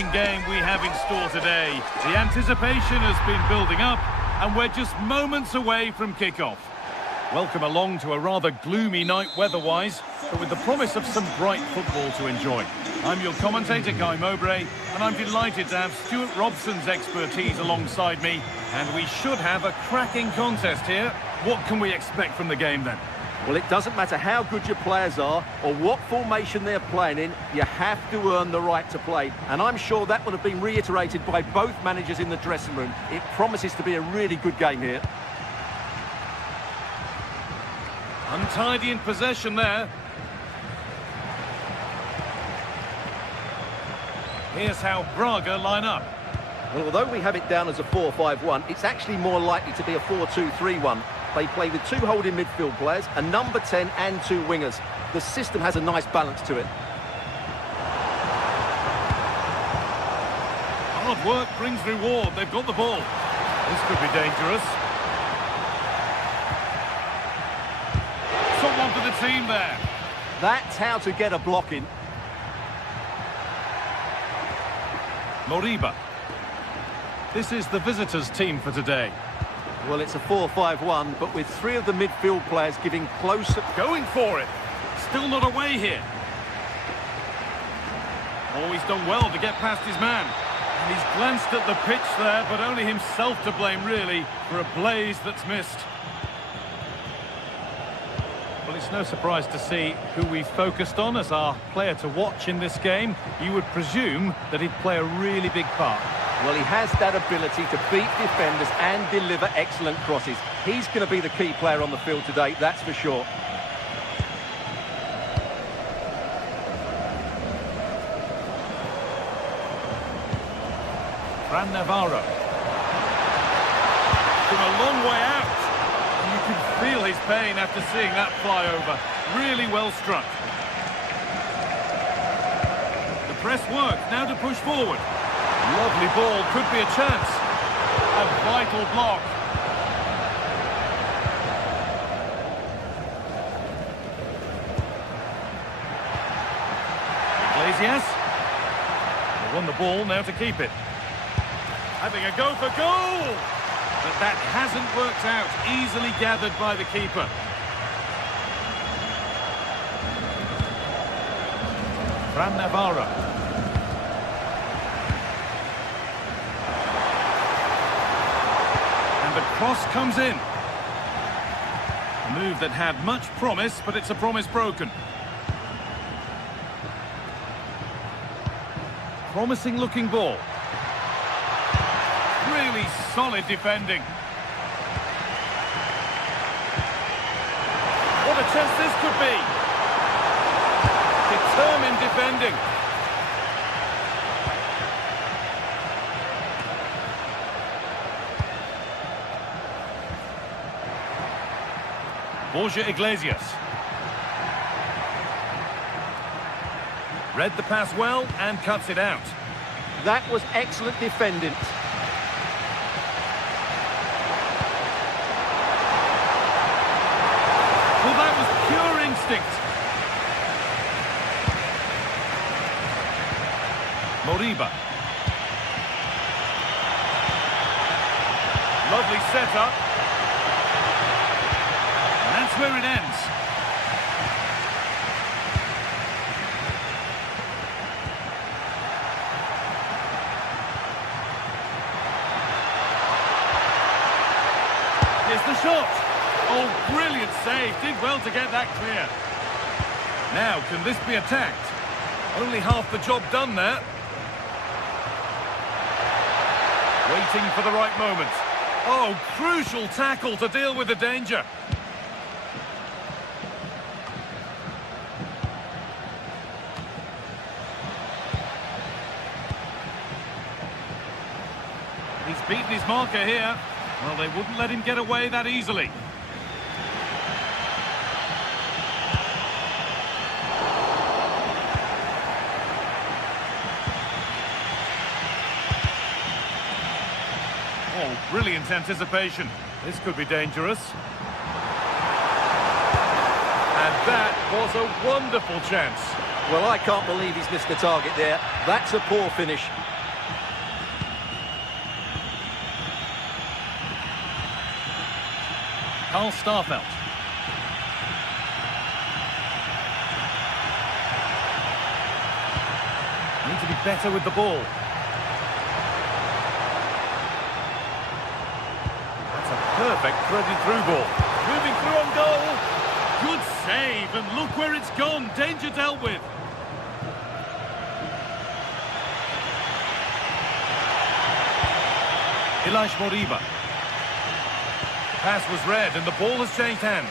exciting game we have in store today. The anticipation has been building up, and we're just moments away from kick-off. Welcome along to a rather gloomy night weather-wise, but with the promise of some bright football to enjoy. I'm your commentator, Guy Mowbray, and I'm delighted to have Stuart Robson's expertise alongside me, and we should have a cracking contest here. What can we expect from the game then? Well, it doesn't matter how good your players are or what formation they're playing in, you have to earn the right to play. And I'm sure that would have been reiterated by both managers in the dressing room. It promises to be a really good game here. Untidy in possession there. Here's how Braga line up. Well, although we have it down as a 4-5-1, it's actually more likely to be a 4-2-3-1. They play with two holding midfield players, a number 10 and two wingers. The system has a nice balance to it. Hard work brings reward. They've got the ball. This could be dangerous. Someone for the team there. That's how to get a block in. Moriba. This is the visitors' team for today. Well, it's a 4-5-1, but with three of the midfield players giving close... Going for it. Still not away here. Oh, he's done well to get past his man. And he's glanced at the pitch there, but only himself to blame, really, for a blaze that's missed. Well, it's no surprise to see who we focused on as our player to watch in this game. You would presume that he'd play a really big part. Well, he has that ability to beat defenders and deliver excellent crosses. He's going to be the key player on the field today, that's for sure. Fran Navarro. From a long way out. You can feel his pain after seeing that fly over. Really well struck. The press works, now to push forward. Lovely ball, could be a chance. A vital block. Iglesias. They won the ball, now to keep it. Having a go for goal! But that hasn't worked out. Easily gathered by the keeper. Fran Navarro. And the cross comes in. A move that had much promise, but it's a promise broken. Promising looking ball. Really solid defending. What a chance this could be. Determined defending. Borja Iglesias. Read the pass well and cuts it out. That was excellent defending. Well, that was pure instinct. Moriba. Lovely setup. And that's where it ends. Here's the shot. Oh, brilliant save. Did well to get that clear. Now, can this be attacked? Only half the job done there. Waiting for the right moment. Oh, crucial tackle to deal with the danger. He's beaten his marker here. Well, they wouldn't let him get away that easily. Oh, brilliant anticipation. This could be dangerous. And that was a wonderful chance. Well, I can't believe he's missed the target there. That's a poor finish. Carl Starfelt. Need to be better with the ball. That's a perfect threaded through ball. Moving through on goal. Good save, and look where it's gone. Danger dealt with. Ilaix Moriba. Pass was read and the ball has changed hands.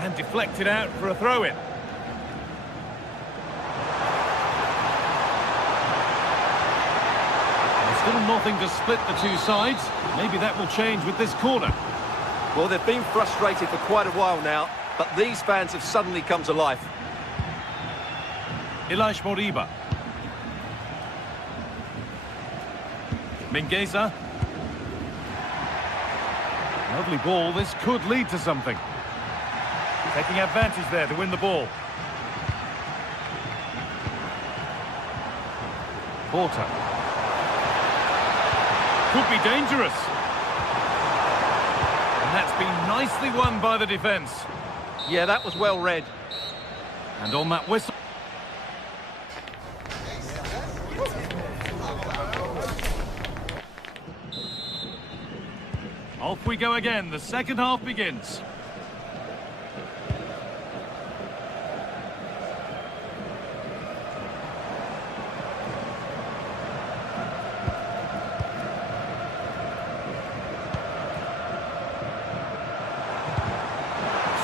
And deflected out for a throw-in. Still nothing to split the two sides. Maybe that will change with this corner. Well, they've been frustrated for quite a while now, but these fans have suddenly come to life. Ilaix Moriba. Mingueza. Lovely ball. This could lead to something. Taking advantage there to win the ball. Porter. Could be dangerous. And that's been nicely won by the defence. Yeah, that was well read. And on that whistle. Off we go again. The second half begins.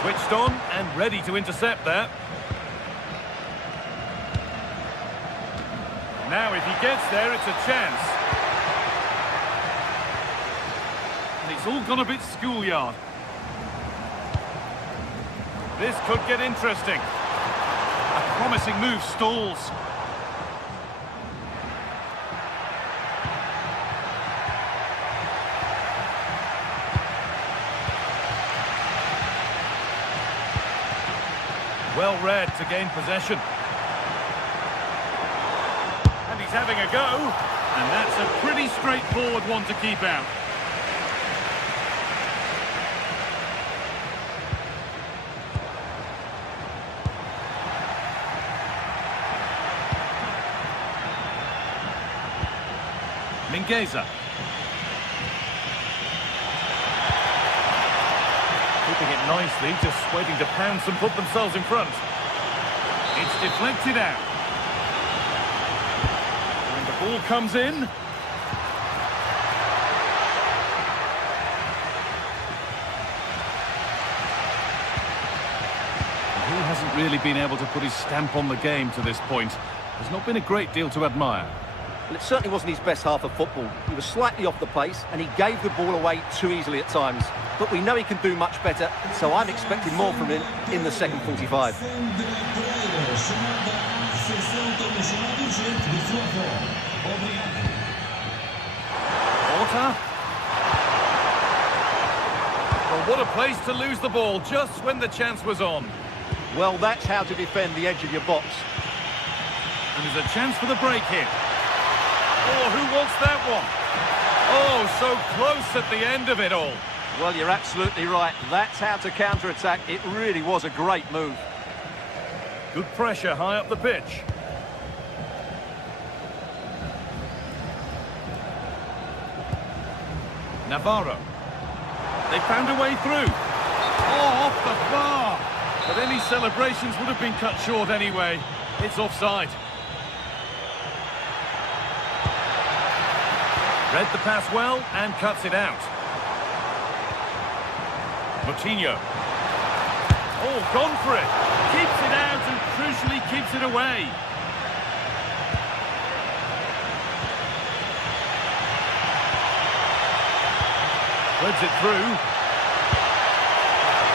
Switched on and ready to intercept there. Now if he gets there, it's a chance. And it's all gone a bit schoolyard. This could get interesting. A promising move stalls. Well read to gain possession. And he's having a go. And that's a pretty straightforward one to keep out. Mingueza. Keeping it nicely, just waiting to pounce and put themselves in front. It's deflected out. And the ball comes in. And he hasn't really been able to put his stamp on the game to this point. There's not been a great deal to admire. Well, it certainly wasn't his best half of football. He was slightly off the pace and he gave the ball away too easily at times. But we know he can do much better, so I'm expecting more from him in the second 45. Porter. Well, what a place to lose the ball just when the chance was on. Well, that's how to defend the edge of your box. And there's a chance for the break here. Oh, who wants that one? Oh, so close at the end of it all. Well, you're absolutely right. That's how to counter-attack. It really was a great move. Good pressure high up the pitch. Navarro. They found a way through. Oh, off the bar. But any celebrations would have been cut short anyway. It's offside. Read the pass well and cuts it out. Moutinho. Oh, gone for it. Keeps it out and crucially keeps it away. Threads it through.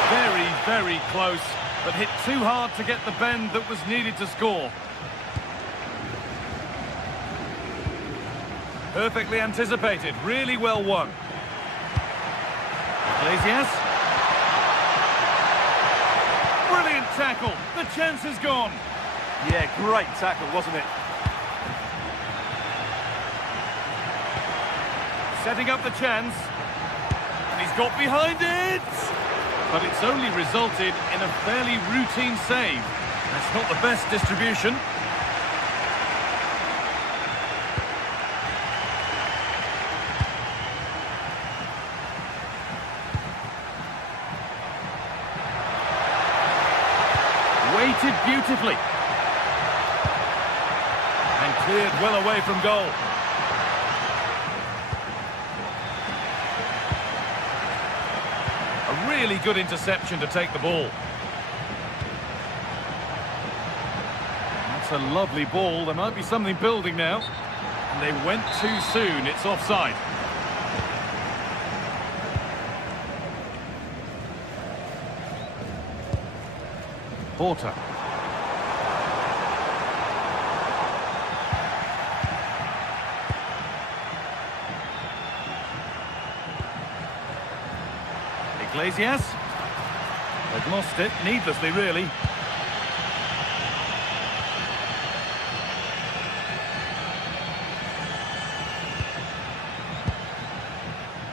Very, very close, but hit too hard to get the bend that was needed to score. Perfectly anticipated, really well won. Iglesias. Brilliant tackle. The chance is gone. Yeah, great tackle, wasn't it? Setting up the chance. And he's got behind it. But it's only resulted in a fairly routine save. That's not the best distribution. Weighted beautifully. And cleared well away from goal. A really good interception to take the ball. That's a lovely ball. There might be something building now. And they went too soon. It's offside. Porter. Iglesias. They've lost it, needlessly really.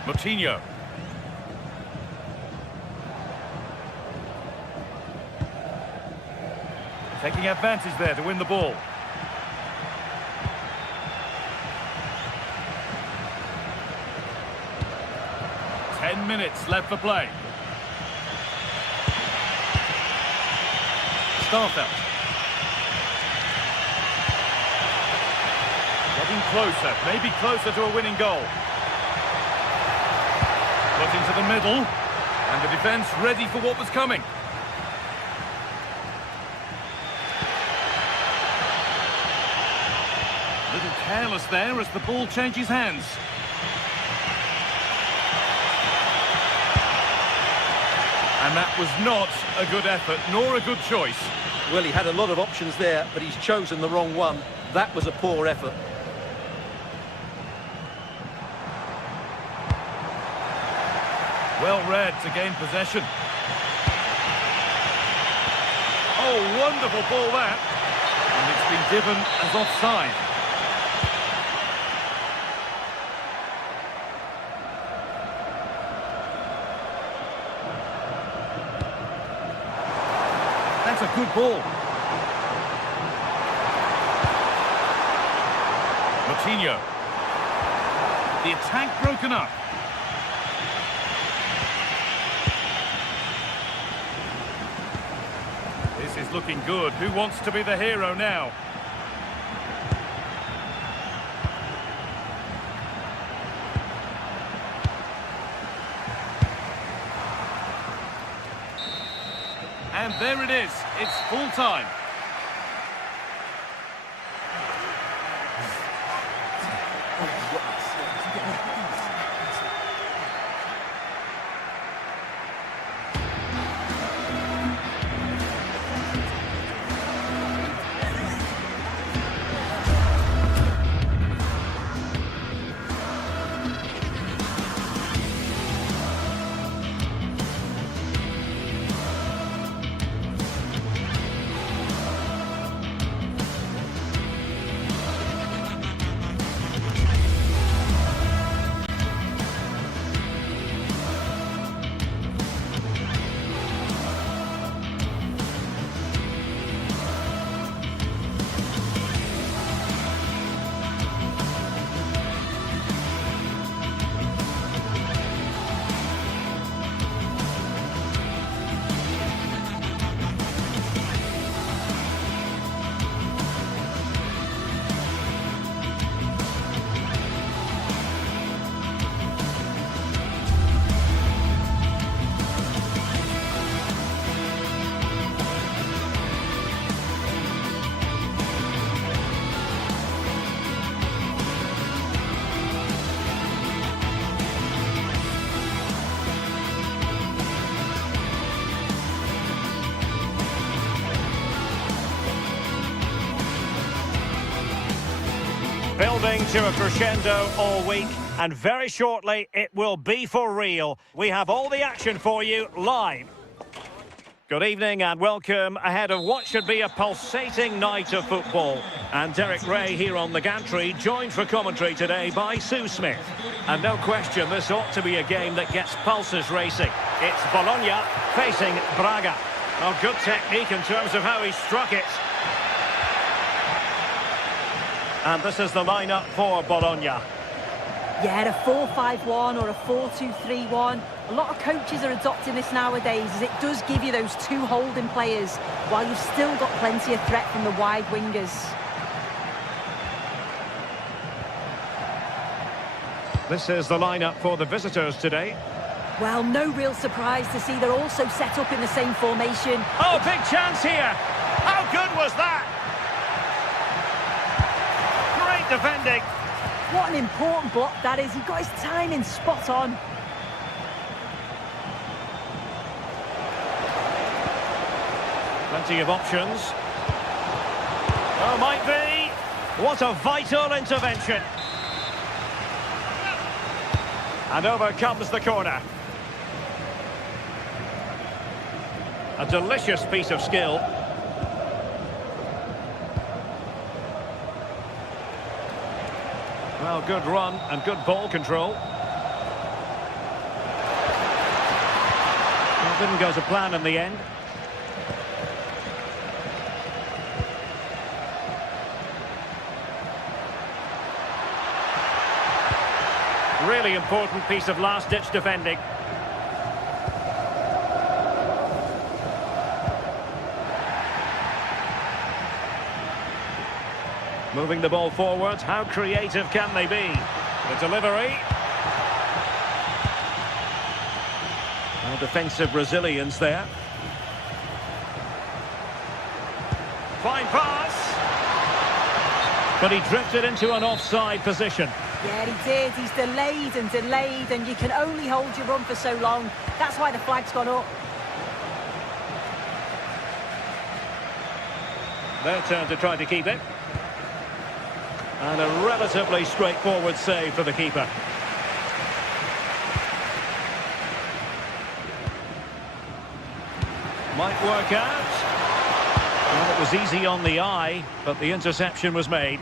Moutinho. Taking advantage there to win the ball. Ten minutes left for play. Starfelt. Getting closer, maybe closer to a winning goal. Put into the middle, and the defence ready for what was coming. A little careless there as the ball changes hands. And that was not a good effort, nor a good choice. Well, he had a lot of options there, but he's chosen the wrong one. That was a poor effort. Well read to gain possession. Oh, wonderful ball that. And it's been given as offside. That's a good ball. Moutinho. The attack broken up. This is looking good. Who wants to be the hero now? And there it is. It's full time. Building to a crescendo all week. And very shortly, it will be for real. We have all the action for you live. Good evening and welcome ahead of what should be a pulsating night of football. And Derek Ray here on the gantry, joined for commentary today by Sue Smith. And no question, this ought to be a game that gets pulses racing. It's Bologna facing Braga. Well, good technique in terms of how he struck it. And this is the lineup for Bologna. Yeah, a 4-5-1 or a 4-2-3-1. A lot of coaches are adopting this nowadays, as it does give you those two holding players, while you've still got plenty of threat from the wide wingers. This is the lineup for the visitors today. Well, no real surprise to see they're also set up in the same formation. Oh, big chance here! How good was that? Great defending. What an important block that is. He got his timing spot on. Plenty of options. Oh, might be. What a vital intervention. And over comes the corner. A delicious piece of skill. Well, good run and good ball control. Well, didn't go to plan in the end. Really important piece of last-ditch defending. Moving the ball forward, how creative can they be? The delivery. Well, defensive resilience there. Fine pass. But he drifted into an offside position. Yeah, he did. He's delayed, and you can only hold your run for so long. That's why the flag's gone up. Their turn to try to keep it. And a relatively straightforward save for the keeper. Might work out. Well, it was easy on the eye, but the interception was made.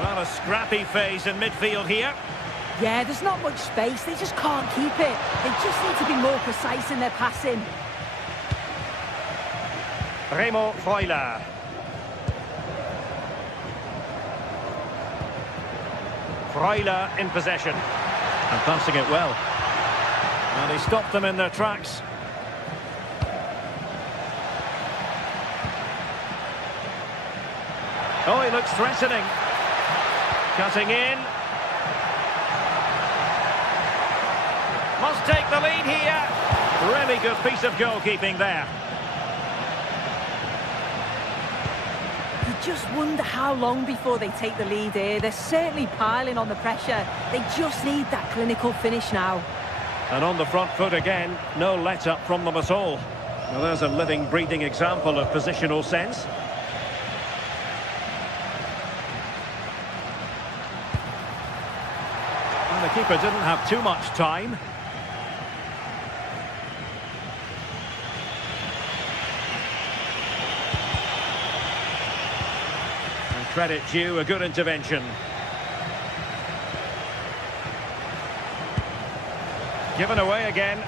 Well, a scrappy phase in midfield here. Yeah, there's not much space. They just can't keep it. They just need to be more precise in their passing. Remo Freuler. Freuler in possession. And passing it well. And he stopped them in their tracks. Oh, he looks threatening. Cutting in. Must take the lead here. Really good piece of goalkeeping there. You just wonder how long before they take the lead here. They're certainly piling on the pressure. They just need that clinical finish now. And on the front foot again, no let-up from them at all. Well, there's a living, breathing example of positional sense. And the keeper didn't have too much time. And credit due, a good intervention. Given away again.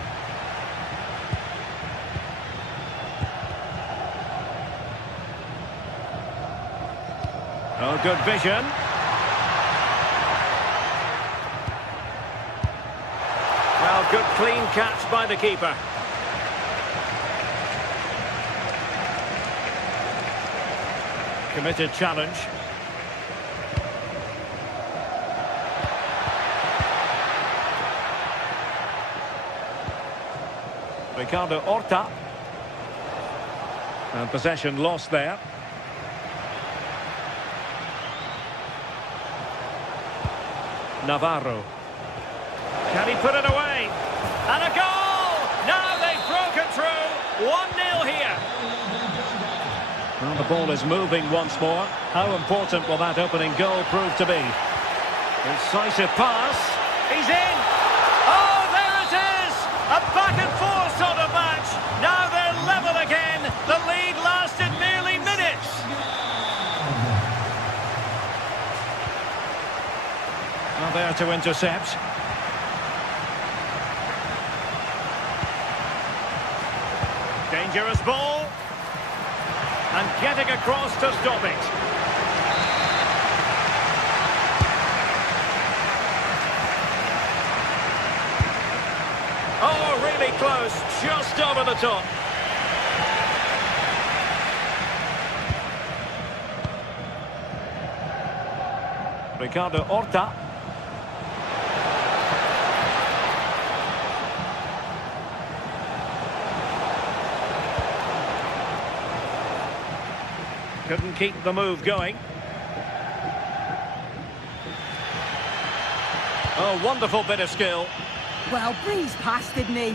Oh, good vision. Well, good clean catch by the keeper. Committed challenge. Ricardo Horta. And possession lost there. Navarro. Can he put it away? And a goal! Now they've broken through. 1-0 here. Well, The ball is moving once more. How important will that opening goal prove to be? Incisive pass. He's in! Oh, there it is! A back and forth sort of match. Now they're level again. The lead lasted nearly minutes. Well, there to intercept. Dangerous ball. And getting across to stop it. Oh, really close. Just over the top. Ricardo Horta. Couldn't keep the move going. Oh, wonderful bit of skill. Well, breezed past, didn't he?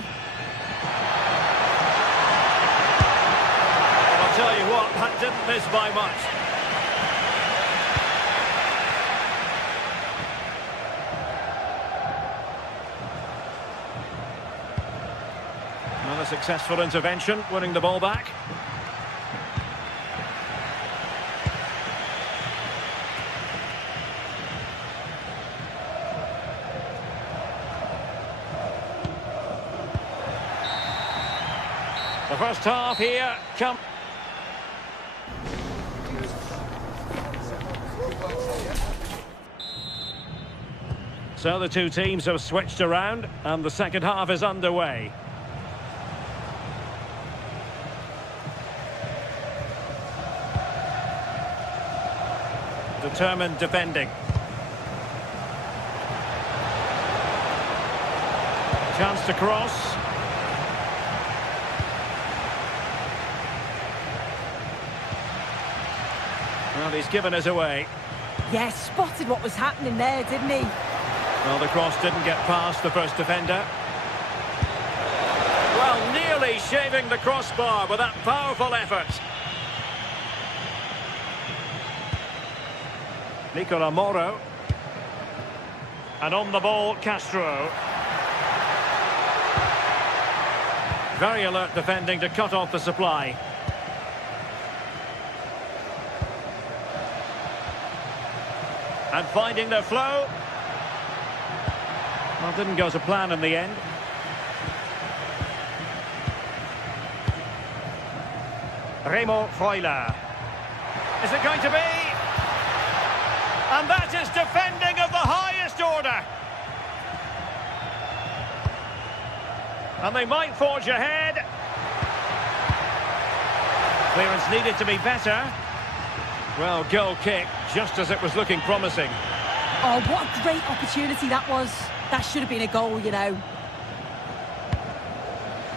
I'll tell you what, that didn't miss by much. Another successful intervention, winning the ball back. The first half here come. So the two teams have switched around and the second half is underway. Determined defending. Chance to cross. Well, he's given us away. Yeah, spotted what was happening there, didn't he? Well, the cross didn't get past the first defender. Well, nearly shaving the crossbar with that powerful effort. Nicola Moro. And on the ball, Castro. Very alert defending to cut off the supply. And finding their flow. Well, didn't go to plan in the end. Remo Freuler. Is it going to be? And that is defending of the highest order. And they might forge ahead. Clearance needed to be better. Well, goal kick, just as it was looking promising. Oh, what a great opportunity that was. That should have been a goal, you know.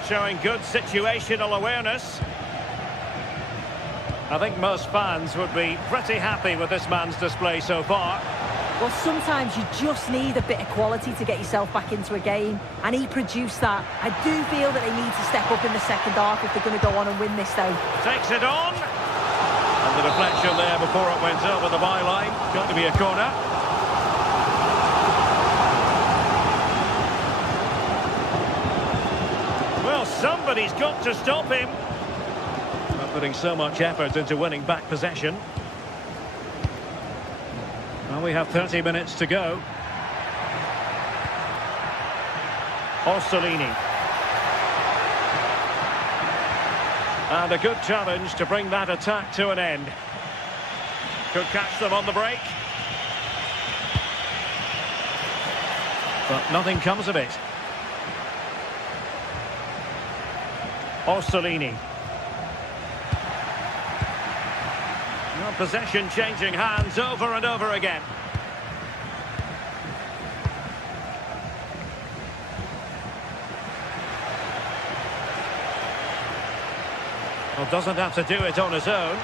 Showing good situational awareness. I think most fans would be pretty happy with this man's display so far. Well, sometimes you just need a bit of quality to get yourself back into a game, and he produced that. I do feel that they need to step up in the second half if they're going to go on and win this, though. Takes it on. And the deflection there before it went over the byline. Got to be a corner. Well, somebody's got to stop him. Not putting so much effort into winning back possession. Well, we have 30 minutes to go. Orsolini. And a good challenge to bring that attack to an end. Could catch them on the break. But nothing comes of it. Orsolini. Well, possession changing hands over and over again. Well, doesn't have to do it on his own.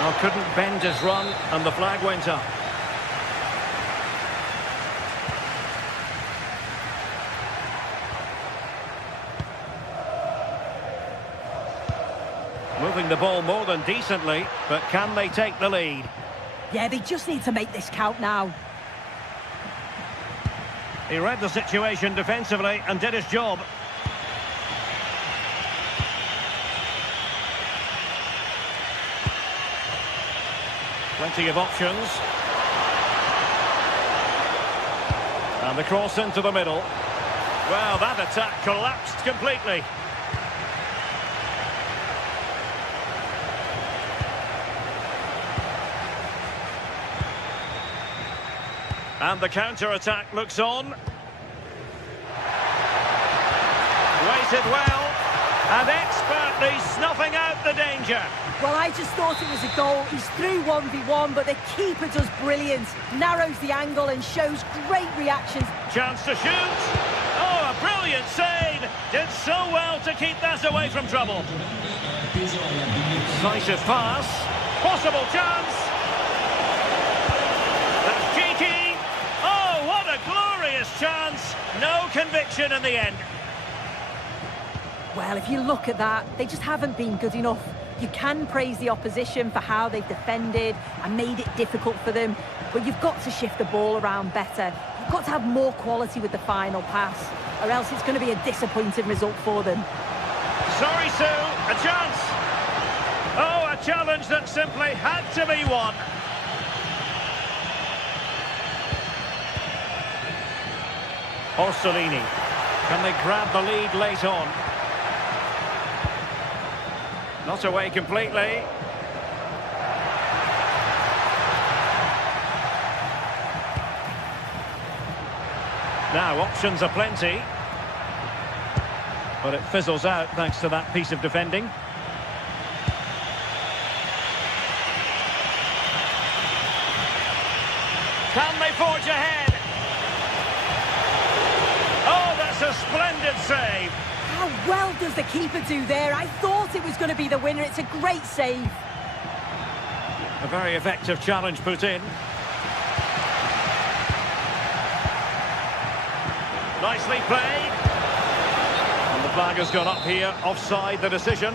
Well, couldn't bend his run, and the flag went up. moving the ball more than decently, but can they take the lead? Yeah, they just need to make this count now. He read the situation defensively and did his job. Plenty of options. And the cross into the middle. Well, that attack collapsed completely. And the counter-attack looks on. Waited well, and expertly snuffing out the danger. Well, I just thought it was a goal. He's through 1v1, but the keeper does brilliant. Narrows the angle and shows great reactions. Chance to shoot. Oh, a brilliant save. Did so well to keep that away from trouble. Decisive pass. Possible chance. That's cheeky. Oh, what a glorious chance. No conviction in the end. Well, if you look at that, they just haven't been good enough. You can praise the opposition for how they've defended and made it difficult for them, but you've got to shift the ball around better. You've got to have more quality with the final pass, or else it's going to be a disappointing result for them. Sorry, Sue, a chance. Oh, a challenge that simply had to be won. Orsolini. Can they grab the lead late on? Not away completely. Now, options are plenty. But it fizzles out thanks to that piece of defending. Can they forge ahead? Oh, that's a splendid save. How well does the keeper do there? I thought it was going to be the winner. It's a great save. A very effective challenge put in. Nicely played. And the flag has gone up here, offside the decision.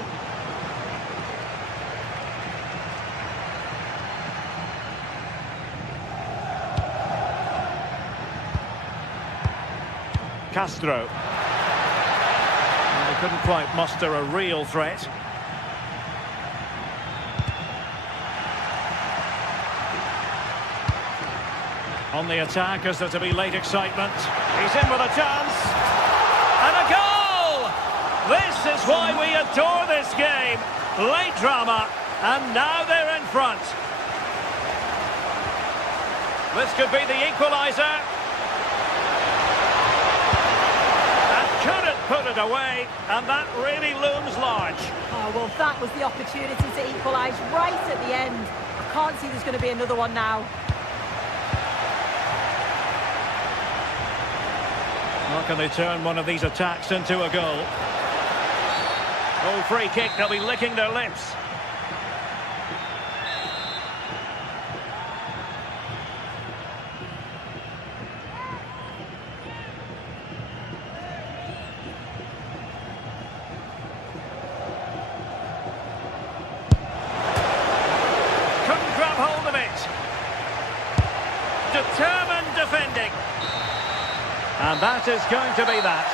Castro. And they couldn't quite muster a real threat. On the attack, as there to be late excitement. He's in with a chance. And a goal! This is why we adore this game. Late drama, and now they're in front. This could be the equaliser. And couldn't put it away, and that really looms large. Oh, well, that was the opportunity to equalise right at the end. I can't see there's going to be another one now. How can they turn one of these attacks into a goal? Oh, free kick, they'll be licking their lips. Couldn't grab hold of it. Determined defending. And that is going to be that.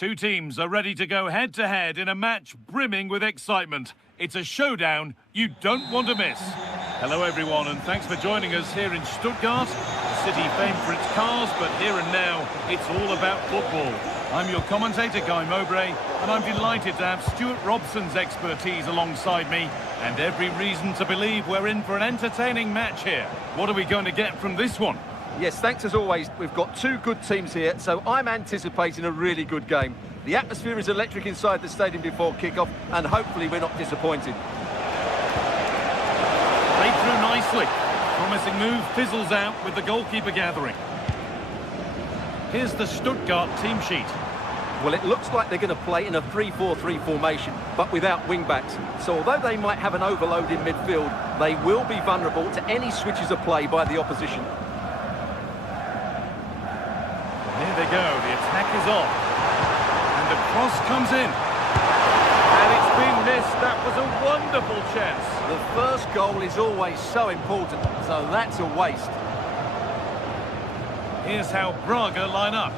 Two teams are ready to go head-to-head in a match brimming with excitement. It's a showdown you don't want to miss. Hello everyone, and thanks for joining us here in Stuttgart. A city famed for its cars, but here and now, it's all about football. I'm your commentator, Guy Mowbray, and I'm delighted to have Stuart Robson's expertise alongside me, and every reason to believe we're in for an entertaining match here. What are we going to get from this one? Yes, thanks as always. We've got two good teams here, so I'm anticipating a really good game. The atmosphere is electric inside the stadium before kick-off, and hopefully we're not disappointed. Played through nicely. Promising move fizzles out with the goalkeeper gathering. Here's the Stuttgart team sheet. Well, it looks like they're going to play in a 3-4-3 formation, but without wing-backs. So although they might have an overload in midfield, they will be vulnerable to any switches of play by the opposition. Here they go, the attack is on. And the cross comes in. And it's been missed. That was a wonderful chance. The first goal is always so important, so that's a waste. Here's how Braga line up.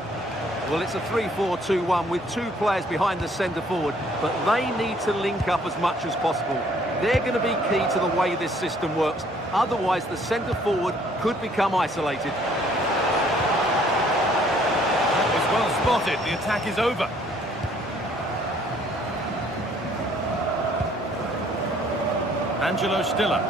Well, it's a 3-4-2-1 with two players behind the centre forward, but they need to link up as much as possible. They're going to be key to the way this system works. Otherwise, the centre forward could become isolated. Well spotted, the attack is over. Angelo Stiller.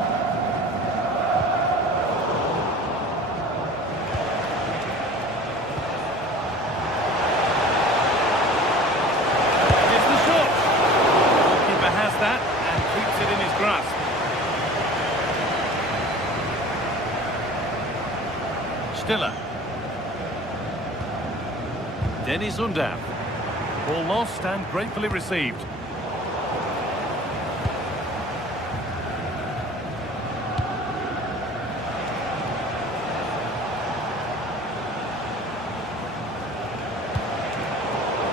Here's the shot. The goalkeeper has that and keeps it in his grasp. Stiller. Dennis Undav. Ball lost and gratefully received.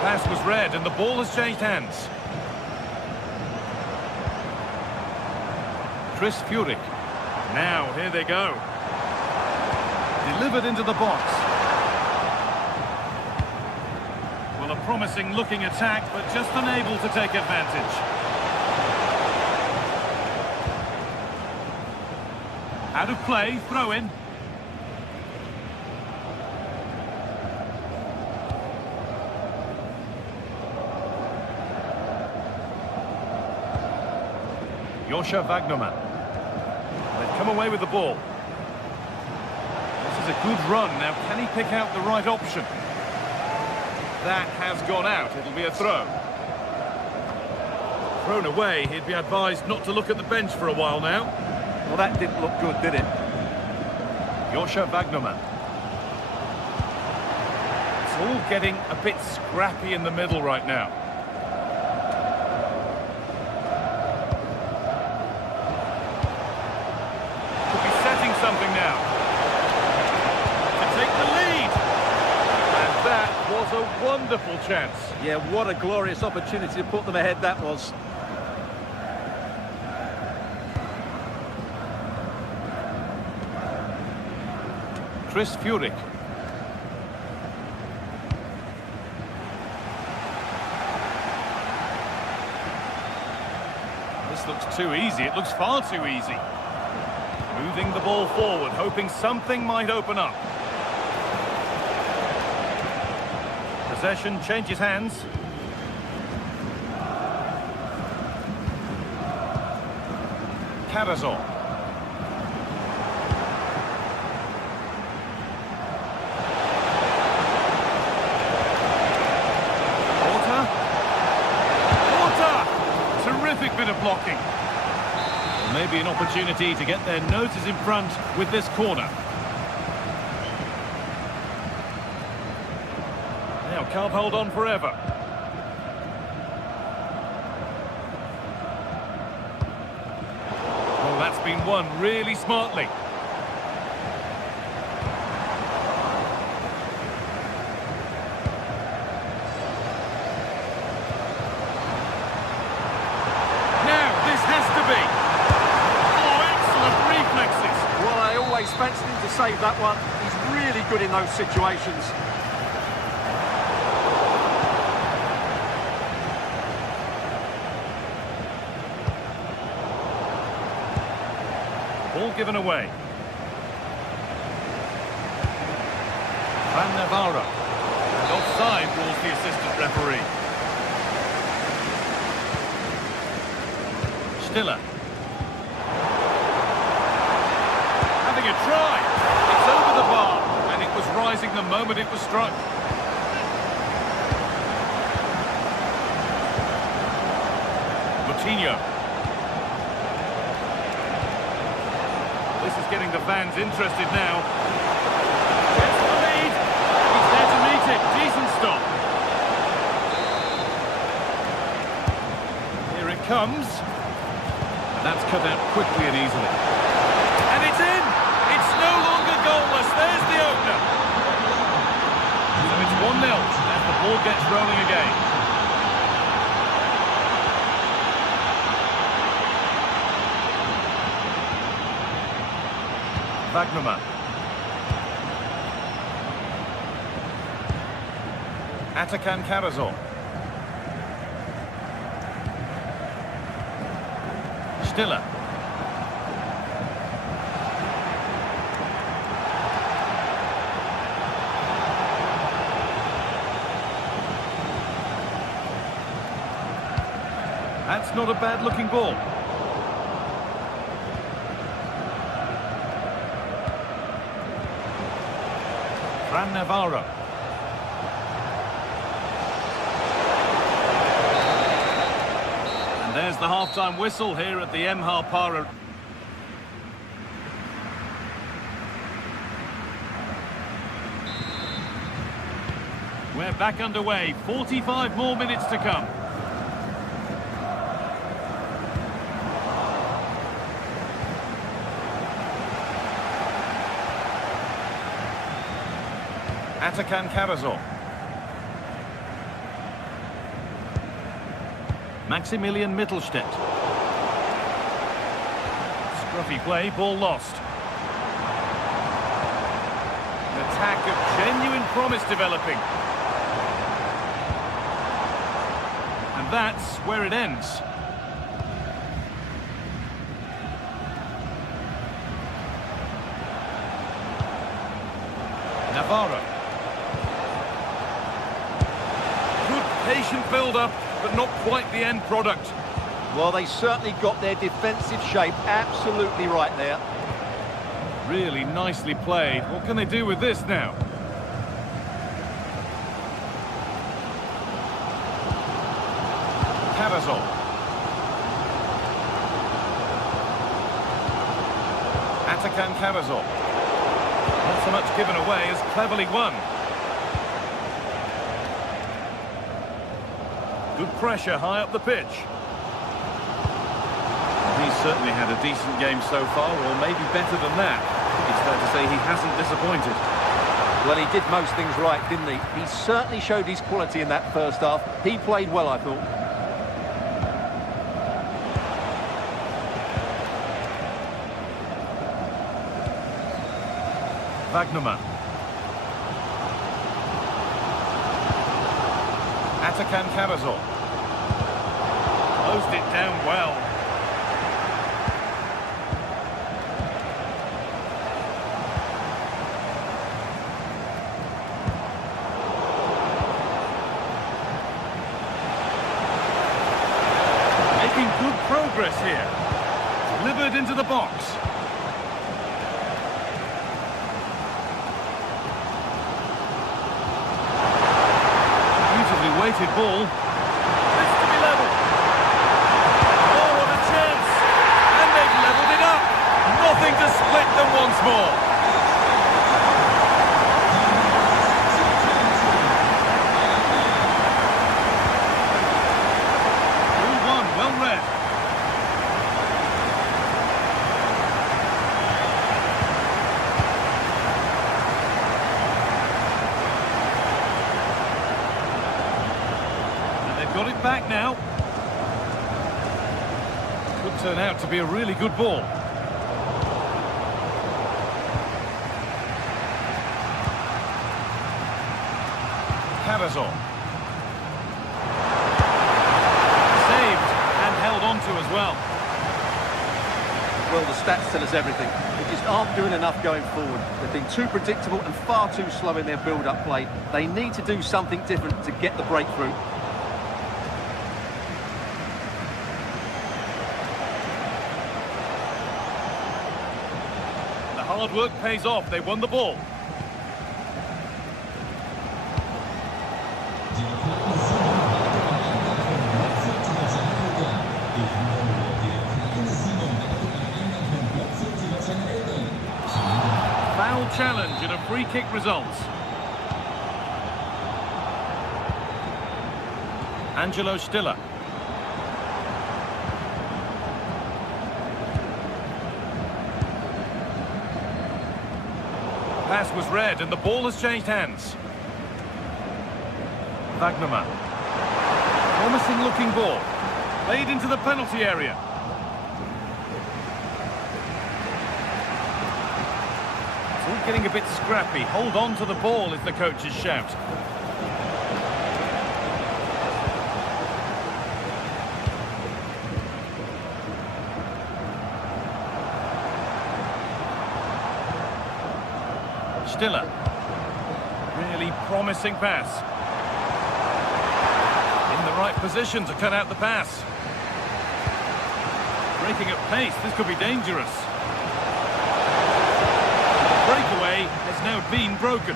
Pass was read and the ball has changed hands. Chris Furyk. Now, here they go. Delivered into the box. A promising looking attack, but just unable to take advantage. Out of play, throw in. Joscha Wagnerman. They've come away with the ball. This is a good run. Now, can he pick out the right option? That has gone out. It'll be a throw. Thrown away. He'd be advised not to look at the bench for a while now. Well, that didn't look good, did it? Joscha Wagnerman. It's all getting a bit scrappy in the middle right now. Could be setting something now. To take the lead. And that was a wonderful chance. Yeah, what a glorious opportunity to put them ahead that was. Chris Furyk. This looks too easy. It looks far too easy. Moving the ball forward, hoping something might open up. Possession changes hands. Karazor. Terrific bit of blocking. Maybe an opportunity to get their noses in front with this corner. Now can't hold on forever. Oh, that's been won really smartly. Fancied him to save that one. He's really good in those situations. ball given away. Van Navarro. And offside rules the assistant referee. Stiller. Having a try. It's over the bar, and it was rising the moment it was struck. Coutinho. This is getting the fans interested now. Gets the lead. He's there to meet it. Decent stop. Here it comes. And that's cut out quickly and easily. And it's in! It's no longer goalless. There's the opener. So it's 1-0 as the ball gets rolling again. Wagnerman. Atakan Karazor. Stiller. That's not a bad-looking ball. Van Navarro. And there's the half-time whistle here at the Emha Para. We're back underway. 45 more minutes to come. Atakan Karazor. Maximilian Mittelstädt. Scruffy play, ball lost. An attack of genuine promise developing. And that's where it ends. Navarro. Patient build-up, but not quite the end product. Well, they certainly got their defensive shape absolutely right there. Really nicely played. What can they do with this now? Karazor. Atakan Karazor. Not so much given away as cleverly won. Good pressure high up the pitch. He's certainly had a decent game so far, or maybe better than that. It's fair to say he hasn't disappointed. Well, he did most things right, didn't he? He certainly showed his quality in that first half. He played well, I thought. Wagnerman. Atakan Karazor. Closed it down well. Making good progress here. Delivered into the box. Weighted ball. This to be level. Oh, what a chance! And they've levelled it up. Nothing to split them once more. 2-1, well read. Got it back now. Could turn out to be a really good ball. Karazor. Saved and held on to as well. Well, the stats tell us everything. They just aren't doing enough going forward. They've been too predictable and far too slow in their build-up play. They need to do something different to get the breakthrough. The hard work pays off. They won the ball. Foul challenge and a free kick results. Angelo Stiller. Pass was read and the ball has changed hands. Wagnerman. Promising looking ball. Played into the penalty area. It's all getting a bit scrappy. Hold on to the ball is the coach's shout. Stiller. Really promising pass. In the right position to cut out the pass. Breaking at pace, this could be dangerous. Breakaway has now been broken.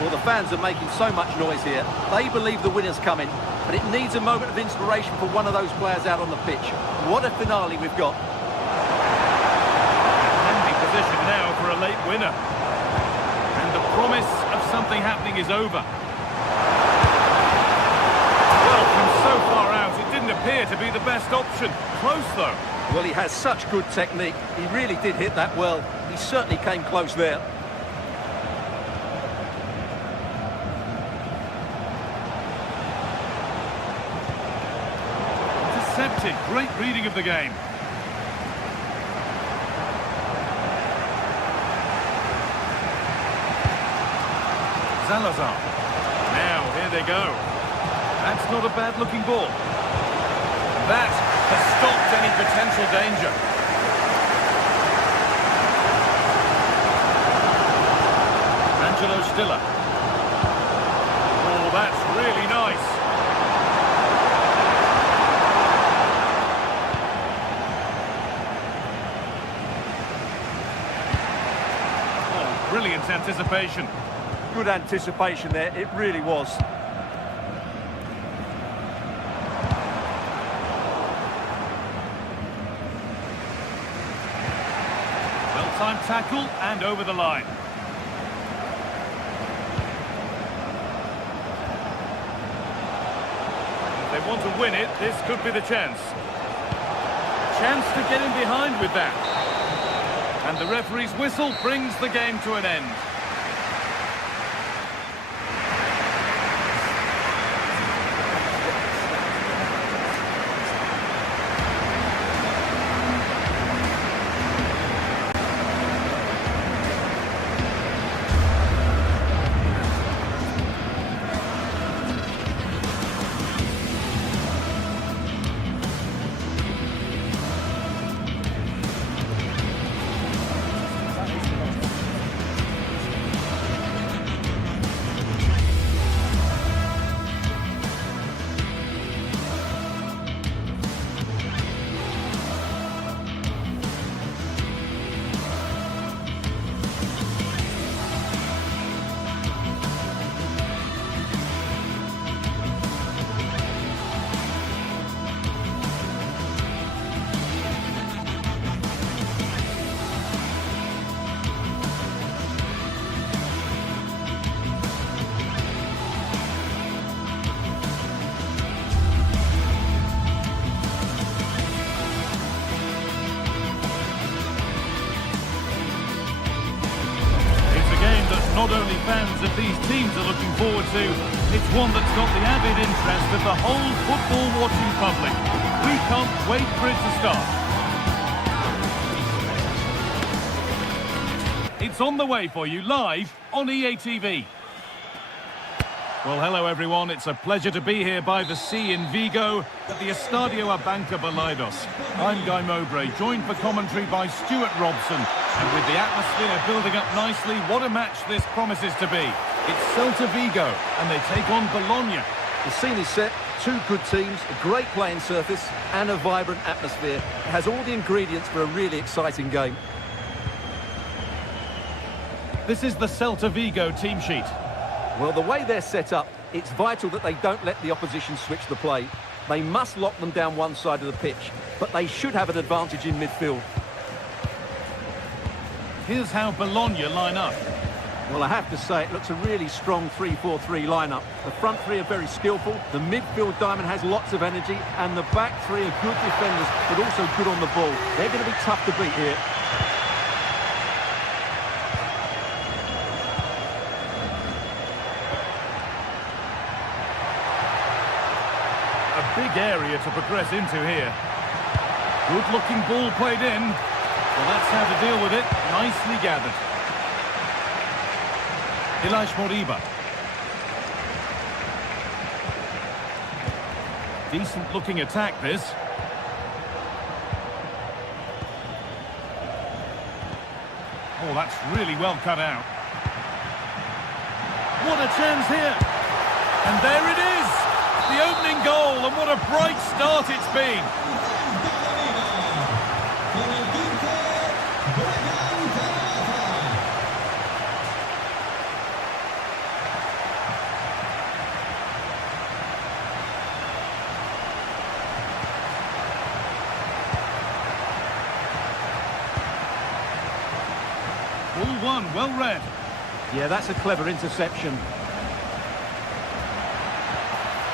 Well, the fans are making so much noise here. They believe the winner's coming, but it needs a moment of inspiration for one of those players out on the pitch. What a finale we've got. Position now for a late winner. And the promise of something happening is over. Well, from so far out, it didn't appear to be the best option. Close, though. Well, he has such good technique. He really did hit that well. He certainly came close there. Intercepted. Great reading of the game. Salazar. Now, here they go. That's not a bad-looking ball. That has stopped any potential danger. Angelo Stiller. Oh, that's really nice. Oh, brilliant anticipation. Good anticipation there, it really was. Well-timed tackle and over the line. If they want to win it, this could be the chance. Chance to get in behind with that. And the referee's whistle brings the game to an end. Not only fans of these teams are looking forward to, it's one that's got the avid interest of the whole football-watching public. We can't wait for it to start. It's on the way for you live on EA TV. Well, hello everyone. It's a pleasure to be here by the sea in Vigo at the Estadio Abanca Balaidos. I'm Guy Mowbray, joined for commentary by Stuart Robson. And with the atmosphere building up nicely, what a match this promises to be. It's Celta Vigo, and they take on Bologna. The scene is set, two good teams, a great playing surface and a vibrant atmosphere. It has all the ingredients for a really exciting game. This is the Celta Vigo team sheet. Well, the way they're set up, it's vital that they don't let the opposition switch the play. They must lock them down one side of the pitch, but they should have an advantage in midfield. Here's how Bologna line up. Well, I have to say, it looks a really strong 3-4-3 lineup. The front three are very skillful, the midfield diamond has lots of energy, and the back three are good defenders, but also good on the ball. They're going to be tough to beat here. A big area to progress into here. Good-looking ball played in. Well, that's how to deal with it. Nicely gathered. Ilaix Moriba. Decent-looking attack, this. Oh, that's really well cut out. What a chance here. And there it is. The opening goal, and what a bright start it's been. Ball one, well read. Yeah, that's a clever interception.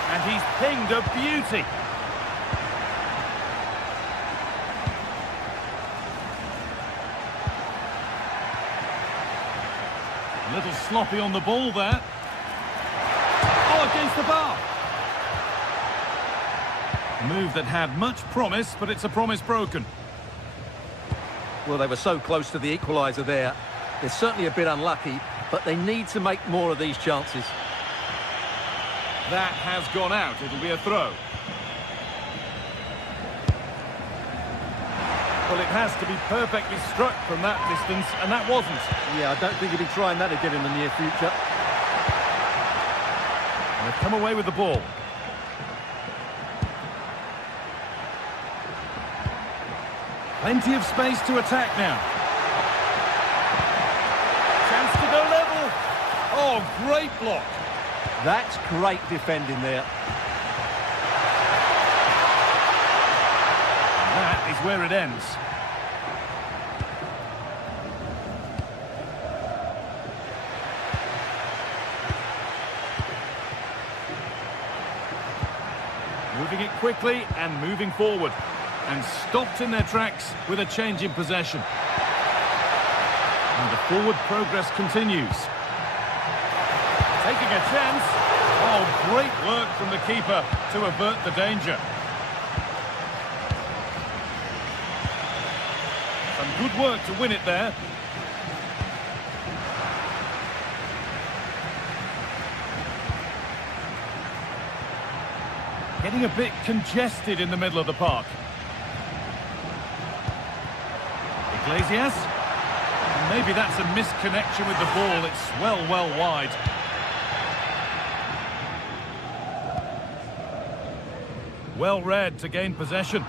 And he's pinged a beauty. A little sloppy on the ball there. Oh, against the bar. A move that had much promise, but it's a promise broken. Well, they were so close to the equaliser there. They're certainly a bit unlucky, but they need to make more of these chances. That has gone out. It'll be a throw. Well, it has to be perfectly struck from that distance, and that wasn't. Yeah, I don't think he'll be trying that again in the near future. They've come away with the ball. Plenty of space to attack now. Chance to go level. Oh, great block. That's great defending there. That is where it ends. Moving it quickly and moving forward. And stopped in their tracks with a change in possession. And the forward progress continues. Taking a chance. Oh, great work from the keeper to avert the danger. Some good work to win it there. Getting a bit congested in the middle of the park. Iglesias. And maybe that's a misconnection with the ball. It's well wide. Well read to gain possession.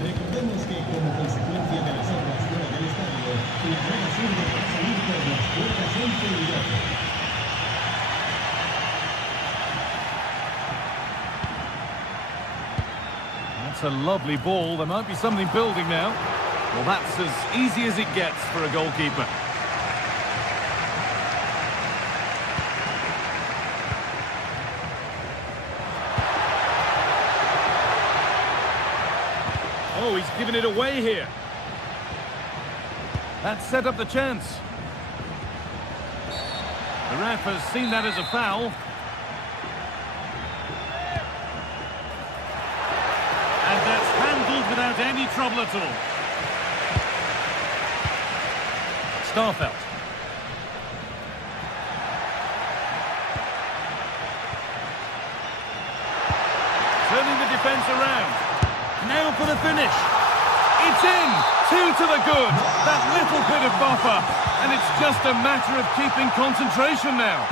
Recordemos que como consecuencia de las obras fuera del estadio, la relación de salir por las puertas son peligrosas. That's a lovely ball. There might be something building now. Well, that's as easy as it gets for a goalkeeper. Oh, he's given it away here. That set up the chance. The ref has seen that as a foul. And that's handled without any trouble at all. bounce around. Now for the finish. It's in! 2 to the good. That little bit of buffer. And it's just a matter of keeping concentration now.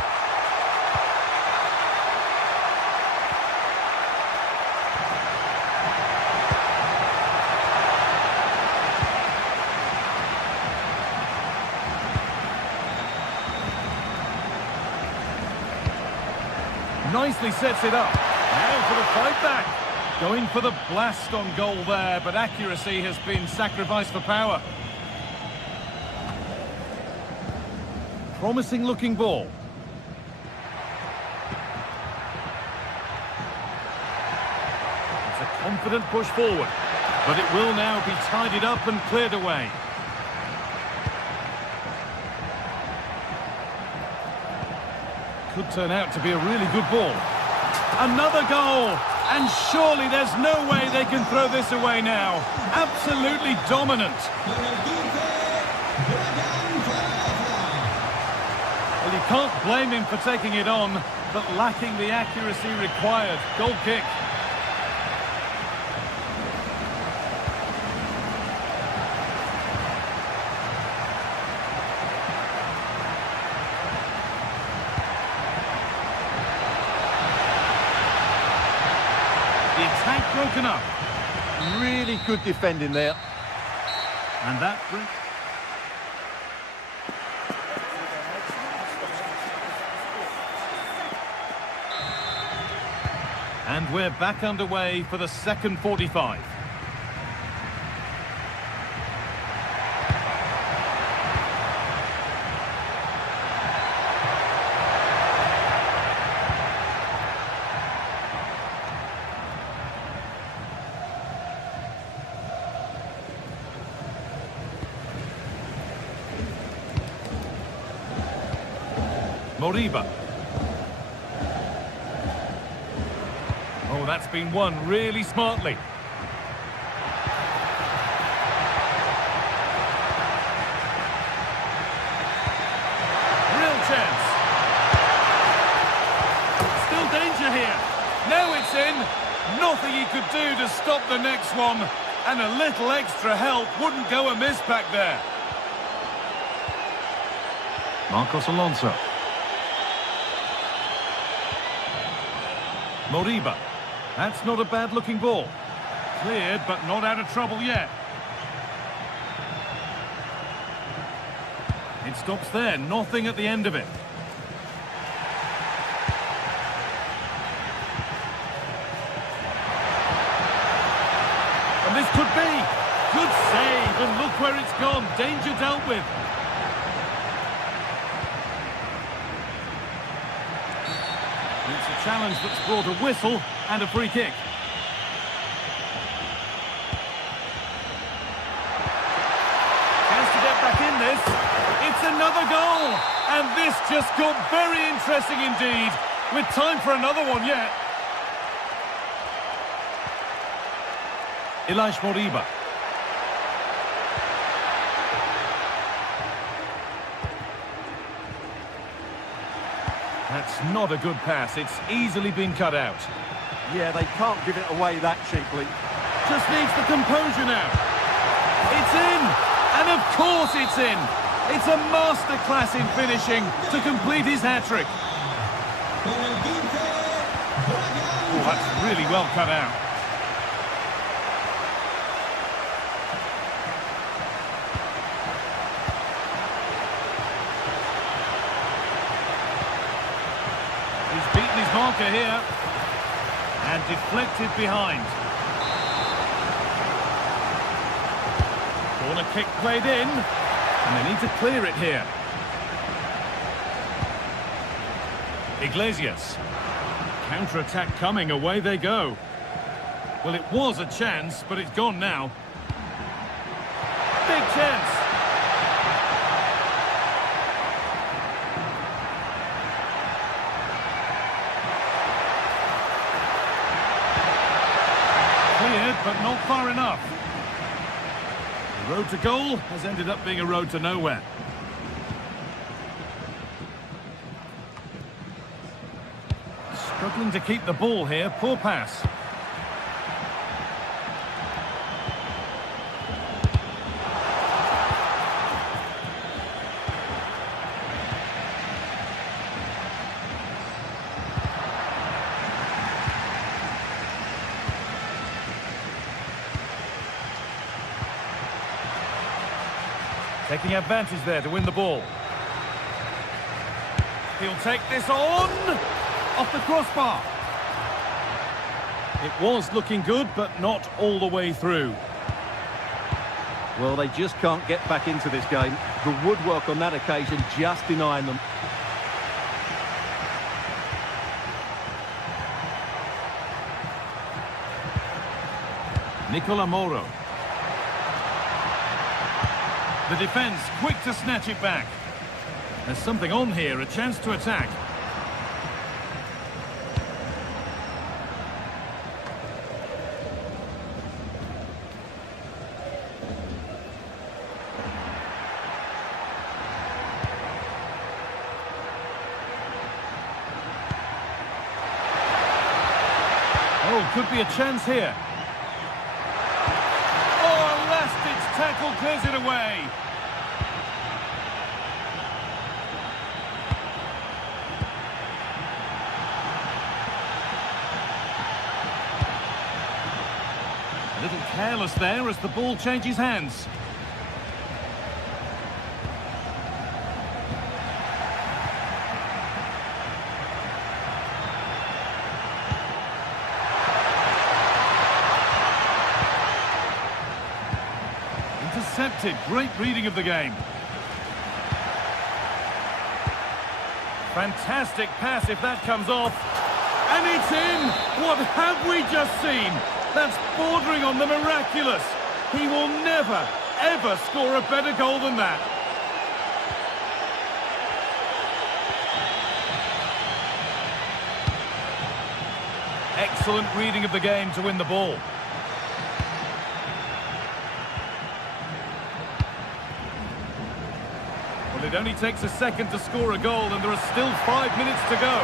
Nicely sets it up. Now for the fight back. Going for the blast on goal there, but accuracy has been sacrificed for power. Promising looking ball. It's a confident push forward, but it will now be tidied up and cleared away. Could turn out to be a really good ball. Another goal! And surely there's no way they can throw this away now. Absolutely dominant. Well, you can't blame him for taking it on, but lacking the accuracy required. Goal kick. The attack broken up. Really good defending there. And that brings... And we're back underway for the second 45. Moriba. Oh, that's been won really smartly. Real chance. Still danger here. Now it's in. Nothing he could do to stop the next one. And a little extra help wouldn't go amiss back there. Marcos Alonso. Moriba. That's not a bad-looking ball. Cleared, but not out of trouble yet. It stops there, nothing at the end of it. And this could be. Good save, and look where it's gone. Danger dealt with. It's a challenge that's brought a whistle and a free kick. Chance to get back in this. It's another goal. And this just got very interesting indeed. With time for another one yet. Ilaix Moriba. That's not a good pass. It's easily been cut out. Yeah, they can't give it away that cheaply. Just needs the composure now. It's in! And of course it's in! It's a masterclass in finishing to complete his hat-trick. Oh, that's really well cut out. He's beaten his marker here. And deflected behind. Corner kick played in. And they need to clear it here. Iglesias. Counter-attack coming, away they go. Well, it was a chance, but it's gone now. Big chance. Cleared, but not far enough. The road to goal has ended up being a road to nowhere. Struggling to keep the ball here, poor pass. Taking advantage there to win the ball. He'll take this on! Off the crossbar. It was looking good, but not all the way through. Well, they just can't get back into this game. The woodwork on that occasion just denying them. Nicola Moro. The defence quick to snatch it back. There's something on here, a chance to attack. Oh, could be a chance here. Oh, last-ditch tackle clears it away. A little careless there as the ball changes hands. Intercepted. Great reading of the game. Fantastic pass if that comes off. And it's in! What have we just seen? That's bordering on the miraculous. He will never, ever score a better goal than that. Excellent reading of the game to win the ball. Well, it only takes a second to score a goal and there are still 5 minutes to go.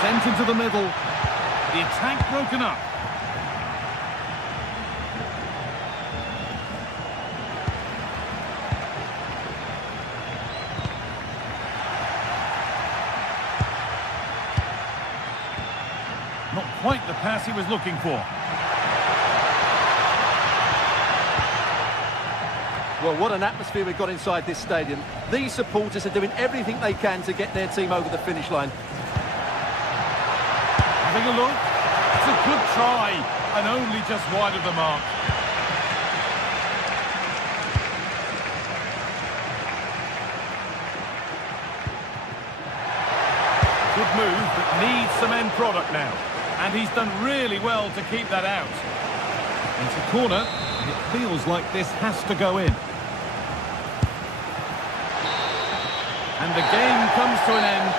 Sent into the middle. The attack broken up. Not quite the pass he was looking for. Well, what an atmosphere we've got inside this stadium. These supporters are doing everything they can to get their team over the finish line. Having a look. It's a good try, and only just wide of the mark. Good move, but needs some end product now. And he's done really well to keep that out. It's a corner. It feels like this has to go in. And the game comes to an end.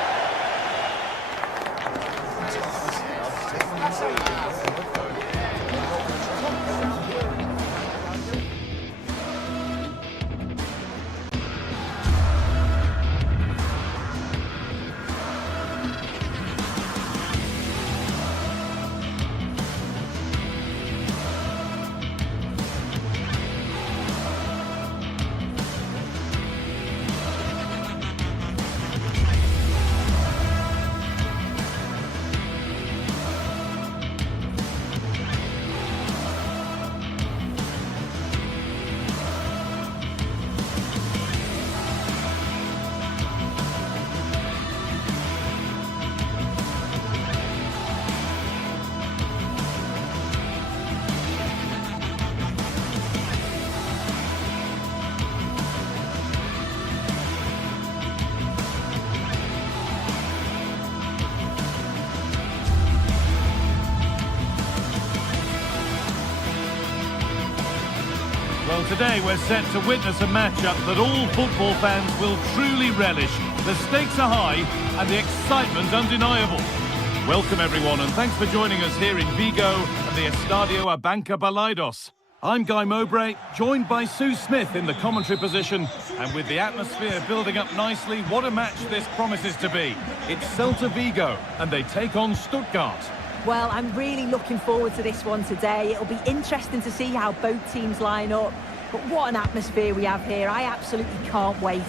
Well, today we're set to witness a matchup that all football fans will truly relish. The stakes are high and the excitement undeniable. Welcome everyone and thanks for joining us here in Vigo at the Estadio Abanca Balaidos. I'm Guy Mowbray, joined by Sue Smith in the commentary position, and with the atmosphere building up nicely, what a match this promises to be. It's Celta Vigo and they take on Stuttgart. Well, I'm really looking forward to this one today. It'll be interesting to see how both teams line up. But what an atmosphere we have here. I absolutely can't wait.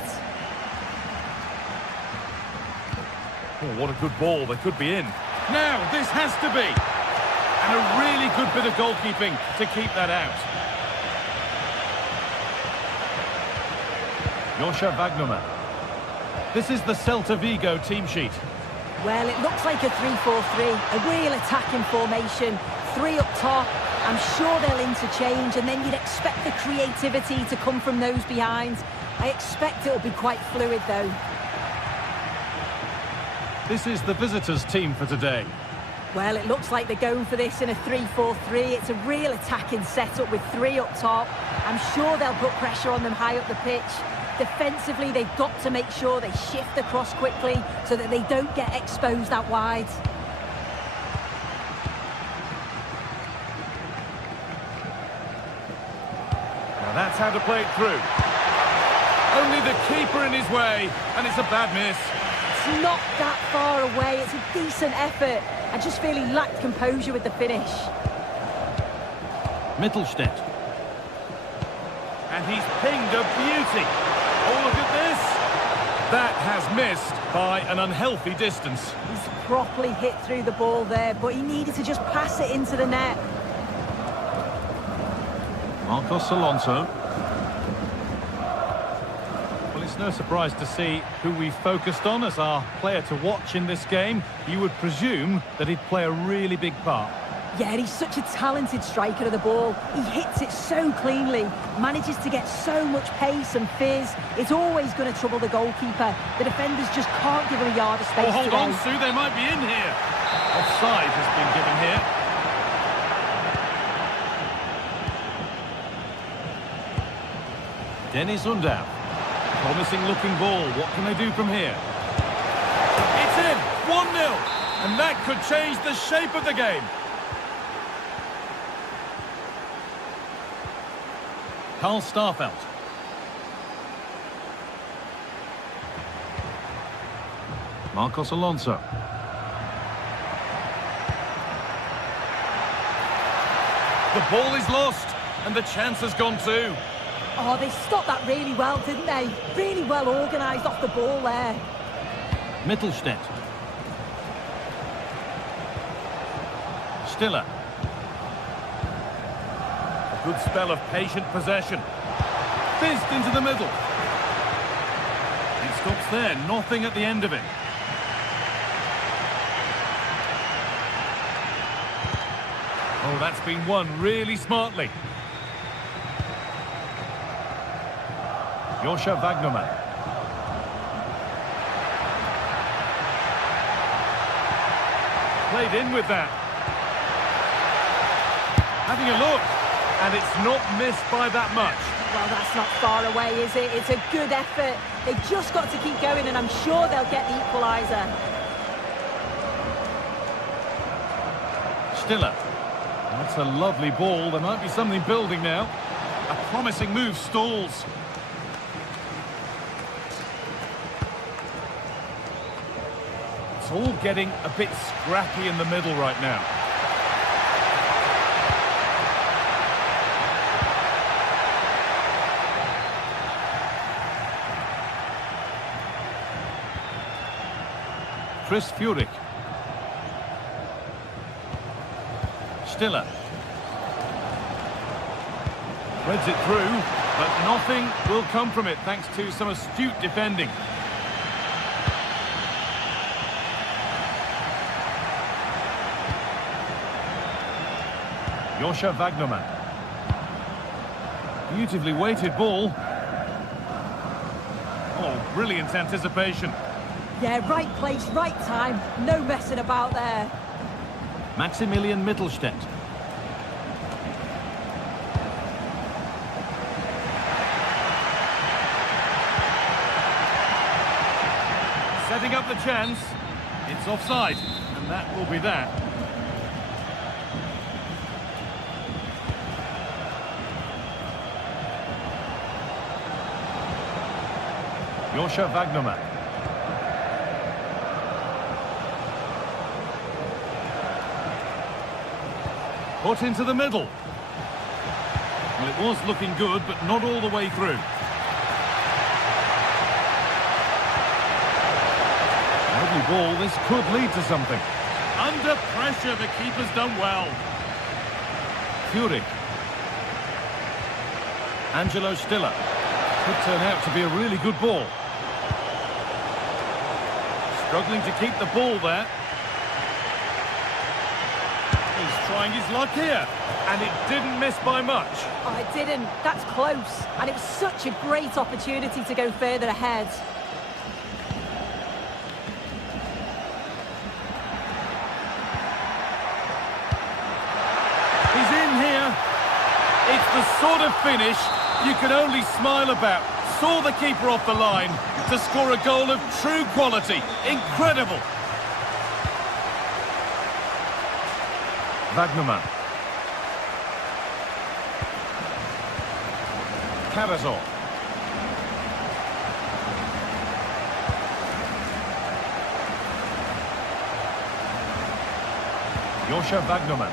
Oh, what a good ball. They could be in. Now, this has to be. And a really good bit of goalkeeping to keep that out. Joscha Wagnerman. This is the Celta Vigo team sheet. Well, it looks like a 3-4-3, a real attacking formation. 3 up top. I'm sure they'll interchange, and then you'd expect the creativity to come from those behind. I expect it'll be quite fluid, though. This is the visitors' team for today. Well, it looks like they're going for this in a 3-4-3. It's a real attacking setup with 3 up top. I'm sure they'll put pressure on them high up the pitch. Defensively, they've got to make sure they shift across quickly so that they don't get exposed out wide. Now that's how to play it through. Only the keeper in his way, and it's a bad miss. It's not that far away. It's a decent effort. I just feel he lacked composure with the finish. Mittelstädt. And he's pinged a beauty. Oh, look at this. That has missed by an unhealthy distance. He's properly hit through the ball there, but he needed to just pass it into the net. Marcos Alonso. Well, it's no surprise to see who we focused on as our player to watch in this game. You would presume that he'd play a really big part. Yeah, he's such a talented striker of the ball. He hits it so cleanly, manages to get so much pace and fizz. It's always going to trouble the goalkeeper. The defenders just can't give him a yard of space. Oh, hold today. on, Sue, they might be in here. Offside has been given here. Dennis Undav. Promising looking ball. What can they do from here? It's in! 1-0! And that could change the shape of the game. Karl Starfelt. Marcos Alonso. The ball is lost, and the chance has gone too. Oh, they stopped that really well, didn't they? Really well organised off the ball there. Mittelstädt. Stiller. A good spell of patient possession. Fizzed into the middle. It stops there, nothing at the end of it. Oh, that's been won really smartly. Joscha Wagnerman. Played in with that. Having a look, and it's not missed by that much. Well, that's not far away, is it? It's a good effort. They've just got to keep going, and I'm sure they'll get the equaliser. Stiller. That's a lovely ball. There might be something building now. A promising move stalls. It's all getting a bit scrappy in the middle right now. Chris Furyk. Stiller. Threads it through, but nothing will come from it thanks to some astute defending. Joscha Wagnerman. Beautifully weighted ball. Oh, brilliant anticipation. Yeah, right place, right time. No messing about there. Maximilian Mittelstädt. Setting up the chance. It's offside, and that will be that. Joscha Wagnerman. Put into the middle. Well, it was looking good, but not all the way through. Lovely ball. This could lead to something. Under pressure, the keeper's done well. Furyk. Angelo Stiller. Could turn out to be a really good ball. Struggling to keep the ball there. He's trying his luck here. And it didn't miss by much. Oh, it didn't. That's close. And it was such a great opportunity to go further ahead. He's in here. It's the sort of finish you can only smile about. Saw the keeper off the line to score a goal of true quality. Incredible. Wagnerman. Karazor. Joscha Wagnerman.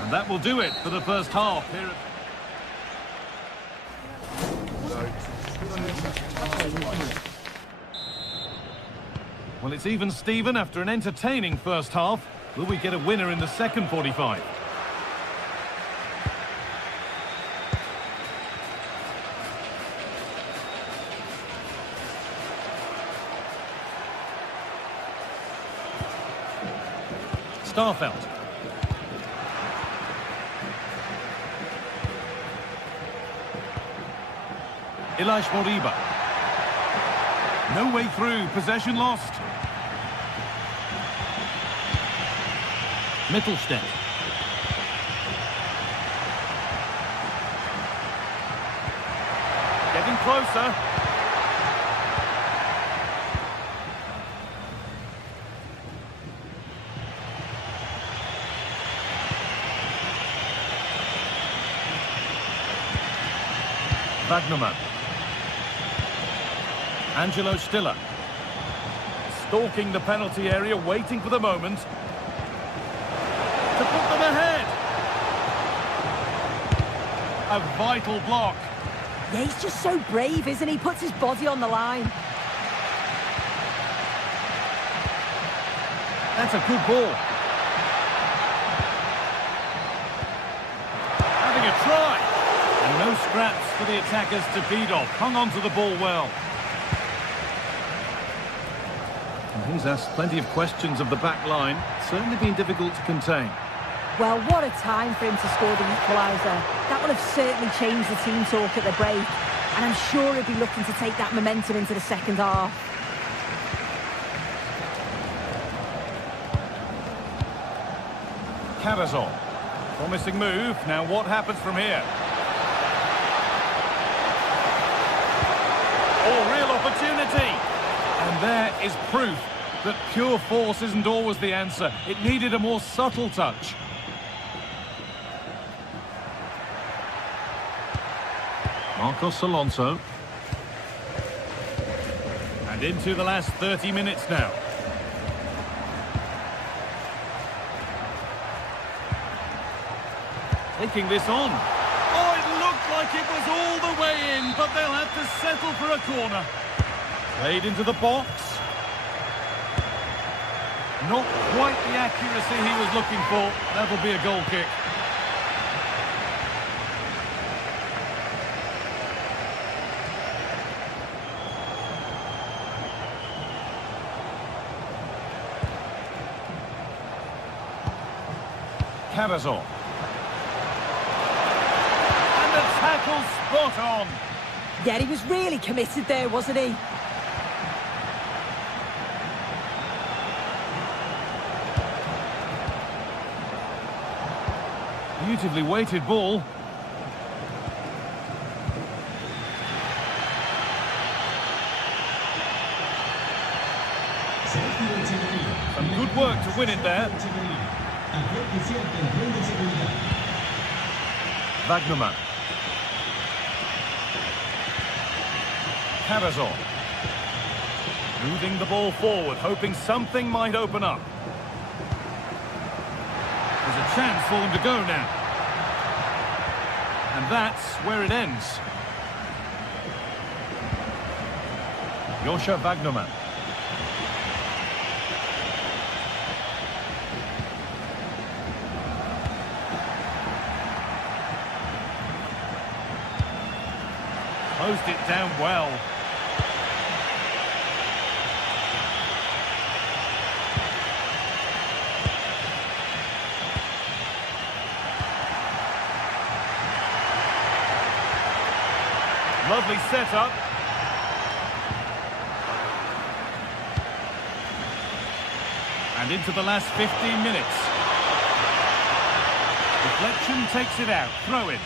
And that will do it for the first half here. Well, it's even Steven after an entertaining first half. Will we get a winner in the second 45? Starfelt. Ilaix Moriba. No way through, possession lost. Mittelstädt. Getting closer. Wagnerman. Angelo Stiller. Stalking the penalty area, waiting for the moment to put them ahead. A vital block. Yeah, he's just so brave, isn't he? Puts his body on the line. That's a good ball. Having a try. And no scraps for the attackers to feed off. Hung on to the ball well. And he's asked plenty of questions of the back line. Certainly been difficult to contain. Well, what a time for him to score the equaliser. That will have certainly changed the team talk at the break. And I'm sure he'll be looking to take that momentum into the second half. Karazor. Promising move. Now what happens from here? Oh, real opportunity. And there is proof that pure force isn't always the answer. It needed a more subtle touch. Marcos Alonso. And into the last 30 minutes now. Taking this on. Oh, it looked like it was all the way in, but they'll have to settle for a corner. Played into the box. Not quite the accuracy he was looking for. That'll be a goal kick. Karazor. And the tackle spot on. Yeah, he was really committed there, wasn't he? Beautifully weighted ball. Some good work to win it there. Wagnerman. Karazor. Moving the ball forward, hoping something might open up. There's a chance for them to go now. And that's where it ends. Joscha Wagnerman. Closed it down well. Lovely setup. And into the last 15 minutes. Deflection takes it out. Throw in.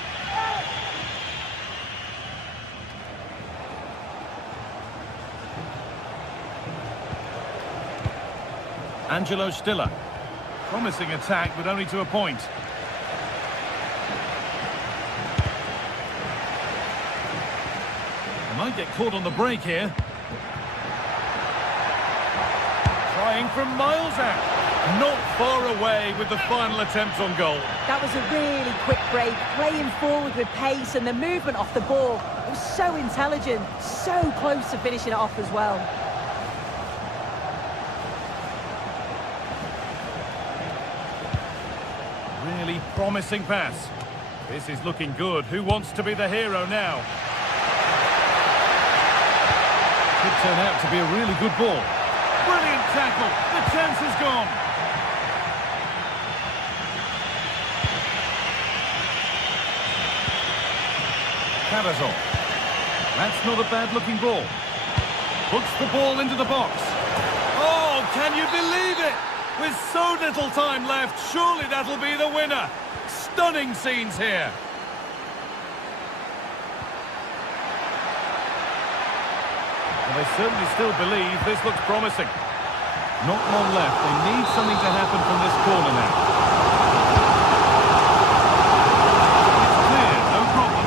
Angelo Stiller. Promising attack, but only to a point. They might get caught on the break here. Trying from miles out. Not far away with the final attempt on goal. That was a really quick break, playing forward with pace, and the movement off the ball. It was so intelligent, so close to finishing it off as well. Really promising pass. This is looking good. Who wants to be the hero now? Could turn out to be a really good ball. Brilliant tackle. The chance is gone. Cavazor. That's not a bad-looking ball. Puts the ball into the box. Oh, can you believe it? With so little time left, surely that'll be the winner. Stunning scenes here. Well, they certainly still believe this looks promising. Not long left. They need something to happen from this corner now. It's clear, no problem.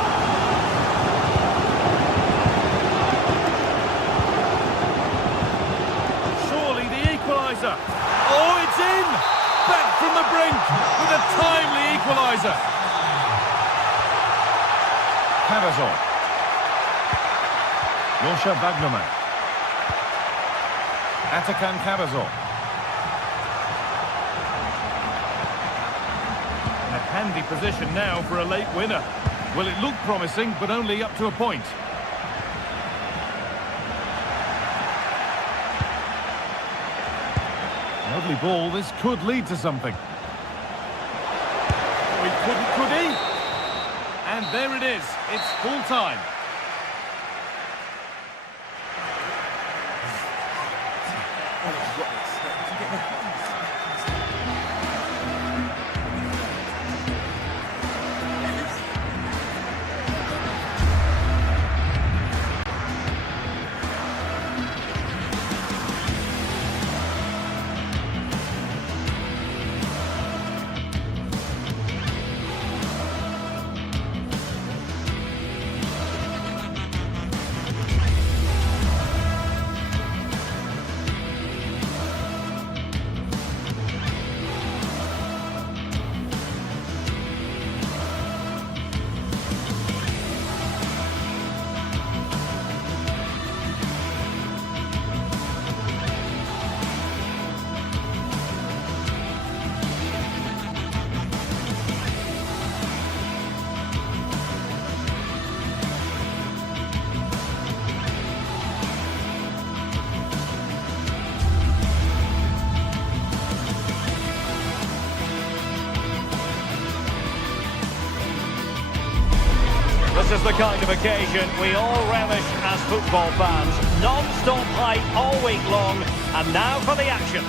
Surely the equaliser. Oh, it's in! Back from the brink with a timely equaliser. Cavazor. Josha Wagnerman. Atakan Cavazor. In a handy position now for a late winner. Well, it looked promising, but only up to a point. Lovely ball. This could lead to something. Oh, he couldn't, could he? And there it is. It's full time. This is the kind of occasion we all relish as football fans. Non-stop hype all week long, and now for the action.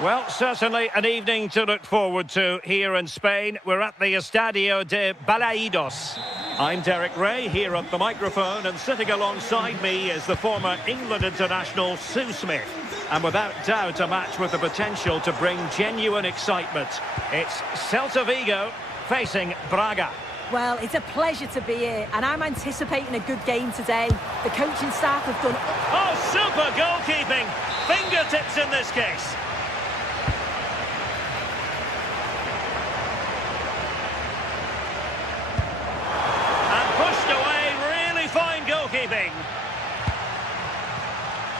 Well, certainly an evening to look forward to here in Spain. We're at the Estadio de Balaídos. I'm Derek Ray, here at the microphone, and sitting alongside me is the former England international Sue Smith. And without doubt, a match with the potential to bring genuine excitement. It's Celta Vigo facing Braga. Well, it's a pleasure to be here, and I'm anticipating a good game today. The coaching staff have done... Oh, super goalkeeping! Fingertips in this case. And pushed away, really fine goalkeeping.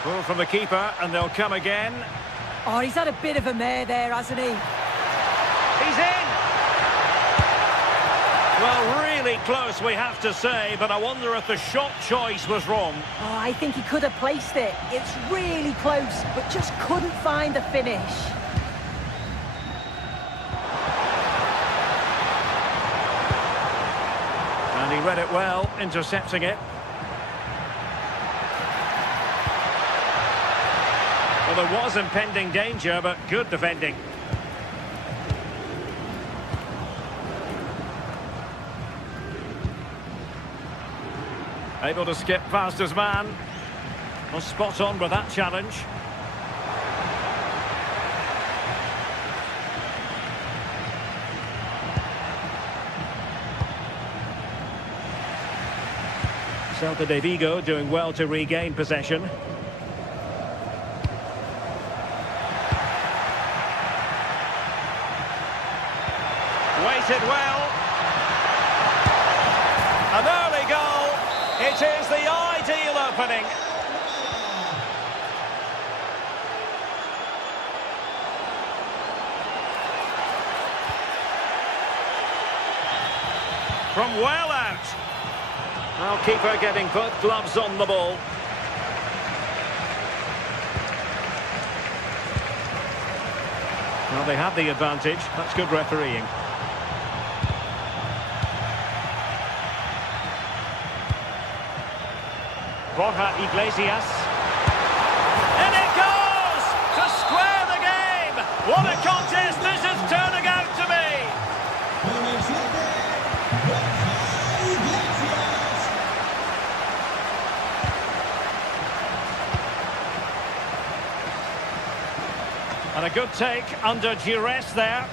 Ball from the keeper, and they'll come again. Oh, he's had a bit of a mare there, hasn't he? He's in! Well, really close, we have to say, but I wonder if the shot choice was wrong. Oh, I think he could have placed it. It's really close, but just couldn't find the finish. And he read it well, intercepting it. Well, there was impending danger, but good defending. Able to skip past his man. Well, spot on with that challenge. Celta de Vigo doing well to regain possession. Waited well. An early goal. It is the ideal opening. From well out. Well, keeper getting both gloves on the ball. Well, they have the advantage. That's good refereeing. Borja Iglesias. And it goes! To square the game! What a contest this is turning out to be! Con el 7, Borja Iglesias. And a good take under duress there.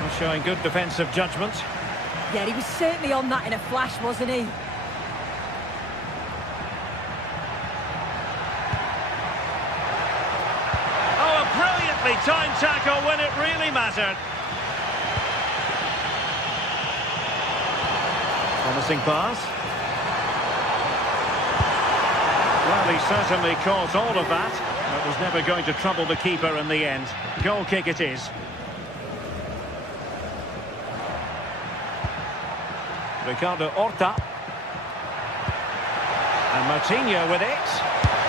Well, showing good defensive judgment. Yeah, he was certainly on that in a flash, wasn't he? Oh, a brilliantly timed tackle when it really mattered. Promising pass. Well, he certainly caught all of that. But was never going to trouble the keeper in the end. Goal kick it is. Ricardo Horta. And Martinho with it.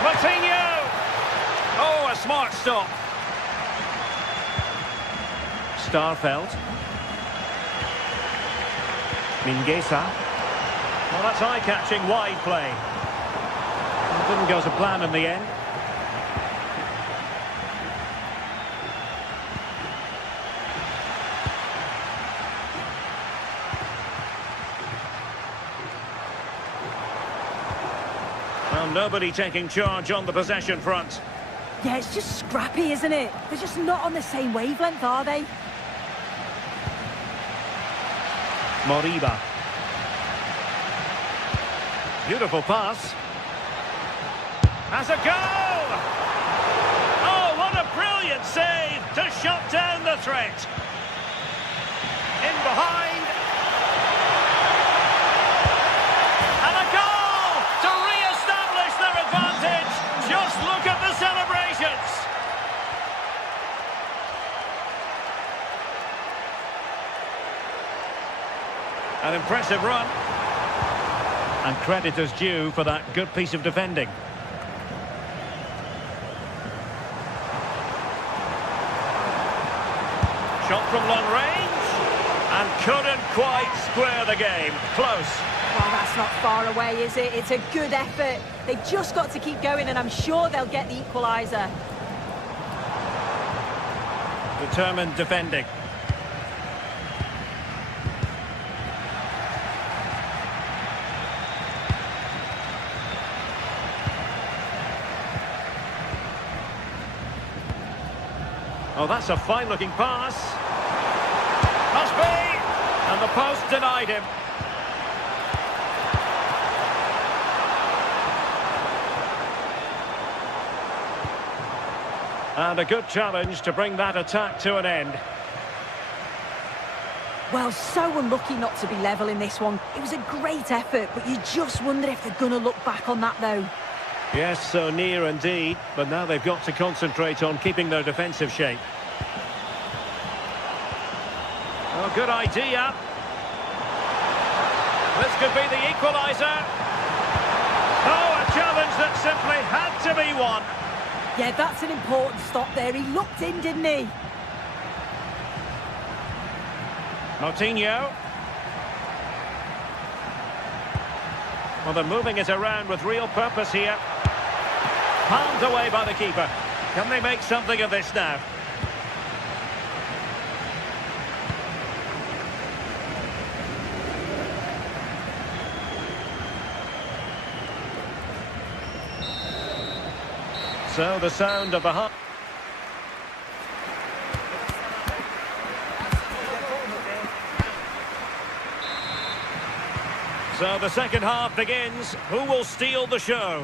Martinho! Oh, a smart stop. Starfelt. Mingueza. Well, that's eye-catching wide play. It didn't go to plan in the end. Well, nobody taking charge on the possession front. Yeah, it's just scrappy, isn't it? They're just not on the same wavelength, are they? Moriba. Beautiful pass. Has a goal! Oh, what a brilliant save to shut down the threat. In behind. And a goal to re-establish their advantage. Just look at the celebrations. An impressive run. And credit is due for that good piece of defending. Shot from long range. And couldn't quite square the game. Close. Well, that's not far away, is it? It's a good effort. They've just got to keep going, and I'm sure they'll get the equaliser. Determined defending. Oh, that's a fine-looking pass. Must be! And the post denied him. And a good challenge to bring that attack to an end. Well, so unlucky not to be level in this one. It was a great effort, but you just wonder if they're going to look back on that, though. Yes, so near indeed, but now they've got to concentrate on keeping their defensive shape. Oh, good idea. This could be the equaliser. Oh, a challenge that simply had to be won. Yeah, that's an important stop there. He looked in, didn't he? Moutinho. Well, they're moving it around with real purpose here. Palmed away by the keeper. Can they make something of this now? So the sound of the heart. So the second half begins. Who will steal the show?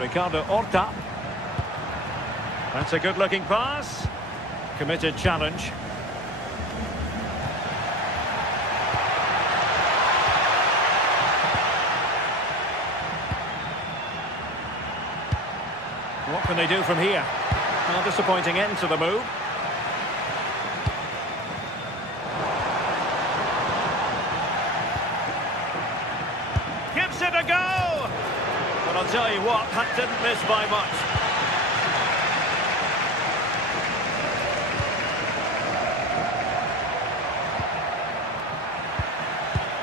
Ricardo Horta. That's a good-looking pass. Committed challenge. What can they do from here? Well, disappointing end to the move. Gives it a go! But I'll tell you what, that didn't miss by much.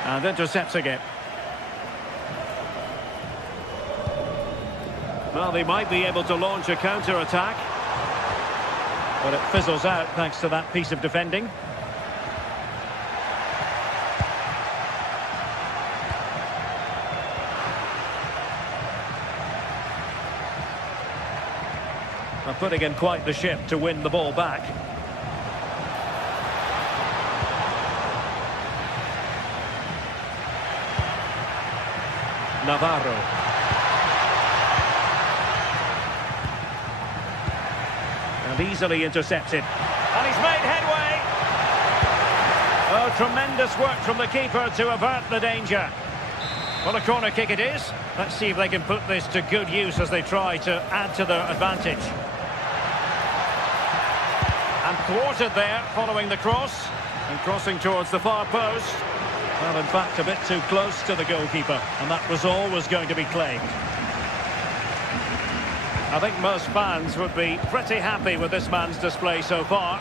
And intercepting it. Well, they might be able to launch a counter-attack. But it fizzles out thanks to that piece of defending. They're putting in quite the shift to win the ball back. Navarro. And easily intercepted. And he's made headway. Oh, tremendous work from the keeper to avert the danger. Well, a corner kick it is. Let's see if they can put this to good use as they try to add to their advantage. And thwarted there following the cross. And crossing towards the far post. Well, in fact, a bit too close to the goalkeeper. And that was always going to be claimed. I think most fans would be pretty happy with this man's display so far.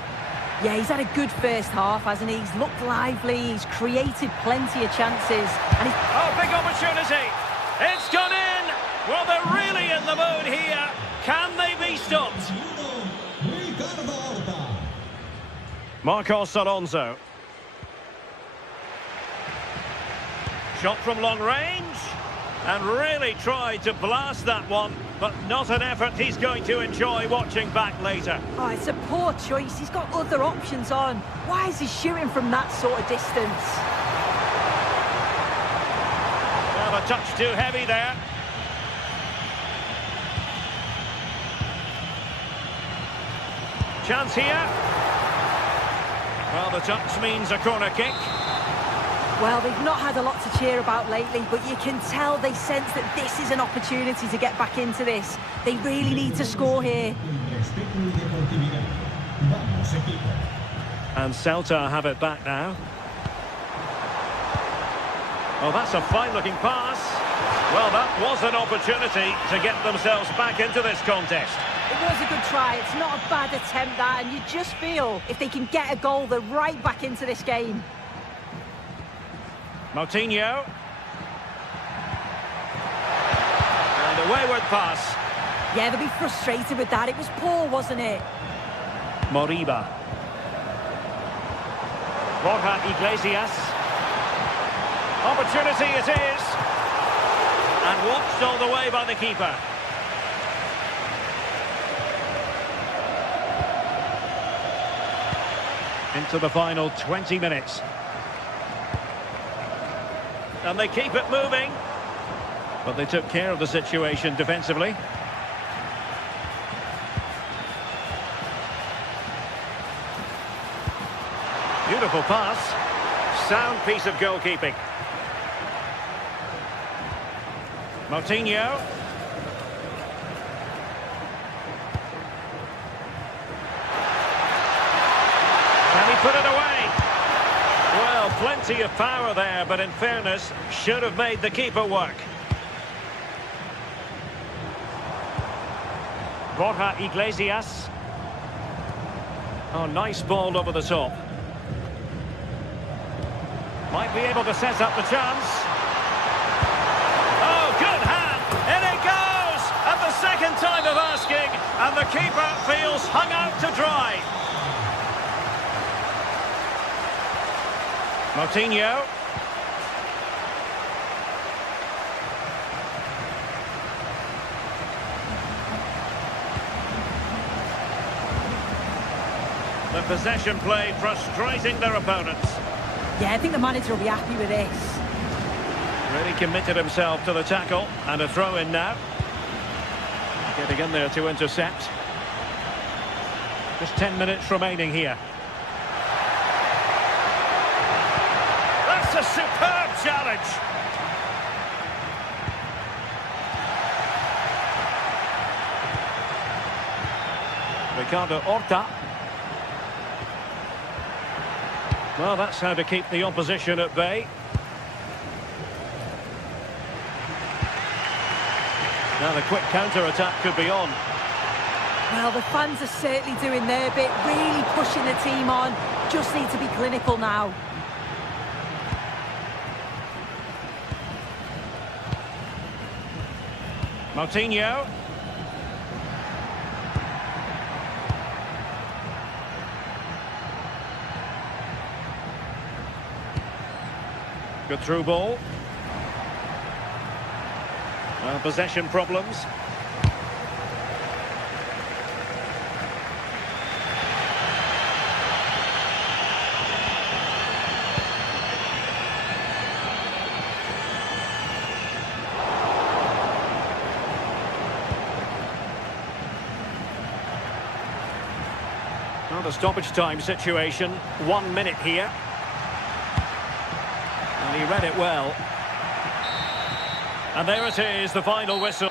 Yeah, he's had a good first half, hasn't he? He's looked lively, he's created plenty of chances. And oh, big opportunity! It's gone in! Well, they're really in the mood here. Can they be stopped? Marcos Alonso. Shot from long range. And really tried to blast that one, but not an effort he's going to enjoy watching back later. Oh, it's a poor choice. He's got other options on. Why is he shooting from that sort of distance? Well, a touch too heavy there. Chance here. Well, the touch means a corner kick. Well, they've not had a lot to cheer about lately, but you can tell they sense that this is an opportunity to get back into this. They really need to score here. And Celta have it back now. Oh, that's a fine-looking pass. Well, that was an opportunity to get themselves back into this contest. It was a good try. It's not a bad attempt, that, and you just feel if they can get a goal, they're right back into this game. Moutinho. And a wayward pass. Yeah, they'll be frustrated with that. It was poor, wasn't it? Moriba. Borja Iglesias. Opportunity it is. And watched all the way by the keeper. Into the final 20 minutes. And they keep it moving. But they took care of the situation defensively. Beautiful pass. Sound piece of goalkeeping. Moutinho. Plenty of power there, but in fairness, should have made the keeper work. Borja Iglesias. Oh, nice ball over the top. Might be able to set up the chance. Oh, good hand! In it goes! At the second time of asking, and the keeper feels hung out to dry. Moutinho. The possession play frustrating their opponents. Yeah, I think the manager will be happy with this. Really committed himself to the tackle, and a throw in now. Getting in there to intercept. Just 10 minutes remaining here. That's a superb challenge. Ricardo Horta. Well, that's how to keep the opposition at bay. Now the quick counter-attack could be on. Well, the fans are certainly doing their bit, really pushing the team on. Just need to be clinical now. Moutinho. Good through ball. Possession problems. Well, the stoppage time situation. 1 minute here. And he read it well. And there it is, the final whistle.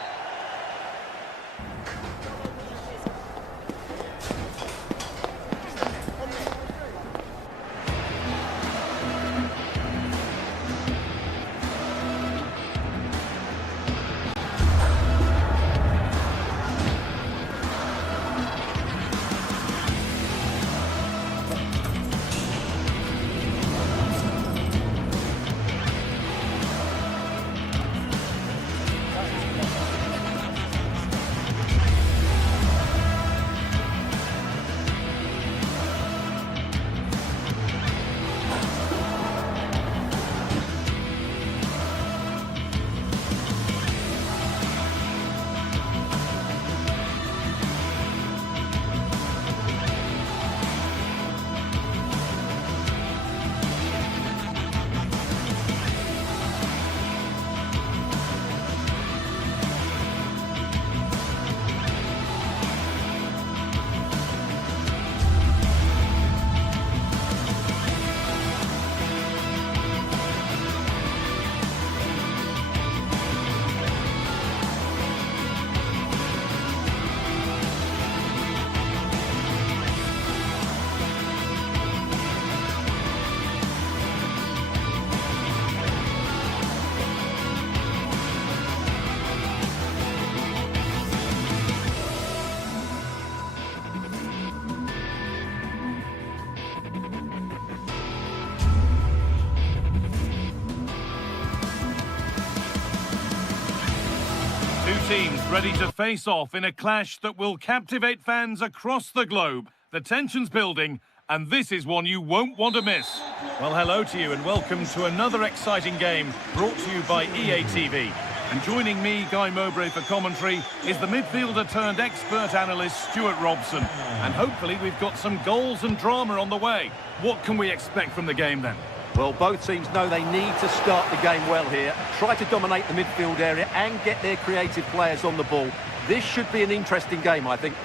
Two teams ready to face off in a clash that will captivate fans across the globe. The tension's building, and this is one you won't want to miss. Well, hello to you and welcome to another exciting game brought to you by EA TV. And joining me, Guy Mowbray, for commentary is the midfielder-turned-expert analyst Stuart Robson. And hopefully we've got some goals and drama on the way. What can we expect from the game then? Well, both teams know they need to start the game well here. Try to dominate the midfield area and get their creative players on the ball. This should be an interesting game, I think.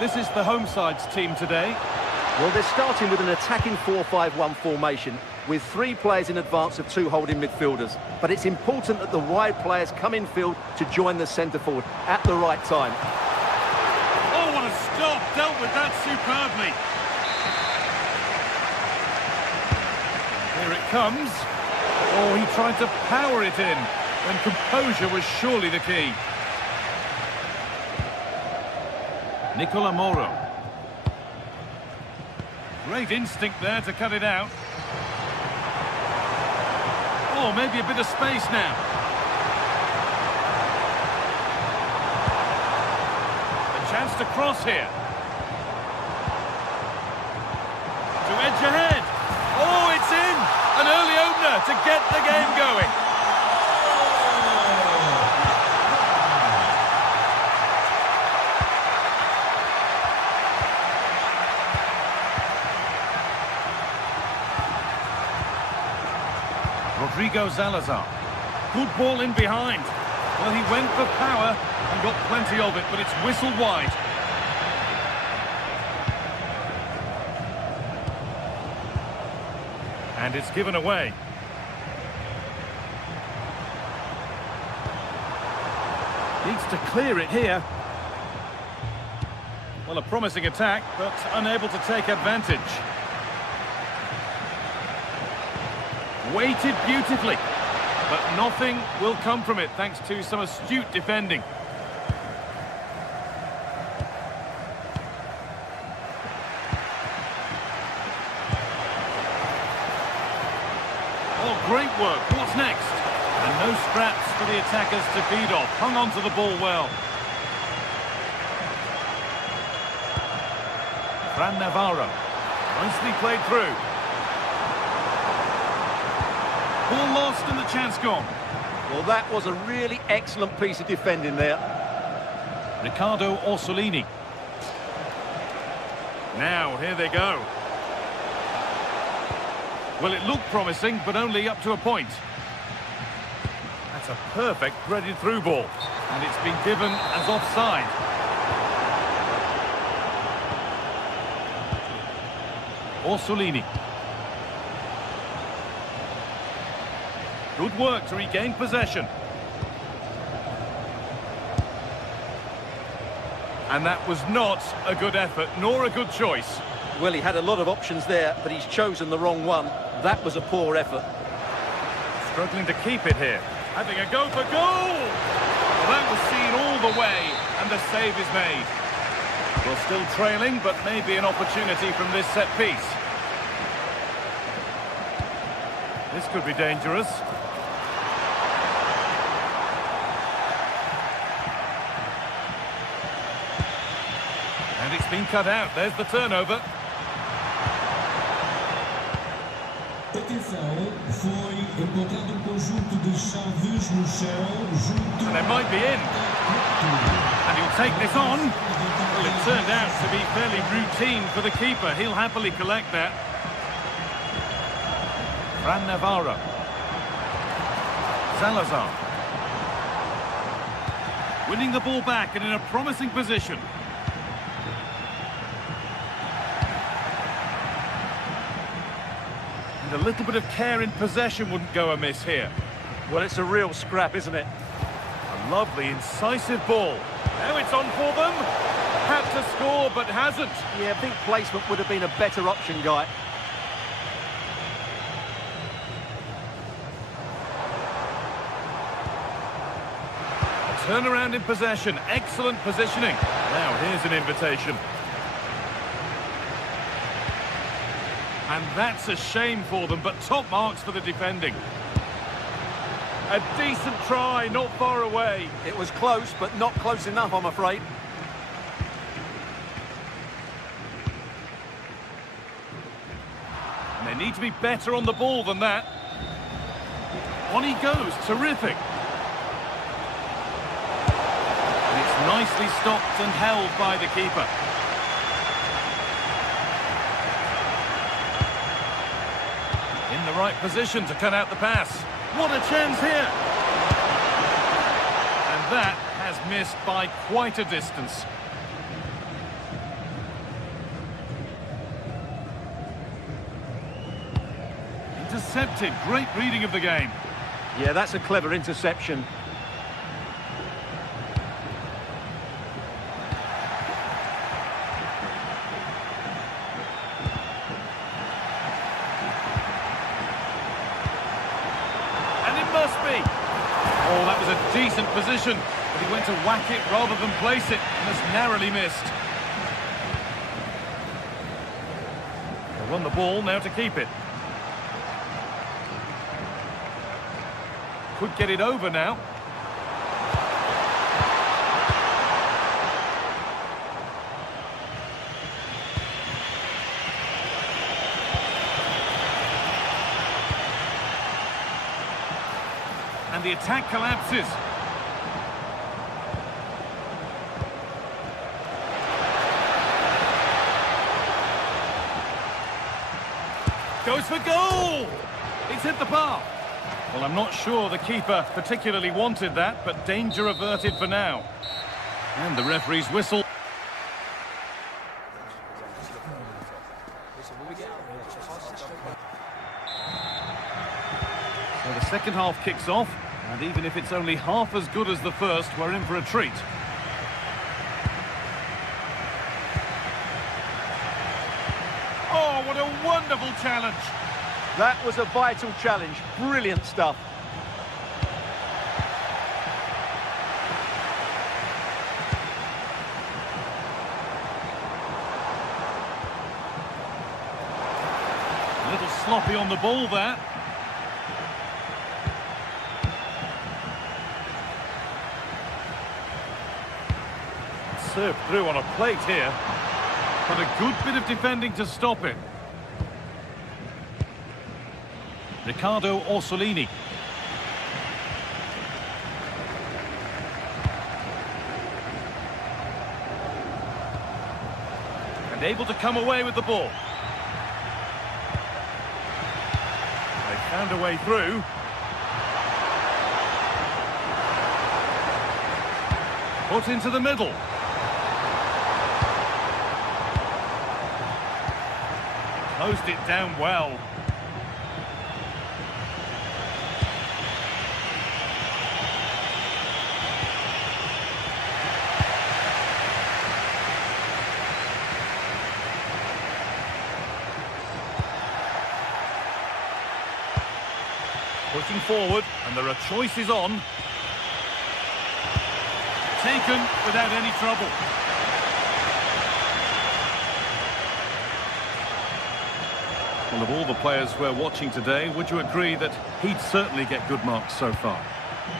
This is the home side's team today. Well, they're starting with an attacking 4-5-1 formation with 3 players in advance of 2 holding midfielders. But it's important that the wide players come in field to join the centre forward at the right time. Oh, what a stop! Dealt with that superbly. comes. Oh, he tried to power it in, and composure was surely the key. Nicola Moro. Great instinct there to cut it out. Oh, maybe a bit of space now. A chance to cross here. To edge ahead. Oh, it's in! An early opener to get the game going. Rodrigo Salazar. Good ball in behind. Well, he went for power and got plenty of it, but it's whistled wide. And it's given away. Needs to clear it here. Well, a promising attack, but unable to take advantage. Waited beautifully, but nothing will come from it thanks to some astute defending. Oh, great work. What's next? And no scraps for the attackers to feed off. Hung on to the ball well. Fran Navarro. Nicely played through. Ball lost and the chance gone. Well, that was a really excellent piece of defending there. Riccardo Orsolini. Now, here they go. Well, it looked promising, but only up to a point. That's a perfect threaded through ball. And it's been given as offside. Orsolini. Good work to regain possession. And that was not a good effort, nor a good choice. Well, he had a lot of options there, but he's chosen the wrong one. That was a poor effort. Struggling to keep it here. Having a go for goal! Well, that was seen all the way, and the save is made. Well, still trailing, but maybe an opportunity from this set piece. This could be dangerous. And it's been cut out. There's the turnover. Atenção, foi encontrado conjunto de chaves no chão junto. And they might be in. And he'll take this on. Well, it turned out to be fairly routine for the keeper. He'll happily collect that. Fran Navarro. Salazar. Winning the ball back and in a promising position. And a little bit of care in possession wouldn't go amiss here. Well, it's a real scrap, isn't it? A lovely, incisive ball. Now it's on for them. Had to score, but hasn't. Yeah, I think placement would have been a better option, Guy. A turnaround in possession. Excellent positioning. Now here's an invitation. And that's a shame for them, but top marks for the defending. A decent try, not far away. It was close, but not close enough, I'm afraid. And they need to be better on the ball than that. On he goes, terrific. And it's nicely stopped and held by the keeper. In the right position to cut out the pass. What a chance here! And that has missed by quite a distance. Intercepted, great reading of the game. Yeah, that's a clever interception. It must be. Oh, that was a decent position, but he went to whack it rather than place it, and has narrowly missed. They'll run the ball now to keep it. Could get it over now. And the attack collapses. Goes for goal! It's hit the bar. Well, I'm not sure the keeper particularly wanted that, but danger averted for now. And the referee's whistle. So the second half kicks off, and even if it's only half as good as the first, we're in for a treat. Oh, what a wonderful challenge! That was a vital challenge. Brilliant stuff. A little sloppy on the ball there. Served through on a plate here, but a good bit of defending to stop it. Riccardo Orsolini. And able to come away with the ball. They found a way through. Put into the middle. Closed it down well. Pushing forward, and there are choices on. Taken without any trouble. Well, of all the players we're watching today, would you agree that he'd certainly get good marks so far?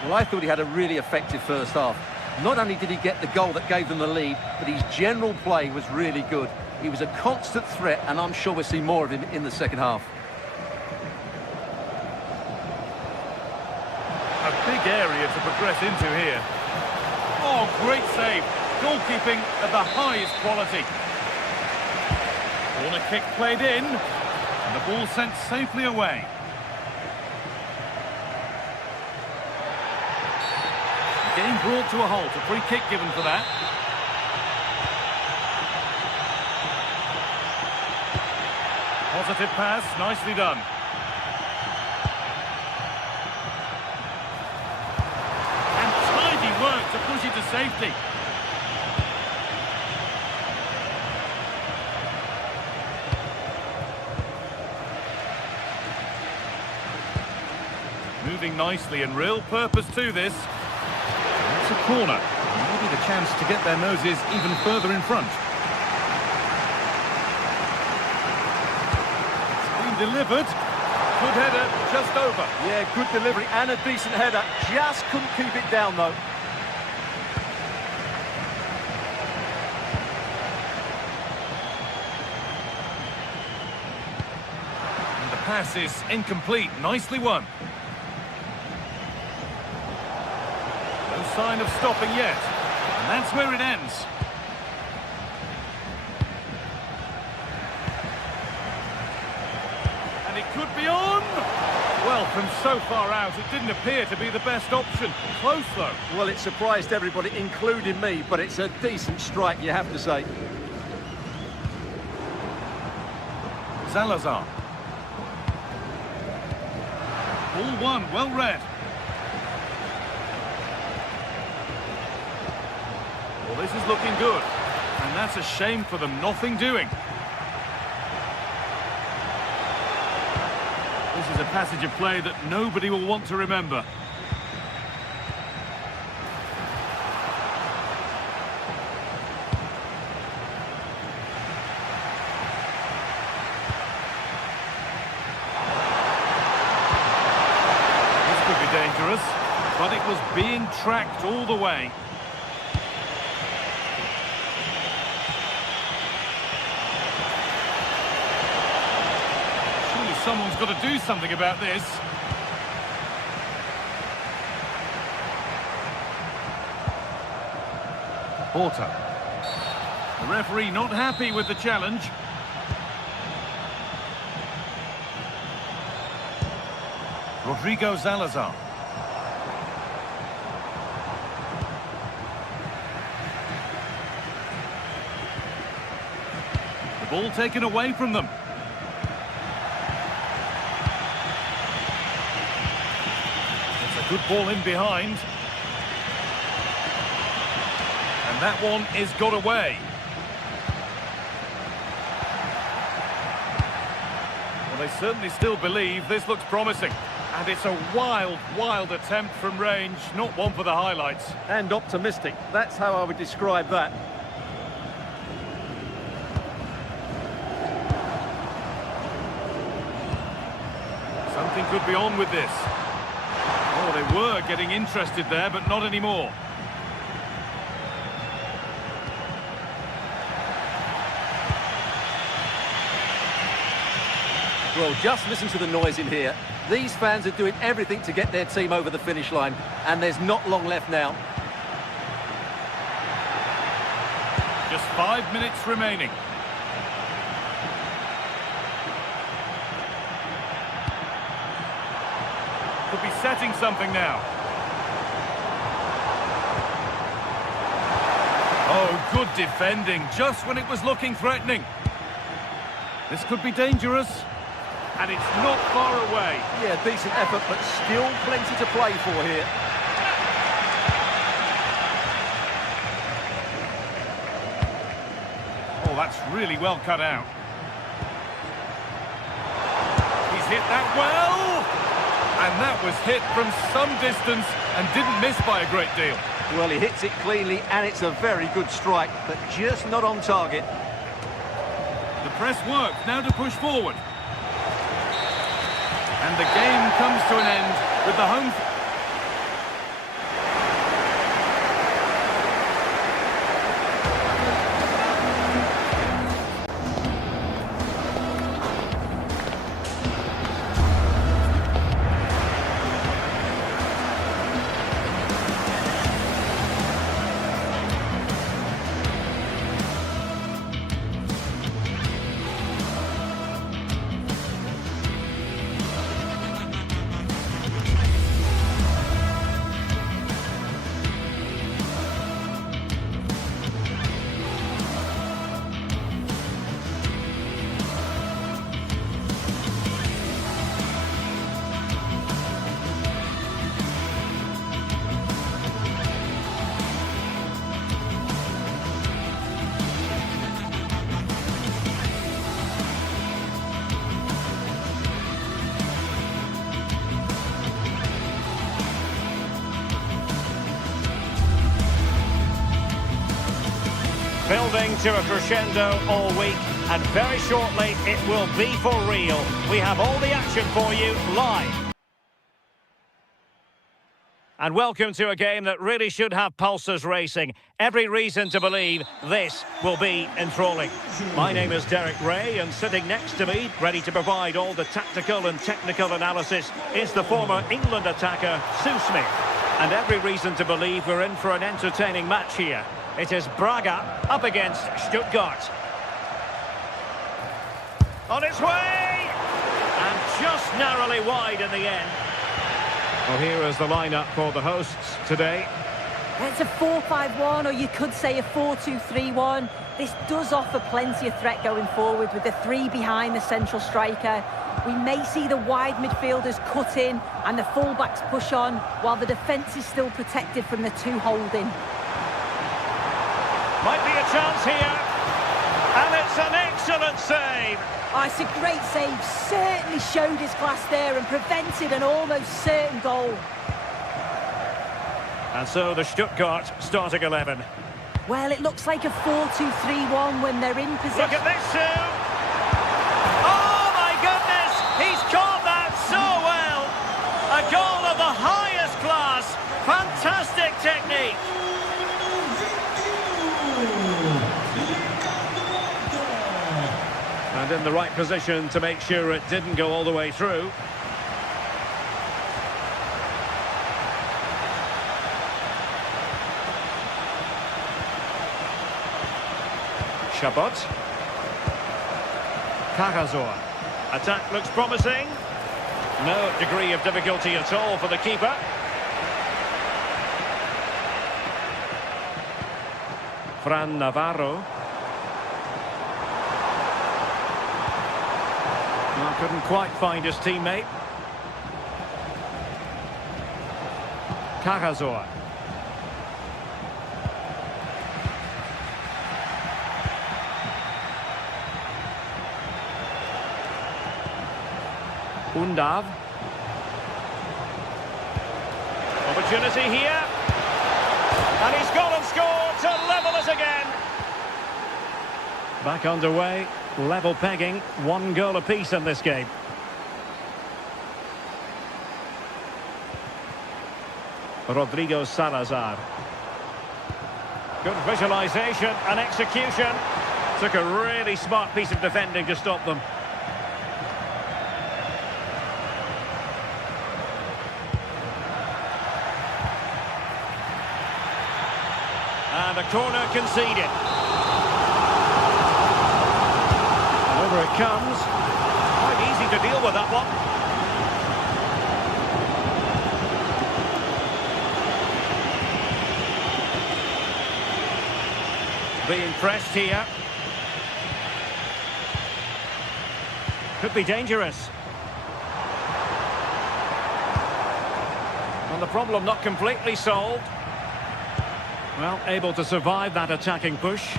Well, I thought he had a really effective first half. Not only did he get the goal that gave them the lead, but his general play was really good. He was a constant threat, and I'm sure we'll see more of him in the second half. A big area to progress into here. Oh, great save. Goalkeeping at the highest quality. Corner kick played in, and the ball sent safely away. The game brought to a halt. A free kick given for that. Positive pass, nicely done. Work to push it to safety. Moving nicely and real purpose to this. That's a corner. Maybe the chance to get their noses even further in front. It's been delivered. Good header, just over. Yeah, good delivery and a decent header. Just couldn't keep it down, though. Pass is incomplete. Nicely won. No sign of stopping yet. And that's where it ends. And it could be on! Well, from so far out, it didn't appear to be the best option. Close, though. Well, it surprised everybody, including me, but it's a decent strike, you have to say. Salazar. Ball one, well read. Well, this is looking good. And that's a shame for them, nothing doing. There's This is a passage of play that nobody will want to remember. This could be dangerous, but it was being tracked all the way. Someone's got to do something about this. Porter. The referee not happy with the challenge. Rodrigo Salazar. The ball taken away from them. Good ball in behind. And that one is got away. Well, they certainly still believe this looks promising. And it's a wild, wild attempt from range, not one for the highlights. And optimistic. That's how I would describe that. Something could be on with this. Oh, they were getting interested there, but not anymore. Well, just listen to the noise in here. These fans are doing everything to get their team over the finish line, and there's not long left now. Just 5 minutes remaining. Could be setting something now. Oh, good defending, just when it was looking threatening. This could be dangerous. And it's not far away. Yeah, decent effort, but still plenty to play for here. Oh, that's really well cut out. He's hit that well. And that was hit from some distance and didn't miss by a great deal. Well, he hits it cleanly, and it's a very good strike, but just not on target. The press works, now to push forward. And the game comes to an end with the home... Building to a crescendo all week, and very shortly it will be for real. We have all the action for you live. And welcome to a game that really should have pulses racing. Every reason to believe this will be enthralling. My name is Derek Ray, and sitting next to me, ready to provide all the tactical and technical analysis, is the former England attacker, Sue Smith. And every reason to believe we're in for an entertaining match here. It is Braga up against Stuttgart. On its way! And just narrowly wide in the end. Well, here is the lineup for the hosts today. It's a 4-5-1, or you could say a 4-2-3-1. This does offer plenty of threat going forward with the three behind the central striker. We may see the wide midfielders cut in and the fullbacks push on, while the defence is still protected from the two holding. Might be a chance here, and it's an excellent save. Oh, it's a great save. Certainly showed his class there and prevented an almost certain goal. And so the Stuttgart starting 11. Well, it looks like a 4-2-3-1 when they're in possession. Look at this, Sue! Oh, my goodness! He's caught that so well! A goal of the highest class! Fantastic technique! And in the right position to make sure it didn't go all the way through. Chabot. Carrazor. Attack looks promising. No degree of difficulty at all for the keeper. Fran Navarro. Well, couldn't quite find his teammate. Carrazor. Undav. Opportunity here. And he's gone and scored to level us again. Back underway, level pegging, 1 goal apiece in this game. Rodrigo Salazar. Good visualisation and execution. Took a really smart piece of defending to stop them. And a corner conceded. And over it comes. Quite easy to deal with that one. Being pressed here. Could be dangerous. And the problem not completely solved. Well, able to survive that attacking push.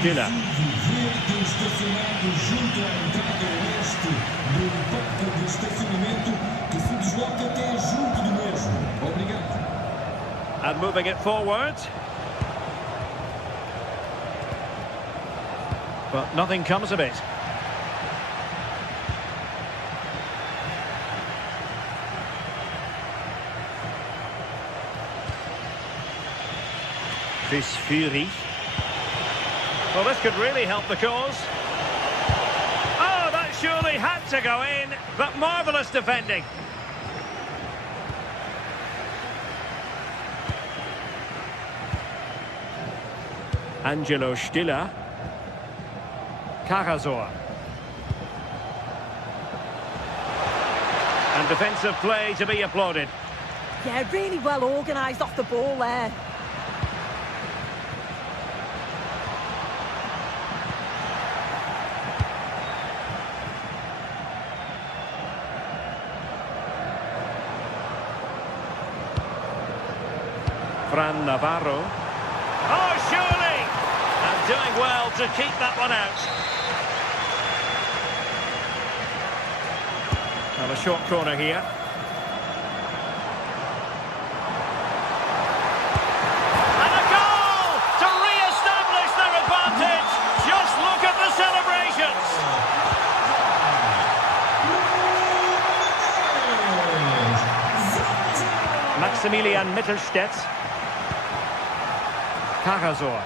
Stiller. And moving it forward. But nothing comes of it. Chris Fury. Well, this could really help the cause. Oh, that surely had to go in, but marvellous defending. Angelo Stiller. Carrazor. And defensive play to be applauded. Yeah, really well organised off the ball there. Fran Navarro. Oh, surely! And doing well to keep that one out. Well, a short corner here. And a goal to re-establish their advantage. Just look at the celebrations. Maximilian Mittelstädt. Carrazor.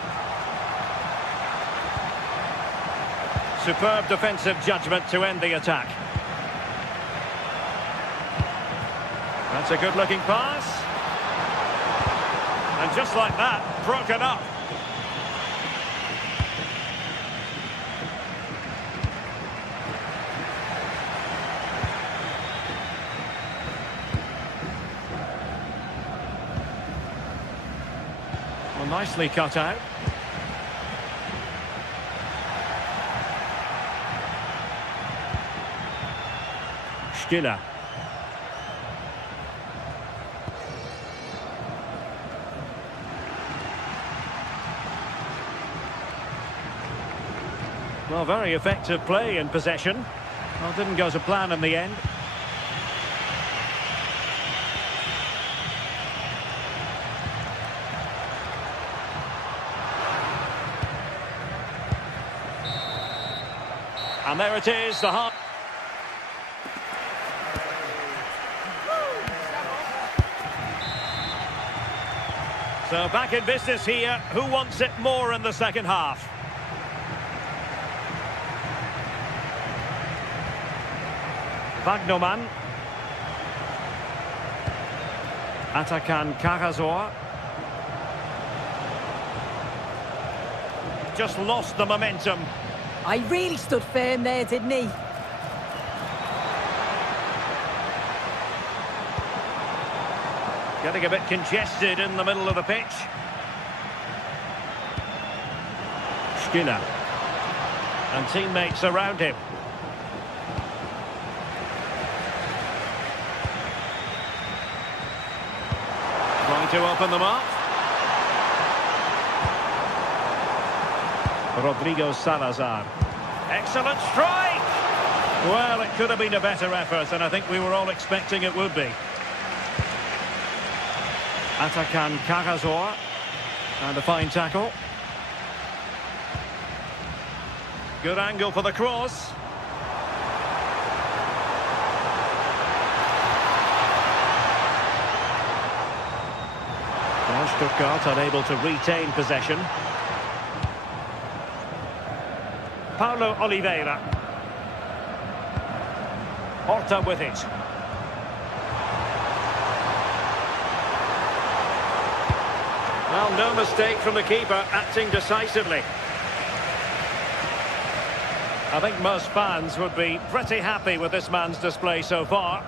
Superb defensive judgment to end the attack. That's a good-looking pass. And just like that, broken up. Well, nicely cut out. Stiller. Well, very effective play in possession. Well, didn't go to plan in the end. And there it is, the half. So back in business here. Who wants it more in the second half? Wagnerman. Atakan Karazor. Just lost the momentum. I really stood firm there, didn't he? Getting a bit congested in the middle of the pitch. Stiller. And teammates around him. Trying to open them up. Rodrigo Salazar. Excellent strike! Well, it could have been a better effort, and I think we were all expecting it would be. Atakan Karazor. And a fine tackle. Good angle for the cross. Well, Stuttgart unable to retain possession. Paulo Oliveira. Horta with it. Well, no mistake from the keeper, acting decisively. I think most fans would be pretty happy with this man's display so far.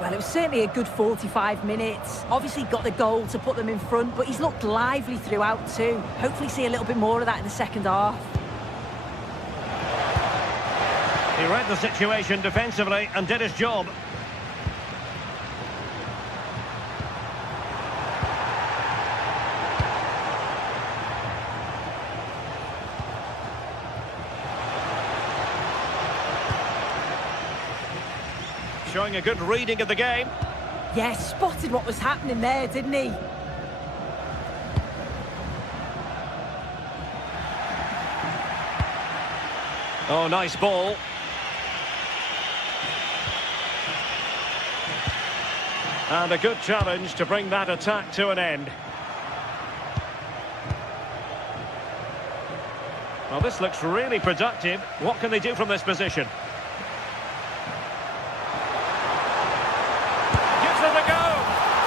Well, it was certainly a good 45 minutes. Obviously got the goal to put them in front, but he's looked lively throughout too. Hopefully see a little bit more of that in the second half. He read the situation defensively and did his job. Showing a good reading of the game. Yeah, spotted what was happening there, didn't he? Oh, nice ball. And a good challenge to bring that attack to an end. Well, this looks really productive. What can they do from this position? Gives them a go.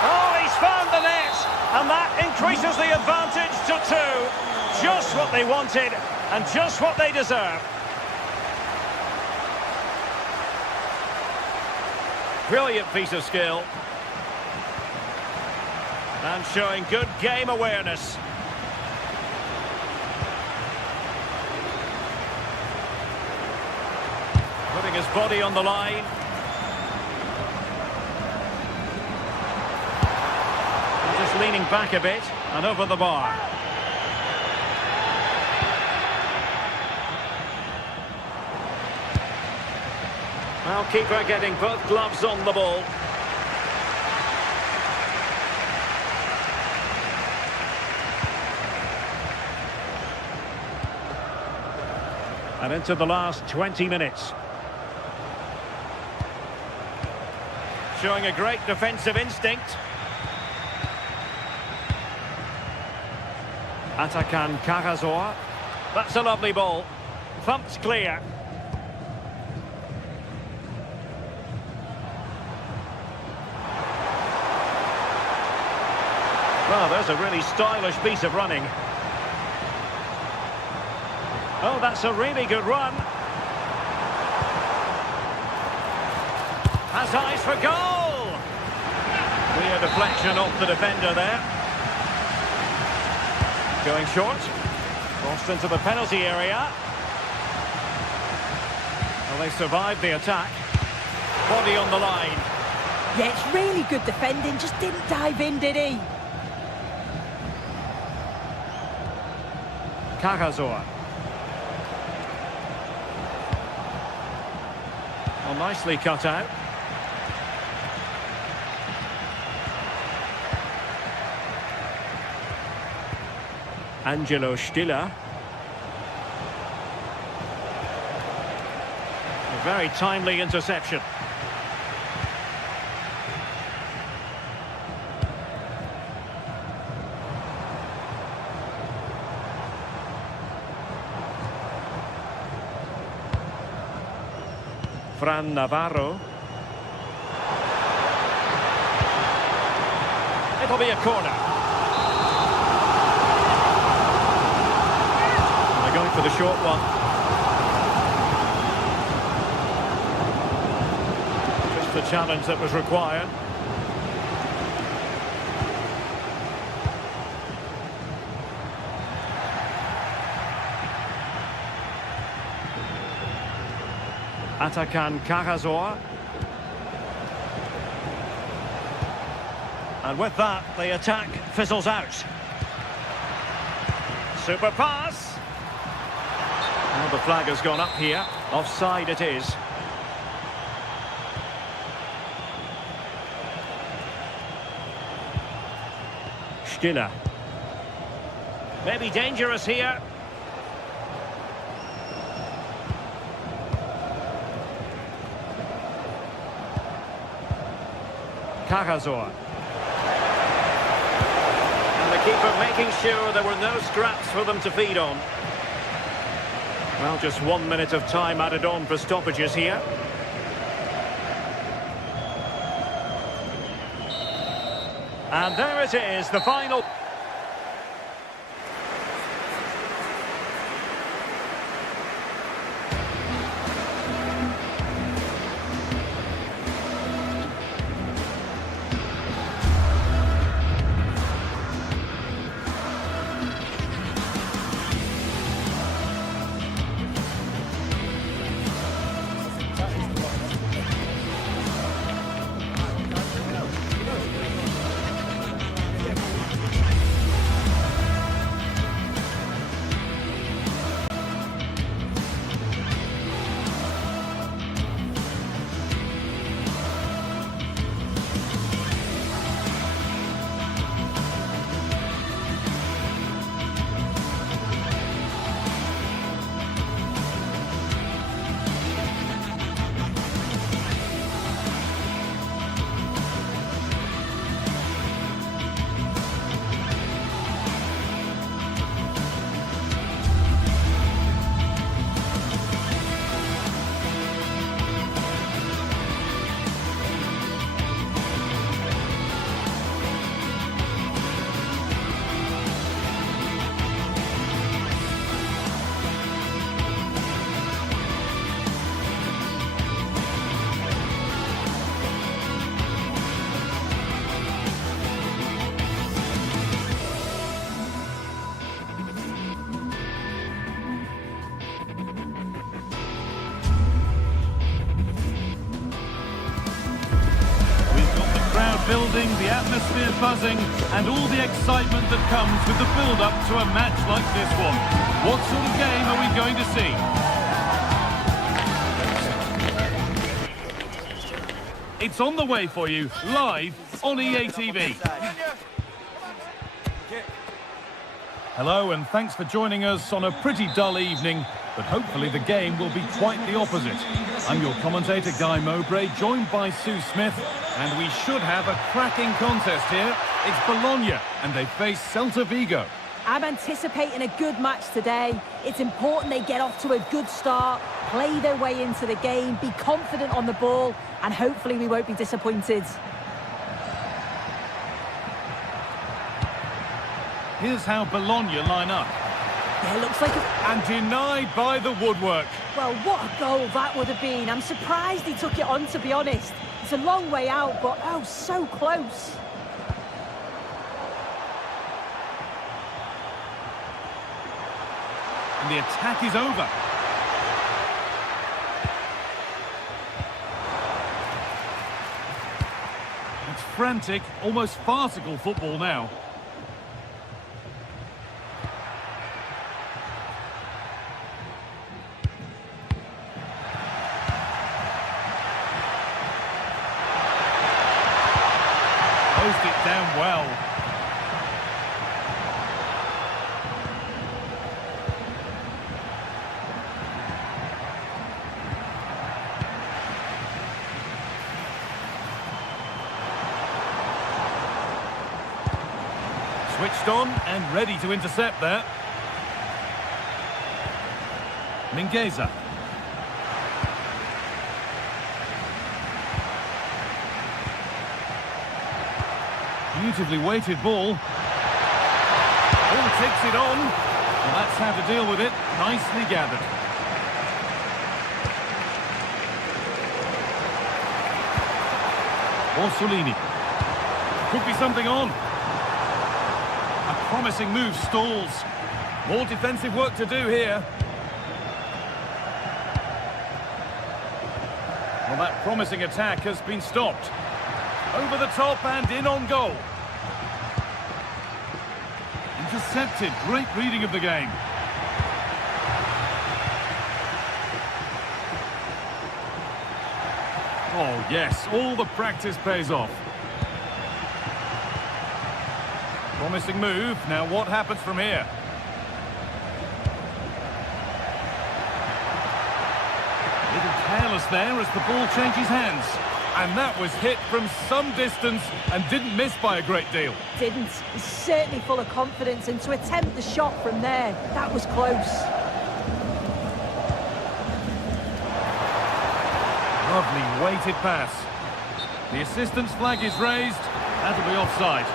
Oh, he's found the net. And that increases the advantage to 2. Just what they wanted and just what they deserve. Brilliant piece of skill. And showing good game awareness. Putting his body on the line. And just leaning back a bit and over the bar. Well, keeper getting both gloves on the ball. And into the last 20 minutes. Showing a great defensive instinct. Atakan Karazor. That's a lovely ball. Thumped clear. Well, there's a really stylish piece of running. Oh, that's a really good run. Has eyes for goal. Clear deflection off the defender there. Going short. Crossed into the penalty area. Well, they survived the attack. body on the line. Yeah, it's really good defending, just didn't dive in, did he? Cajazor. Well, nicely cut out. Angelo Stiller. A very timely interception. Fran Navarro. It'll be a corner. They're going for the short one. Just the challenge that was required. Atakan Cajazor. And with that, the attack fizzles out. Super pass. Well, the flag has gone up here. Offside it is. Stiller. Maybe dangerous here. Cajazor. And the keeper making sure there were no scraps for them to feed on. Well, just 1 minute of time added on for stoppages here. And there it is, the final. Building, the atmosphere buzzing, and all the excitement that comes with the build-up to a match like this one. What sort of game are we going to see? It's on the way for you, live on EA TV. Hello, and thanks for joining us on a pretty dull evening, but hopefully the game will be quite the opposite. I'm your commentator, Guy Mowbray, joined by Sue Smith, and we should have a cracking contest here. It's Bologna, and they face Celta Vigo. I'm anticipating a good match today. It's important they get off to a good start, play their way into the game, be confident on the ball, and hopefully we won't be disappointed. Here's how Bologna line up. Yeah, looks like And denied by the woodwork. Well, what a goal that would have been. I'm surprised he took it on, to be honest. It's a long way out, but oh, so close. And the attack is over. It's frantic, almost farcical football now. Post it down well. Switched on and ready to intercept there. Mingueza. Beautifully weighted ball. Ball takes it on. Well, that's how to deal with it. Nicely gathered. Orsolini. Could be something on. A promising move stalls. More defensive work to do here. Well, that promising attack has been stopped. Over the top and in on goal. Intercepted. Great reading of the game. Oh, yes. All the practice pays off. Promising move. Now what happens from here? A little careless there as the ball changes hands. And that was hit from some distance and didn't miss by a great deal. Didn't. He's certainly full of confidence, and to attempt the shot from there, that was close. Lovely weighted pass. The assistant's flag is raised. That'll be offside.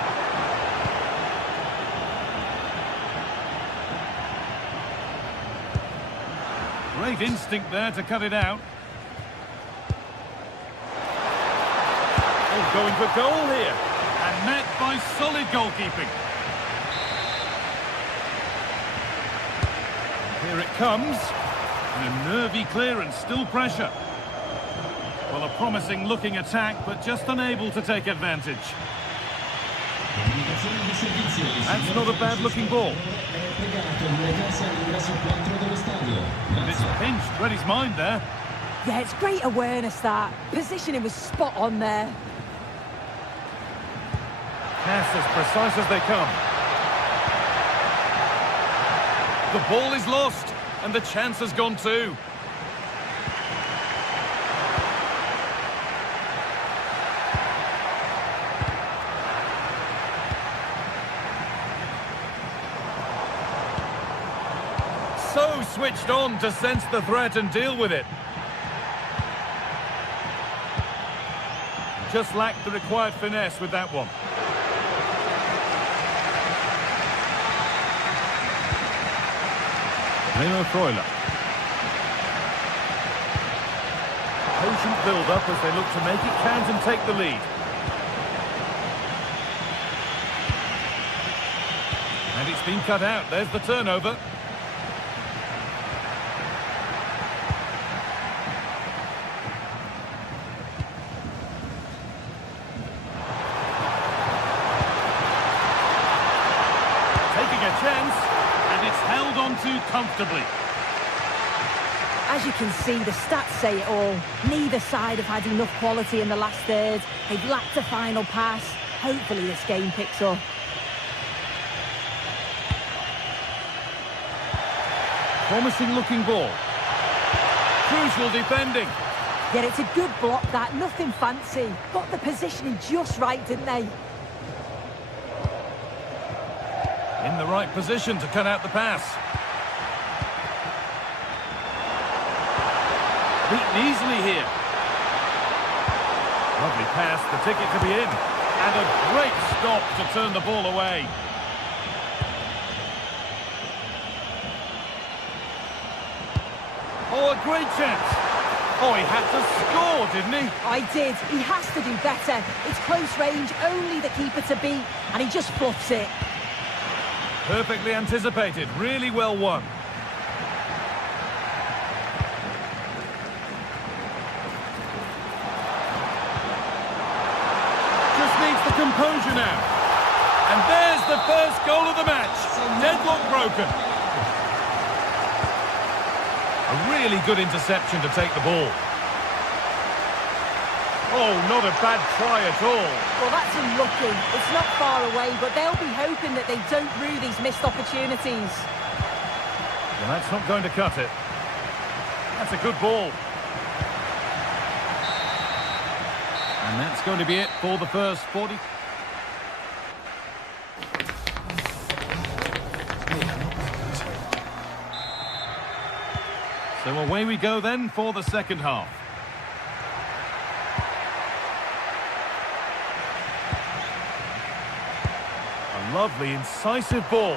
Great instinct there to cut it out. Oh, going for goal here. And met by solid goalkeeping. Here it comes. And a nervy clearance, still pressure. Well, a promising looking attack, but just unable to take advantage. That's not a bad looking ball. And it's pinched, read his mind there. Yeah, it's great awareness, that. Positioning was spot on there. Pass as precise as they come. The ball is lost, and the chance has gone too. So switched on to sense the threat and deal with it. Just lacked the required finesse with that one. Leno Freuler. Patient build-up as they look to make it count and take the lead. And it's been cut out. There's the turnover. Taking a chance, and it's held on to comfortably. As you can see, the stats say it all. Neither side have had enough quality in the last third. They've lacked a final pass. Hopefully this game picks up. Promising looking ball. Crucial defending. Yeah, it's a good block, that. Nothing fancy. Got the positioning just right, didn't they? In the right position to cut out the pass. Beaten easily here. Lovely pass, the ticket to be in. And a great stop to turn the ball away. Oh, a great chance. Oh, he had to score, didn't he? I did. He has to do better. It's close range, only the keeper to beat, and he just fluffs it. Perfectly anticipated, really well won. Just composure now. And there's the first goal of the match. Deadlock broken. A really good interception to take the ball. Oh, not a bad try at all. Well, that's unlucky. It's not far away, but they'll be hoping that they don't rue these missed opportunities. Well, that's not going to cut it. That's a good ball. And that's going to be it for the first 40. So away we go then for the second half. A lovely, incisive ball.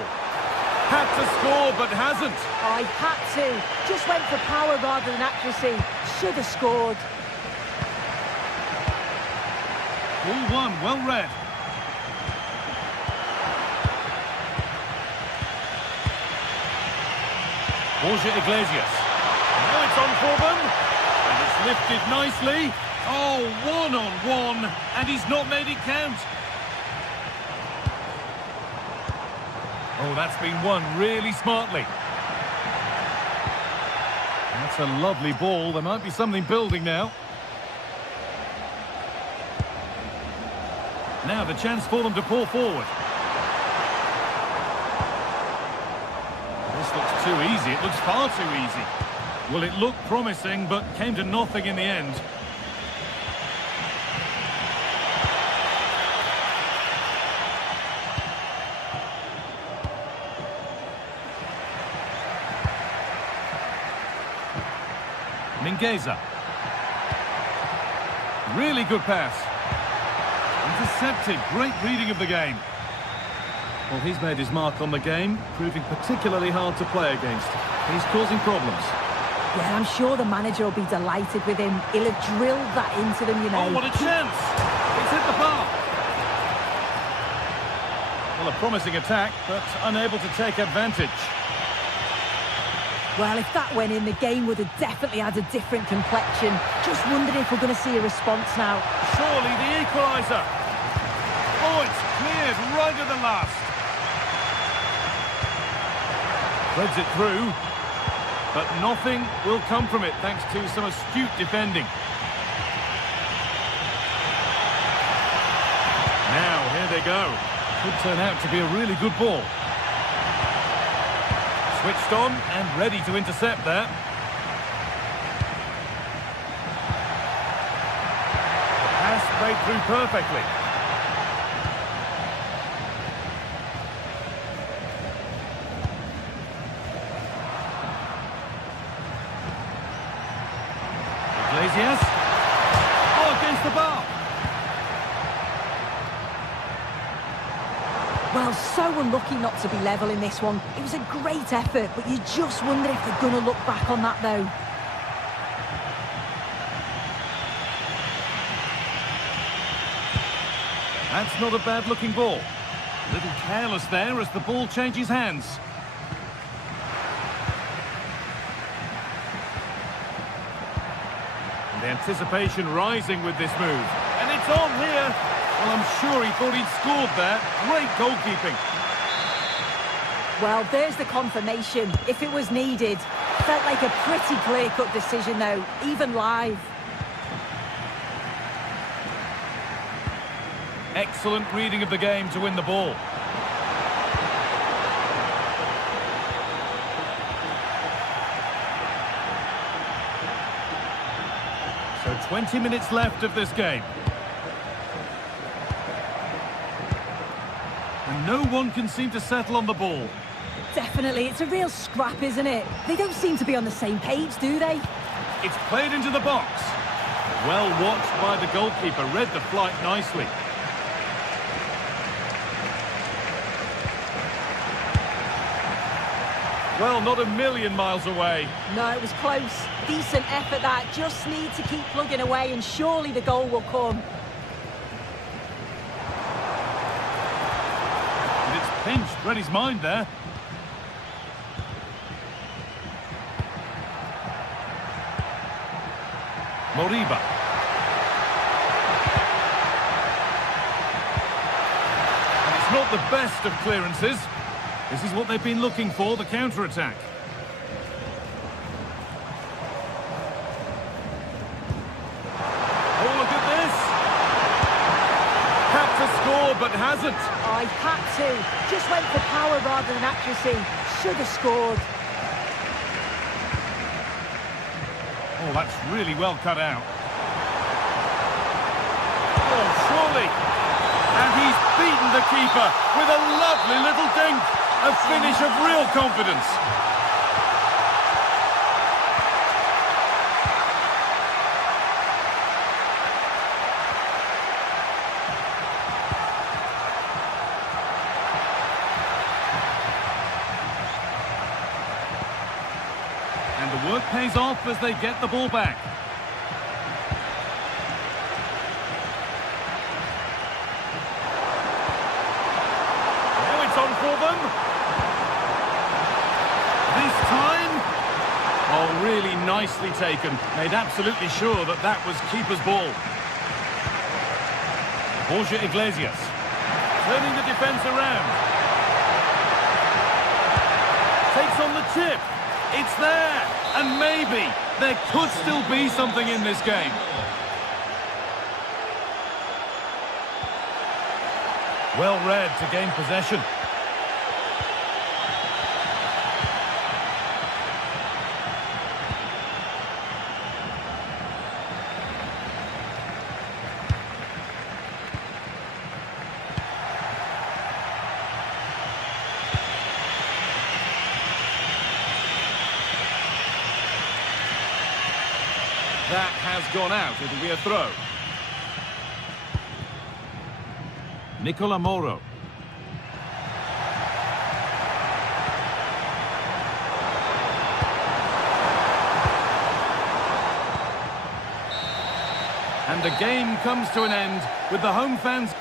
Had to score, but hasn't. I had to. Just went for power rather than accuracy. Should have scored. Ball one, well read. Borja Iglesias. Now it's on for them. And it's lifted nicely. Oh, one-on-one. And he's not made it count. Oh, that's been won really smartly. That's a lovely ball. There might be something building now. Now the chance for them to pull forward. This looks too easy. It looks far too easy. Well, it looked promising, but came to nothing in the end. Mingueza. Really good pass. Intercepted. Great reading of the game. Well, he's made his mark on the game, proving particularly hard to play against. He's causing problems. Yeah, I'm sure the manager will be delighted with him. He'll have drilled that into them, you know. Oh, what a chance! It's hit the bar. Well, a promising attack, but unable to take advantage. Well, if that went in, the game would have definitely had a different complexion. Just wondering if we're going to see a response now. Surely the equaliser. Oh, it's cleared right at the last. Threads it through, but nothing will come from it thanks to some astute defending. Now, here they go. Could turn out to be a really good ball. Switched on and ready to intercept there. Pass played through perfectly. Iglesias. Oh, against the bar. Well, so unlucky not to be level in this one. It was a great effort, but you just wonder if they're going to look back on that, though. That's not a bad-looking ball. A little careless there as the ball changes hands. And the anticipation rising with this move. And it's on here. Well, I'm sure he thought he'd scored there. Great goalkeeping. Well, there's the confirmation, if it was needed. Felt like a pretty clear-cut decision, though, even live. Excellent reading of the game to win the ball. So 20 minutes left of this game. And no one can seem to settle on the ball. Definitely, it's a real scrap, isn't it? They don't seem to be on the same page, do they? It's played into the box. Well watched by the goalkeeper, read the flight nicely. Well, not a million miles away. No, it was close. Decent effort that. Just need to keep plugging away and surely the goal will come. And it's pinched, read his mind there. Moriba. It's not the best of clearances. This is what they've been looking for, the counter-attack. Oh, look at this! Had to score, but hasn't. I had to. Just went for power rather than accuracy. Should have scored. Oh, that's really well cut out. Oh, surely. And he's beaten the keeper with a lovely little dink. A finish of real confidence. And the work pays off as they get the ball back. Now it's on for them. This time, oh, really nicely taken. Made absolutely sure that that was keeper's ball. Borja Iglesias turning the defence around. Takes on the chip. It's there, and maybe there could still be something in this game. Well read to gain possession. That has gone out. It'll be a throw. Nicola Moro. And the game comes to an end with the home fans.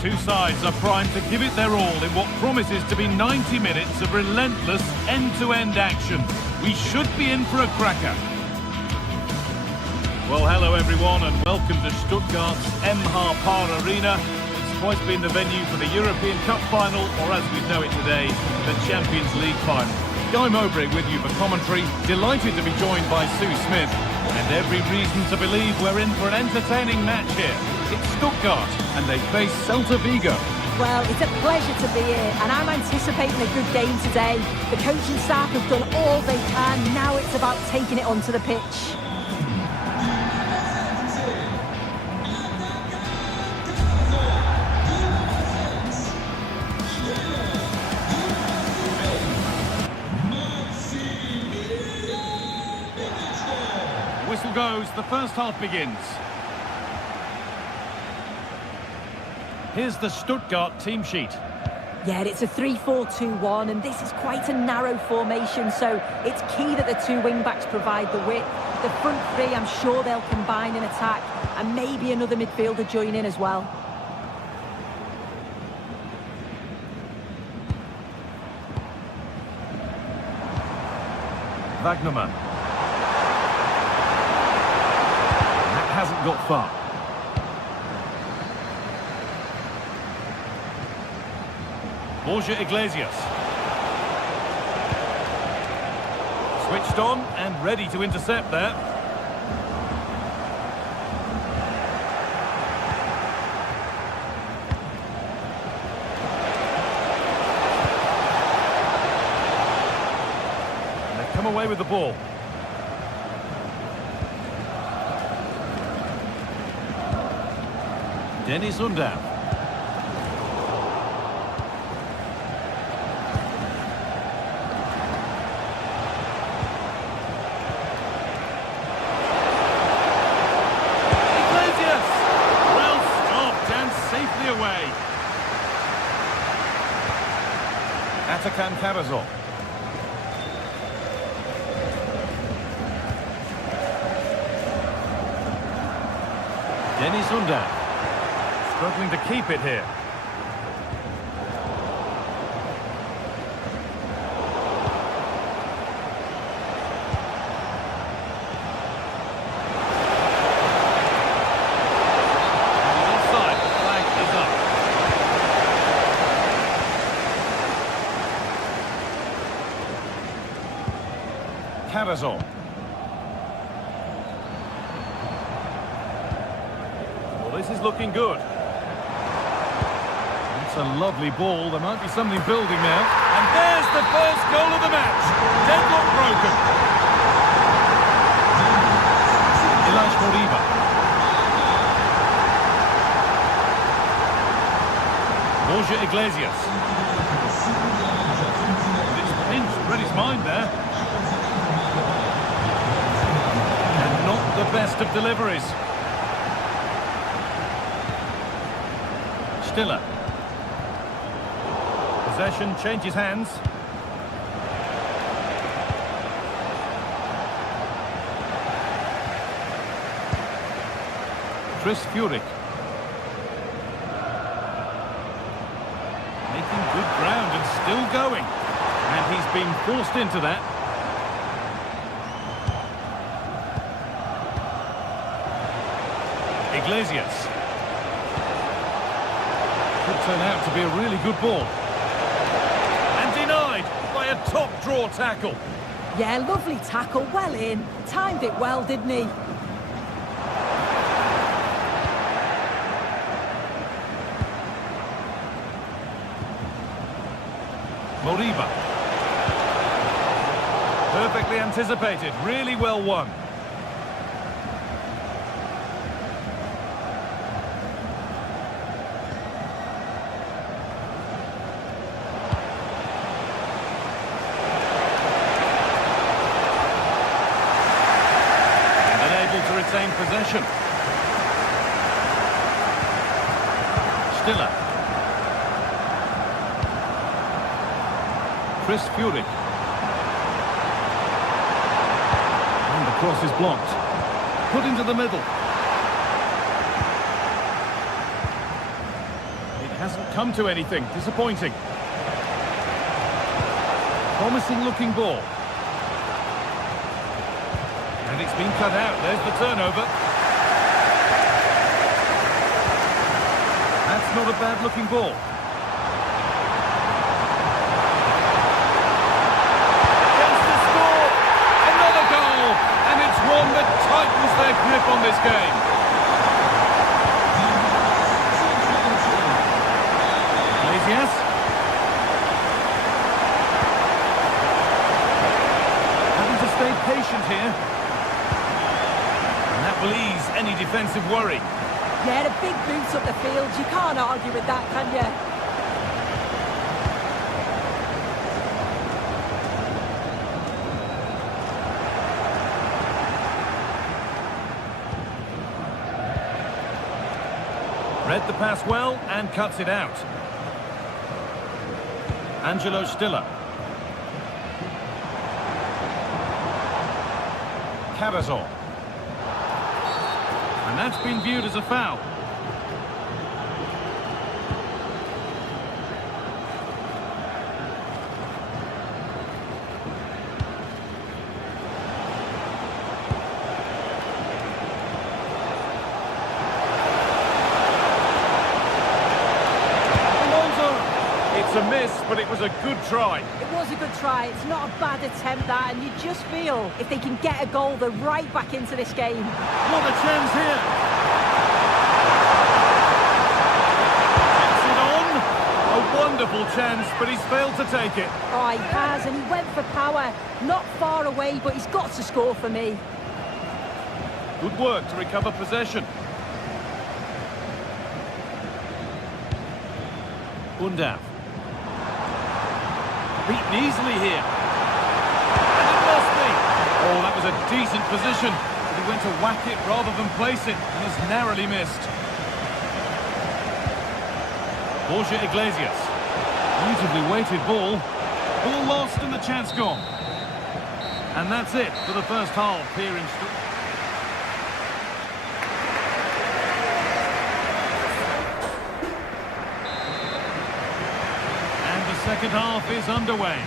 Two sides are primed to give it their all in what promises to be 90 minutes of relentless end-to-end action. We should be in for a cracker. Well, hello everyone and welcome to Stuttgart's Park Arena. It's twice been the venue for the European Cup final, or as we know it today, the Champions League final. Guy Mowbray with you for commentary, delighted to be joined by Sue Smith, and every reason to believe we're in for an entertaining match here. It's Stuttgart, and they face Celta Vigo. Well, it's a pleasure to be here, and I'm anticipating a good game today. The coaching staff have done all they can. Now it's about taking it onto the pitch. Whistle goes, the first half begins. Here's the Stuttgart team sheet. Yeah, it's a 3-4-2-1, and this is quite a narrow formation, so it's key that the two wing-backs provide the width. The front three, I'm sure they'll combine in attack, and maybe another midfielder join in as well. Wagnerman. That hasn't got far. Borja Iglesias. Switched on and ready to intercept there. come away with the ball. Dennis Undav. Iglesias! Well stopped and safely away. Atakan Karazor. Dennis Undav. Struggling to keep it here. And the offside flag is up. Karazor. Well, this is looking good. It's a lovely ball. There might be something building now. And there's the first goal of the match. Deadlock broken. Elias Moriba. Borja Iglesias. It's pinched, read his mind there. And not the best of deliveries. Stiller. Possession changes hands. Chris Furyk. Making good ground and still going. And he's been forced into that. Iglesias. Could turn out to be a really good ball. By a top draw tackle. Yeah, lovely tackle, well in. Timed it well, didn't he? Moriba. Perfectly anticipated, really well won. Retain possession. Stiller. Chris Furyk. And the cross is blocked. Put into the middle. It hasn't come to anything. Disappointing. Promising looking ball. And it's been cut out. There's the turnover. That's not a bad-looking ball. Chance to score! Another goal! And it's one that tightens their grip on this game. Iglesias. Having to stay patient here. Will ease any defensive worry. Yeah, the big boots up the field. You can't argue with that, can you? Read the pass well and cuts it out. Angelo Stiller. Karazor. And that's been viewed as a foul. It's a miss, but it was a good try. It was a good try. It's not a bad attempt, that, and you just feel if they can get a goal, they're right back into this game. What a chance here. Gets it on. A Wonderful chance, but he's failed to take it. Oh, he has, and he went for power. Not far away, but he's got to score for me. Good work to recover possession. Undav. Beaten easily here. And it must be. Oh, that was a decent position. But he went to whack it rather than place it, and has narrowly missed. Borja Iglesias. Beautifully weighted ball. Ball lost and the chance gone. And that's it for the first half here in Stuttgart. And the second half is underway.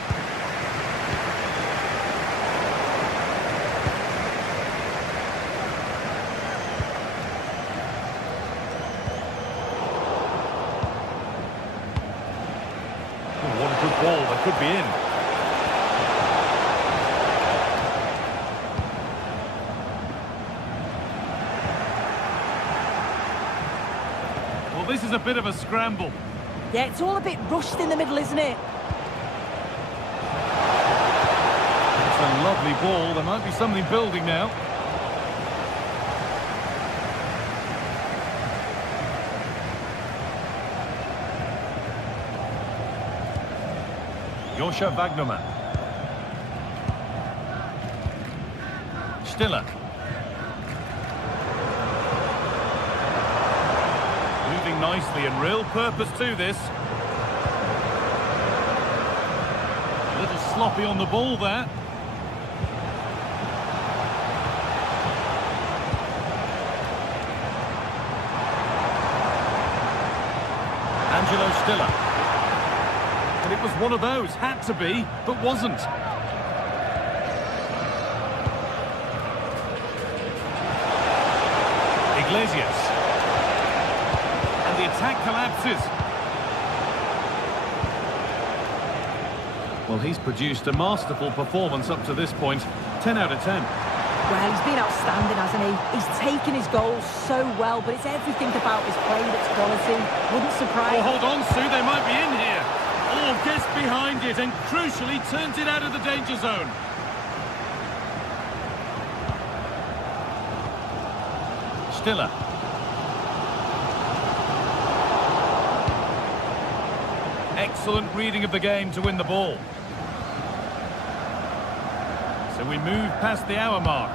What a good ball, that could be in. Well, this is a bit of a scramble. Yeah, it's all a bit rushed in the middle, isn't it? It's a lovely ball, there might be something building now. Joshua Wagnerman. Stiller. Moving nicely and real purpose to this. A little sloppy on the ball there. Angelo Stiller. And it was one of those, had to be, but wasn't. Iglesias. And the attack collapses. Well, he's produced a masterful performance up to this point. 10 out of 10. Well, he's been outstanding, hasn't he? He's taken his goals so well, but it's everything about his play that's quality. Wouldn't surprise me. Oh, hold on, Sue, they might be in here. Oh, gets behind it and crucially turns it out of the danger zone. Stiller. Excellent reading of the game to win the ball. So we move past the hour mark.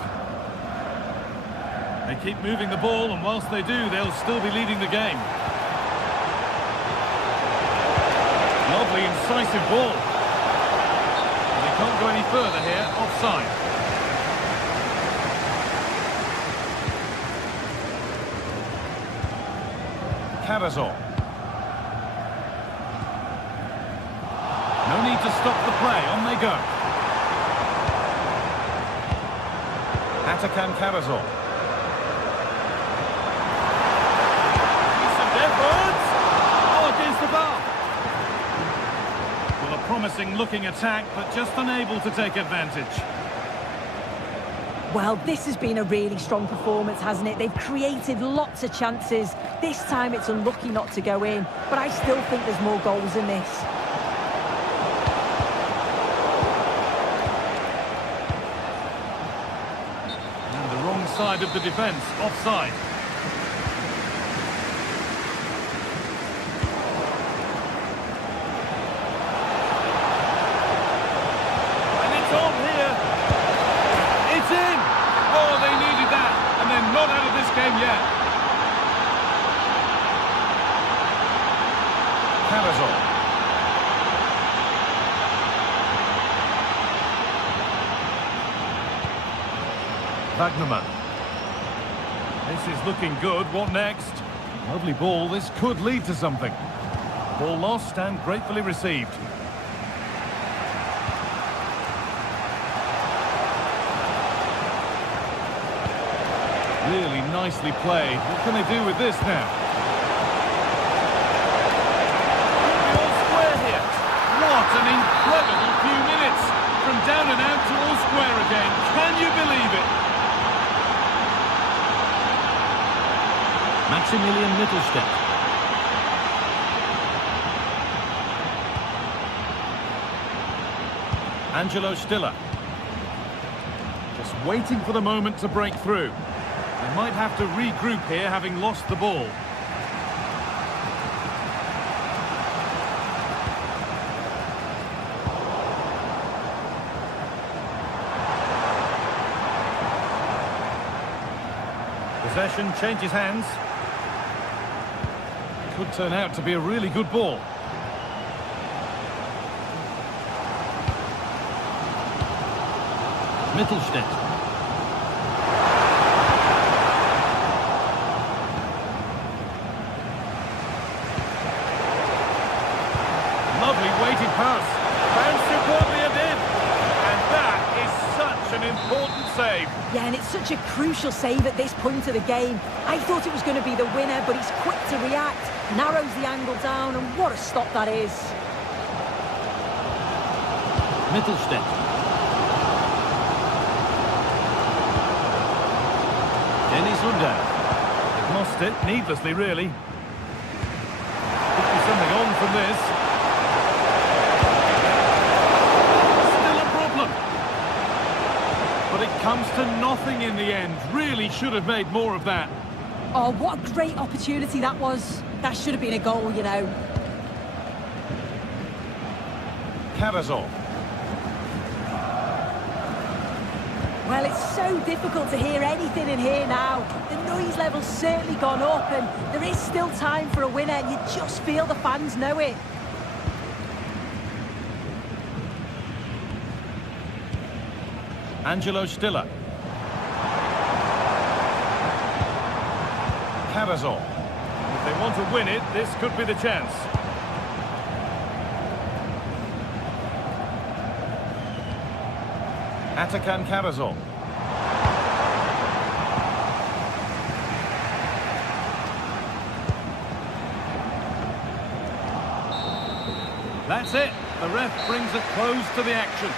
They keep moving the ball, and whilst they do, they'll still be leading the game. Lovely, incisive ball. They can't go any further here, offside. Carrazor. No need to stop the play, on they go. Atakan Carrazor. Decent efforts! Oh, against the bar. Well, a promising looking attack, but just unable to take advantage. Well, this has been a really strong performance, hasn't it? They've created lots of chances. This time it's unlucky not to go in, but I still think there's more goals in this. And the wrong side of the defence, offside. And it's on here. It's in! Oh, they needed that, and they're not out of this game yet. Carrazor. Wagnerman. This is looking good. What next? Lovely ball. This could lead to something. Ball lost and gratefully received. Really nicely played. What can they do with this now? All square here. What an incredible few minutes. From down and out to all square again. Can you believe it? Maximilian Mittelstädt. Angelo Stiller. Just waiting for the moment to break through. They might have to regroup here, having lost the ball. Possession changes hands. Could turn out to be a really good ball. Mittelstädt. Lovely weighted pass. And superbly it did. And that is such an important save. Yeah, and it's such a crucial save at this point of the game. I thought it was going to be the winner, but he's quick to react, narrows the angle down, and what a stop that is. Mittelstädt. Dennis Under. They've lost it, needlessly really. Could be something on from this. Still a problem. But it comes to nothing in the end. Really should have made more of that. Oh, what a great opportunity that was. That should have been a goal, you know. Karazov. Well, it's so difficult to hear anything in here now. The noise level's certainly gone up, and there is still time for a winner, and you just feel the fans know it. Angelo Stiller. Karazov. If they want to win it, this could be the chance. Atakan Karazov. That's it. The ref brings a close to the action.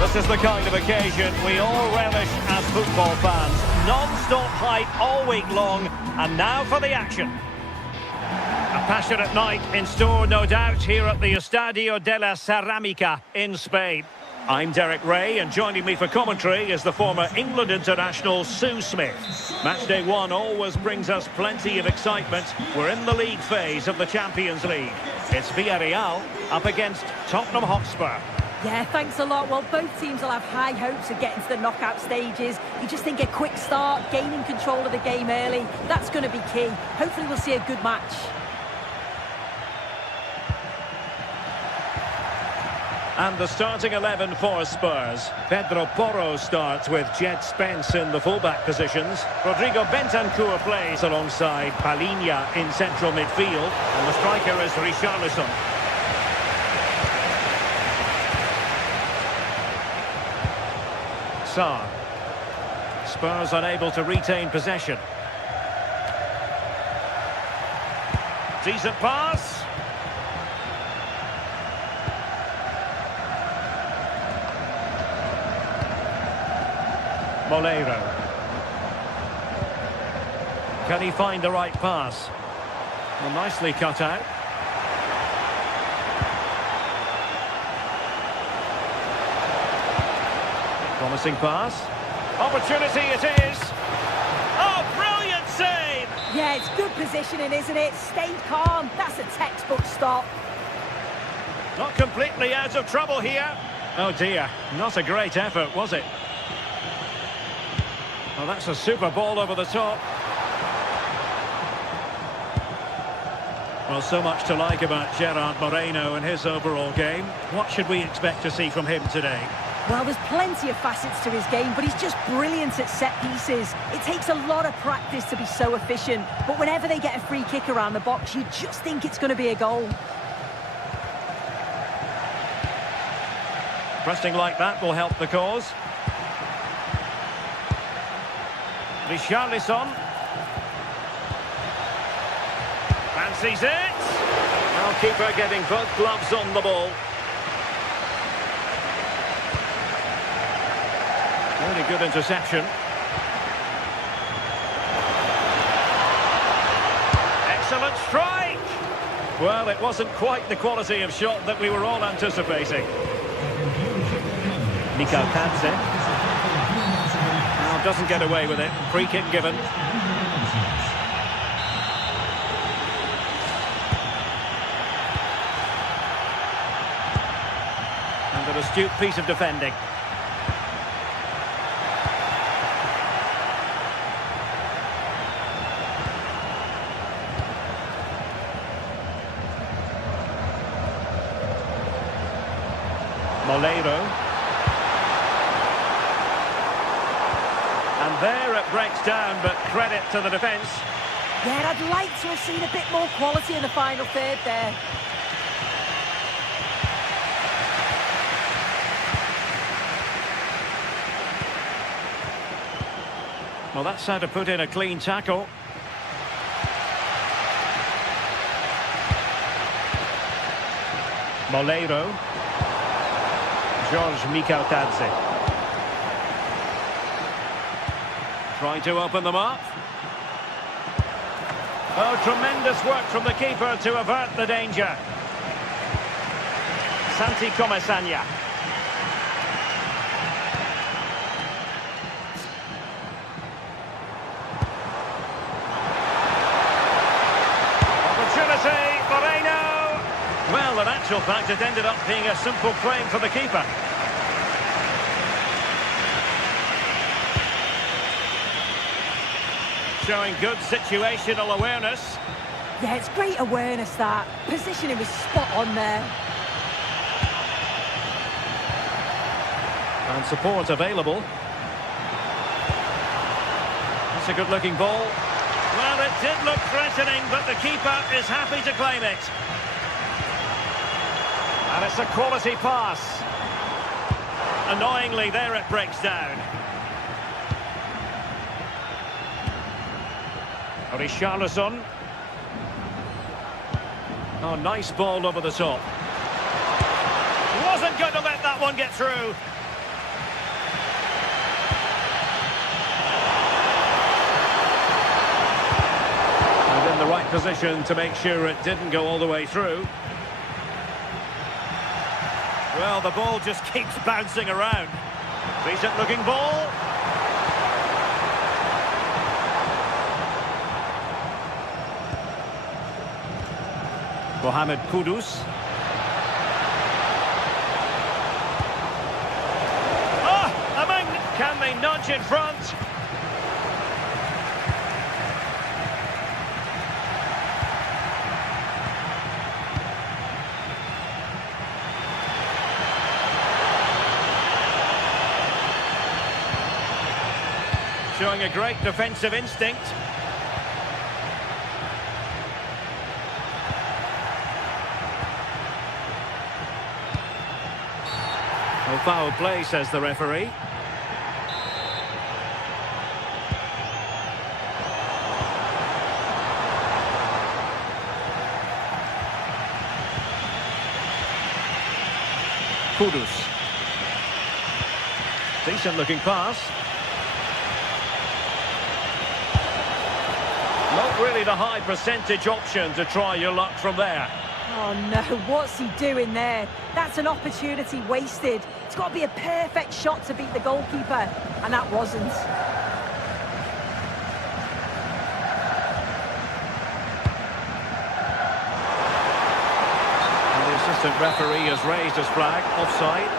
This is the kind of occasion we all relish as football fans. Non-stop hype all week long, and now for the action. A passionate night in store, no doubt, here at the Estadio de la Ceramica in Spain. I'm Derek Ray, and joining me for commentary is the former England international Sue Smith. Matchday 1 always brings us plenty of excitement. We're in the league phase of the Champions League. It's Villarreal up against Tottenham Hotspur. Yeah, thanks a lot. Well, both teams will have high hopes of getting to the knockout stages. You just think a quick start, gaining control of the game early, that's going to be key. Hopefully we'll see a good match. And the starting 11 for Spurs. Pedro Porro starts with Jed Spence in the fullback positions. Rodrigo Bentancur plays alongside Palhinha in central midfield. And the striker is Richarlison. Sarr. Spurs unable to retain possession. Decent pass. Moleiro. Can he find the right pass? Well, nicely cut out. Promising pass. Opportunity it is. Oh, brilliant save! Yeah, it's good positioning, isn't it? Stay calm. That's a textbook stop. Not completely out of trouble here. Oh dear, not a great effort, was it? Well, that's a super ball over the top. Well, so much to like about Gerard Moreno and his overall game. What should we expect to see from him today? Well, there's plenty of facets to his game, but he's just brilliant at set pieces. It takes a lot of practice to be so efficient, but whenever they get a free kick around the box, you just think it's going to be a goal. Pressing like that will help the cause. Richarlison. Fancies it. Now keeper getting both gloves on the ball. Really good interception. Excellent strike. Well, it wasn't quite the quality of shot that we were all anticipating. Mikael Tadze. Now doesn't get away with it. Free kick given. And an astute piece of defending. Moleiro. And there it breaks down, but credit to the defence. Yeah, I'd like to have seen a bit more quality in the final third there. Well, that's how to put in a clean tackle. Moleiro. George Mikael Tadze. Trying to open them up. Oh, tremendous work from the keeper to avert the danger. Santi Comesania. Opportunity, Moreno. Well, in actual fact, it ended up being a simple claim for the keeper. Showing good situational awareness. Yeah, it's great awareness, that. Positioning was spot on there. And support available. That's a good-looking ball. Well, it did look threatening, but the keeper is happy to claim it. And it's a quality pass. Annoyingly, there it breaks down. Richarlison. Oh, nice ball over the top. Wasn't going to let that one get through. And in the right position to make sure it didn't go all the way through. Well, the ball just keeps bouncing around. Decent looking ball. Mohamed Kudus. Ah, Amang, can they nudge in front? Showing a great defensive instinct. No foul play, says the referee. Kudus. Decent looking pass. Not really the high percentage option to try your luck from there. Oh no, what's he doing there? That's an opportunity wasted. It's got to be a perfect shot to beat the goalkeeper, and that wasn't. And the assistant referee has raised his flag, offside.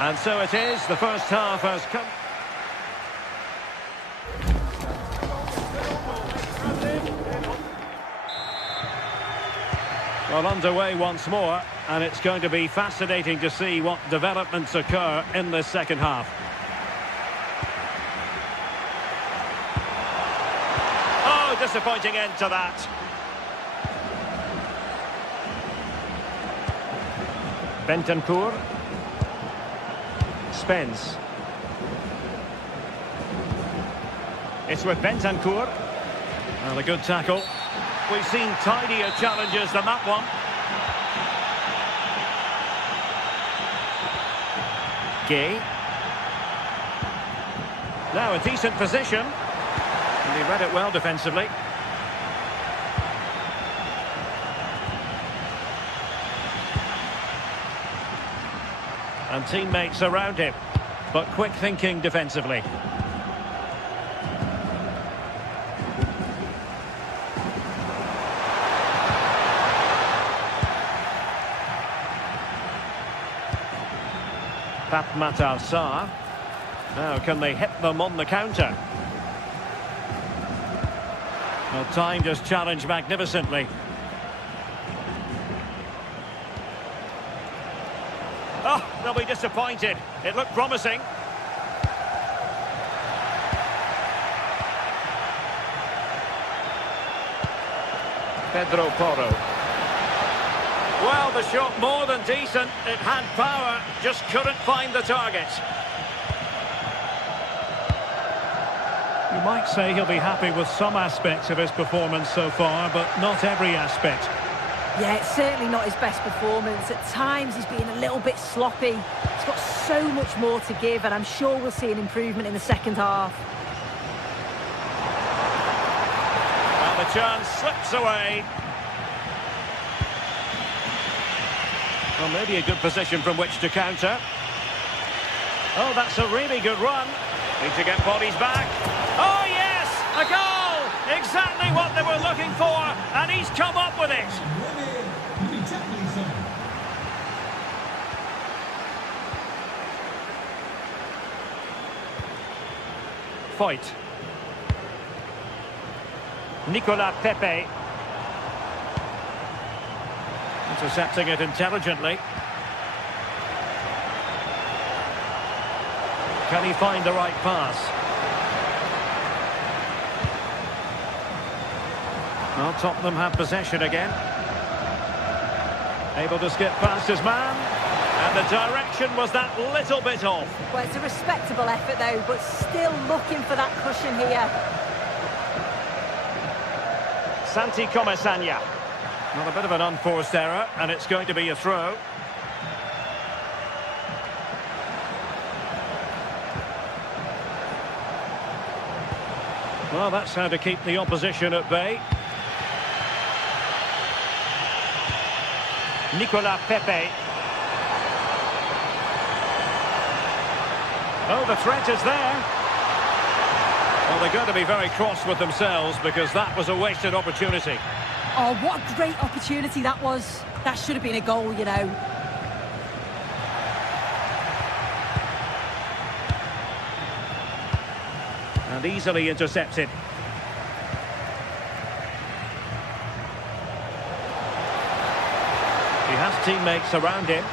And so it is, the first half has come. Well, underway once more, and it's going to be fascinating to see what developments occur in the second half. Oh, disappointing end to that. Bentancur. Spence. It's with Bentancur. Well, a good tackle. We've seen tidier challenges than that one. Gay. Now a decent position. And he read it well defensively. And teammates around him, but quick thinking defensively. Matar Sarr. Now can they hit them on the counter? Well, timed his challenge magnificently. Oh, they'll be disappointed. It looked promising. Pedro Porro. Well, the shot more than decent. It had power, just couldn't find the target. You might say he'll be happy with some aspects of his performance so far, but not every aspect. Yeah, it's certainly not his best performance. At times he's been a little bit sloppy. He's got so much more to give, and I'm sure we'll see an improvement in the second half. Well, the chance slips away. Well, maybe a good position from which to counter. Oh, that's a really good run. Need to get bodies back. Oh, yes! A goal! Exactly what they were looking for, and he's come up with it. Fight. Nicolas Pepe. Intercepting it intelligently. Can he find the right pass? Well, Tottenham have possession again. Able to skip past his man. And the direction was that little bit off. Well, it's a respectable effort, though, but still looking for that cushion here. Santi Comesania. Well, a bit of an unforced error, and it's going to be a throw. Well, that's how to keep the opposition at bay. Nicolas Pepe. Oh, the threat is there. Well, they're going to be very cross with themselves because that was a wasted opportunity. Oh, what a great opportunity that was. That should have been a goal, you know. And easily intercepted. He has teammates around him.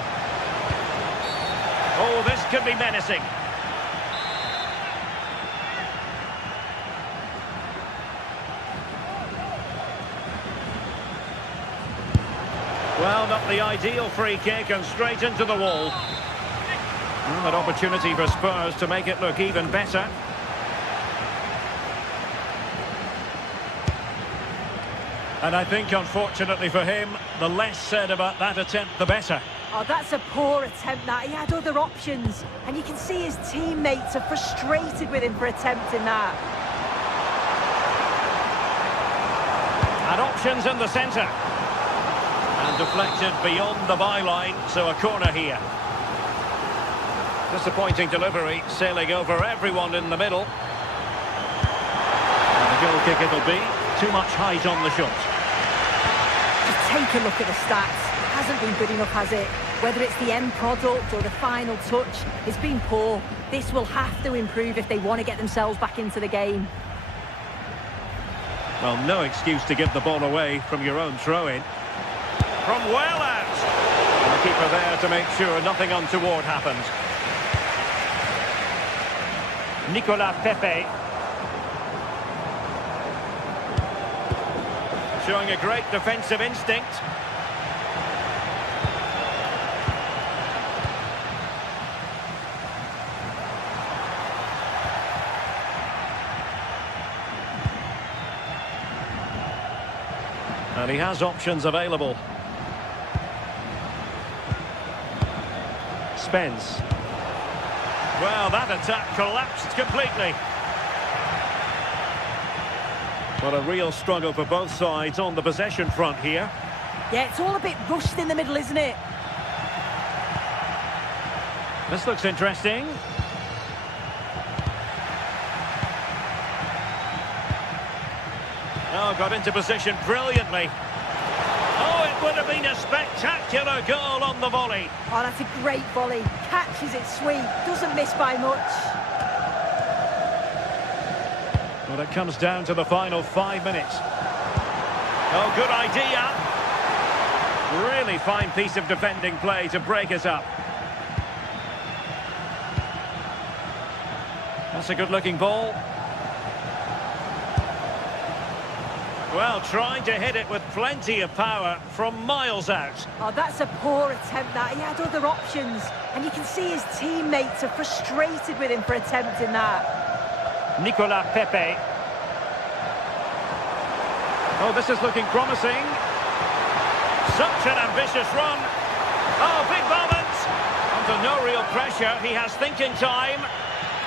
Oh, this could be menacing. Well, not the ideal free kick and straight into the wall. Well, an opportunity for Spurs to make it look even better. And I think, unfortunately for him, the less said about that attempt, the better. Oh, that's a poor attempt, that. He had other options. And you can see his teammates are frustrated with him for attempting that. And options in the centre. And deflected beyond the byline, so a corner here. Disappointing delivery, sailing over everyone in the middle. And the goal kick it'll be. Too much height on the shot. Just take a look at the stats. It hasn't been good enough, has it? Whether it's the end product or the final touch, it's been poor. This will have to improve if they want to get themselves back into the game. Well, no excuse to give the ball away from your own throw-in. From well out. And the keeper there to make sure nothing untoward happens. Nicolas Pepe. Showing a great defensive instinct. And he has options available. Spence. Well, that attack collapsed completely. Well, a real struggle for both sides on the possession front here. Yeah, it's all a bit rushed in the middle, isn't it? This looks interesting. Oh, got into position brilliantly. Oh, it would have been a spectacular goal on the volley. Oh, that's a great volley. Catches it sweet. Doesn't miss by much. Well, it comes down to the final 5 minutes. Oh, good idea. Really fine piece of defending play to break us up. That's a good-looking ball. Well, trying to hit it with plenty of power from miles out. Oh, that's a poor attempt, that. He had other options. And you can see his teammates are frustrated with him for attempting that. Nicolas Pepe. Oh, this is looking promising. Such an ambitious run. Oh, big moment. Under no real pressure. He has thinking time.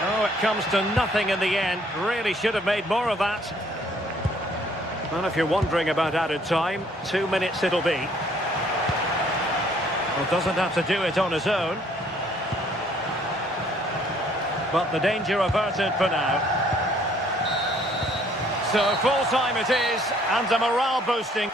Oh, it comes to nothing in the end. Really should have made more of that. Well, if you're wondering about added time, 2 minutes it'll be. Well, doesn't have to do it on his own. But the danger averted for now. So full time it is, and a morale boosting.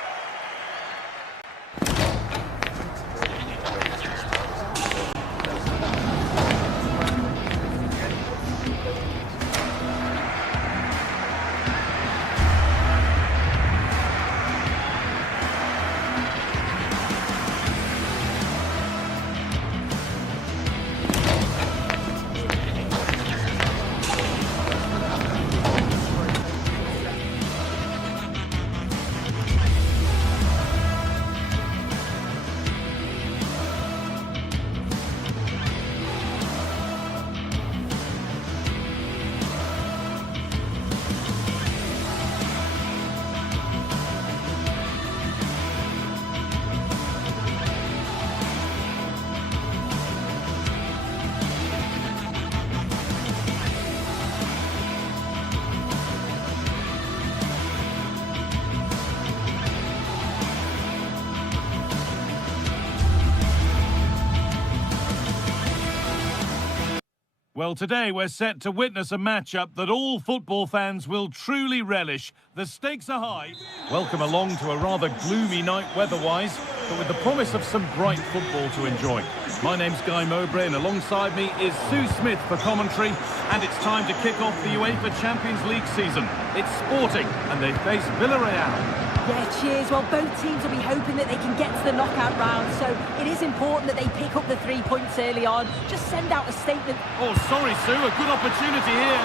Well, today we're set to witness a matchup that all football fans will truly relish. The stakes are high. Welcome along to a rather gloomy night weather-wise, but with the promise of some bright football to enjoy. My name's Guy Mowbray, and alongside me is Sue Smith for commentary, and it's time to kick off the UEFA Champions League season. It's Sporting, and they face Villarreal. Yeah, cheers. Well, both teams will be hoping that they can get to the knockout round, so it is important that they pick up the 3 points early on. Just send out a statement. Oh, sorry, Sue, a good opportunity here.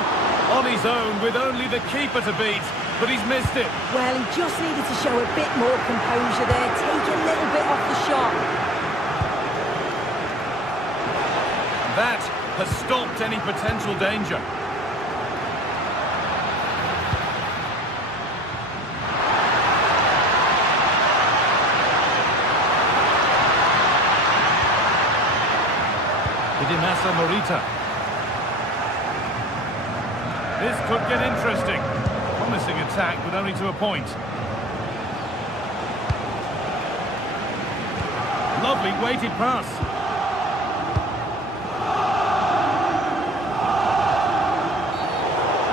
On his own, with only the keeper to beat, but he's missed it. Well, he just needed to show a bit more composure there, take a little bit off the shot. That has stopped any potential danger. Idinasa Morita. This could get interesting. Promising attack, but only to a point. Lovely weighted pass.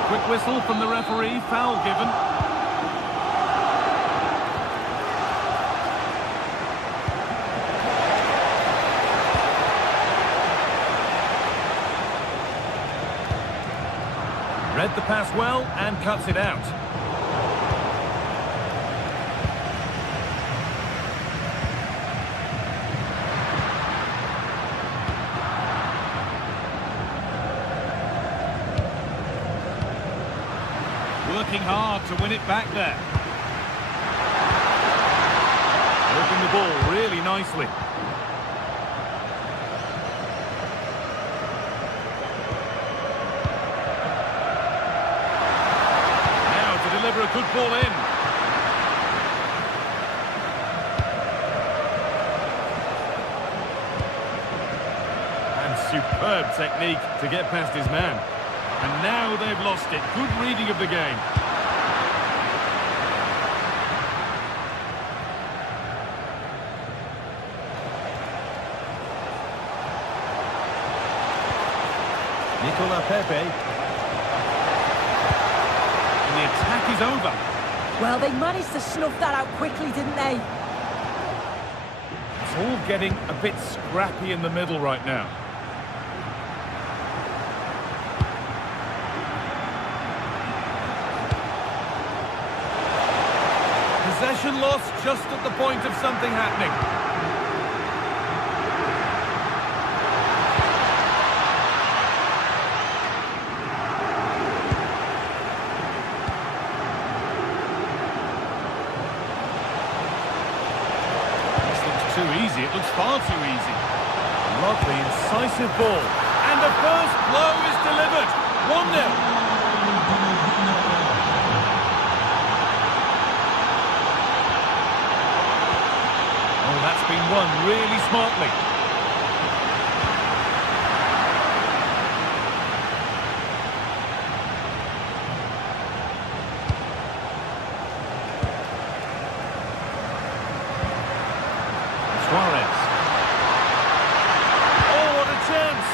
Quick whistle from the referee, foul given. Read the pass well and cuts it out. Working hard to win it back there. Working the ball really nicely. Deliver a good ball in. And superb technique to get past his man. And now they've lost it. Good reading of the game. Nicola Pepe. The attack is over. Well, they managed to snuff that out quickly, didn't they? It's all getting a bit scrappy in the middle right now. Possession lost just at the point of something happening. Too easy, it looks far too easy. Lovely, incisive ball. And the first blow is delivered. 1-0. Oh, that's been won really smartly. Suarez. Oh, what a chance!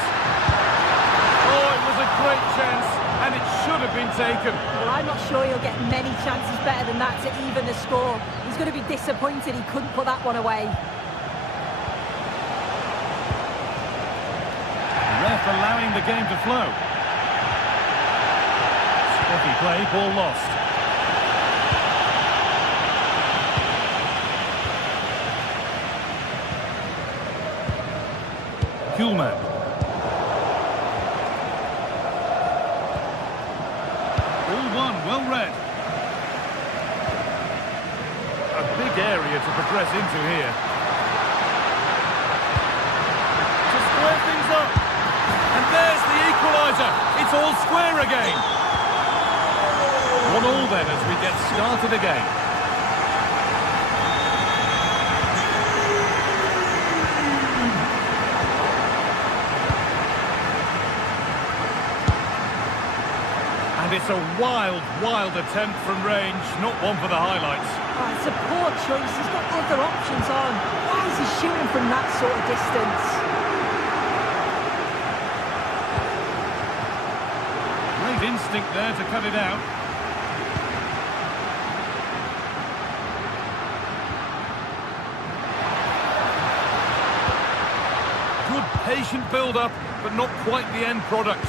Oh, it was a great chance, and it should have been taken. Well, I'm not sure he'll get many chances better than that to even the score. He's going to be disappointed he couldn't put that one away. The ref allowing the game to flow. Spotty play, ball lost. Kuhlman. All one, well read. A big area to progress into here. To square things up. And there's the equaliser. It's all square again. 1-1 then as we get started again. It's a wild, wild attempt from range, not one for the highlights. Oh, it's a poor choice. He's got other options on. Why is he shooting from that sort of distance? Great instinct there to cut it out. Good patient build-up, but not quite the end product.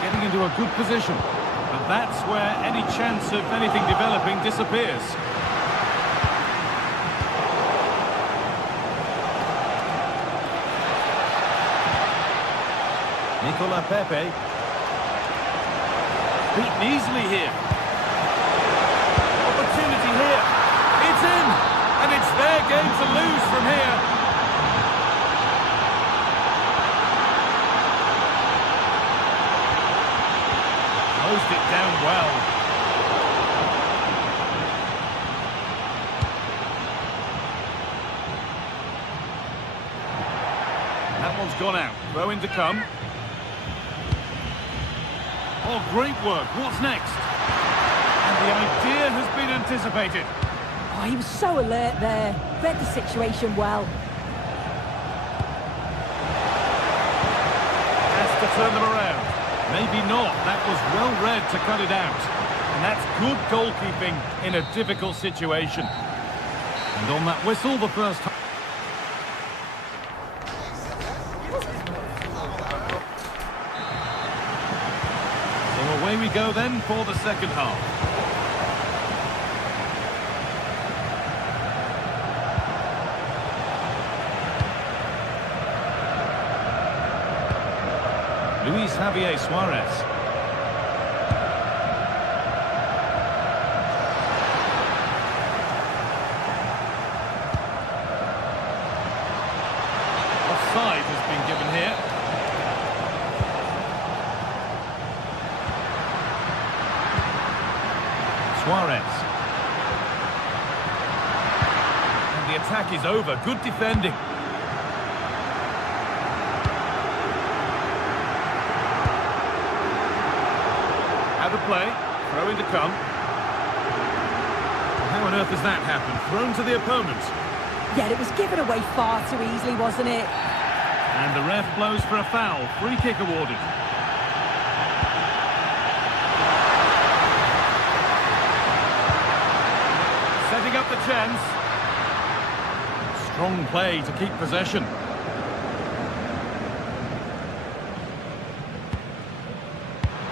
Getting into a good position, and that's where any chance of anything developing disappears. Nicola Pepe. Beaten easily here. Opportunity here. It's in, and it's their game to lose from here. Closed it That one's gone out. Throw in to come. Oh, great work. What's next? And the idea has been anticipated. Oh, he was so alert there. Read the situation well. Has to turn them around. Maybe not. That was well read to cut it out. And that's good goalkeeping in a difficult situation. And on that whistle, the first half. So away we go then for the second half. Luis Javier Suarez. Offside has been given here. Suarez. And the attack is over. Good defending. Out of play. Throw in to come. How on earth has that happened? Thrown to the opponent. Yeah, it was given away far too easily, wasn't it? And the ref blows for a foul. Free kick awarded. Setting up the chance. Strong play to keep possession.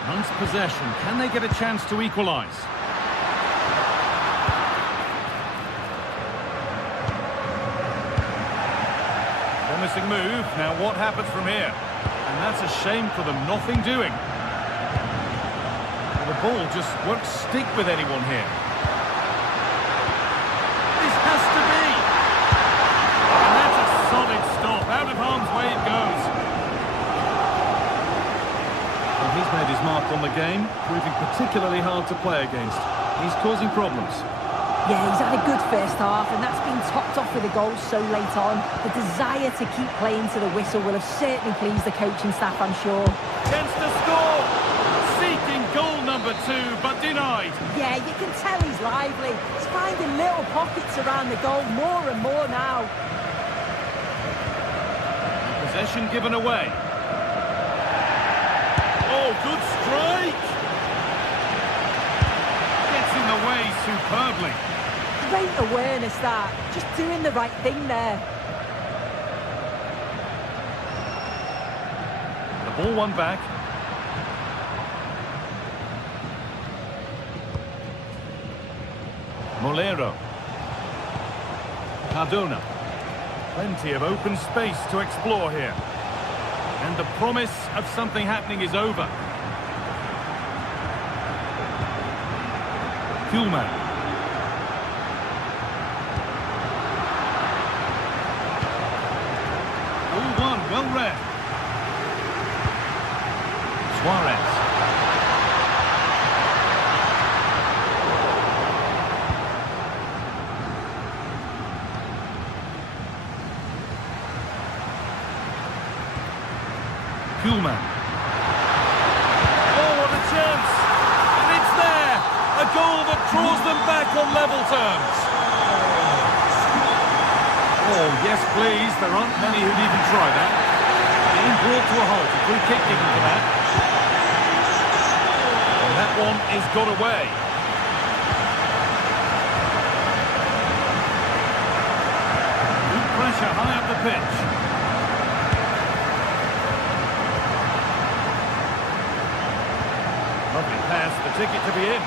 Once possession, can they get a chance to equalise? Promising move. Now what happens from here? And that's a shame for them. Nothing doing. The ball just won't stick with anyone here. This has to be. And that's a solid stop. Out of harm's way it goes. Well, he's made his mark on the game, proving particularly hard to play against. He's causing problems. Yeah, he's had a good first half, and that's been topped off with a goal so late on. The desire to keep playing to the whistle will have certainly pleased the coaching staff, I'm sure. Chance to score! Seeking goal number 2, but denied. Yeah, you can tell he's lively. He's finding little pockets around the goal more and more now. Possession given away. Oh, good strike! Gets in the way superbly. Great awareness, that. Just doing the right thing there. The ball won back. Molero. Cardona. Plenty of open space to explore here. And the promise of something happening is over. Kuhlmann. Well read. Suarez. Kuhlmann. Oh, what a chance! And it's there! A goal that draws them back on level terms. Oh, yes, please. There aren't many who'd even try that. Being brought to a halt. A free kick given for that. And that one is got away. Good pressure high up the pitch. Lovely pass. The ticket to be in.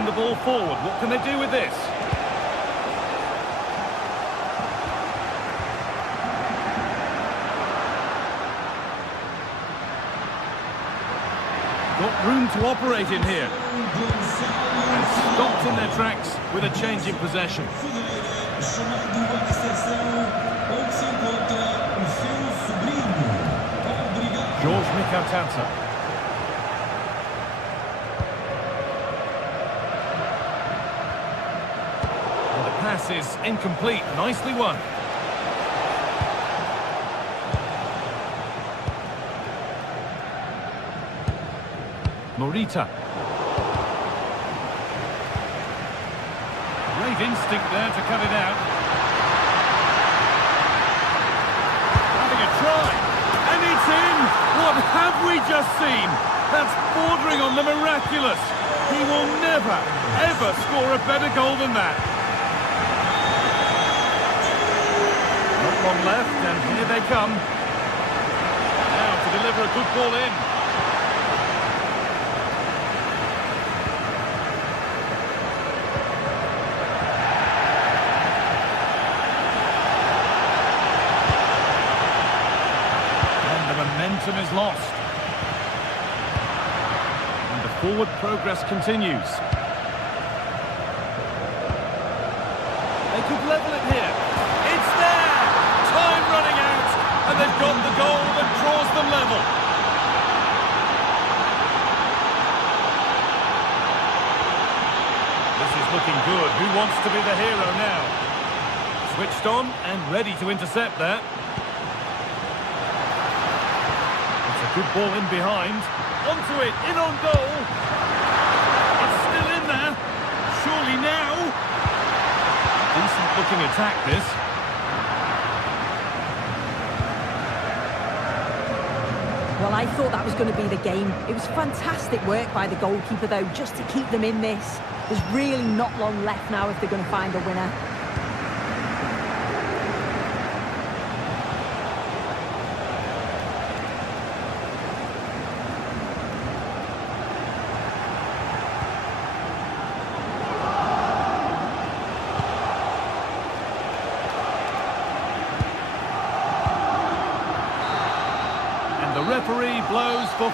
The ball forward. What can they do with this? Got room to operate in here. And stopped in their tracks with a change in possession. George Mikau. pass is incomplete. Nicely won. Morita. Great instinct there to cut it out. Having a try. And it's in! What have we just seen? That's bordering on the miraculous. He will never, ever score a better goal than that. Not long left, and here they come. Now to deliver a good ball in. Momentum is lost. And the forward progress continues. They could level it here. It's there! Time running out, and they've got the goal that draws them level. This is looking good. Who wants to be the hero now? Switched on and ready to intercept there. Good ball in behind. Onto it, in on goal. It's still in there. Surely now. Decent looking attack, this. Well, I thought that was going to be the game. It was fantastic work by the goalkeeper, though, just to keep them in this. There's really not long left now if they're going to find a winner. The referee blows for...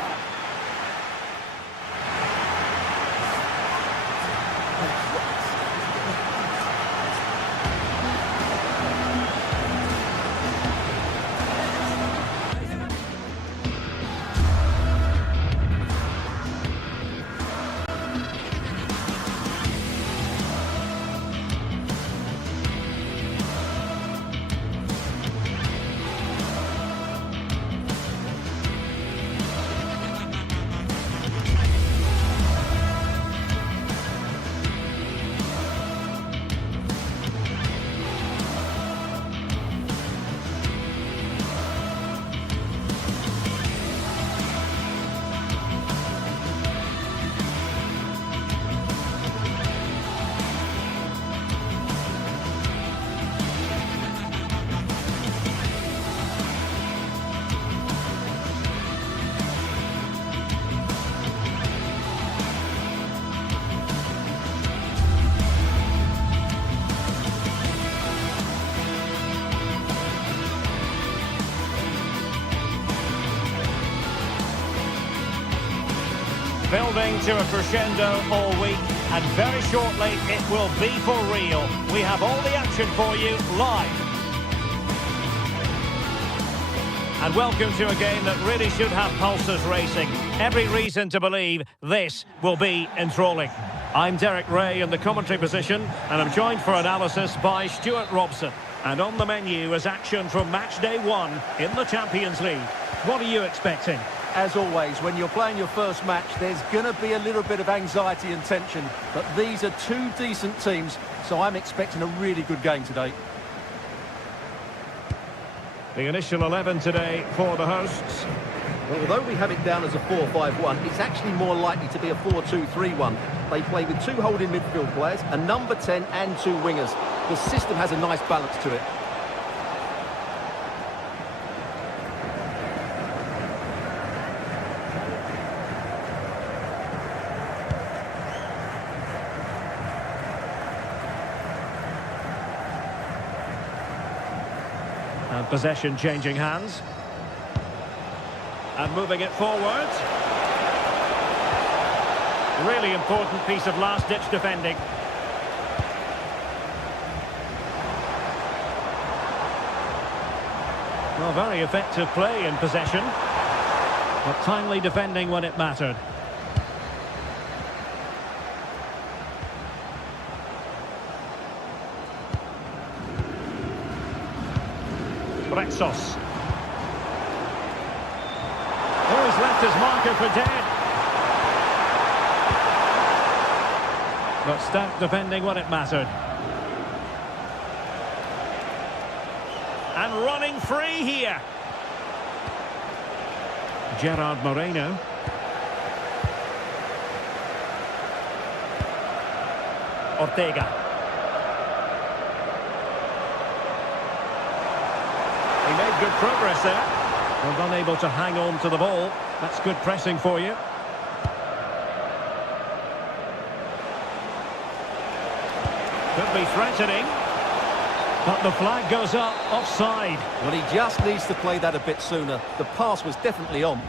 Building to a crescendo all week, and very shortly it will be for real. We have all the action for you live. And welcome to a game that really should have pulses racing. Every reason to believe this will be enthralling. I'm Derek Ray in the commentary position, and I'm joined for analysis by Stuart Robson. And on the menu is action from match day 1 in the Champions League. What are you expecting? As always, when you're playing your first match, there's going to be a little bit of anxiety and tension. But these are two decent teams, so I'm expecting a really good game today. The initial 11 today for the hosts. Well, although we have it down as a 4-5-1, it's actually more likely to be a 4-2-3-1. They play with two holding midfield players, a number 10 and two wingers. The system has a nice balance to it. And possession changing hands. And moving it forward. Really important piece of last-ditch defending. Well, very effective play in possession, but timely defending when it mattered. Retsos. Oh, he's left his marker for dead. But stout defending when it mattered. And running free here. Gerard Moreno. Ortega. He made good progress there. Was unable to hang on to the ball. That's good pressing for you. Could be threatening. But the flag goes up, offside. Well, he just needs to play that a bit sooner. The pass was definitely on.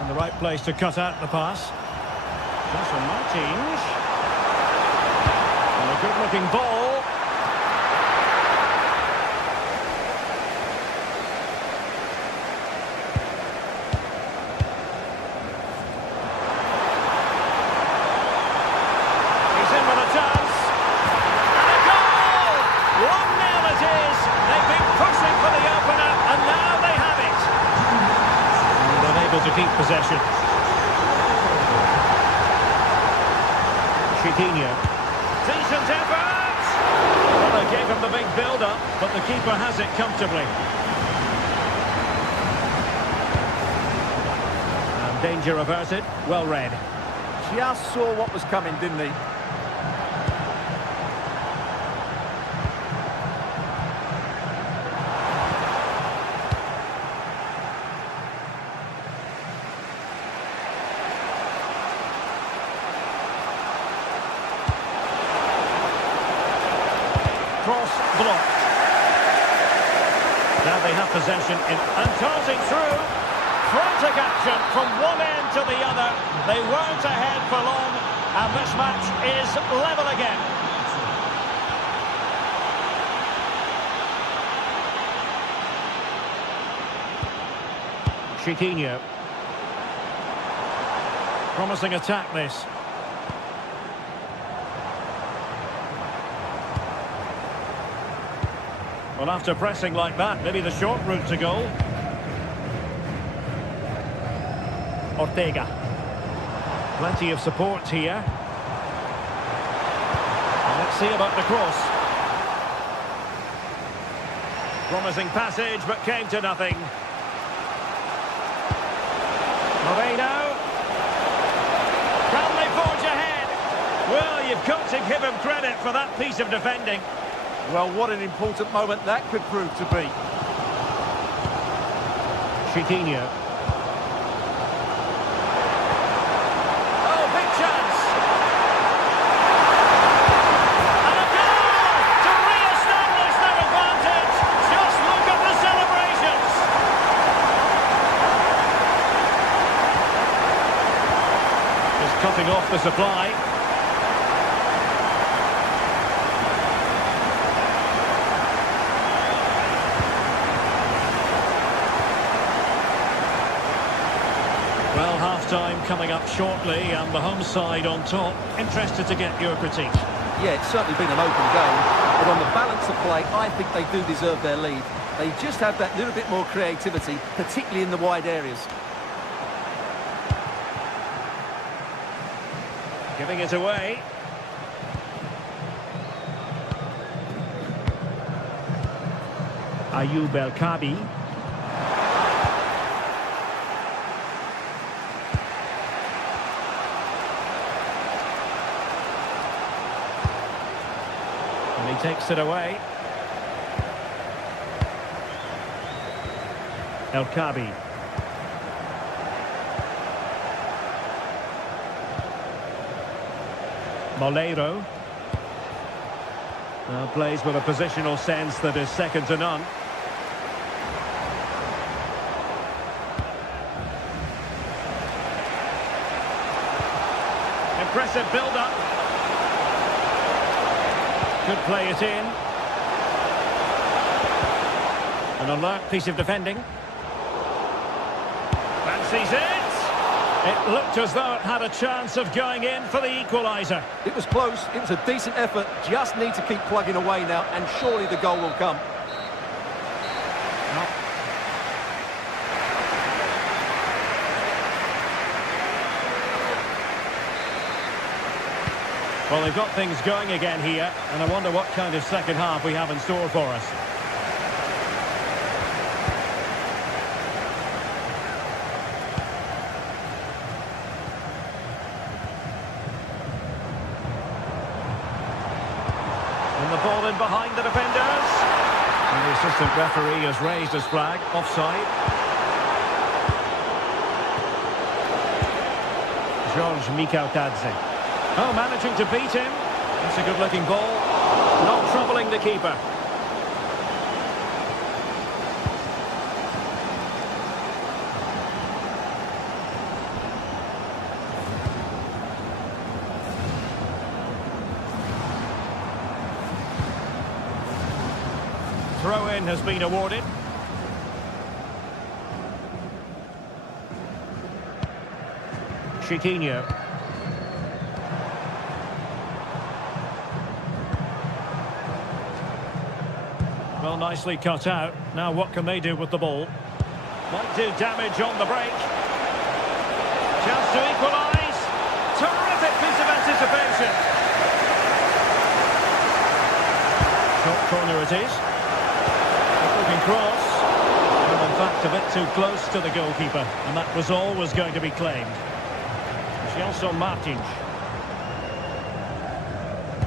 And the right place to cut out the pass. Jason Martins. And a good-looking ball. To keep possession. Chiquinho. Decent effort! Well, they gave him the big build-up, but the keeper has it comfortably. And danger averted. Well read. Just saw what was coming, didn't he? Cross blocked. Now they have possession and darting through. Frantic action from one end to the other. They weren't ahead for long, and this match is level again. Chiquinho. Promising attack this. Well, after pressing like that, maybe the short route to goal. Ortega. Plenty of support here. And let's see about the cross. Promising passage, but came to nothing. Moreno. Can they forge ahead? Well, you've got to give him credit for that piece of defending. Well, what an important moment that could prove to be. Chiquinho. Oh, big chance! And a goal to re-establish their advantage! Just look at the celebrations! Just cutting off the supply. Well, half-time coming up shortly, and the home side on top. Interested to get your critique. Yeah, it's certainly been an open game, but on the balance of play, I think they do deserve their lead. They just have that little bit more creativity, particularly in the wide areas. Giving it away. Ayoub El-Kabi. And he takes it away. El-Kabi. Molero. Now plays with a positional sense that is second to none. Impressive build-up. Could play it in. An alert piece of defending. Fancies it. It looked as though it had a chance of going in for the equaliser. It was close, it was a decent effort, just need to keep plugging away now, and surely the goal will come. Well, they've got things going again here, and I wonder what kind of second half we have in store for us. And the ball in behind the defenders. And the assistant referee has raised his flag, offside. George Mikautadze. Oh, managing to beat him. That's a good-looking ball. Not troubling the keeper. Throw-in has been awarded. Chiquinho. Well, nicely cut out. Now what can they do with the ball? Might do damage on the break. Chance to equalise. Terrific piece of anticipation. Short corner it is. Looking cross. Well, in fact, a bit too close to the goalkeeper. And that was always going to be claimed. Gelson Martins.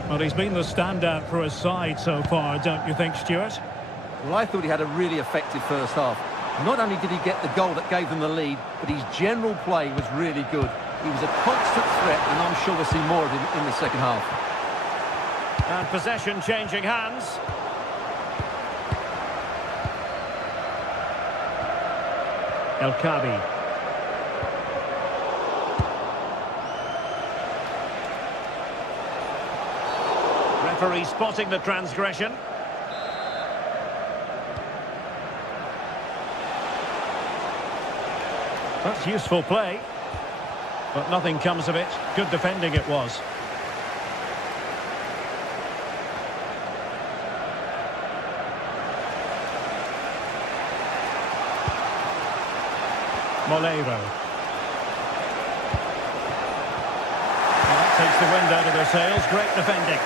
Well, he's been the standout for his side so far, don't you think, Stuart? Well, I thought he had a really effective first half. Not only did he get the goal that gave them the lead, but his general play was really good. He was a constant threat, and I'm sure we'll see more of him in the second half. And possession changing hands. El Kabi. Referee spotting the transgression. That's useful play, but nothing comes of it. Good defending it was. Moleiro. Well, that takes the wind out of their sails. Great defending.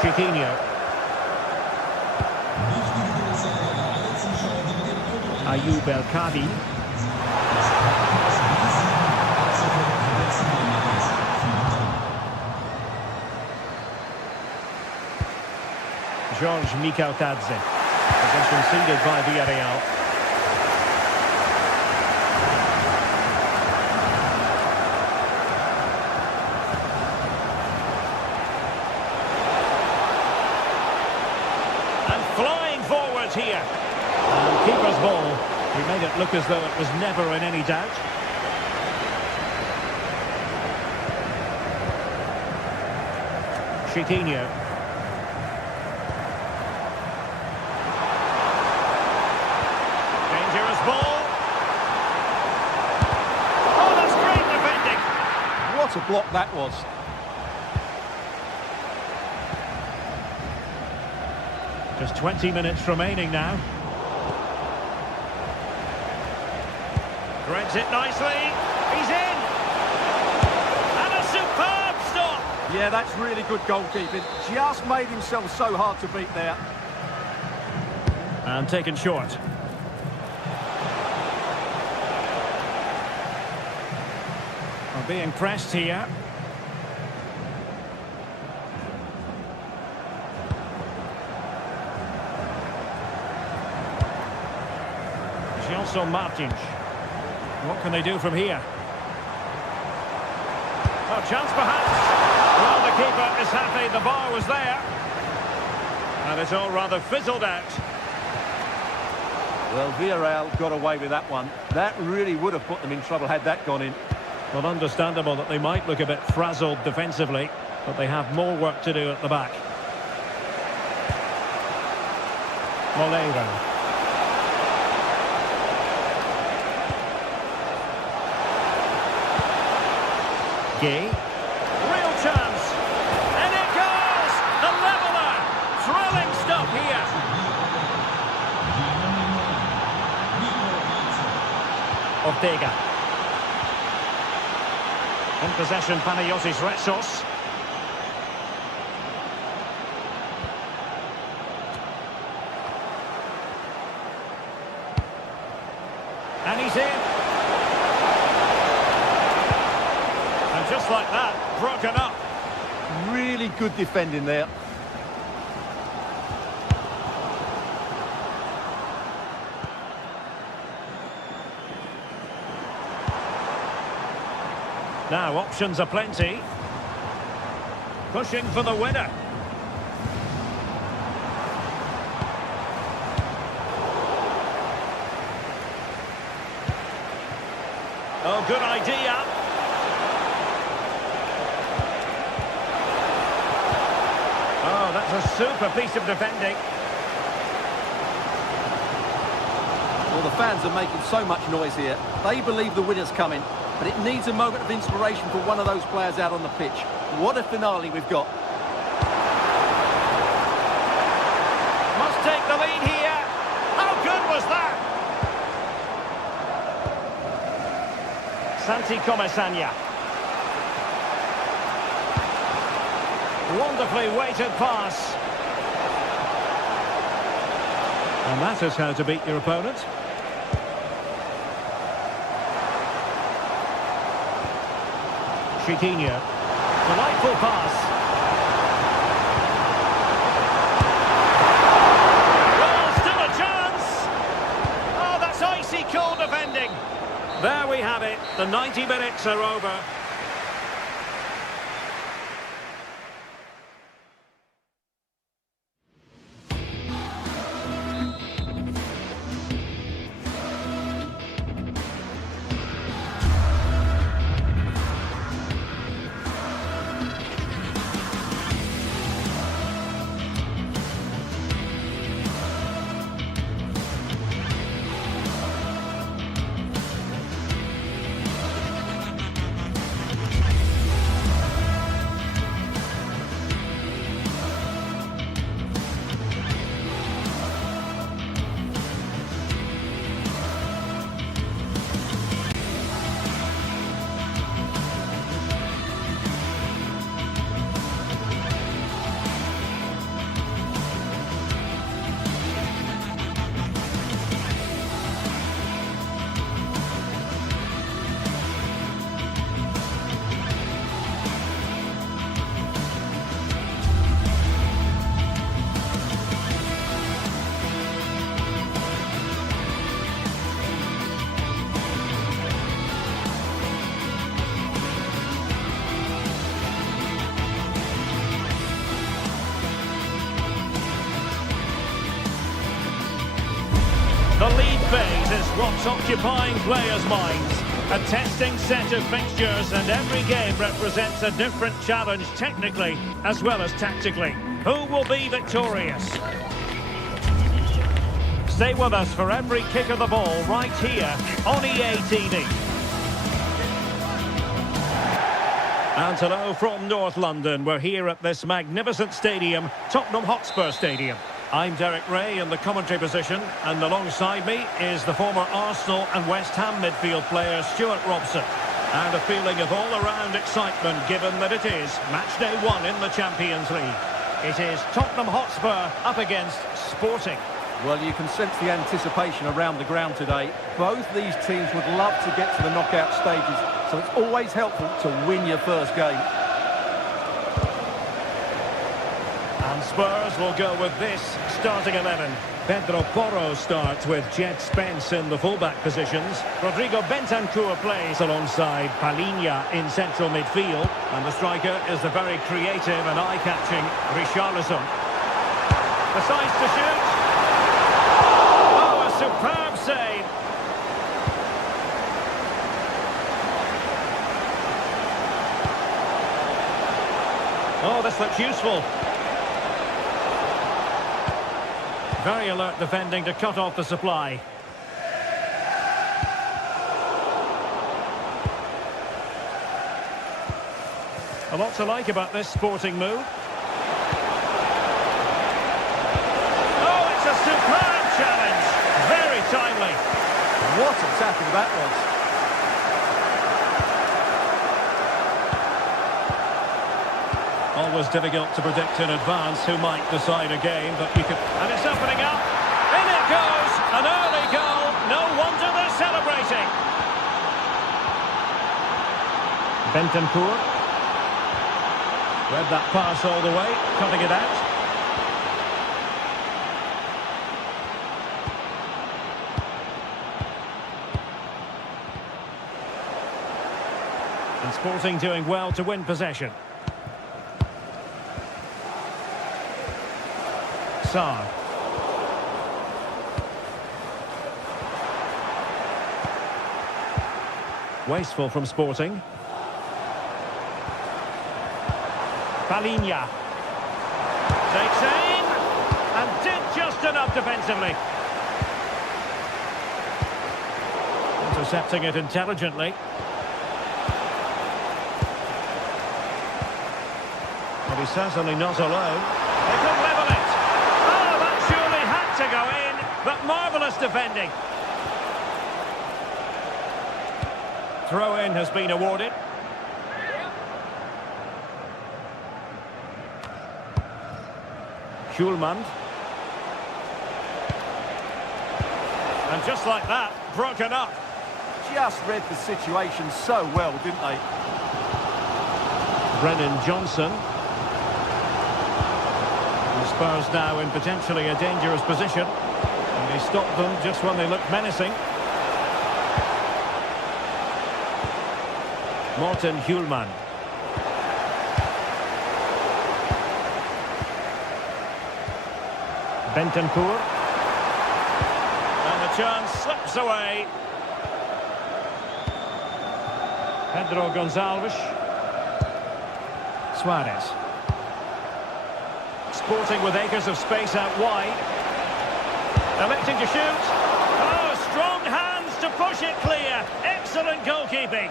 Chiquinho. Ayoub El Kabi. George Mikautadze. Possession ceded by Villarreal. And flying forward here. And keeper's ball. He made it look as though it was never in any doubt. Chiquinho. Dangerous ball. Oh, that's great defending. What a block that was. Just 20 minutes remaining now. Threads it nicely. He's in. And a superb stop. Yeah, that's really good goalkeeping. Just made himself so hard to beat there. And taken short. We're being pressed here. Gelson Martins. What can they do from here? Oh, chance perhaps. Well, the keeper is happy the bar was there. And it's all rather fizzled out. Well, Villarreal got away with that one. That really would have put them in trouble had that gone in. Well, understandable that they might look a bit frazzled defensively, but they have more work to do at the back. Moleiro. Gay. Real chance. And it goes! The leveller! Thrilling stuff here. Ortega. In possession, Panayotis Retsos. And he's in. And just like that, broken up. Really good defending there. Now, options are plenty. Pushing for the winner. Oh, good idea. Oh, that's a super piece of defending. Well, the fans are making so much noise here. They believe the winner's coming, but it needs a moment of inspiration for one of those players out on the pitch. What a finale we've got. Must take the lead here. How good was that? Santi Comesania. Wonderfully weighted pass. And that is how to beat your opponent. Chiquinho. Delightful pass. Well, still a chance. Oh, that's icy cold defending. There we have it. The 90 minutes are over. The lead phase is what's occupying players' minds. A testing set of fixtures, and every game represents a different challenge technically as well as tactically. Who will be victorious? Stay with us for every kick of the ball right here on EA TV. And hello from North London. We're here at this magnificent stadium, Tottenham Hotspur Stadium. I'm Derek Ray in the commentary position, and alongside me is the former Arsenal and West Ham midfield player Stuart Robson. And a feeling of all-around excitement given that it is match day 1 in the Champions League. It is Tottenham Hotspur up against Sporting. Well, you can sense the anticipation around the ground today. Both these teams would love to get to the knockout stages, so it's always helpful to win your first game. And Spurs will go with this starting 11. Pedro Porro starts with Jet Spence in the fullback positions. Rodrigo Bentancur plays alongside Palhinha in central midfield. And the striker is the very creative and eye-catching Richarlison. Decides to shoot. Oh, a superb save. Oh, this looks useful. Very alert defending to cut off the supply. lot to like about this sporting move. Oh, it's a superb challenge. Very timely. What a tackle that was. Always difficult to predict in advance who might decide a game, but we could... And it's opening up. In it goes. An early goal. No wonder they're celebrating. Bentancur. Read that pass all the way, cutting it out. And Sporting doing well to win possession. Sarr. Wasteful from Sporting. Palinha. Takes aim and did just enough defensively. Intercepting it intelligently. But he's certainly not alone. They could level it. Oh, that surely had to go in, but marvellous defending. Throw-in has been awarded. Schulman. And just like that, broken up. Just read the situation so well, didn't they? Brennan Johnson. The Spurs now in potentially a dangerous position. And they stopped them just when they looked menacing. Morten Hjulman. Bentancur. And the chance slips away. Pedro Gonçalves. Suarez. Sporting with acres of space out wide. Electing to shoot. Oh, strong hands to push it clear. Excellent goalkeeping.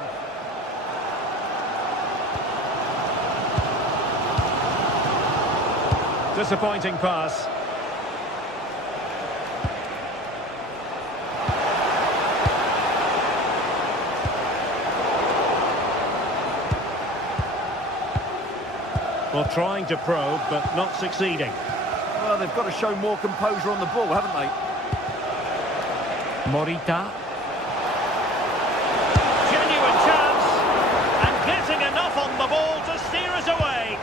Disappointing pass. Well, trying to probe, but not succeeding. Well, they've got to show more composure on the ball, haven't they? Morita. Genuine chance. And getting enough on the ball to steer us away.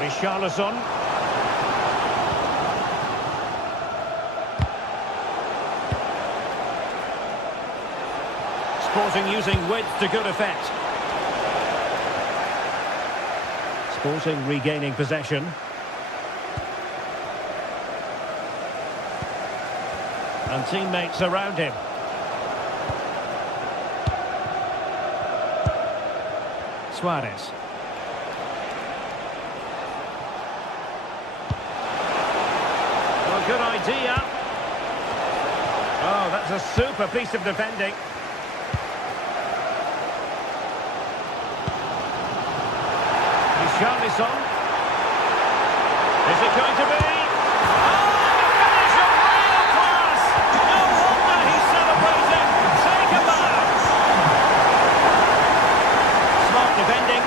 Richarlison. Sporting using width to good effect. Sporting regaining possession. And teammates around him. Suarez. Well, good idea. Oh, that's a super piece of defending. Richarlison. Is it going to be? Oh, the finish of real class! No wonder he's celebrating. Take a bow. Smart defending.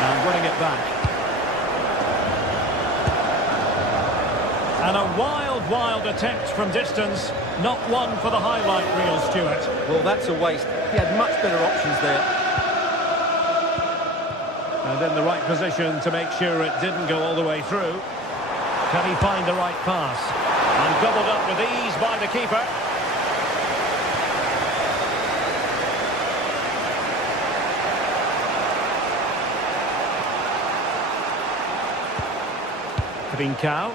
And winning it back. And a wild attempt from distance. Not one for the highlight reel, Stuart. Well, that's a waste. He had much better options there. And in the right position to make sure it didn't go all the way through. Can he find the right pass? And gobbled up with ease by the keeper. Trincao.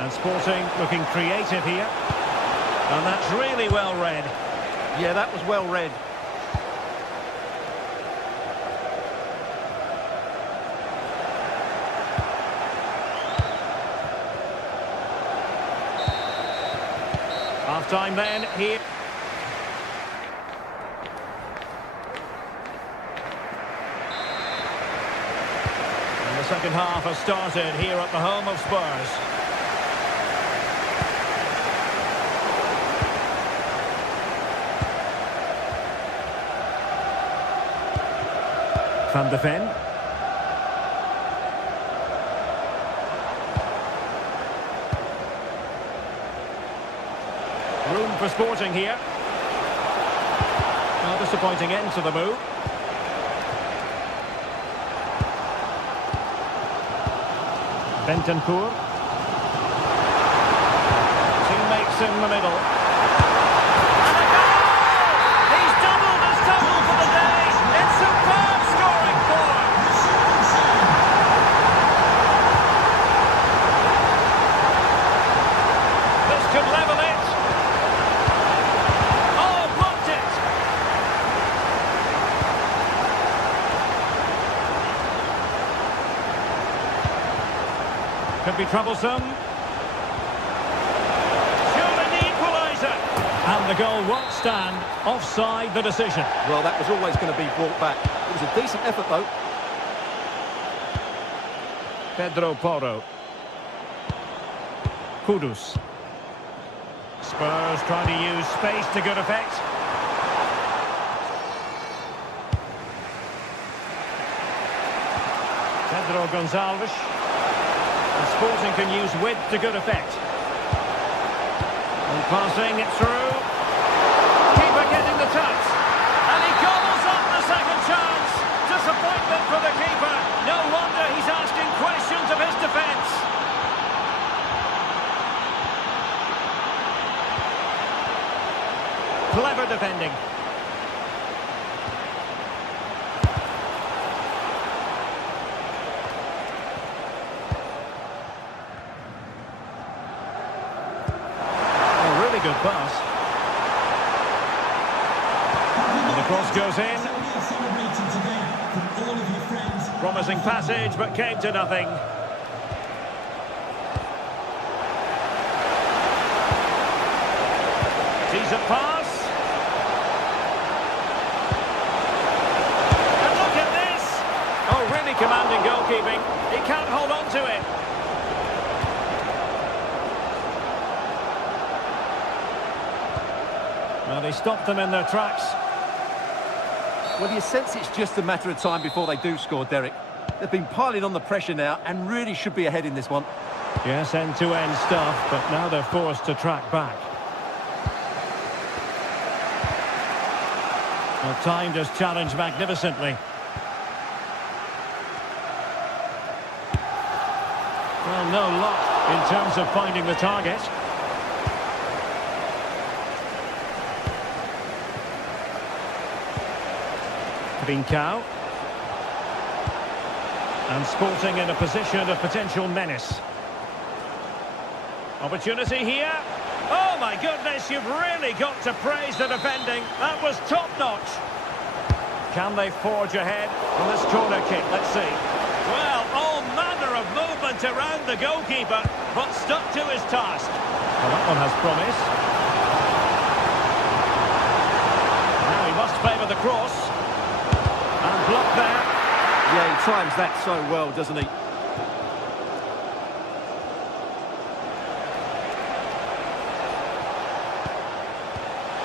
And Sporting looking creative here. And that's really well read. Yeah, that was well read. time then here. And the second half has started here at the home of Spurs. Van de Ven. Room for Sporting here. Well, disappointing end to the move. Bentancur. Teammates in the middle. And a goal! He's doubled his total for the day. It's superb scoring form. This could level it. Oh, blocked it. Could be troublesome. Surely the equaliser. And the goal won't stand. Offside the decision. Well, that was always going to be brought back. It was a decent effort, though. Pedro Porro. Kudus. Spurs trying to use space to good effect. Pedro Gonçalves. And Sporting can use width to good effect. And passing it through. Keeper getting the touch. And he gobbles up the second chance. Disappointment for the keeper. No wonder he's asking questions of his defence. Clever defending. A really good pass. And the cross goes in. Celebrating today from all of your friends. Promising passage, but came to nothing. Decent pass. And look at this! Oh, really commanding goalkeeping. He can't hold on to it. Well, they stopped them in their tracks. Well, you sense it's just a matter of time before they do score, Derek. They've been piling on the pressure now and really should be ahead in this one. Yes, end-to-end stuff, but now they're forced to track back. Well, timed his challenge magnificently. Well, no luck in terms of finding the target. Trincao. And Sporting in a position of potential menace. Opportunity here. Oh my goodness, you've really got to praise the defending. That was top-notch. Can they forge ahead on this corner kick? Let's see. Well, all manner of movement around the goalkeeper, but stuck to his task. Well, that one has promise. Now he must favour the cross. And blocked there. Yeah, he times that so well, doesn't he?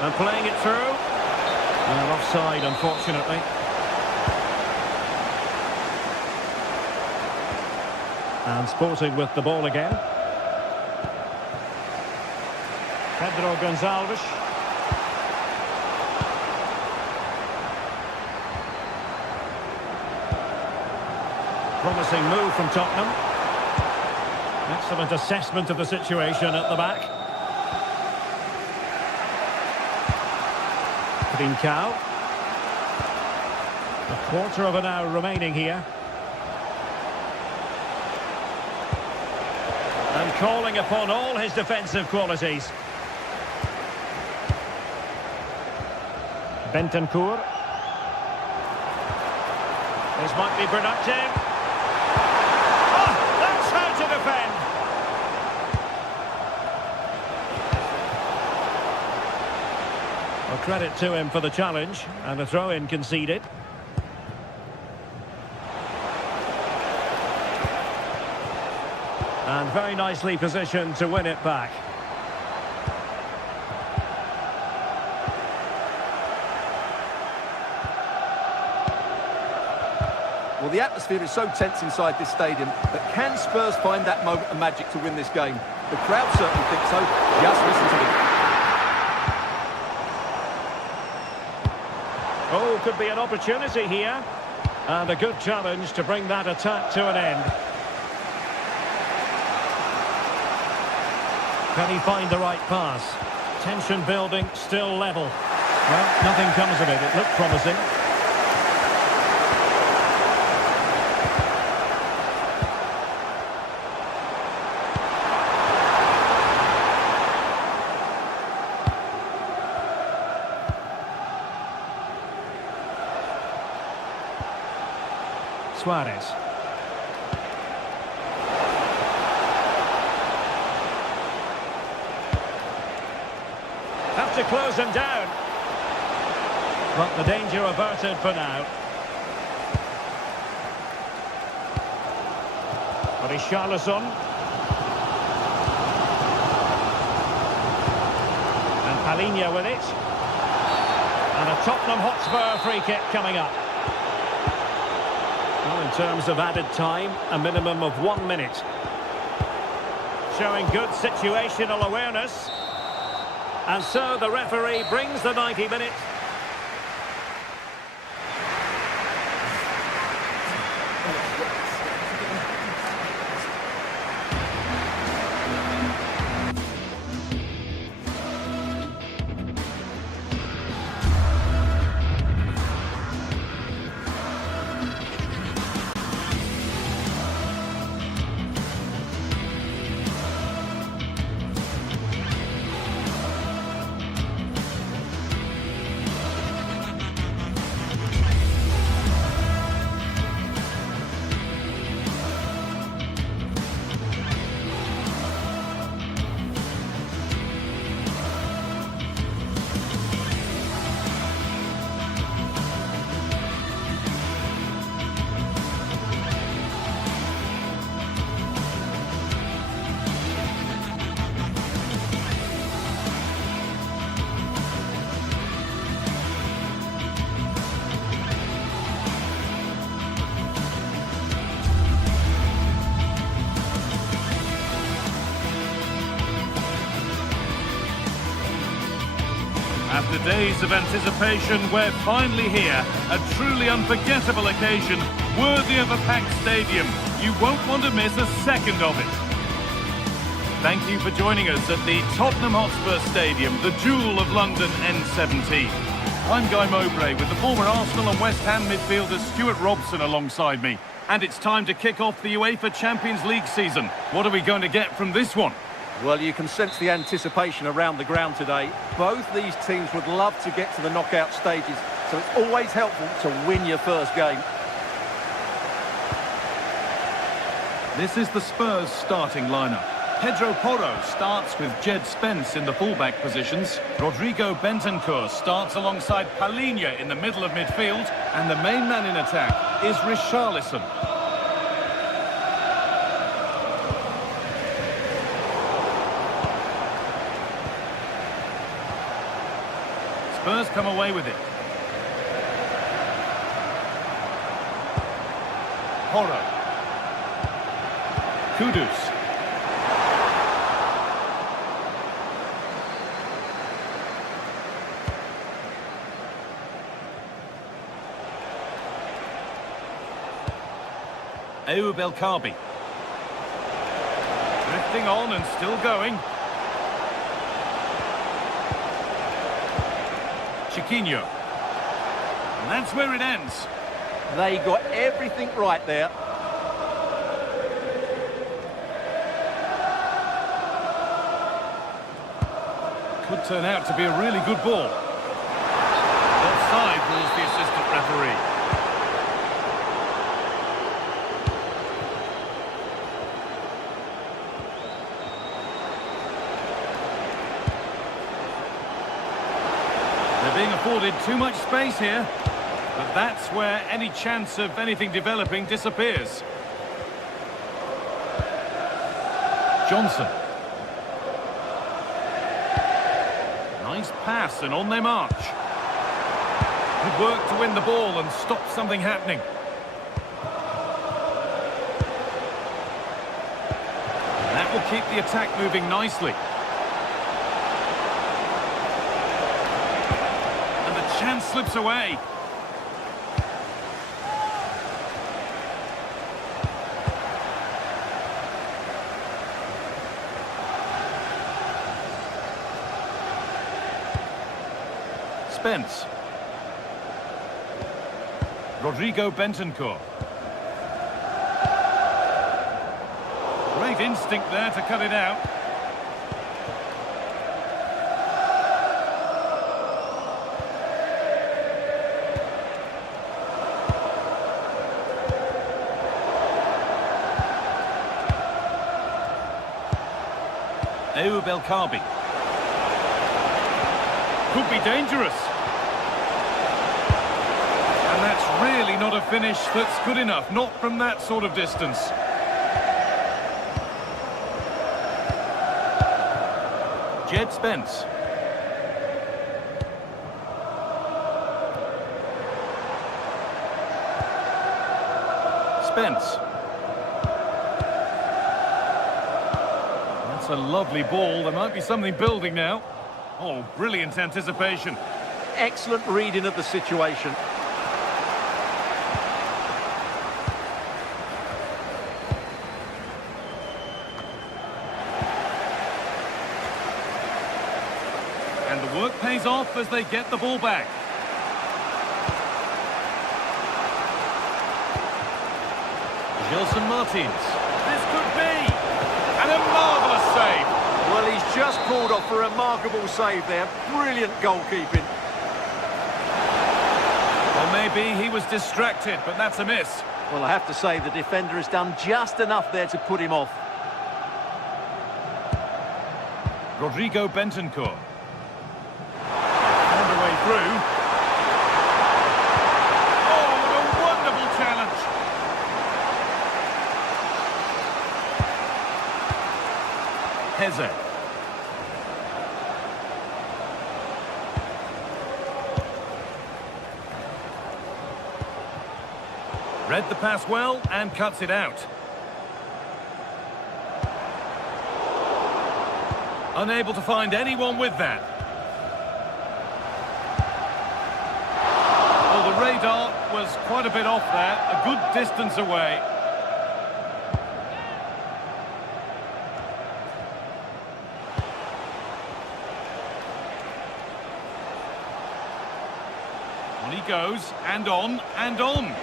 And playing it through. Well, offside, unfortunately. And Sporting with the ball again. Pedro Gonçalves. Promising move from Tottenham. Excellent assessment of the situation at the back. Trincao. A quarter of an hour remaining here. And calling upon all his defensive qualities. Bentancur. This might be productive. Oh, that's how to defend. Credit to him for the challenge, and a throw-in conceded. And very nicely positioned to win it back. Well, the atmosphere is so tense inside this stadium, but can Spurs find that moment of magic to win this game? The crowd certainly think so. Just listen to them. Oh, could be an opportunity here. And a good challenge to bring that attack to an end. Can he find the right pass? Tension building, still level. Well, nothing comes of it. It looked promising. Suarez. Have to close him down. But the danger averted for now. Richarlison. And Palhinha with it. And a Tottenham Hotspur free kick coming up. Well, in terms of added time, a minimum of 1 minute. Showing good situational awareness. And so the referee brings the 90 minutes. After days of anticipation, we're finally here. A truly unforgettable occasion, worthy of a packed stadium. You won't want to miss a second of it. Thank you for joining us at the Tottenham Hotspur Stadium, the jewel of London N17. I'm Guy Mowbray with the former Arsenal and West Ham midfielder Stuart Robson alongside me. And it's time to kick off the UEFA Champions League season. What are we going to get from this one? Well, you can sense the anticipation around the ground today. Both these teams would love to get to the knockout stages, so it's always helpful to win your first game. This is the Spurs starting lineup. Pedro Porro starts with Jed Spence in the fullback positions. Rodrigo Bentancur starts alongside Palhinha in the middle of midfield. And the main man in attack is Richarlison. Spurs come away with it. Porro. Kudus. Ayoub El Kaabi. Drifting on and still going. Chiquinho. And that's where it ends. They got everything right there. Could turn out to be a really good ball. Offside rules the assistant referee. afforded too much space here. But that's where any chance of anything developing disappears. Johnson. Nice pass, and on they march. Good work to win the ball and stop something happening. That will keep the attack moving nicely. And the chance slips away. Spence. Rodrigo Bentancur. Great instinct there to cut it out. Belkabi. Could be dangerous. And that's really not a finish that's good enough, not from that sort of distance. Jed Spence. Spence. That's a lovely ball. There might be something building now. Oh, brilliant anticipation. Excellent reading of the situation. And the work pays off as they get the ball back. Gelson Martins. This could be. And a marvellous save. Well, he's just pulled off a remarkable save there. Brilliant goalkeeping. Well, maybe he was distracted, but that's a miss. Well, I have to say the defender has done just enough there to put him off. Rodrigo Bentancur. Found a way through. Oh, what a wonderful challenge. Heze. Read the pass well and cuts it out. Unable to find anyone with that. Well, the radar was quite a bit off there, a good distance away. On he goes, and on, and on.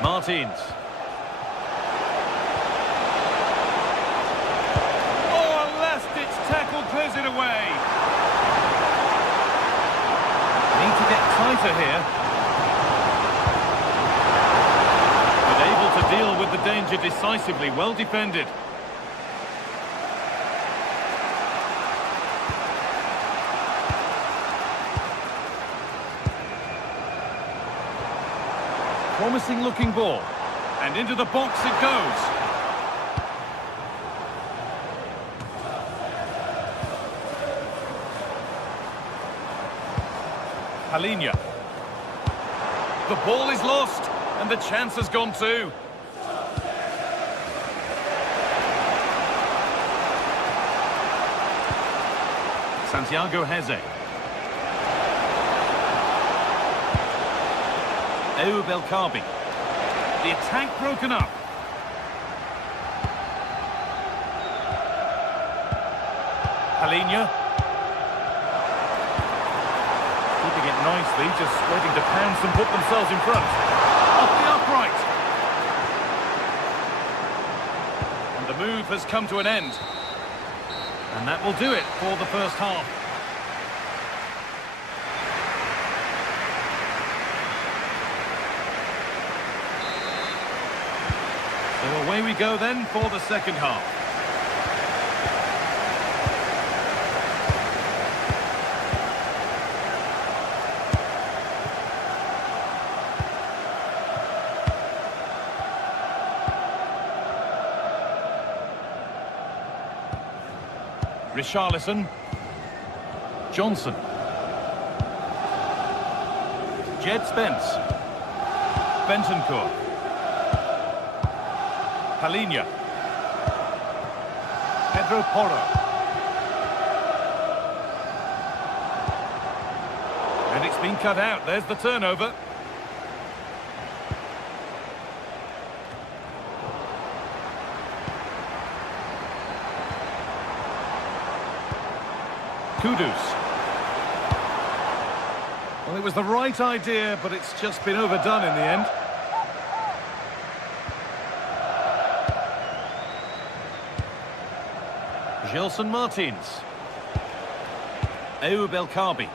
Martins. Oh, a last-ditch tackle clears it away. Need to get tighter here. But able to deal with the danger decisively, well defended. Promising looking ball, and into the box it goes. Palinha. The ball is lost, and the chance has gone too. Santiago Heze. Belkabi. The attack broken up. Palinha. Keeping it nicely, just waiting to pounce and put themselves in front. Off the upright. And the move has come to an end. And that will do it for the first half. So away we go then for the second half. Richarlison. Johnson. Jed Spence. Bentancur. Palinha. Pedro Porro. And it's been cut out. There's the turnover. Kudus. Well, it was the right idea, but it's just been overdone in the end. Gelson Martins. Ayoub El Kaabi.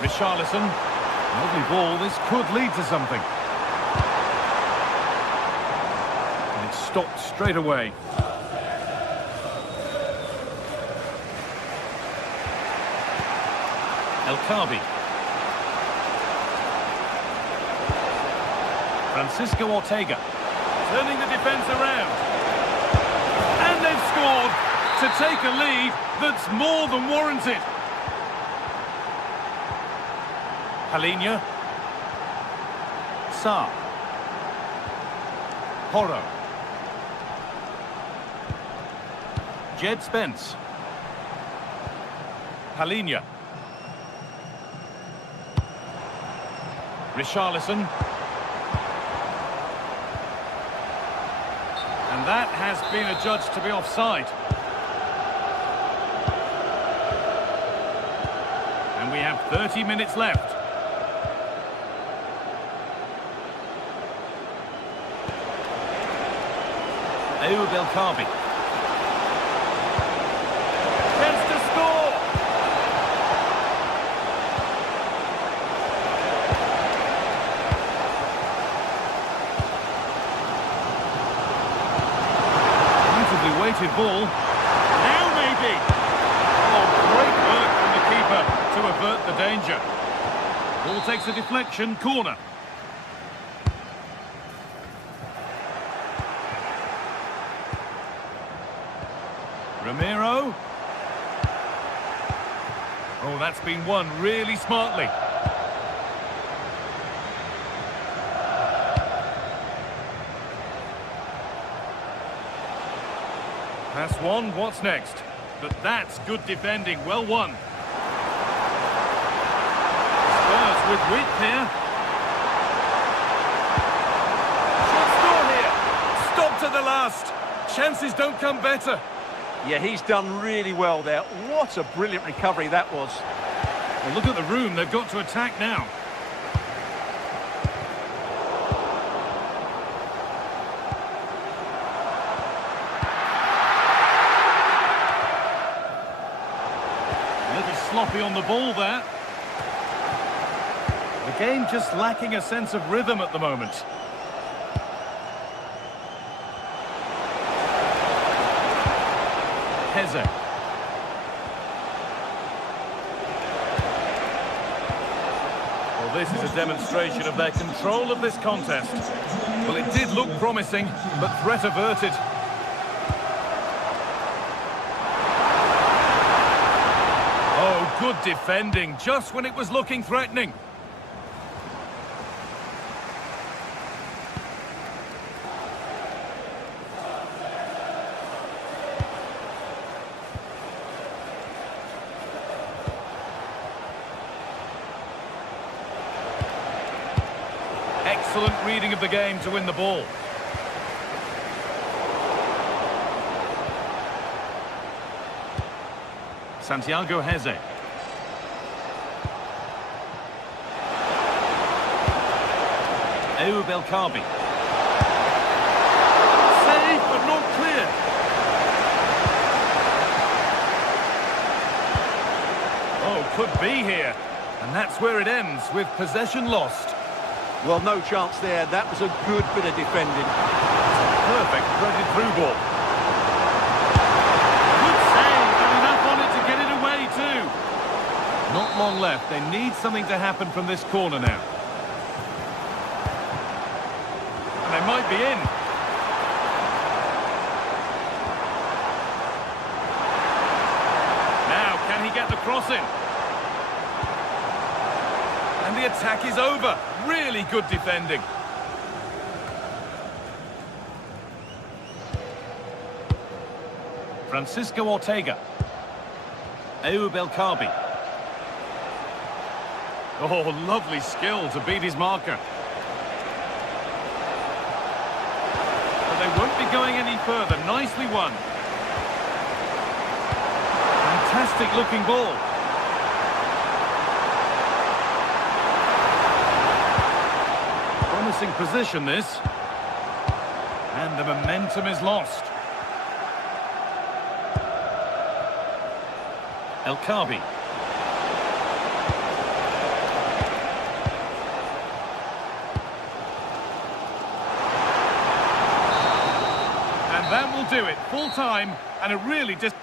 Richarlison. Lovely ball. This could lead to something. And it's stopped straight away. El Kaabi. Francisco Ortega. Turning the defence around. And they've scored to take a lead that's more than warranted. Palinha. Sarr. Porro. Jed Spence. Palinha. Richarlison. And that has been adjudged to be offside. And we have 30 minutes left. Ayoub El Kaabi. Chance to score! Beautifully weighted ball. Now maybe! Oh, great work from the keeper to avert the danger. Ball takes a deflection, corner. Ramiro. Oh, that's been won really smartly. Pass one, what's next? But that's good defending, well won. Spurs with width here. Should score here. Stop to the last. Chances don't come better. Yeah, he's done really well there. What a brilliant recovery that was. Well, look at the room. They've got to attack now. A little sloppy on the ball there. The game just lacking a sense of rhythm at the moment. Heze. Well, this is a demonstration of their control of this contest. Well, it did look promising, but threat averted. Oh, good defending, just when it was looking threatening. Excellent reading of the game to win the ball. Santiago Heze. Ayoub El Kaabi. Save, but not clear. Oh, could be here. And that's where it ends, with possession lost. Well, no chance there. That was a good bit of defending. Perfect threaded through ball. Good save, and enough on it to get it away too. Not long left. They need something to happen from this corner now. might be in. Now, can he get the cross in? And the attack is over. Really good defending. Francisco Ortega. Ayoub El Kabi. Oh, lovely skill to beat his marker. But they won't be going any further. Nicely won. Fantastic looking ball. Promising position, this. And the momentum is lost. El Kabi. And that will do it. Full time and a really just...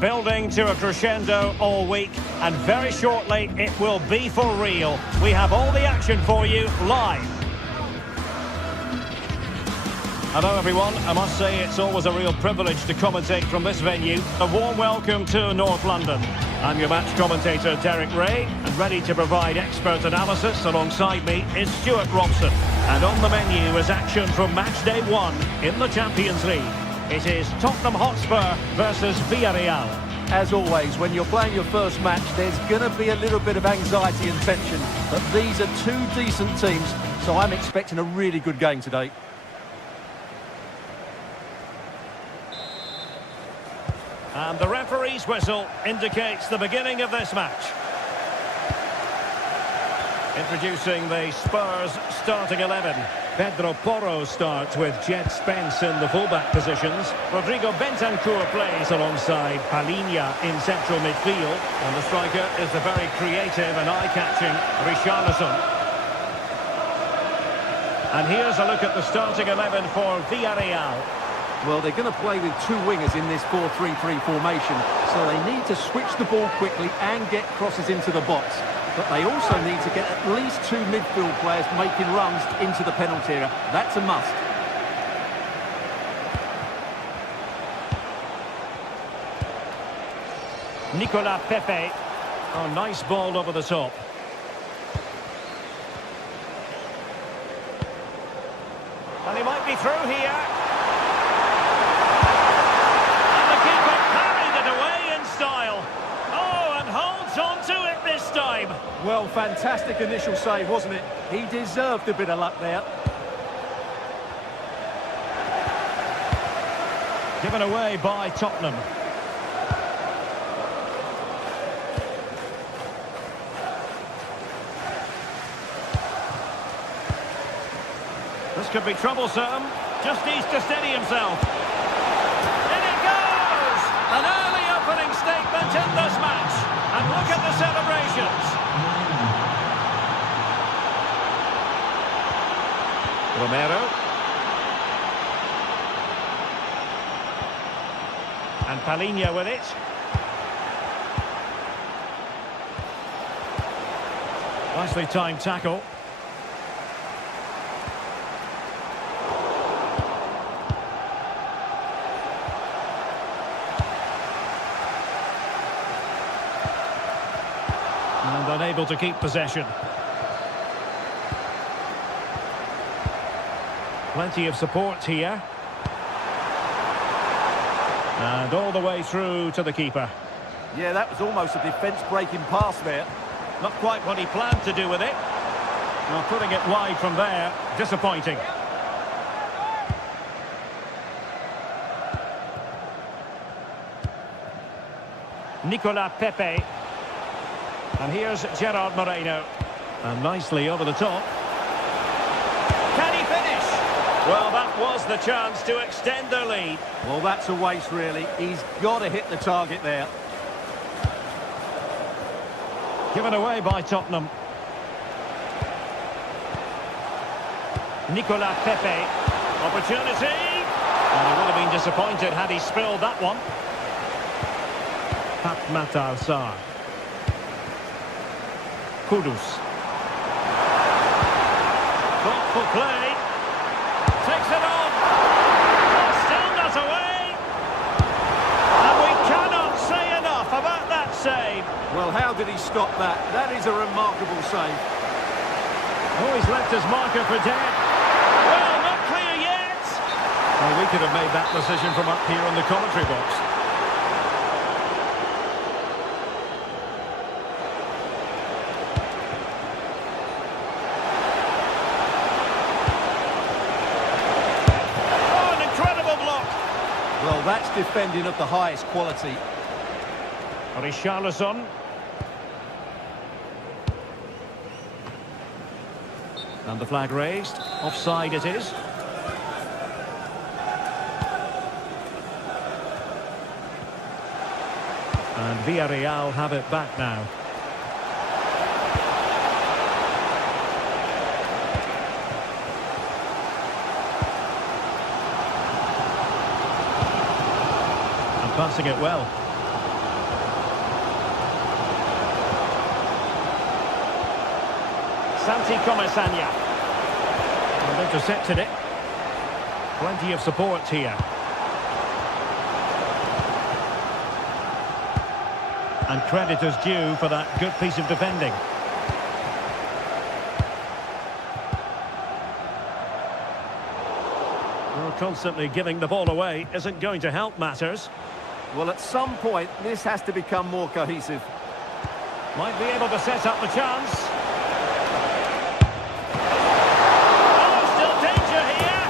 building to a crescendo all week, and very shortly it will be for real. We have all the action for you live. Hello everyone, I must say it's always a real privilege to commentate from this venue. A warm welcome to North London. I'm your match commentator Derek Ray, and ready to provide expert analysis alongside me is Stuart Robson. And on the menu is action from match day 1 in the Champions League. It is Tottenham Hotspur versus Villarreal. As always, when you're playing your first match, there's going to be a little bit of anxiety and tension. But these are two decent teams, so I'm expecting a really good game today. And the referee's whistle indicates the beginning of this match. Introducing the Spurs starting 11. Pedro Porro starts with Jet Spence in the fullback positions. Rodrigo Bentancur plays alongside Palhinha in central midfield. And the striker is the very creative and eye-catching Richarlison. And here's a look at the starting 11 for Villarreal. Well, they're going to play with two wingers in this 4-3-3 formation, so they need to switch the ball quickly and get crosses into the box. But they also need to get at least two midfield players making runs into the penalty area. That's a must. Nicolas Pepe. Oh, nice ball over the top. And he might be through here. Well, fantastic initial save, wasn't it? He deserved a bit of luck there. Given away by Tottenham. This could be troublesome. Just needs to steady himself. In it goes! An early opening statement in this match. And look at the celebrations. Romero. And Palhinha with it. Nicely timed tackle. And unable to keep possession. Plenty of support here. And all the way through to the keeper. Yeah, that was almost a defence-breaking pass there. Not quite what he planned to do with it. Well, putting it wide from there, disappointing. Nicolas Pepe. And here's Gerard Moreno. And nicely over the top. Can he finish? Well, that was the chance to extend their lead. Well, that's a waste, really. He's got to hit the target there. Given away by Tottenham. Nicolas Pepe. Opportunity. And he would have been disappointed had he spilled that one. Pat Matar Sarr. Kudus. Thoughtful play. Takes it on. Oh, still not away. And we cannot say enough about that save. Well, how did he stop that? That is a remarkable save. Oh, he's left his marker for dead. Well, not clear yet. Well, we could have made that decision from up here in the commentary box. Well, that's defending of the highest quality. Richarlison. And the flag raised. Offside it is. And Villarreal have it back now. And passing it well. Santi Comesaña. And intercepted it. Plenty of support here. And credit is due for that good piece of defending. Well, constantly giving the ball away isn't going to help matters. Well, at some point, this has to become more cohesive. Might be able to set up the chance. Oh, still danger here.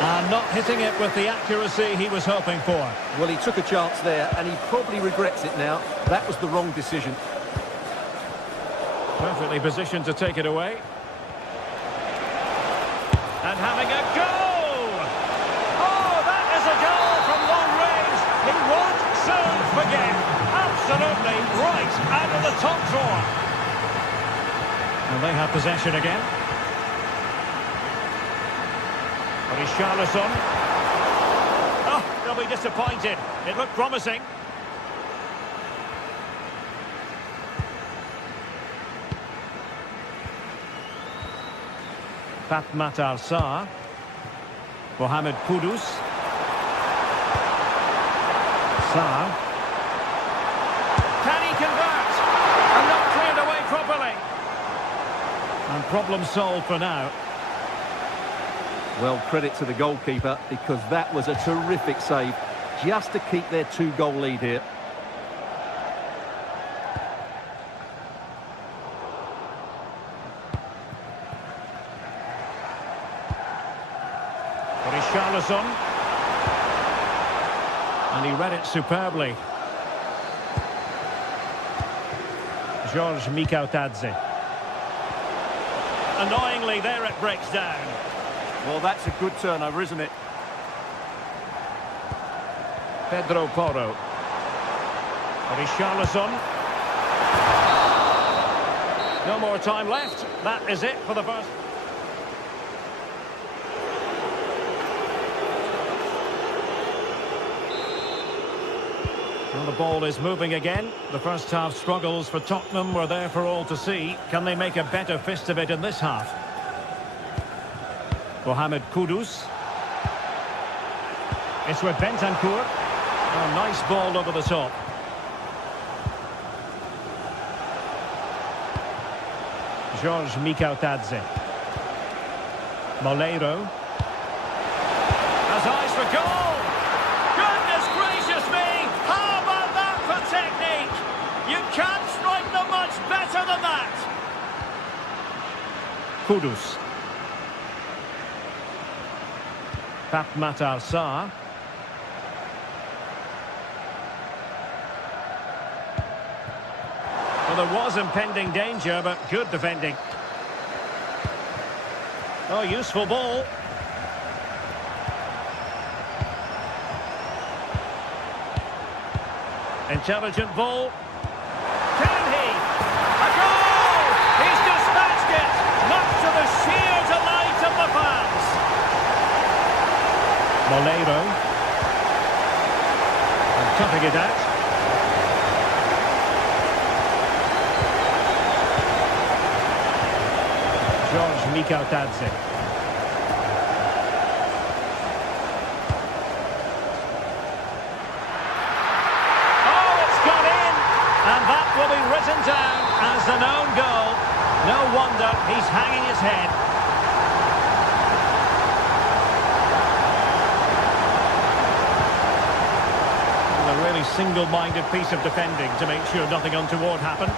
And not hitting it with the accuracy he was hoping for. Well, he took a chance there, and he probably regrets it now. That was the wrong decision. Perfectly positioned to take it away. And having a go! Oh, that is a goal from long range. He won't soon forget. Absolutely right out of the top drawer. And they have possession again. But it's Charleston. Oh, they'll be disappointed. It looked promising. Fatmatar Sarr. Mohamed Kudus. Sarr. Can he convert? And not cleared away properly. And problem solved for now. Well, credit to the goalkeeper, because that was a terrific save, just to keep their 2-goal lead here. But it's Charleston. And he read it superbly. George Mikautadze. Annoyingly, there it breaks down. Well, that's a good turnover, isn't it? Pedro Porro. But it's Charleston. No more time left. That is it for the first. Well, the ball is moving again. The first half struggles for Tottenham were there for all to see. Can they make a better fist of it in this half? Mohamed Kudus. It's with Bentancur. Oh, nice ball over the top. George Mikautadze. Moleiro. Has eyes for goal. Goodness gracious me! How about that for technique? You can't strike them much better than that. Kudus. Fatmatar Sarr. Well, there was impending danger, but good defending. Oh, useful ball. Intelligent ball. Can he? A goal! He's dispatched it, much to the sheer delight of the fans. Moleiro. And cutting it out. George Mikautadze. Oh, it's gone in! And that will be written down as an own goal. No wonder he's hanging his head. A really single-minded piece of defending to make sure nothing untoward happened.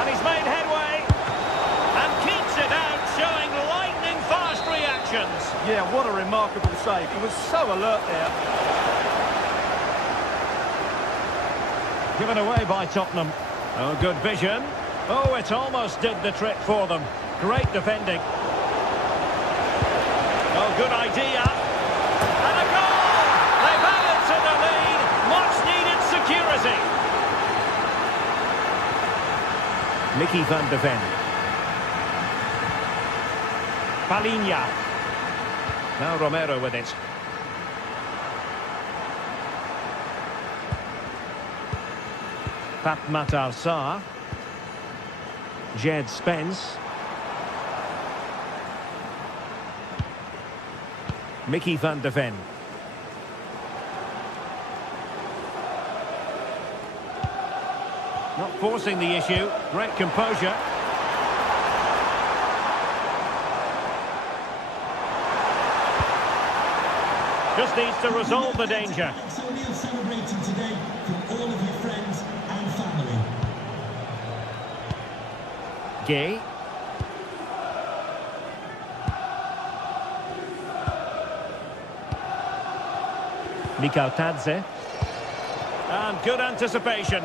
And he's made headway and keeps it out, showing lightning-fast reactions. Yeah, what a remarkable save. He was so alert there. Given away by Tottenham. Oh, good vision. Oh, it almost did the trick for them. Great defending. Oh, good idea. And a goal! They've added to the lead. Much-needed security. Mickey van de Ven. Palinha. Now Romero with it. Matar Sarr. Jed Spence. Mickey van de Ven. Not forcing the issue. Great composure. Just needs to resolve the danger. So we're celebrating today from all of your friends and family. Gay. Mikal Tadze. And good anticipation.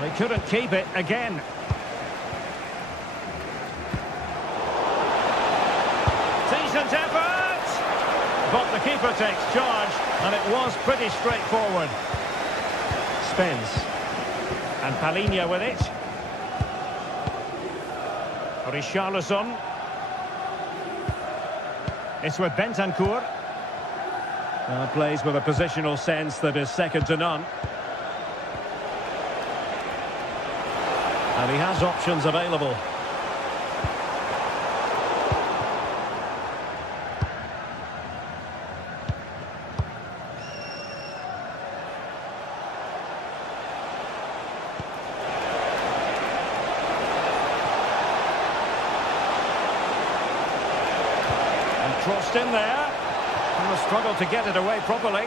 They couldn't keep it again. Decent effort! But the keeper takes charge, and it was pretty straightforward. Spence. And Palinha with it. Richarlison. It's with Bentancur. Plays with a positional sense that is second to none. And he has options available. Crossed in there, and the struggle to get it away properly.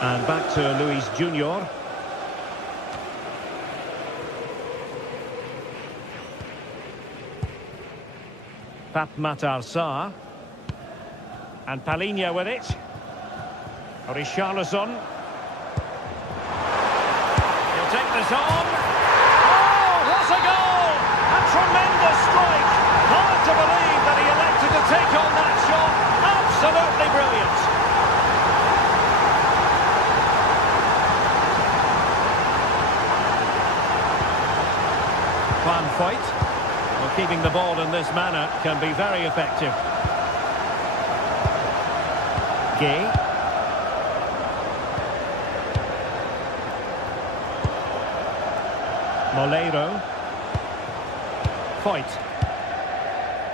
And back to Luis Junior. Matar Sarr. And Palinha with it. Richarlison. Take this on. Oh, what a goal! A tremendous strike. Hard to believe that he elected to take on that shot. Absolutely brilliant. Van Foyt. Well, keeping the ball in this manner can be very effective. Gay. Moleiro. Foyt.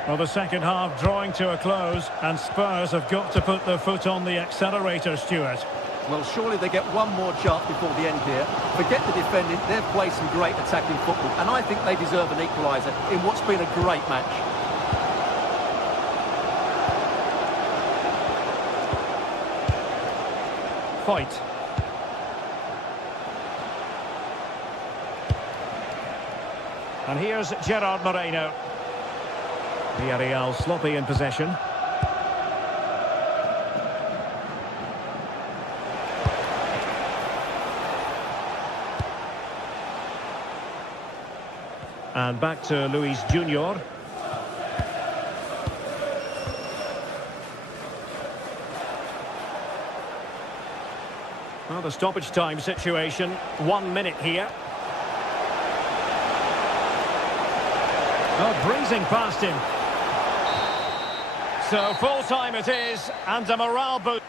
Well, the second half drawing to a close, and Spurs have got to put their foot on the accelerator, Stuart. Well, surely they get one more chance before the end here. Forget the defending, they've played some great attacking football, and I think they deserve an equaliser in what's been a great match. Foyt. And here's Gerard Moreno. Villarreal sloppy in possession. And back to Luis Junior. Well, the stoppage time situation, 1 minute here. Oh, breezing past him. So full time it is, and a morale boost.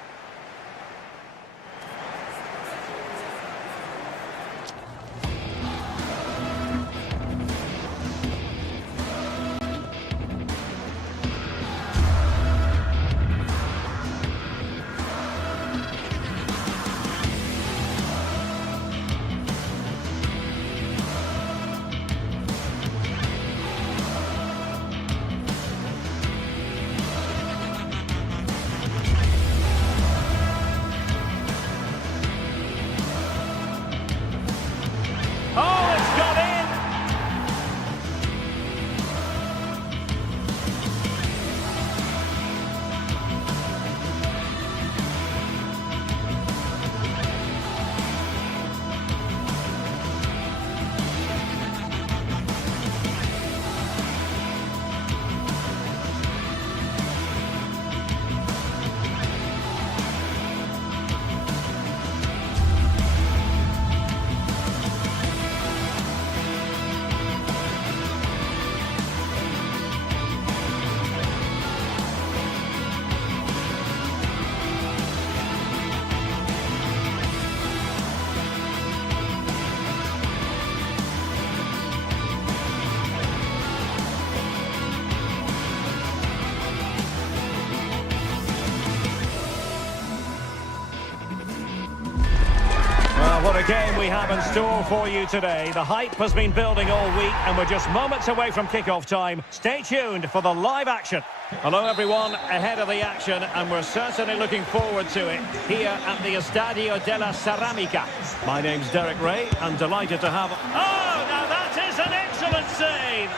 game we have in store for you today. The hype has been building all week and we're just moments away from kickoff time. Stay tuned for the live action. Hello everyone, ahead of the action, and we're certainly looking forward to it here at the Estadio della Ceramica. My name's Derek Ray. I'm delighted to have... Oh, now that is an excellent save!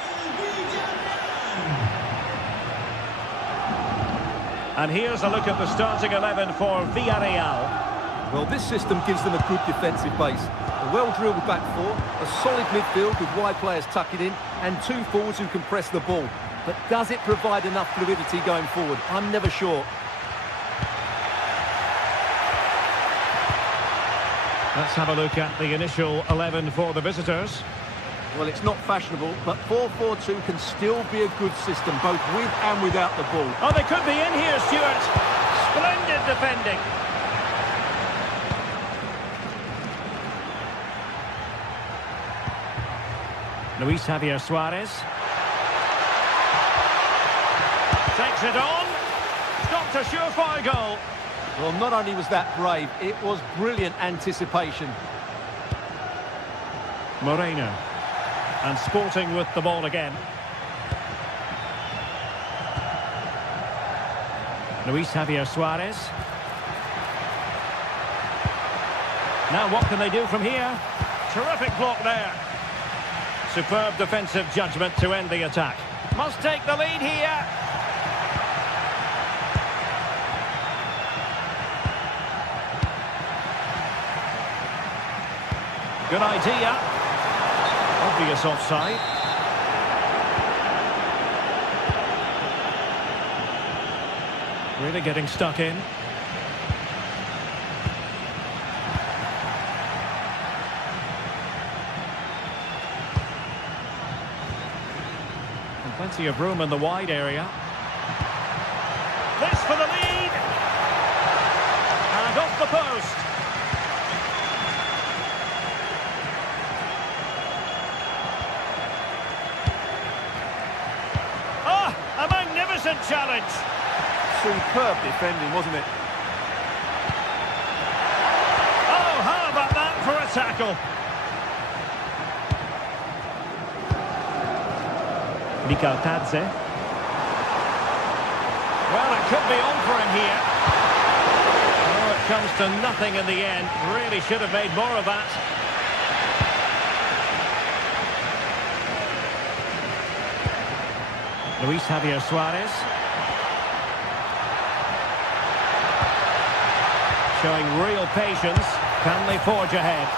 And here's a look at the starting 11 for Villarreal. Well, this system gives them a good defensive base. A well-drilled back four, a solid midfield with wide players tucking in, and two forwards who can press the ball. But does it provide enough fluidity going forward? I'm never sure. Let's have a look at the initial 11 for the visitors. Well, it's not fashionable, but 4-4-2 can still be a good system, both with and without the ball. Oh, they could be in here, Stuart. Splendid defending. Luis Javier Suarez. Takes it on. Stopped a surefire goal. Well, not only was that brave, it was brilliant anticipation. Moreno. And Sporting with the ball again. Luis Javier Suarez. Now what can they do from here? Terrific block there. Superb defensive judgment to end the attack. Must take the lead here. Good idea. Obvious offside. Really getting stuck in. And plenty of room in the wide area. This for the lead. And off the post. A magnificent challenge. Superb defending, wasn't it? Oh, how about that for a tackle? Mikatadze. Well, it could be on for him here. Oh, it comes to nothing in the end. Really should have made more of that. Luis Javier Suarez. Showing real patience. Can they forge ahead?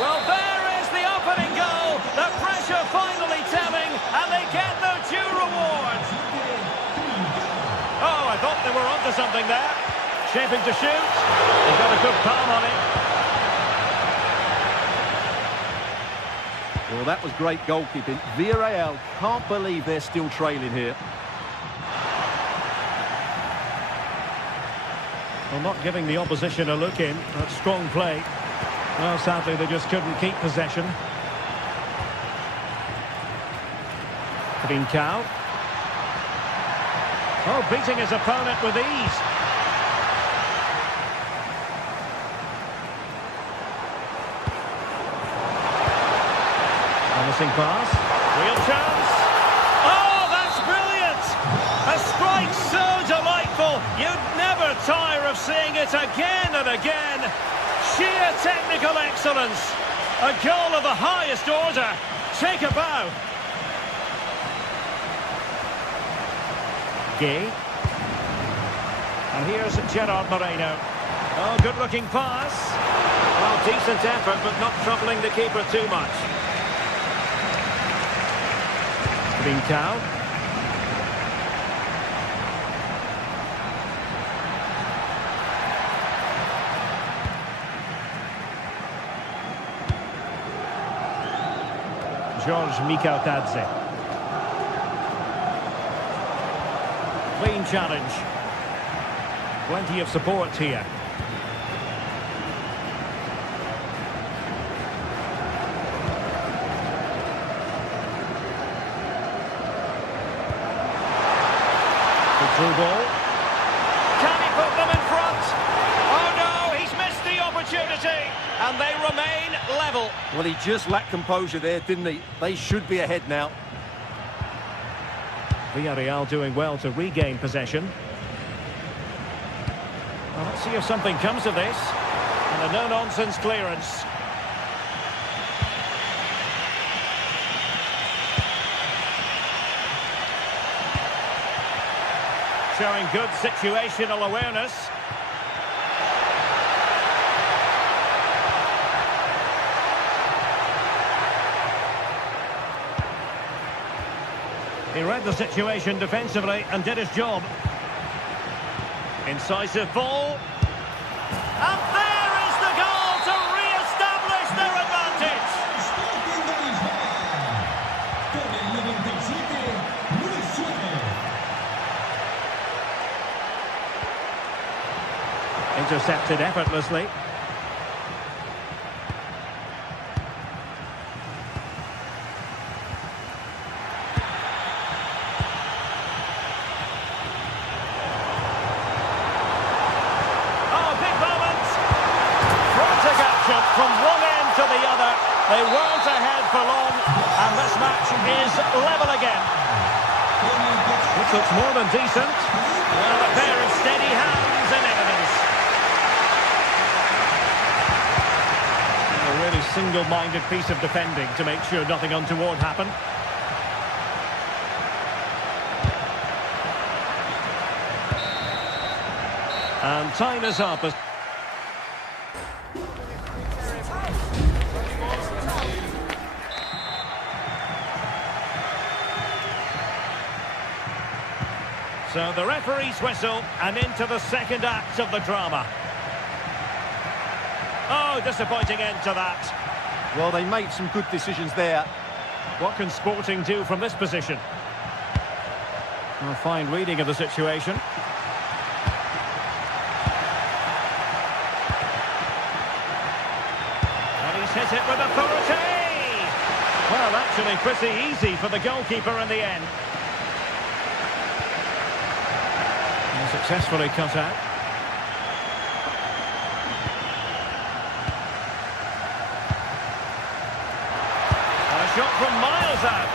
Well, there is the opening goal. The pressure finally telling, and they get their due reward. Oh, I thought they were onto something there. Shaping to shoot. They've got a good palm on it. Well, that was great goalkeeping. Villarreal can't believe they're still trailing here. Well, not giving the opposition a look in. That's strong play. Well, sadly, they just couldn't keep possession. Trincao. Oh, beating his opponent with ease. Promising pass. Real chance. Oh, that's brilliant! A strike so delightful. You'd never tire of seeing it again and again. Sheer technical excellence. A goal of the highest order. Take a bow. Gay. And here's Gerard Moreno. Oh, good-looking pass. Well, decent effort, but not troubling the keeper too much. Trincao. George Mikatadze. Clean challenge. Plenty of support here. Through ball. Can he put them in front? Oh no, he's missed the opportunity. And they remain level. Well, he just lacked composure there, didn't he? They should be ahead now. Villarreal doing well to regain possession. Well, let's see if something comes of this. And a no-nonsense clearance. Showing good situational awareness. He read the situation defensively and did his job. Incisive ball. And there is the goal to re-establish their advantage. Con el 97, Luis Suárez. Intercepted effortlessly. From one end to the other, they weren't ahead for long, and this match is level again. This looks more than decent. Well, a pair of steady hands in evidence. A really single-minded piece of defending to make sure nothing untoward happened. And time is up. So the referee's whistle, and into the second act of the drama. Oh, disappointing end to that. Well, they made some good decisions there. What can Sporting do from this position? A fine reading of the situation. And he's hit it with authority. Well, actually pretty easy for the goalkeeper in the end. Successfully cut out. And a shot from miles out.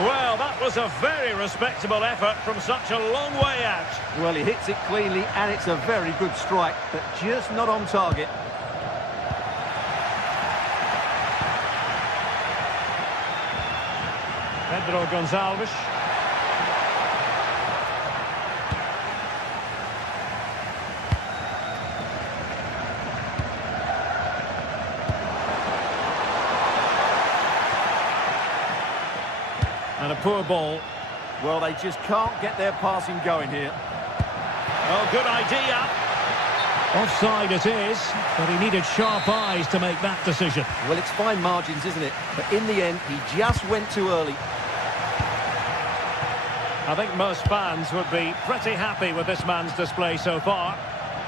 Well, that was a very respectable effort from such a long way out. Well, he hits it cleanly, and it's a very good strike, but just not on target. Pedro Gonçalves. And a poor ball. Well, they just can't get their passing going here. Oh, good idea. Offside it is, but he needed sharp eyes to make that decision. Well, it's fine margins, isn't it? But in the end, he just went too early. I think most fans would be pretty happy with this man's display so far.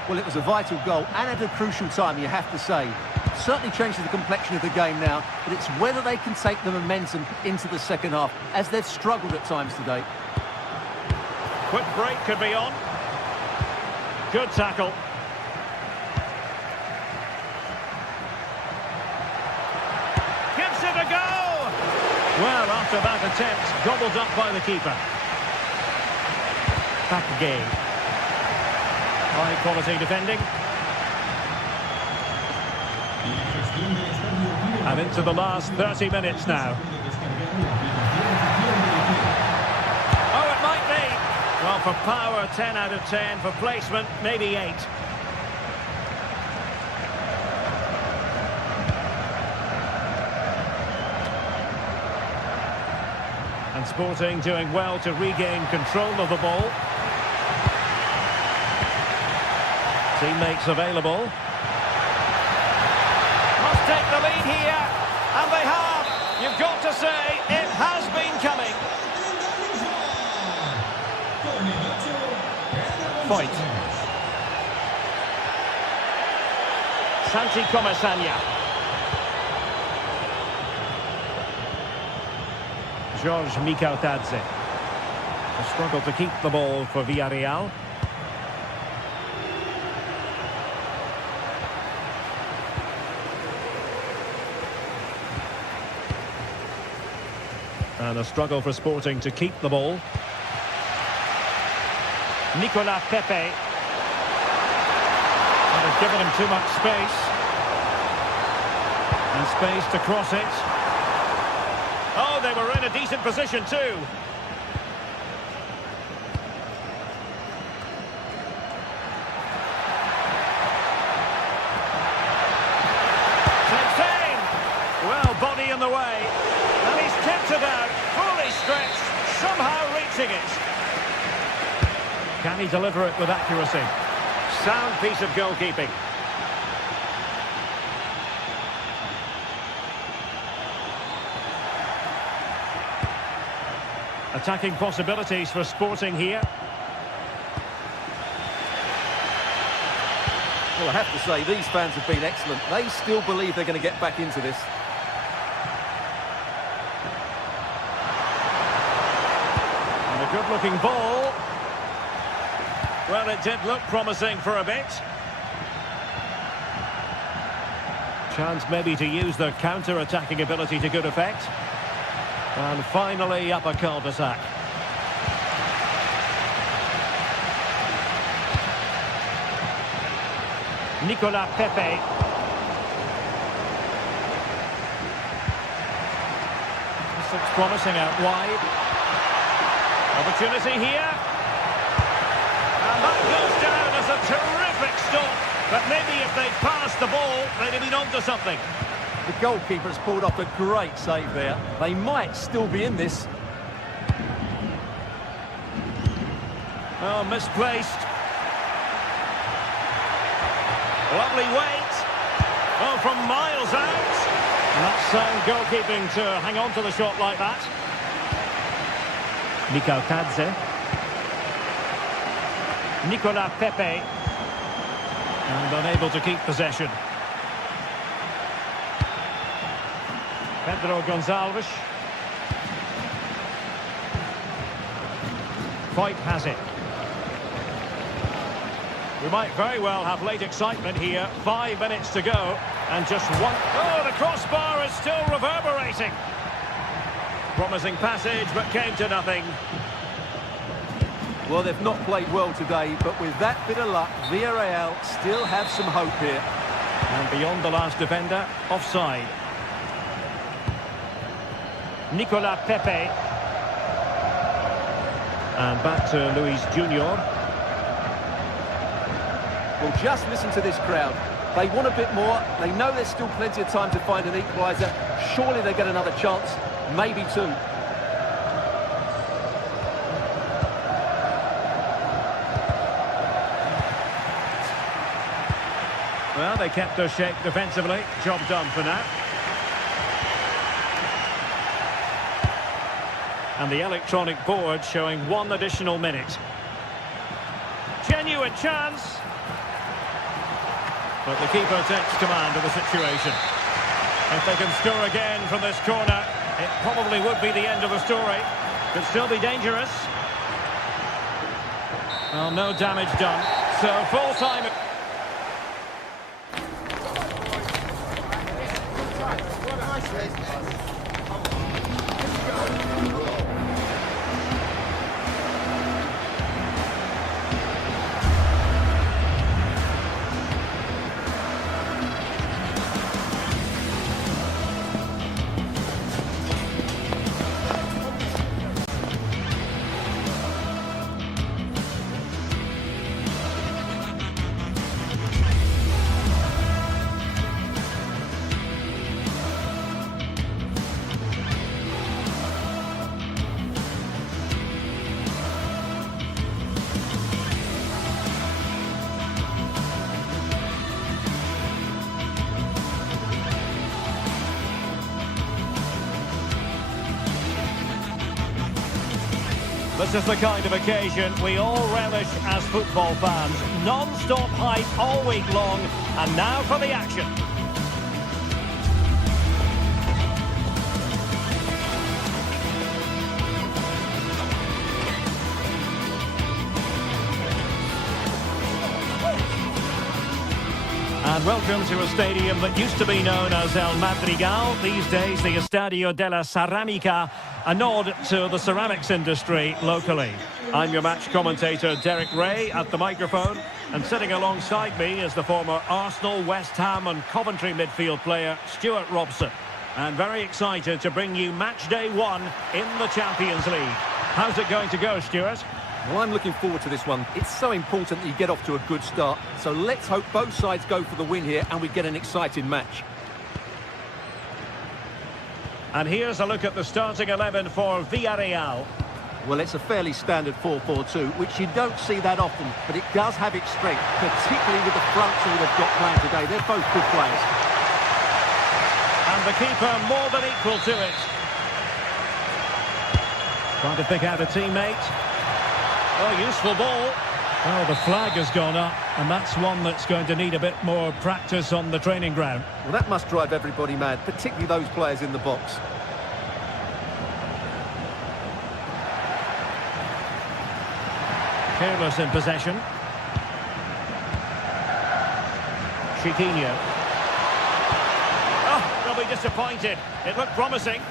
Well, it was a vital goal, and at a crucial time, you have to say. Certainly changes the complexion of the game now, but it's whether they can take the momentum into the second half, as they've struggled at times today. Quick break could be on. Good tackle. Gives it a go! Well, after that attempt, gobbled up by the keeper. Back again. High quality defending. And into the last 30 minutes now. Oh, it might be. Well, for power, 10 out of 10. For placement, maybe 8. And Sporting doing well to regain control of the ball. Teammates available. Must take the lead here, and they have. You've got to say, it has been coming. Point. Santi Comesaña. George Mikautadze. A struggle to keep the ball for Villarreal. And a struggle for Sporting to keep the ball. Nicolas Pepe. And they've given him too much space. And space to cross it. Oh, they were in a decent position too. Takes aim. Well, body in the way. And he's kept it out. Fully stretched. Somehow reaching it. Can he deliver it with accuracy? Sound piece of goalkeeping. Attacking possibilities for Sporting here. Well, I have to say, these fans have been excellent. They still believe they're going to get back into this. And a good-looking ball. Well, it did look promising for a bit. Chance maybe to use their counter-attacking ability to good effect. And finally up a cul-de-sac. Nicolas Pepe. This looks promising out wide. Opportunity here. And that goes down as a terrific stop. But maybe if they'd passed the ball, they'd have been onto something. The goalkeeper has pulled off a great save there. They might still be in this. Oh, misplaced. Lovely weight. Oh, from miles out. And that's sound goalkeeping to hang on to the shot like that. Mikal Kadze. Nicolas Pepe. And unable to keep possession. Pedro Gonçalves. Foyt has it. We might very well have late excitement here. 5 minutes to go. And just one... Oh, the crossbar is still reverberating. Promising passage, but came to nothing. Well, they've not played well today, but with that bit of luck, Villarreal still have some hope here. And beyond the last defender, offside. Nicolas Pepe. And back to Luis Junior. Well, just listen to this crowd. They want a bit more. They know there's still plenty of time to find an equaliser. Surely they get another chance, maybe two. Well, they kept their shape defensively. Job done for now. And the electronic board showing 1 additional minute. Genuine chance. But the keeper takes command of the situation. If they can score again from this corner, it probably would be the end of the story. Could still be dangerous. Well, no damage done. So full time. This is the kind of occasion we all relish as football fans. Non-stop hype all week long, and now for the action. And welcome to a stadium that used to be known as El Madrigal, these days the Estadio de la Ceramica. a nod to the ceramics industry locally. I'm your match commentator, Derek Ray, at the microphone. And sitting alongside me is the former Arsenal, West Ham and Coventry midfield player, Stuart Robson. And very excited to bring you match day 1 in the Champions League. How's it going to go, Stuart? Well, I'm looking forward to this one. It's so important that you get off to a good start. So let's hope both sides go for the win here and we get an exciting match. And here's a look at the starting 11 for Villarreal. Well, it's a fairly standard 4-4-2, which you don't see that often, but it does have its strength, particularly with the front two they've got playing today. They're both good players. And the keeper more than equal to it. Trying to pick out a teammate. Oh, useful ball. Oh, the flag has gone up, and that's one that's going to need a bit more practice on the training ground. Well, that must drive everybody mad, particularly those players in the box. Careless in possession. Chiquinho. Oh, they'll be disappointed. It looked promising.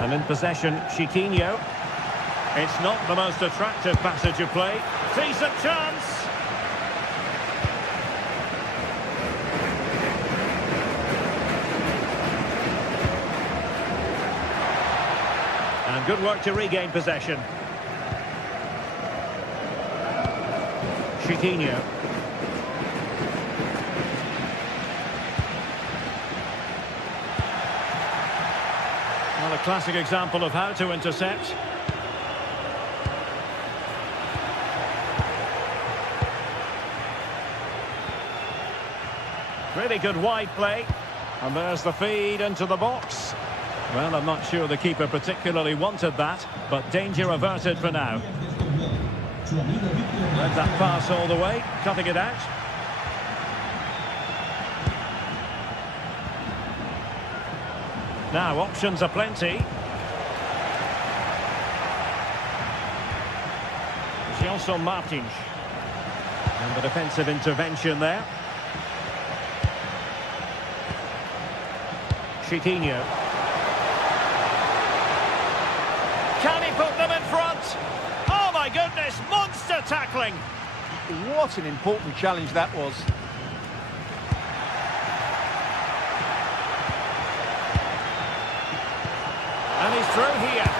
And in possession, Chiquinho. It's not the most attractive passage of play. Decent chance. And good work to regain possession. Chiquinho. Well, a classic example of how to intercept. Really good wide play. And there's the feed into the box. Well, I'm not sure the keeper particularly wanted that, but danger averted for now. Read that pass all the way, cutting it out. Now, options are plenty. Gelson Martins. And the defensive intervention there. Chiquinho. Can he put them in front? Oh my goodness, monster tackling! What an important challenge that was. And he's through here.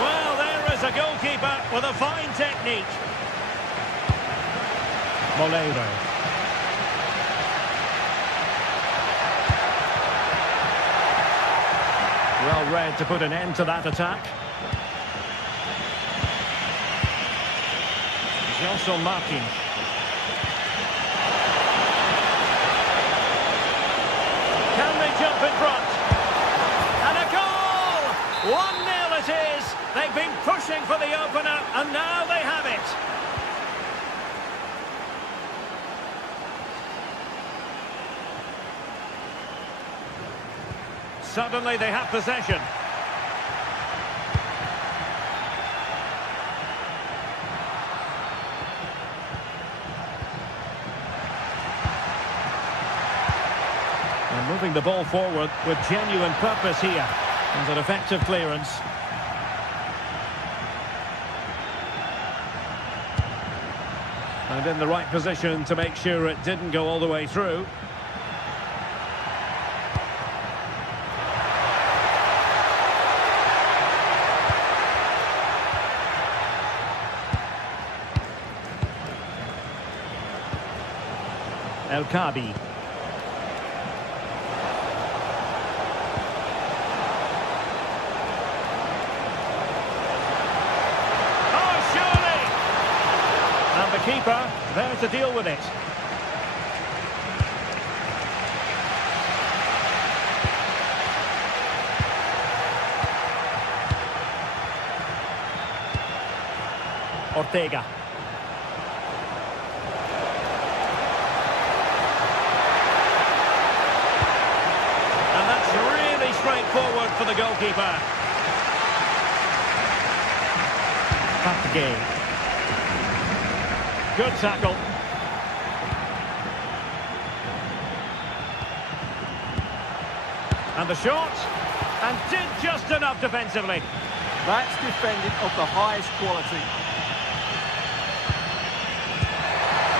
Well, there is a goalkeeper with a fine technique. Moleiro. Well read to put an end to that attack. Gelson Martins. Can they jump in front? And a goal! 1-0 it is. They've been pushing for the opener, and now they have it. Suddenly they have possession. And moving the ball forward with genuine purpose here. And an effective clearance. And in the right position to make sure it didn't go all the way through. El Kabi. Oh, surely! And the keeper there to deal with it. Ortega. Straightforward for the goalkeeper. Patrick. Good tackle. And the shot. And did just enough defensively. That's defending of the highest quality.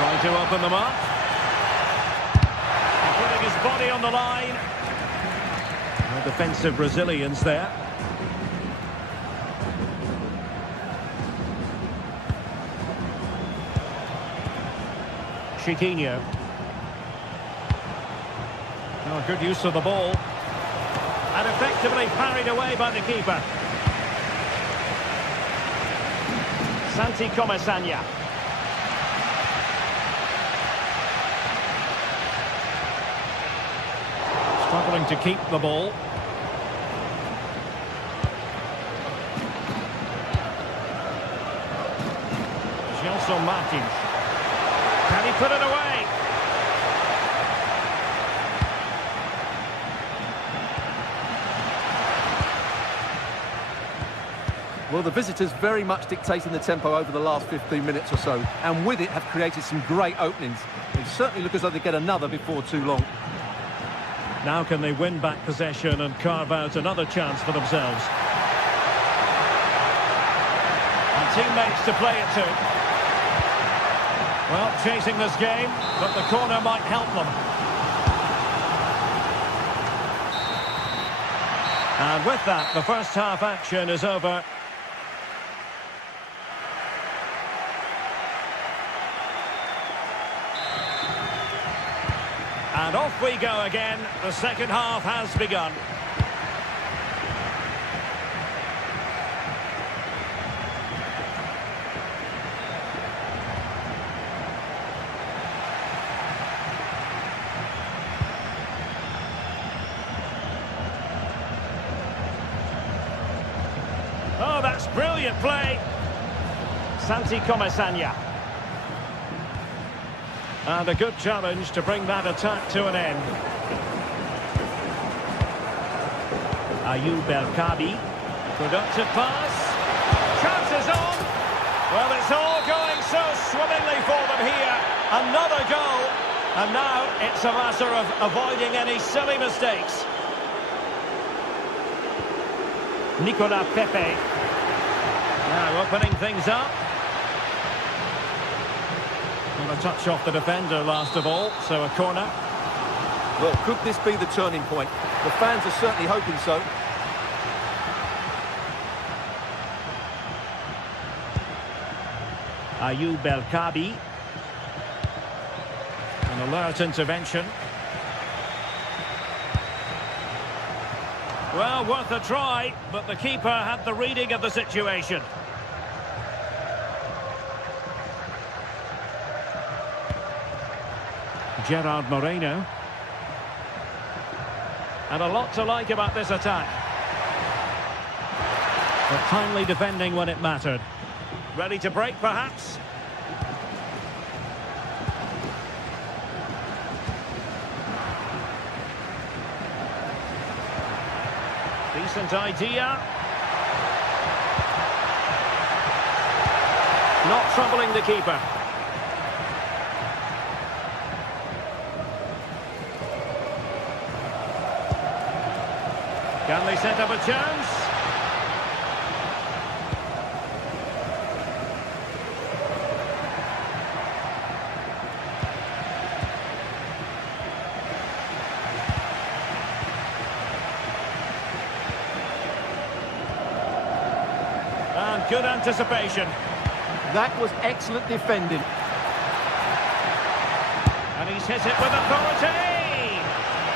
Trying to open them up. Putting his body on the line. No defensive resilience there. Chiquinho. Oh, good use of the ball. And effectively parried away by the keeper. Santi Comesaña. Struggling to keep the ball. Gelson Martins. Can he put it away? Well, the visitors very much dictating the tempo over the last 15 minutes or so, and with it have created some great openings. They certainly look as though they get another before too long. Now can they win back possession and carve out another chance for themselves? And teammates to play it to. Well, chasing this game, but the corner might help them. And with that, the first half action is over. And off we go again. The second half has begun. Oh, that's brilliant play. Santi Comesaña. And a good challenge to bring that attack to an end. Ayoub El Kabi. Productive pass. Chances on. Well, it's all going so swimmingly for them here. Another goal. And now it's a matter of avoiding any silly mistakes. Nicolas Pepe. Now opening things up. And a touch off the defender last of all, so a corner. Well, could this be the turning point? The fans are certainly hoping so. Ayoub El Kabi. An alert intervention. Well, worth a try, but the keeper had the reading of the situation. Gerard Moreno. And a lot to like about this attack. But timely defending when it mattered. Ready to break, perhaps? Decent idea. Not troubling the keeper. Can they set up a chance? And good anticipation. That was excellent defending. And he's hit it with authority.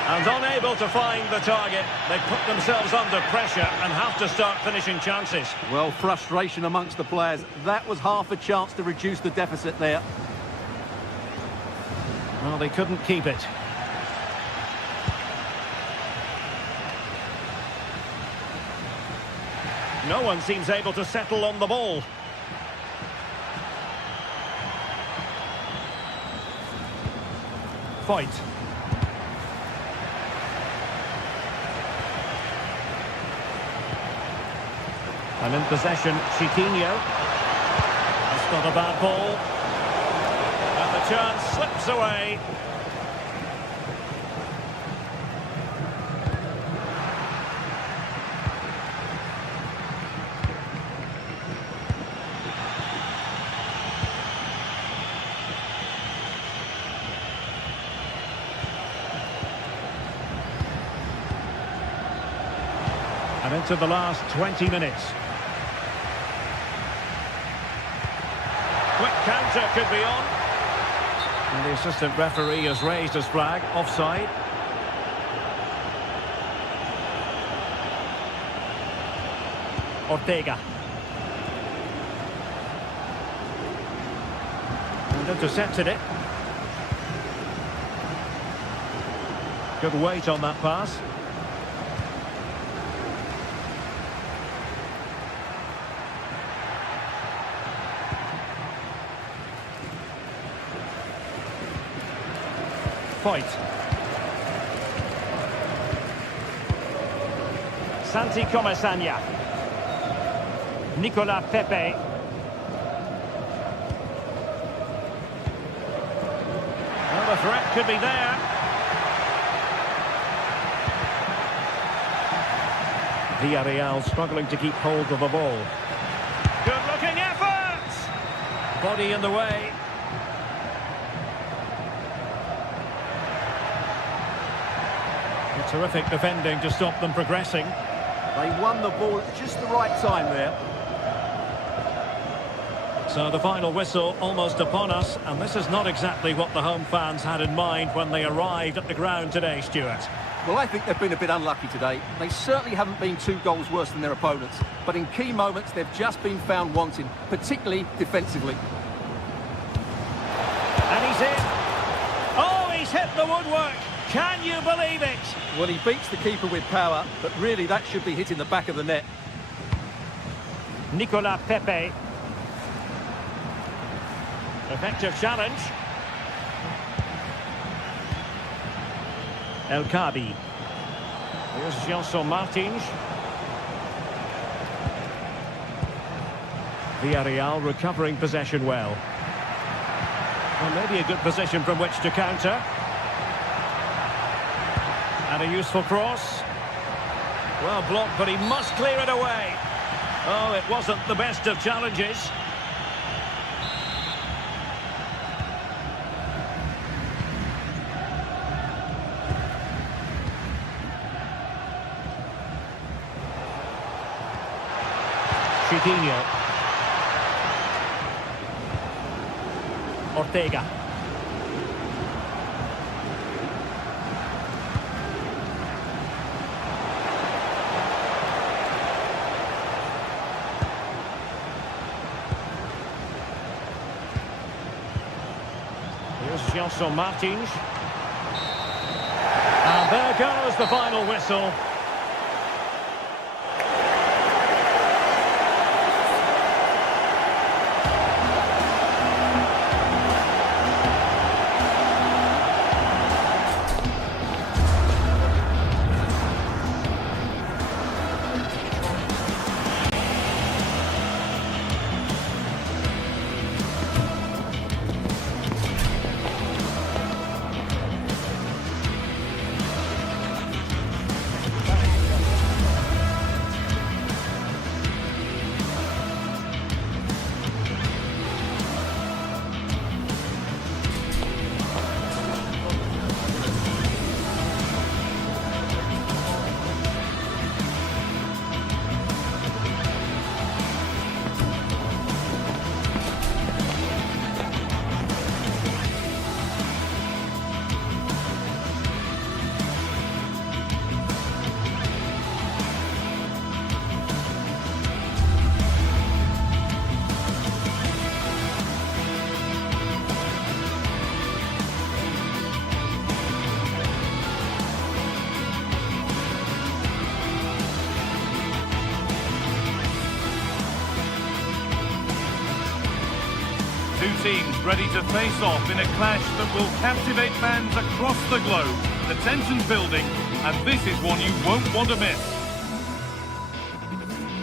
And unable to find the target. They put themselves under pressure and have to start finishing chances. Well, frustration amongst the players. That was half a chance to reduce the deficit there. Well, they couldn't keep it. No one seems able to settle on the ball. Fight. And in possession, Chiquinho. That's not a bad ball. And the chance slips away. And into the last 20 minutes. Quick counter could be on. And the assistant referee has raised his flag, offside. Ortega. And intercepted it. Good weight on that pass. Point. Santi Comasagna. Nicolas Pepe. Well, the threat could be there. Villarreal struggling to keep hold of the ball. Good-looking effort! Body in the way. Terrific defending to stop them progressing. They won the ball at just the right time there. So the final whistle almost upon us, and this is not exactly what the home fans had in mind when they arrived at the ground today, Stuart. Well, I think they've been a bit unlucky today. They certainly haven't been 2 goals worse than their opponents, but in key moments they've just been found wanting, particularly defensively. And he's in. Oh, he's hit the woodwork. Can you believe it? Well, he beats the keeper with power, but really that should be hitting the back of the net. Nicolas Pepe. Effective challenge. El Kabi. Here's Gelson Martins. Villarreal recovering possession well. Well, maybe a good position from which to counter. And a useful cross. Well blocked, but he must clear it away. Oh, it wasn't the best of challenges. Chiquinho. Ortega. Here's Gelson Martins. And there goes the final whistle. Two teams ready to face off in a clash that will captivate fans across the globe. The tension's building, and this is one you won't want to miss.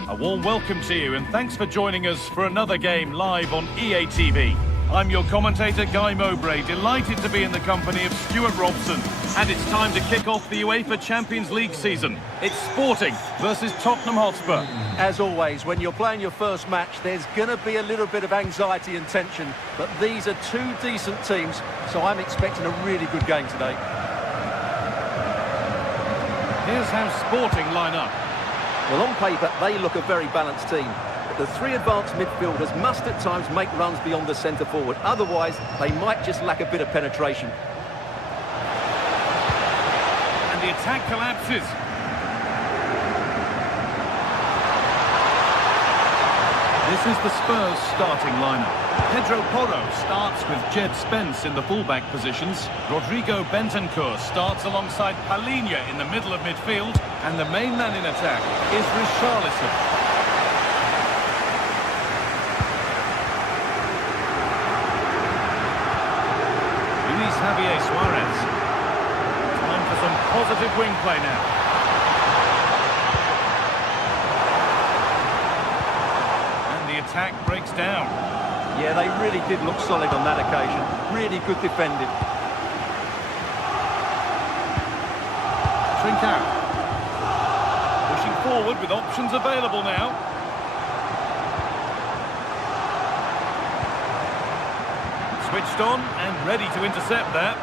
A warm welcome to you, and thanks for joining us for another game live on EA TV. I'm your commentator, Guy Mowbray, delighted to be in the company of Stuart Robson. And it's time to kick off the UEFA Champions League season. It's Sporting versus Tottenham Hotspur. As always, when you're playing your first match, there's going to be a little bit of anxiety and tension, but these are two decent teams, so I'm expecting a really good game today. Here's how Sporting line up. Well, on paper, they look a very balanced team. But the three advanced midfielders must at times make runs beyond the centre forward. Otherwise, they might just lack a bit of penetration. And the attack collapses. This is the Spurs starting lineup. Pedro Porro starts with Jed Spence in the fullback positions. Rodrigo Bentancur starts alongside Palhinha in the middle of midfield. And the main man in attack is Richarlison. Luis Javier Suarez. Time for some positive wing play now. Attack breaks down. Yeah, they really did look solid on that occasion. Really good defending. Trincao. Pushing forward with options available now. Switched on and ready to intercept that.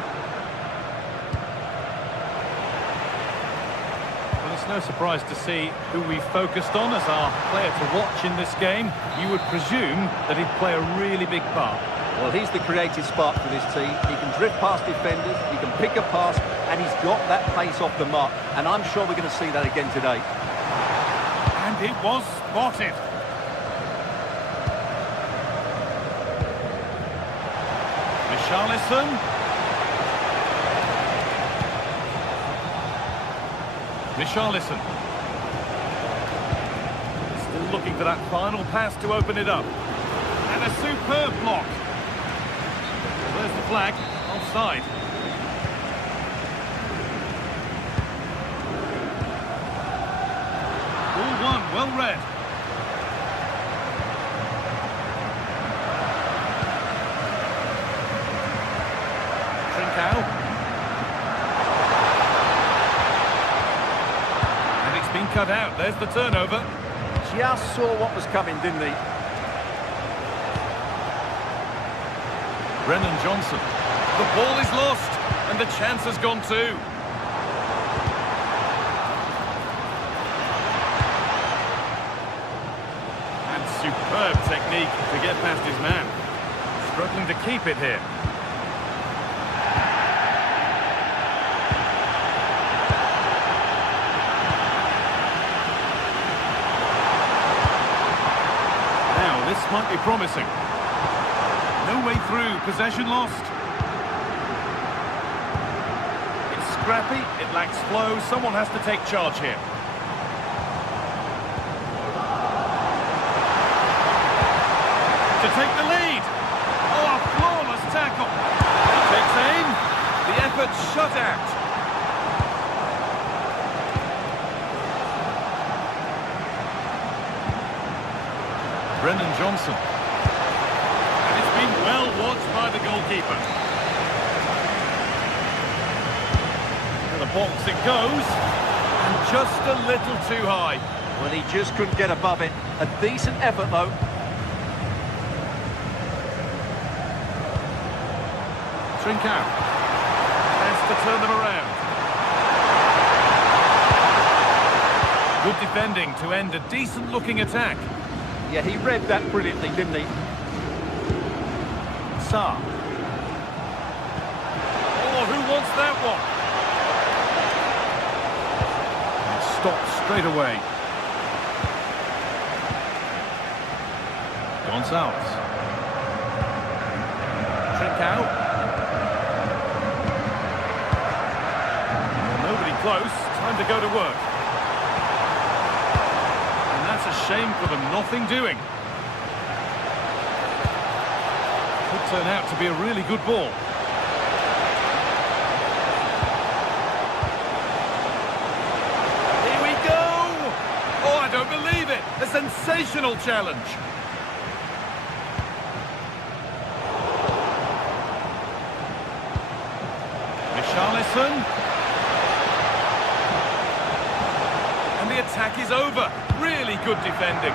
It's no surprise to see who we focused on as our player to watch in this game. You would presume that he'd play a really big part. Well, he's the creative spark for this team. He can drift past defenders, he can pick a pass, and he's got that pace off the mark. And I'm sure we're going to see that again today. And it was spotted. Richarlison. Richarlison. Still looking for that final pass to open it up. And a superb block. There's the flag. Offside. Ball one, well read. Trincao. Been cut out. There's the turnover. Just saw what was coming, didn't he? Brennan Johnson. The ball is lost, and the chance has gone too. And superb technique to get past his man. Struggling to keep it here. This might be promising. No way through, possession lost. It's scrappy, it lacks flow, someone has to take charge here. To take the lead. Oh, a flawless tackle. He takes aim, the effort shut out. Brennan Johnson. And it's been well watched by the goalkeeper. To the box it goes. And just a little too high. Well, he just couldn't get above it. A decent effort, though. Trincao. Has to turn them around. Good defending to end a decent-looking attack. Yeah, he read that brilliantly, didn't he? Sarr. Oh, who wants that one? It stopped straight away. Gonzalez. Trincao. Well, nobody close. Time to go to work. A shame for them, nothing doing. Could turn out to be a really good ball. Here we go! Oh, I don't believe it! A sensational challenge! Richarlison. And the attack is over. Really good defending.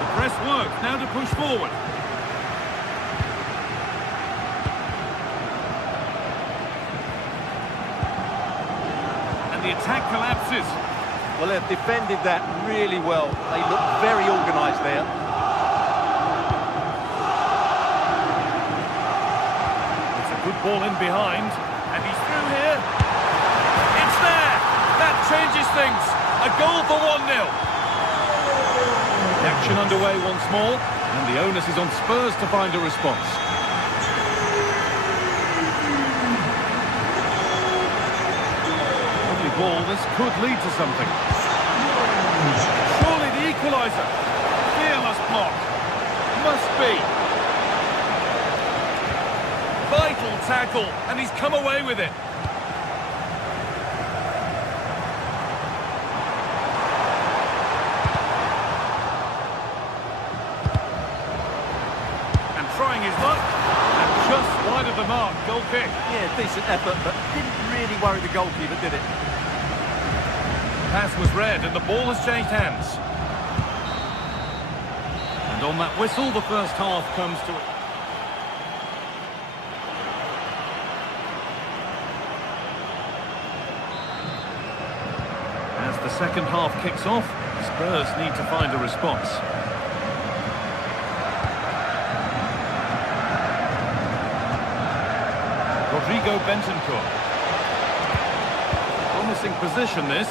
The press work, now to push forward. chances. Well, they've defended that really well. They look very organised there. It's a good ball in behind, and he's through here. It's there! That changes things. A goal for 1-0. The action underway once more, and the onus is on Spurs to find a response. Lovely ball, this could lead to something. Surely the equaliser. Fearless block. Must be. Vital tackle, and he's come away with it. And trying his luck, and just wide of the mark, goal kick. Yeah, decent effort, but didn't really worry the goalkeeper, did it? Pass was red, and the ball has changed hands. And on that whistle, the first half comes to it. As the second half kicks off, Spurs need to find a response. Rodrigo Bentancur. Promising position, this.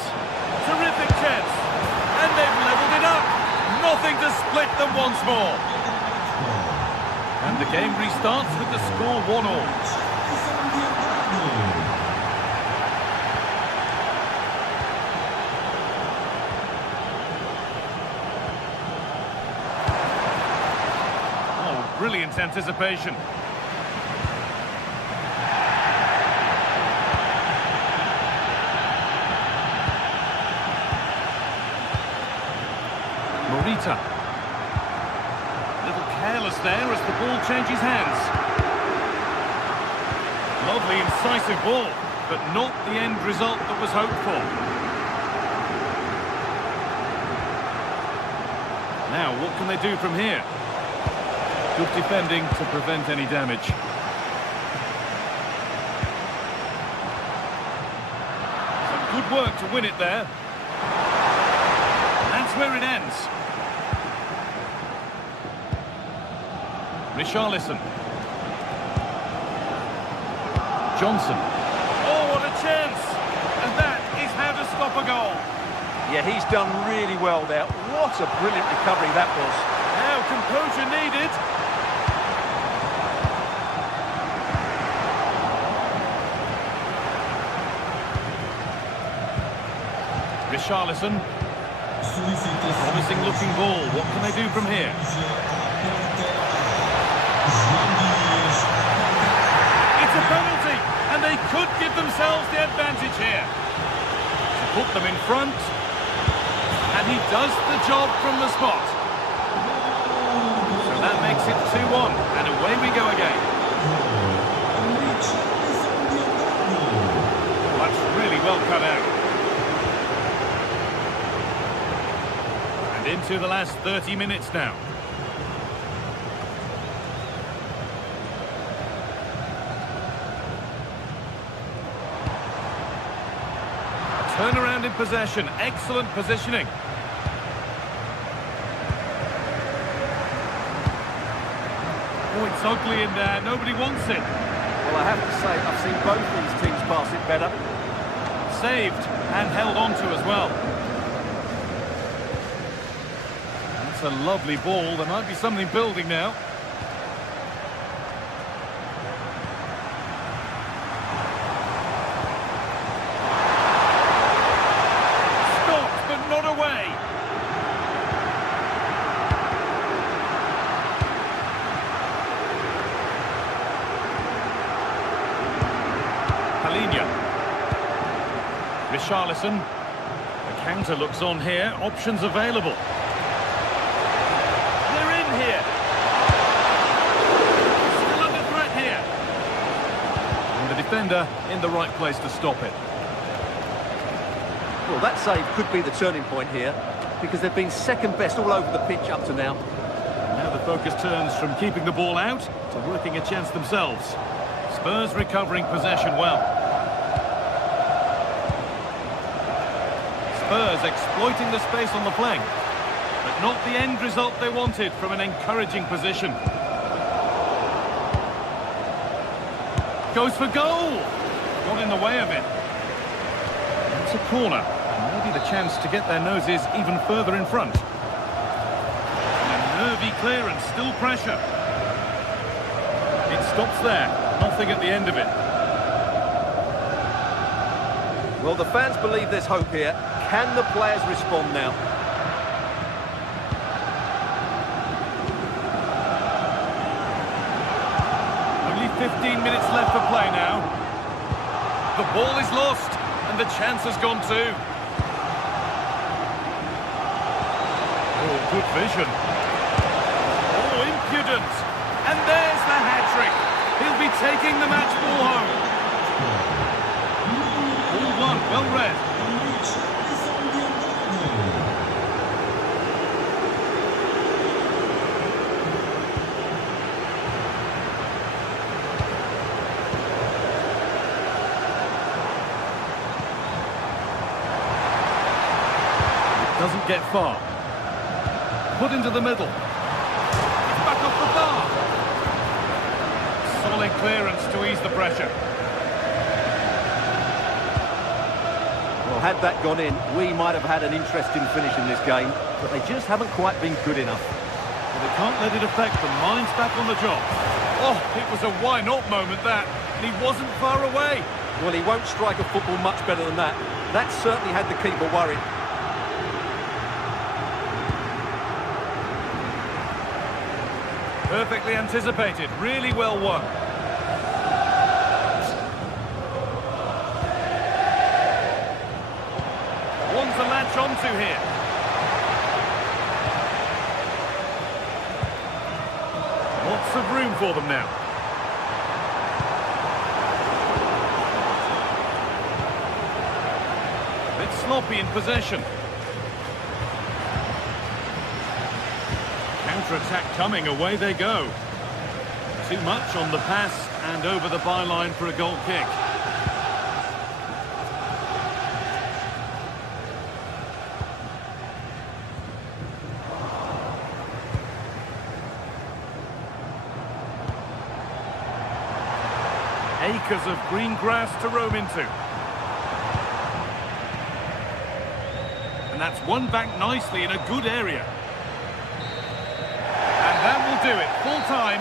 Terrific chance. And they've levelled it up. Nothing to split them once more. And the game restarts with the score 1-1. Brilliant anticipation. Morita. A little careless there as the ball changes hands. Lovely incisive ball, but not the end result that was hoped for. Now, what can they do from here? Good defending to prevent any damage. Some good work to win it there. That's where it ends. Richarlison. Johnson. Oh, what a chance! And that is how to stop a goal. Yeah, he's done really well there. What a brilliant recovery that was. Now composure needed. Richarlison. Promising looking ball. What can they do from here? It's a penalty, and they could give themselves the advantage here. To put them in front, and he does the job from the spot. So that makes it 2-1, and away we go again. That's really well cut out. And into the last 30 minutes now. Turnaround in possession, excellent positioning. Oh, it's ugly in there, nobody wants it. Well, I have to say, I've seen both these teams pass it better. Saved and held on to as well. That's a lovely ball, there might be something building now. Richarlison. The counter looks on here. Options available. They're in here. Still under threat here. And the defender in the right place to stop it. Well, that save could be the turning point here, because they've been second best all over the pitch up to now. Now the focus turns from keeping the ball out to working a chance themselves. Spurs recovering possession well. Spurs exploiting the space on the flank, but not the end result they wanted from an encouraging position. Goes for goal! Got in the way of it. It's a corner. Maybe the chance to get their noses even further in front. And a nervy clearance, still pressure. It stops there. Nothing at the end of it. Well, the fans believe there's hope here. Can the players respond now? Only 15 minutes left for play now. The ball is lost, and the chance has gone too. Oh, good vision. Oh, impudent. And there's the hat-trick. He'll be taking the match ball home. All one, well read. Doesn't get far. Put into the middle. It's back off the bar. Solid clearance to ease the pressure. Well, had that gone in, we might have had an interesting finish in this game, but they just haven't quite been good enough. Well, they can't let it affect them. Mind's back on the job. Oh, it was a why-not moment, that. And he wasn't far away. Well, he won't strike a football much better than that. That certainly had the keeper worried. Perfectly anticipated, really well won. One to latch onto here. Lots of room for them now. A bit sloppy in possession. Counter-attack coming, away they go. Too much on the pass and over the byline for a goal kick. Acres of green grass to roam into. And that's won back nicely in a good area. That will do it. Full time.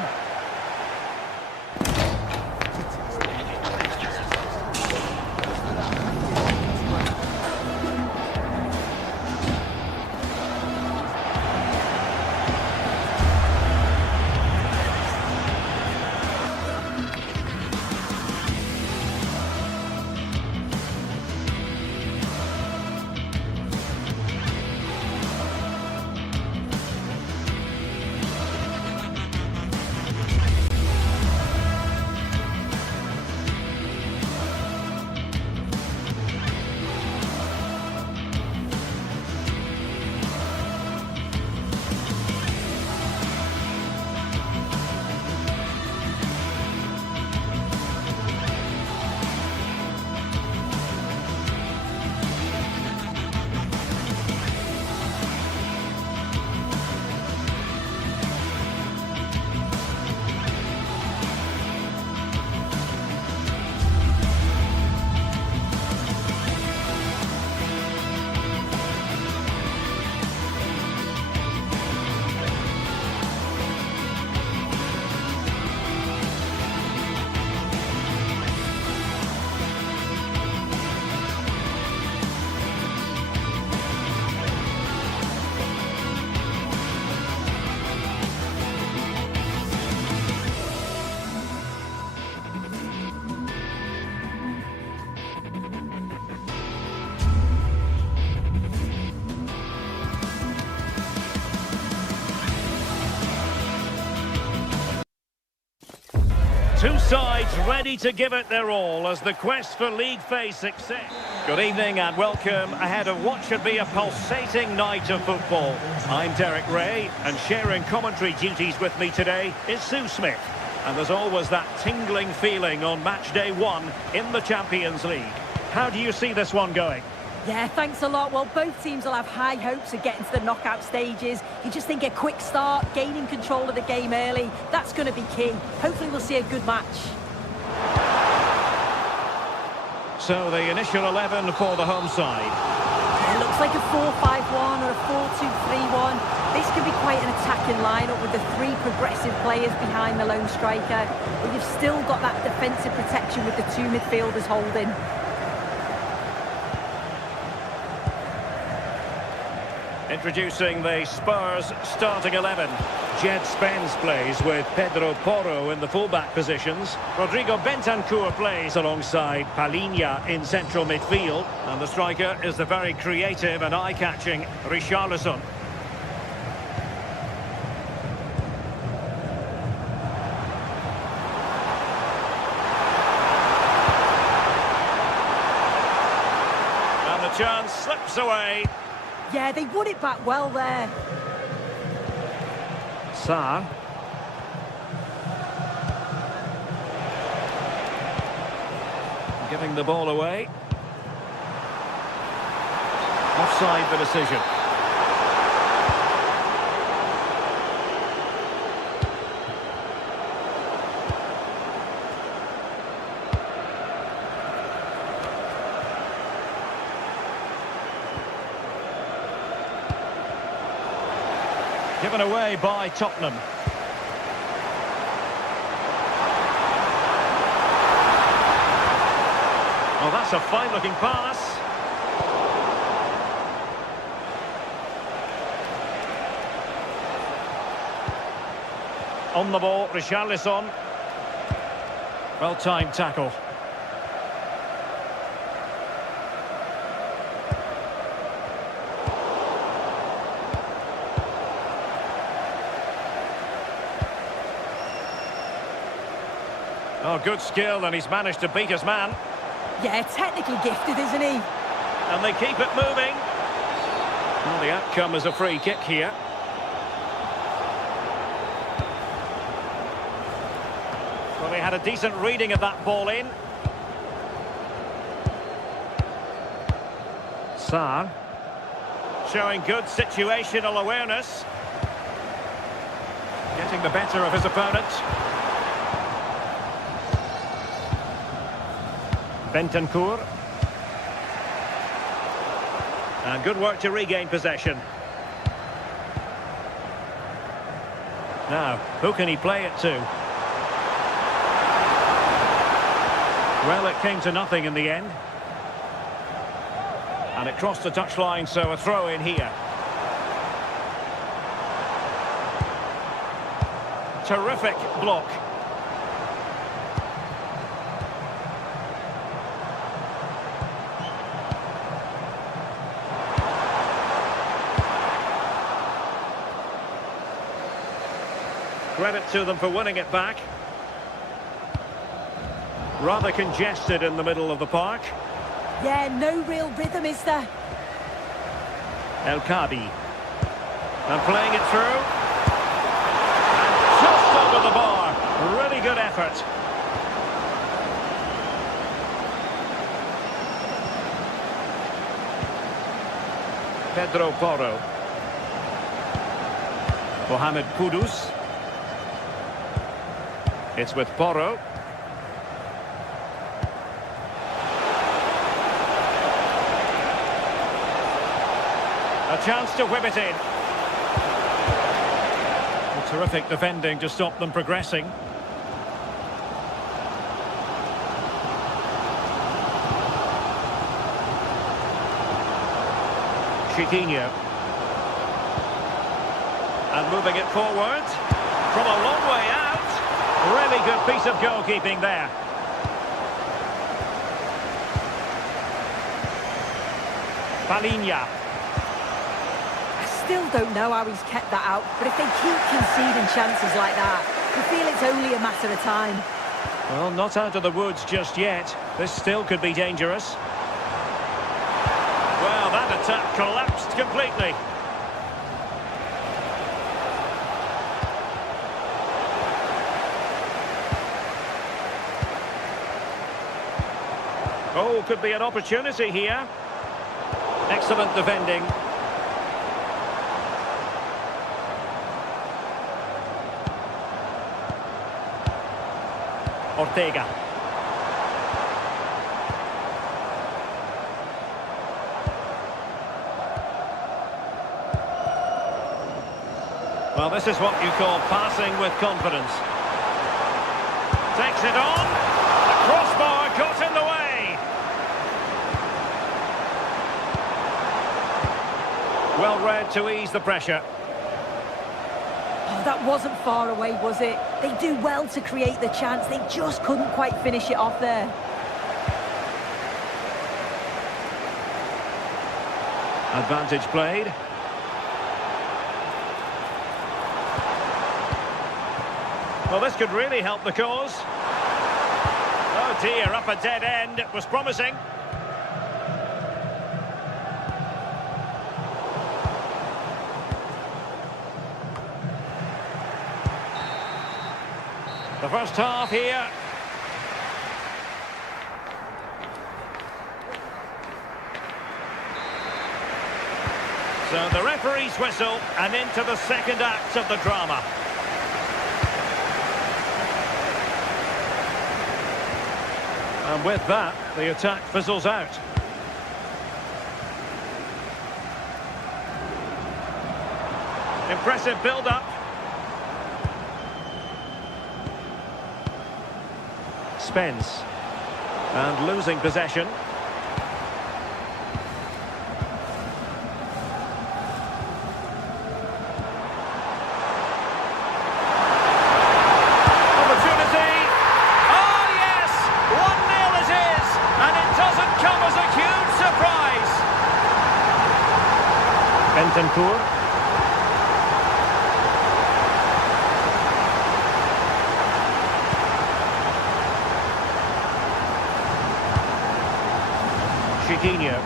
Two sides ready to give it their all as the quest for league phase success. Good evening and welcome ahead of what should be a pulsating night of football. I'm Derek Ray, and sharing commentary duties with me today is Sue Smith. And there's always that tingling feeling on match day one in the Champions League. How do you see this one going? Yeah, thanks a lot. Well, both teams will have high hopes of getting to the knockout stages. You just think a quick start, gaining control of the game early, that's going to be key. Hopefully we'll see a good match. So the initial 11 for the home side. It looks like a 4-5-1 or a 4-2-3-1. This could be quite an attacking lineup with the three progressive players behind the lone striker. But you've still got that defensive protection with the two midfielders holding. Introducing the Spurs starting 11. Jed Spence plays with Pedro Porro in the fullback positions. Rodrigo Bentancur plays alongside Palhinha in central midfield. And the striker is the very creative and eye-catching Richarlison. And the chance slips away. Yeah, they won it back well there. Sarr. Giving the ball away. Offside the decision. Given away by Tottenham. Oh, that's a fine-looking pass. On the ball, Richarlison. Well-timed tackle. Oh, good skill, and he's managed to beat his man. Yeah, technically gifted, isn't he? And they keep it moving. Well, the outcome is a free kick here. Well, he had a decent reading of that ball in. Sarr. Showing good situational awareness. Getting the better of his opponent. Bentancur. And good work to regain possession. Now, who can he play it to? Well, it came to nothing in the end. And it crossed the touchline, so a throw in here. Terrific block. Credit to them for winning it back. Rather congested in the middle of the park. Yeah, no real rhythm, is there? El Kadi. And playing it through. And just over the bar. Really good effort. Pedro Porro. Mohamed Kudus. It's with Porro. A chance to whip it in. A terrific defending to stop them progressing. Chiquinho. And moving it forward. From a long way out. Really good piece of goalkeeping there. Palhinha. I still don't know how he's kept that out, but if they keep conceding chances like that, you feel it's only a matter of time. Well, not out of the woods just yet. This still could be dangerous. Well, that attack collapsed completely. Oh, could be an opportunity here. Excellent defending. Ortega. Well, this is what you call passing with confidence. Takes it on. The crossbar got in the way. Well read to ease the pressure. Oh, that wasn't far away, was it? They do well to create the chance. They just couldn't quite finish it off there. Advantage played. Well, this could really help the cause. Oh dear, up a dead end. It was promising. The first half here. So the referee's whistle and into the second act of the drama. And with that, the attack fizzles out. Impressive build-up. Spence. And losing possession. Bentancur. Chiquinho.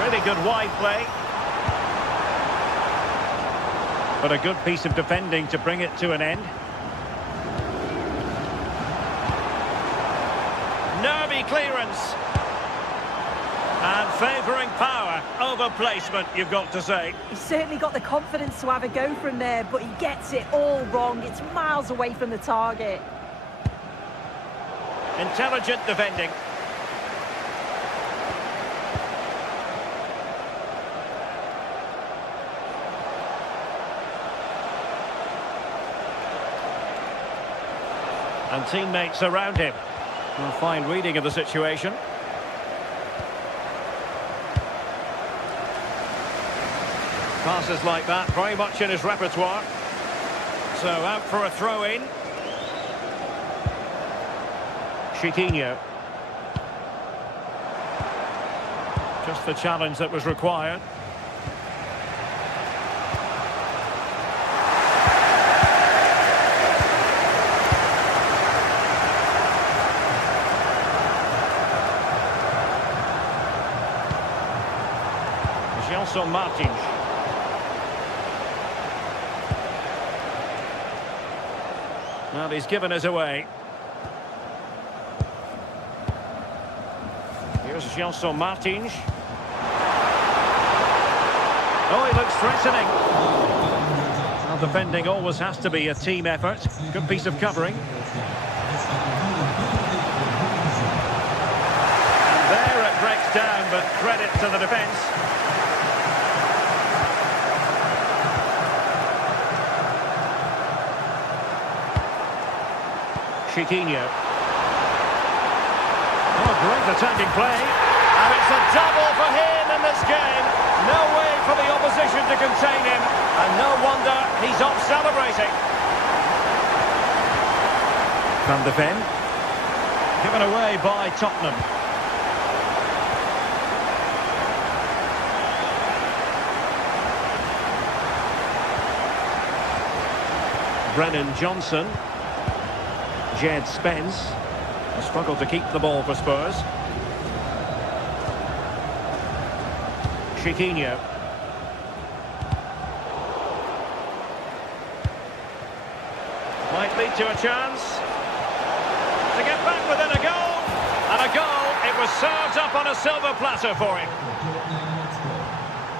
Really good wide play. But a good piece of defending to bring it to an end. Nervy clearance. And favouring power over placement, you've got to say. He's certainly got the confidence to have a go from there, but he gets it all wrong. It's miles away from the target. Intelligent defending. And teammates around him. A fine reading of the situation. Passes like that, very much in his repertoire. So out for a throw-in. Chiquinho. Just the challenge that was required. Gelson Martins. Well, he's given us away. Here's Gelson Martins. Oh, he looks threatening. Well, defending always has to be a team effort. Good piece of covering. And there it breaks down, but credit to the defence. Chiquinho. Oh, great attacking play. And it's a double for him in this game. No way for the opposition to contain him. And no wonder he's off celebrating. Van de Ven. Given away by Tottenham. Brennan Johnson. Jed Spence struggled to keep the ball for Spurs. Chiquinho. Might lead to a chance to get back within a goal. And a goal it It was served up on a silver platter for him.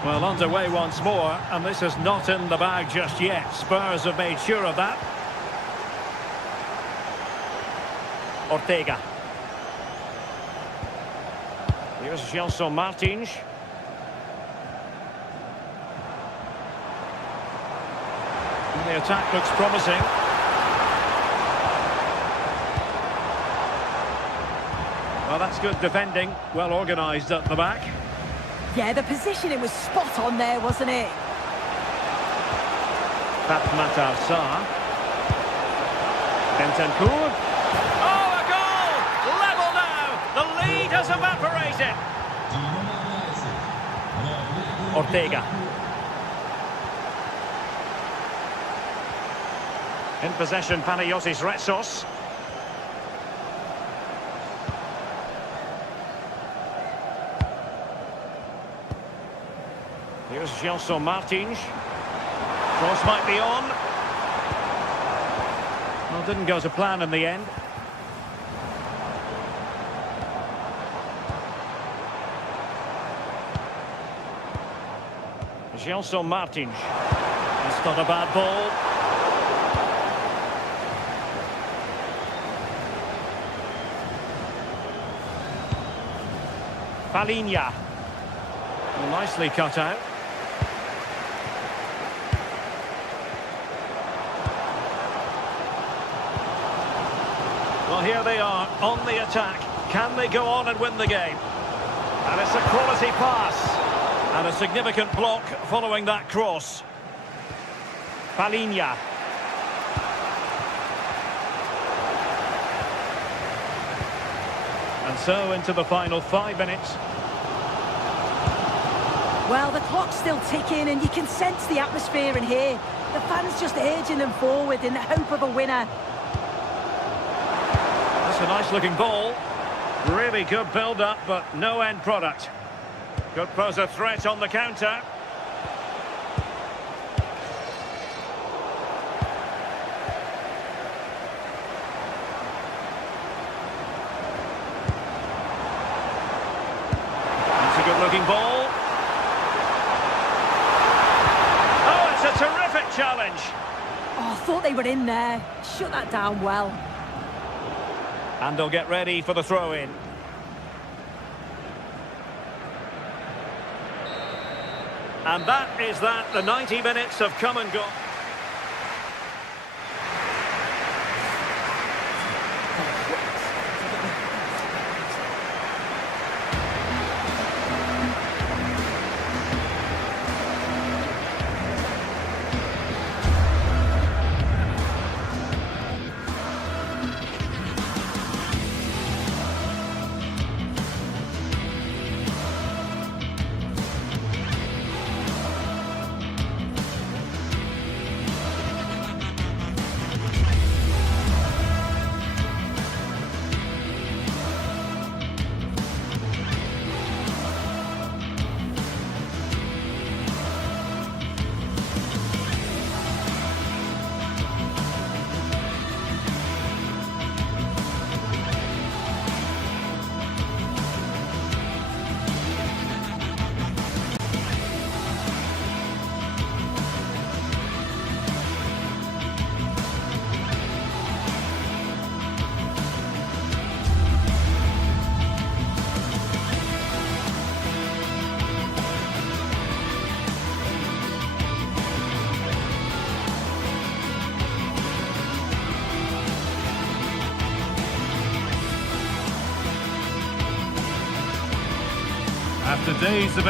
Well, underway once more, and this is not in the bag just yet. Spurs have made sure of that. Ortega. Here's Gelson Martins. And the attack looks promising. Well, that's good defending. Well organised at the back. Yeah, the positioning was spot on there, wasn't it? Fatmatar Sarr. Bentancur. Oh, a goal! Level now! The lead has evaporated. Ortega. In possession, Panagiotis Retsos. Here's Gelson Martins. Cross might be on. Well, didn't go to plan in the end. Gelson Martins. That's not a bad ball. Palinha. Well, nicely cut out. Well, here they are on the attack. Can they go on and win the game? And it's a quality pass. And a significant block following that cross. Palinha. And so into the final 5 minutes. Well, the clock's still ticking and you can sense the atmosphere in here. The fans just urging them forward in the hope of a winner. That's a nice-looking ball. Really good build-up, but no end product. Could pose a threat on the counter. That's a good-looking ball. Oh, it's a terrific challenge. Oh, I thought they were in there. Shut that down well. And they'll get ready for the throw-in. And that is that. The 90 minutes have come and gone. After days of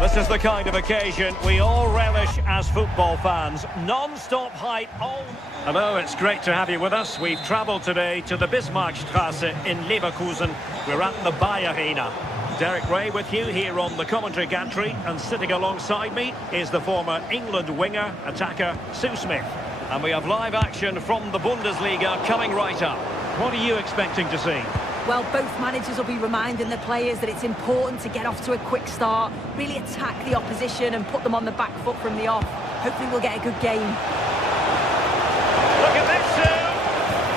This is the kind of occasion we all relish as football fans. Non-stop hype all... Hello, it's great to have you with us. We've travelled today to the Bismarckstraße in Leverkusen. We're at the Bayer Arena. Derek Ray with you here on the commentary gantry, and sitting alongside me is the former England winger, attacker, Sue Smith. And we have live action from the Bundesliga coming right up. What are you expecting to see? Well, both managers will be reminding the players that it's important to get off to a quick start, really attack the opposition and put them on the back foot from the off. Hopefully we'll get a good game. Look at this, Sue!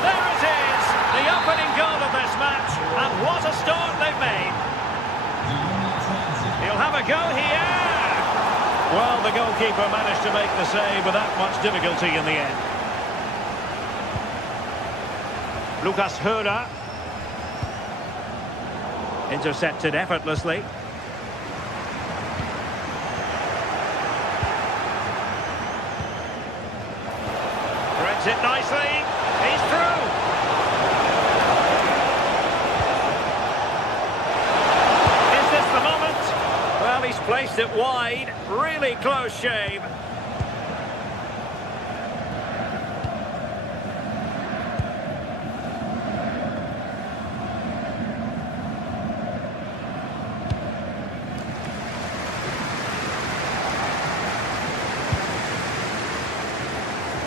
There it is! The opening goal of this match, and what a start they've made! He'll have a go here! Well, the goalkeeper managed to make the save without much difficulty in the end. Lucas Höhler. Intercepted effortlessly. Threads it nicely. He's through. Is this the moment? Well, he's placed it wide. Really close shave.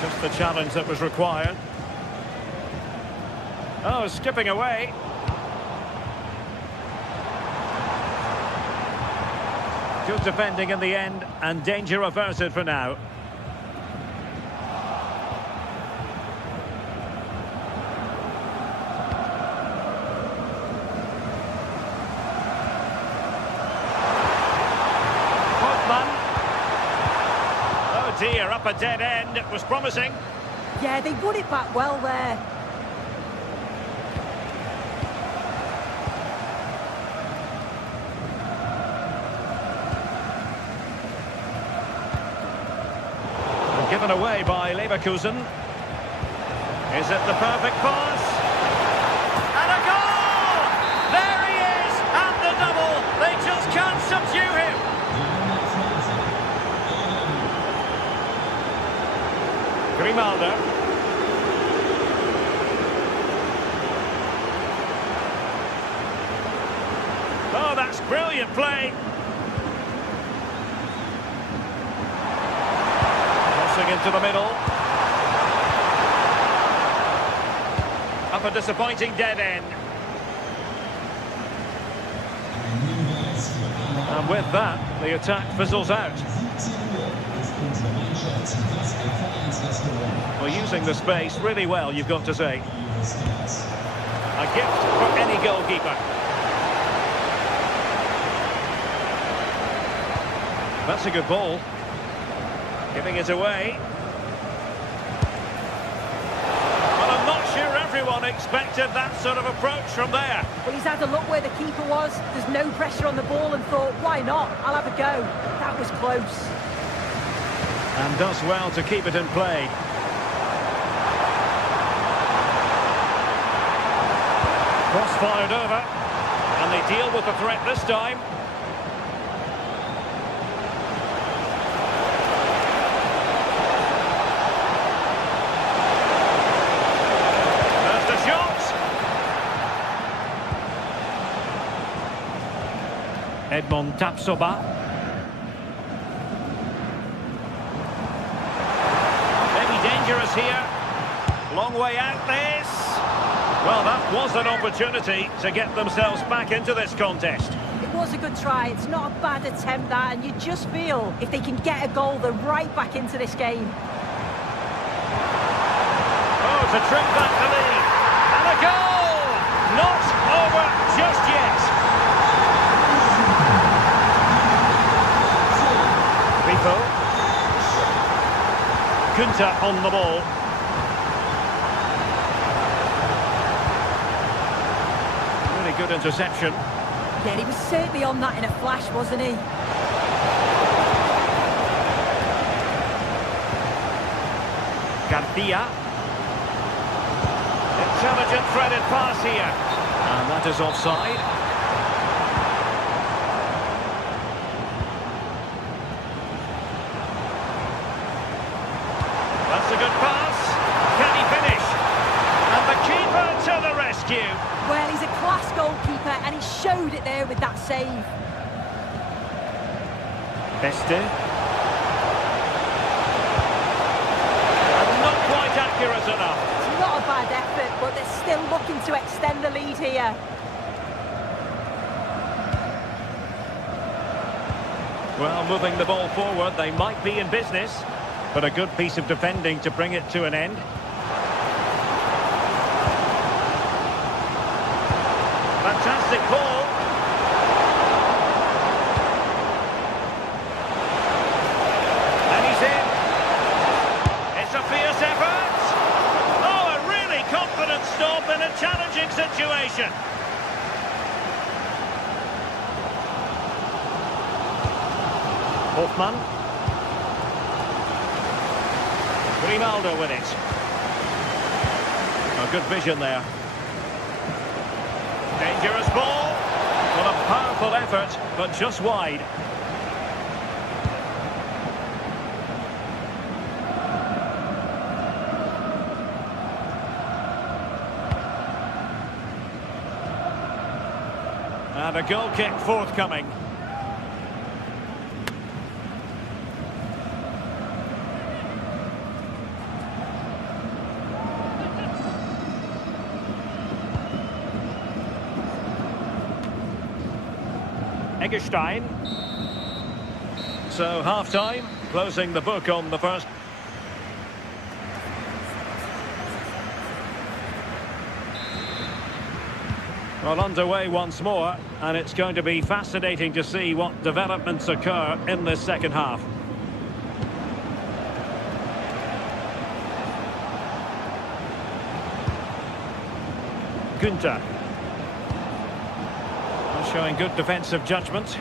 Just the challenge that was required. Oh, skipping away. Good defending in the end, and danger averted for now. Oh dear, up a dead end. It was promising. Yeah, they won it back well there. Given away by Leverkusen. Is it the perfect pass? And a goal! There he is! And the double! They just can't subdue him! Grimaldo. Oh, that's brilliant play! Into the middle. Up a disappointing dead end. And with that, the attack fizzles out. Well, using the space really well, you've got to say. A gift for any goalkeeper. That's a good ball. Giving it away. Well, I'm not sure everyone expected that sort of approach from there. Well, he's had a look where the keeper was. There's no pressure on the ball and thought, why not? I'll have a go. That was close. And does well to keep it in play. Cross fired over. And they deal with the threat this time. Edmond Tapsoba. Maybe dangerous here. Long way out this. Well, that was an opportunity to get themselves back into this contest. It was a good try. It's not a bad attempt, that, and you just feel if they can get a goal, they're right back into this game. Oh, it's a trip back to lead. And a goal! Not over just yet. Kunta on the ball. Really good interception. Yeah, he was certainly on that in a flash, wasn't he? Garcia. Intelligent threaded pass here. And that is offside. rescue. Well, he's a class goalkeeper, and he showed it there with that save. Beste. Not quite accurate enough. It's not a bad effort, but they're still looking to extend the lead here. Well, moving the ball forward, they might be in business, but a good piece of defending to bring it to an end. Fantastic ball. And he's in. It's a fierce effort. Oh, a really confident stop in a challenging situation. Hoffmann. Grimaldo with it. A good vision there. Dangerous ball. Well, a powerful effort, but just wide. And a goal kick forthcoming. Eggestein. So half-time, closing the book on the first. Well, underway once more, and it's going to be fascinating to see what developments occur in this second half. Günther. Showing good defensive judgment.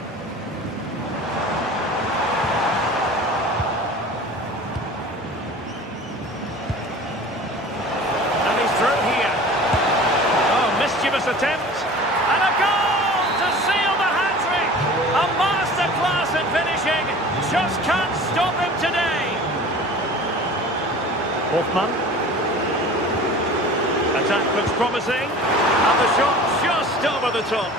And he's through here. Oh, mischievous attempt. And a goal to seal the hat-trick. A masterclass in finishing. Just can't stop him today. Hoffmann. Attack looks promising. And the shot just over the top.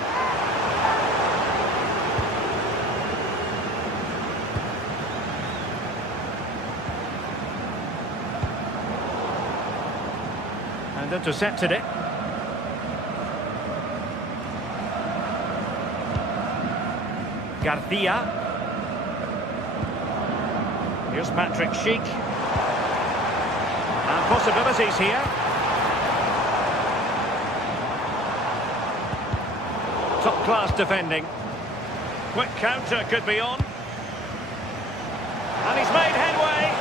And intercepted it. Garcia. Here's Patrick Schick. And possibilities here. Top-class defending. Quick counter could be on. And he's made headway.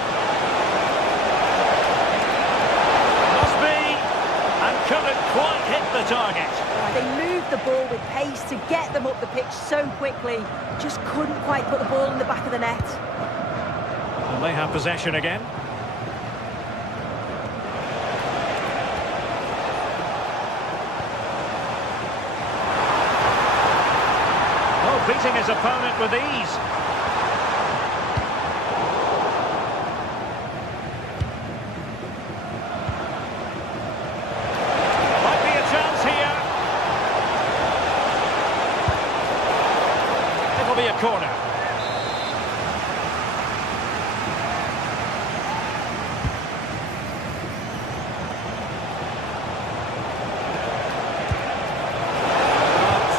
Couldn't quite hit the target. They moved the ball with pace to get them up the pitch so quickly. Just couldn't quite put the ball in the back of the net. And they have possession again. Oh, beating his opponent with ease. Be a corner.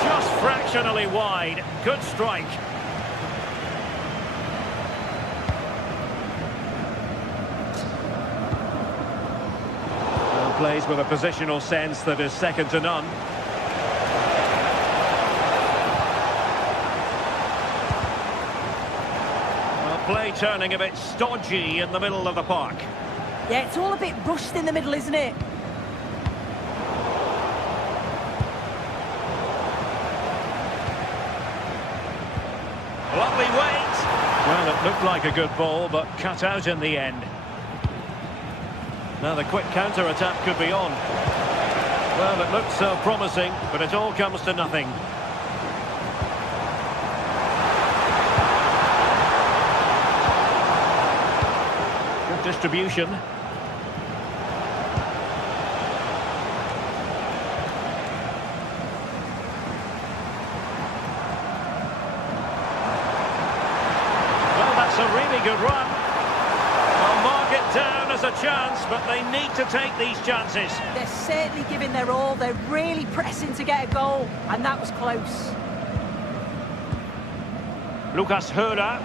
Just fractionally wide. Good strike. Well, plays with a positional sense that is second to none. Play turning a bit stodgy in the middle of the park. Yeah, it's all a bit rushed in the middle, isn't it? Lovely weight. Well, it looked like a good ball, but cut out in the end. Now the quick counter-attack could be on. Well, it looked so promising, but it all comes to nothing. Distribution. That's a really good run. They'll mark it down as a chance, but they need to take these chances. They're certainly giving their all. They're really pressing to get a goal, and that was close. Lucas Höra.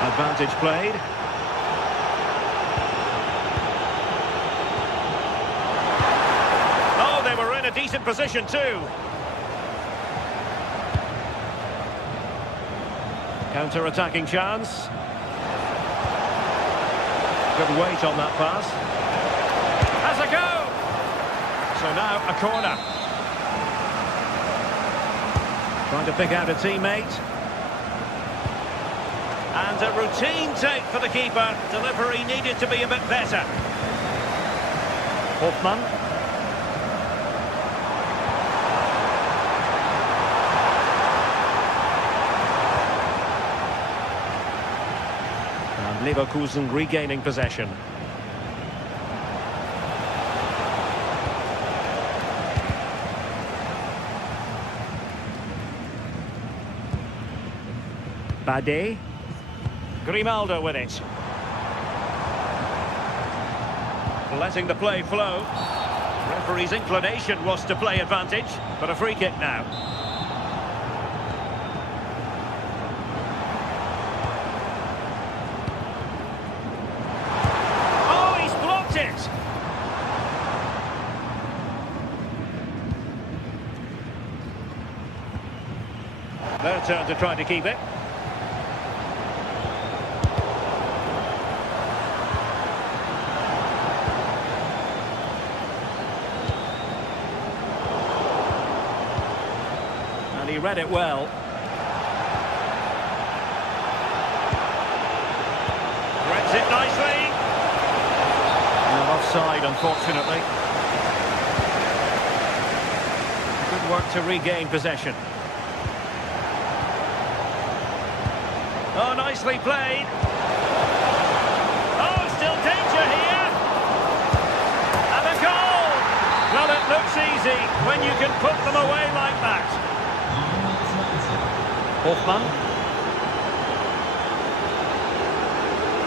Advantage played. Oh, they were in a decent position too. Counter-attacking chance. Good weight on that pass. Has a go! So now a corner. Trying to pick out a teammate. And a routine take for the keeper. Delivery needed to be a bit better. Hoffmann. And Leverkusen regaining possession. Bade. Grimaldo with it. Letting the play flow. Referee's inclination was to play advantage, but a free kick now. Oh, he's blocked it! Their turn to try to keep it. He read it well. Threads it nicely. And offside, unfortunately. Good work to regain possession. Oh, nicely played. Oh, still danger here. And a goal. Well, it looks easy when you can put them away like that. Hoffmann.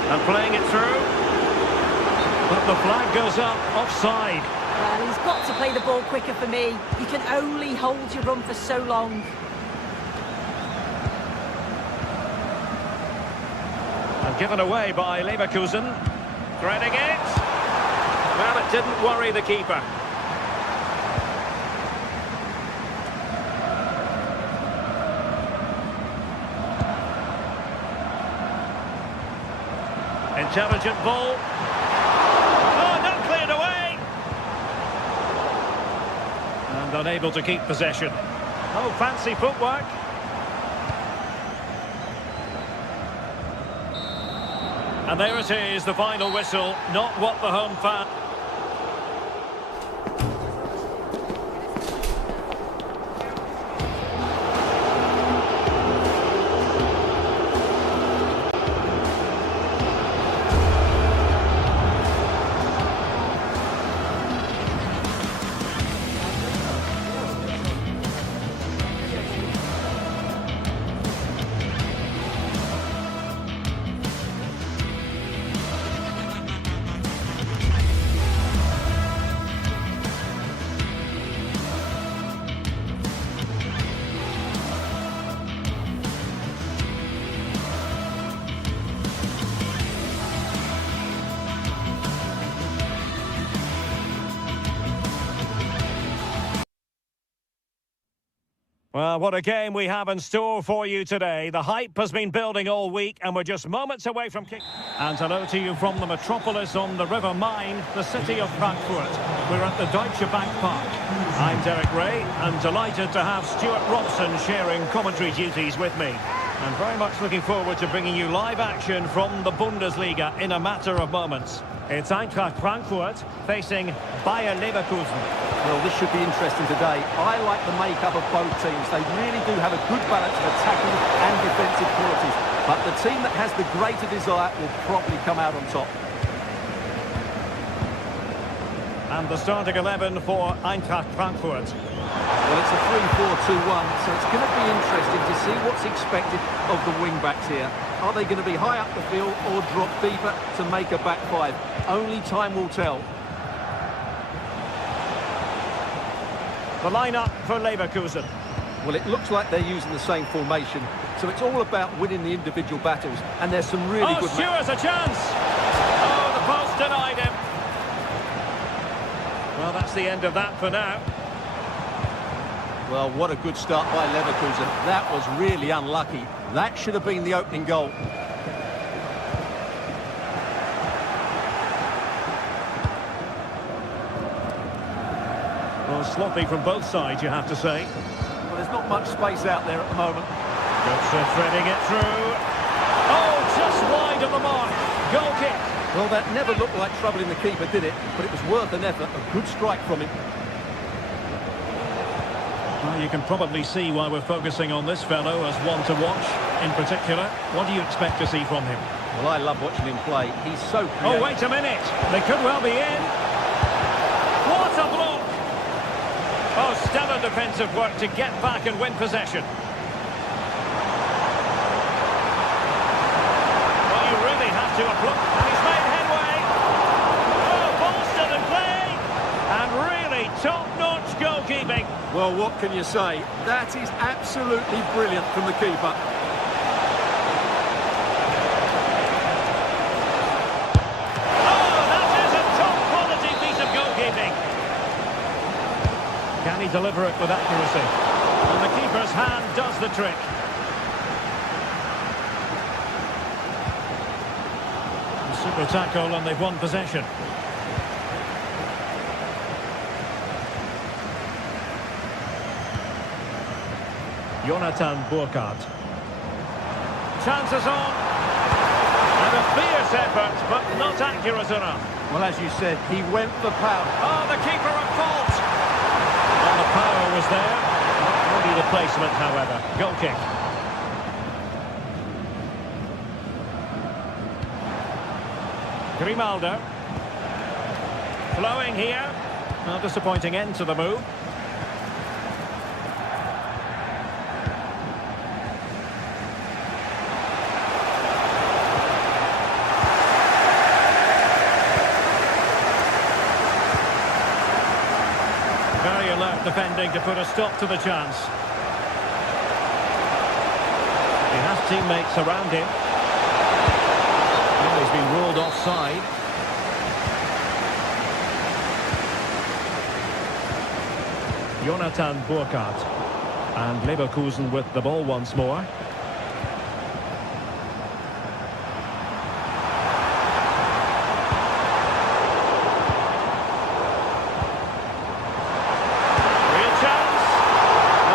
And playing it through. But the flag goes up, offside. Well, he's got to play the ball quicker for me. You can only hold your run for so long. And given away by Leverkusen. Threading it. Well, it didn't worry the keeper. Intelligent ball. Oh, not cleared away. And unable to keep possession. Oh, fancy footwork. And there it is, the final whistle. Not what the home fan... Well, what a game we have in store for you today. The hype has been building all week and we're just moments away from kick. And hello to you from the metropolis on the River Main, the city of Frankfurt. We're at the Deutsche Bank Park. I'm Derek Ray and delighted to have Stuart Robson sharing commentary duties with me. And very much looking forward to bringing you live action from the Bundesliga in a matter of moments. It's Eintracht Frankfurt facing Bayer Leverkusen. Well, this should be interesting today. I like the makeup of both teams. They really do have a good balance of attacking and defensive qualities. But the team that has the greater desire will probably come out on top. And the starting 11 for Eintracht Frankfurt. Well, it's a 3-4-2-1, so it's going to be interesting to see what's expected of the wing-backs here. Are they going to be high up the field or drop deeper to make a back five? Only time will tell. The lineup for Leverkusen. Well, it looks like they're using the same formation, so it's all about winning the individual battles, and there's some really good... Stewart's a chance! Oh, the post denied him. Well, that's the end of that for now. Well, what a good start by Leverkusen. That was really unlucky. That should have been the opening goal. Well, sloppy from both sides, you have to say. Well, there's not much space out there at the moment. Götze threading it through. Oh, just wide of the mark. Goal kick. Well, that never looked like troubling the keeper, did it? But it was worth an effort. A good strike from him. Well, you can probably see why we're focusing on this fellow as one to watch. In particular, what do you expect to see from him? Well, I love watching him play. He's so creative. Oh, wait a minute. They could well be in. What a block! Oh, stellar defensive work to get back and win possession. Well, you really have to applaud. And he's made headway. Oh, ball still in play. And really top-notch goalkeeping. Well, what can you say? That is absolutely brilliant from the keeper. Oh, that is a top-quality piece of goalkeeping. Can he deliver it with accuracy? And the keeper's hand does the trick. A super tackle and they've won possession. Jonathan Burkhardt. Chances on. And a fierce effort, but not accurate enough. Well, as you said, he went for power. Oh, the keeper at fault. Well, the power was there. Not really the placement, however. Goal kick. Grimaldo. Flowing here. A disappointing end to the move. Very alert defending to put a stop to the chance. He has teammates around him. Well, he's been ruled offside. Jonathan Burkhardt. And Leverkusen with the ball once more.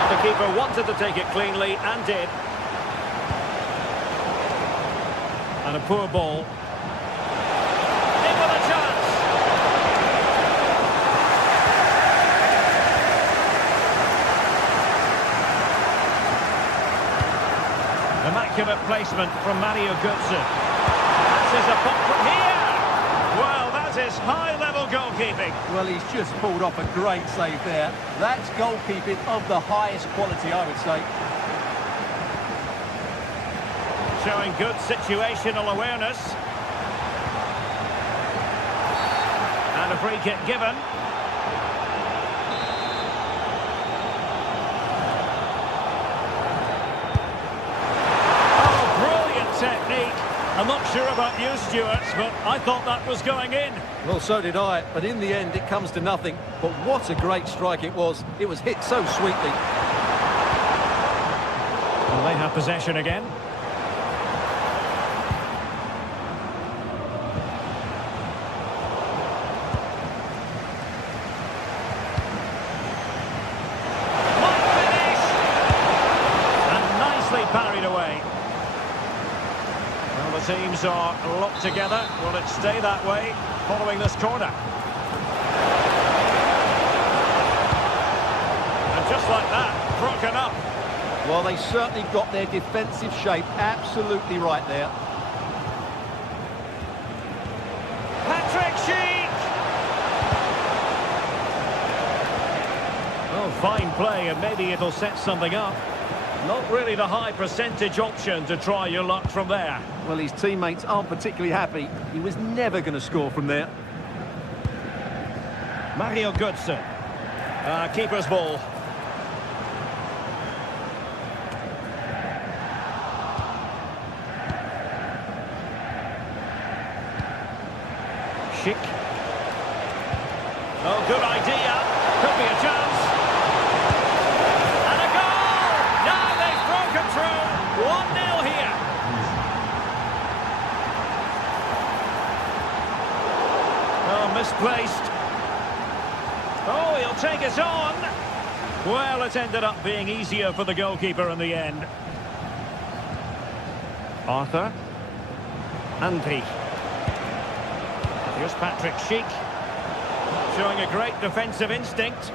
The keeper wanted to take it cleanly and did. And a poor ball. In with a chance. Immaculate placement from Mario Götze. That is a pop from here. Well, that is high-level goalkeeping. Well, he's just pulled off a great save there. That's goalkeeping of the highest quality, I would say. Showing good situational awareness. And a free kick given. Oh, brilliant technique. I'm not sure about you, Stuart, but I thought that was going in. Well, so did I, but in the end it comes to nothing. But what a great strike it was. It was hit so sweetly. Well, they have possession again. What finish! And nicely parried away. Well, the teams are locked together. Will it stay that way following this corner? And just like that, broken up. Well, they certainly got their defensive shape absolutely right there. Patrick Schick! Well, fine play, and maybe it'll set something up. Not really the high percentage option to try your luck from there. Well, his teammates aren't particularly happy. He was never going to score from there. Mario Götze. Keeper's ball. Schick. Oh, good idea. Could be a chance. And a goal! Now they've broken through. 1-0 here. Oh, misplaced. Oh, he'll take it on. Well, it ended up being easier for the goalkeeper in the end. Arthur. Andri. Here's Patrick Schick, showing a great defensive instinct.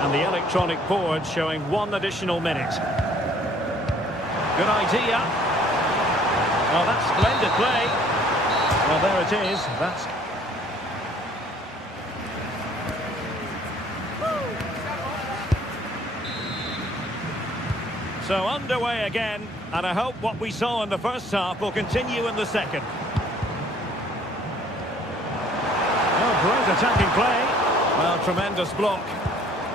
And the electronic board showing 1 additional minute. Good idea. Oh, that's splendid play. Well, there it is. That's... So underway again, and I hope what we saw in the first half will continue in the second. Great attacking play. Well, tremendous block.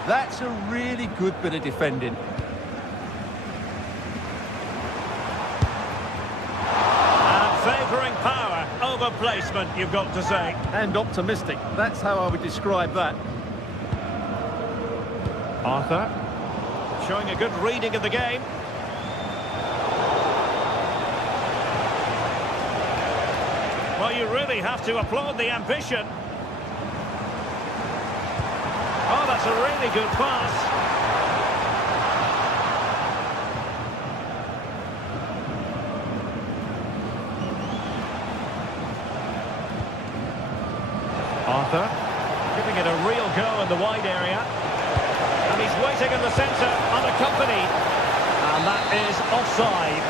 That's a really good bit of defending. And favouring power over placement, you've got to say. And optimistic. That's how I would describe that. Arthur. Showing a good reading of the game. Well, you really have to applaud the ambition. Oh, that's a really good pass. Arthur, giving it a real go in the wide area. And he's waiting in the centre, unaccompanied. And that is offside.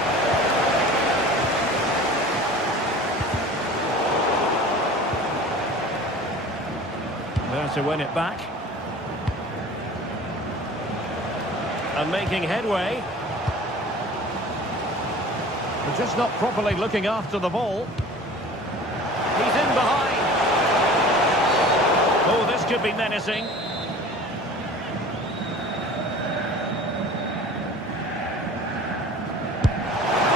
There to win it back. And making headway. They're just not properly looking after the ball. He's in behind. Oh, this could be menacing.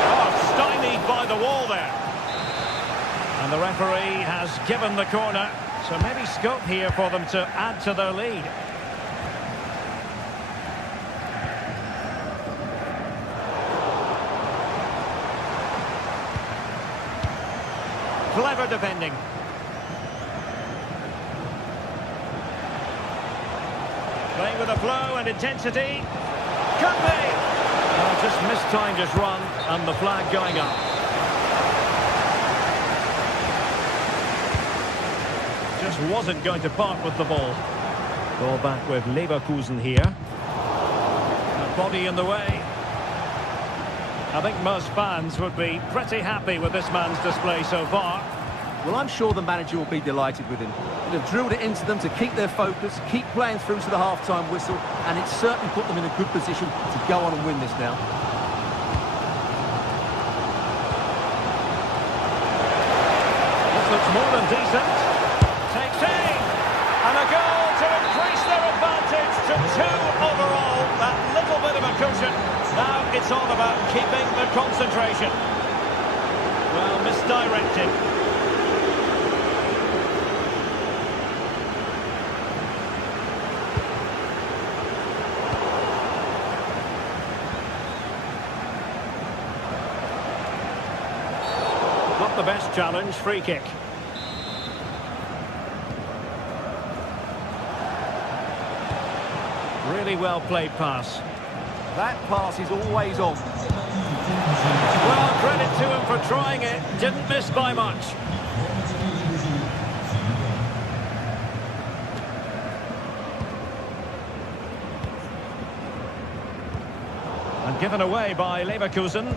Oh, stymied by the wall there. And the referee has given the corner. So maybe scope here for them to add to their lead. Clever defending. Playing with a flow and intensity. Could be! Oh, just mistimed his run and the flag going up. Just wasn't going to part with the ball. Ball back with Leverkusen here. The body in the way. I think most fans would be pretty happy with this man's display so far. Well, I'm sure the manager will be delighted with him. He'll have drilled it into them to keep their focus, keep playing through to the half-time whistle, and it's certainly put them in a good position to go on and win this now. This looks more than decent. Takes aim! And a goal to increase their advantage to 2 overall. That little bit of a cushion. Now it's all about keeping the concentration. Well, misdirected. Not the best challenge, free kick. Really well played pass. That pass is always on. Well, credit to him for trying it. Didn't miss by much. And given away by Leverkusen.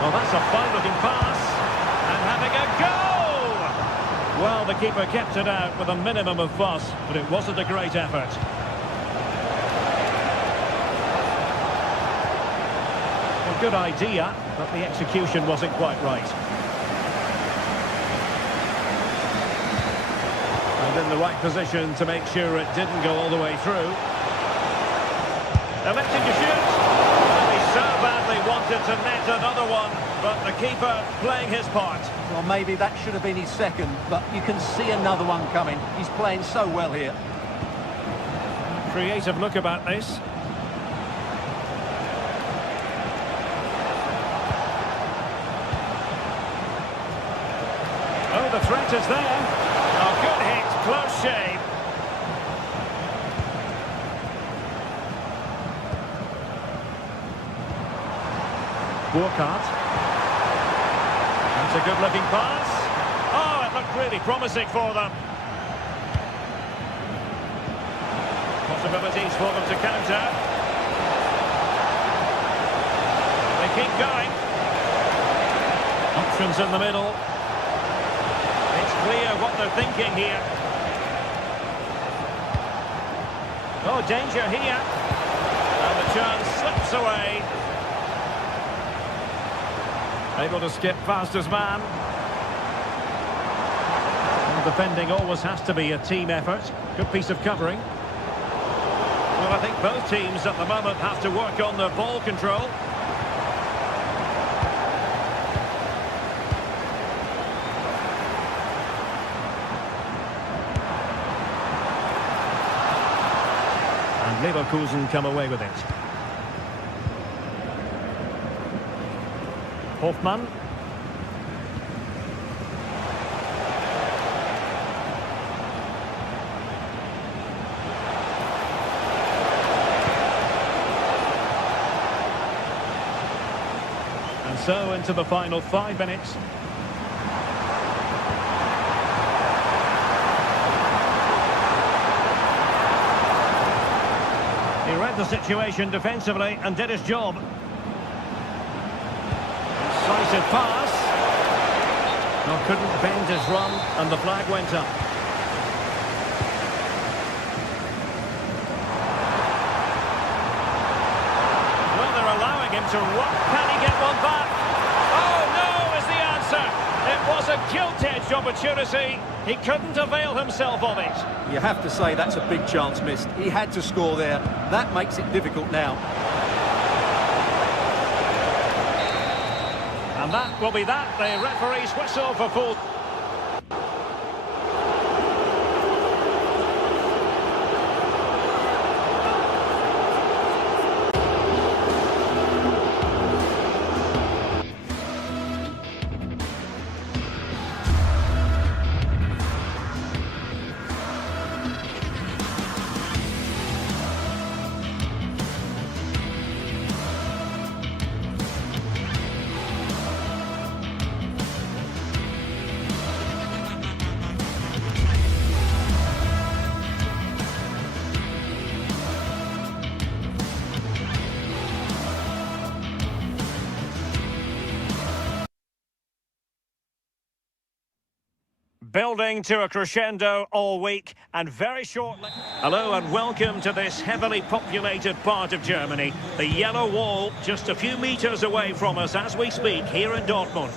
Well, that's a fine-looking pass. And having a go! Well, the keeper kept it out with a minimum of fuss, but it wasn't a great effort. A good idea, but the execution wasn't quite right. And in the right position to make sure it didn't go all the way through. Electing to shoot. And he so badly wanted to net another one, but the keeper playing his part. Well, maybe that should have been his second, but you can see another one coming. He's playing so well here. Creative look about this. Oh, the threat is there. Oh, good hit, close shave. Burkhardt. That's a good-looking pass. Oh, it looked really promising for them. Possibilities for them to counter. They keep going. Options in the middle. It's clear what they're thinking here. Oh, danger here. And the chance slips away. Able to skip past his man. Well, defending always has to be a team effort. Good piece of covering. Well, I think both teams at the moment have to work on their ball control. And Leverkusen come away with it. Hoffmann. And so into the final 5 minutes. He read the situation defensively and did his job. Decisive pass. No, couldn't bend his run, and the flag went up. Well, they're allowing him to run. Can he get one back? Oh, no, is the answer. It was a gilt-edged opportunity. He couldn't avail himself of it. You have to say that's a big chance missed. He had to score there. That makes it difficult now. And that will be that. The referee's whistle for full. Building to a crescendo all week, and very shortly. Hello and welcome to this heavily populated part of Germany. The yellow wall just a few metres away from us as we speak here in Dortmund.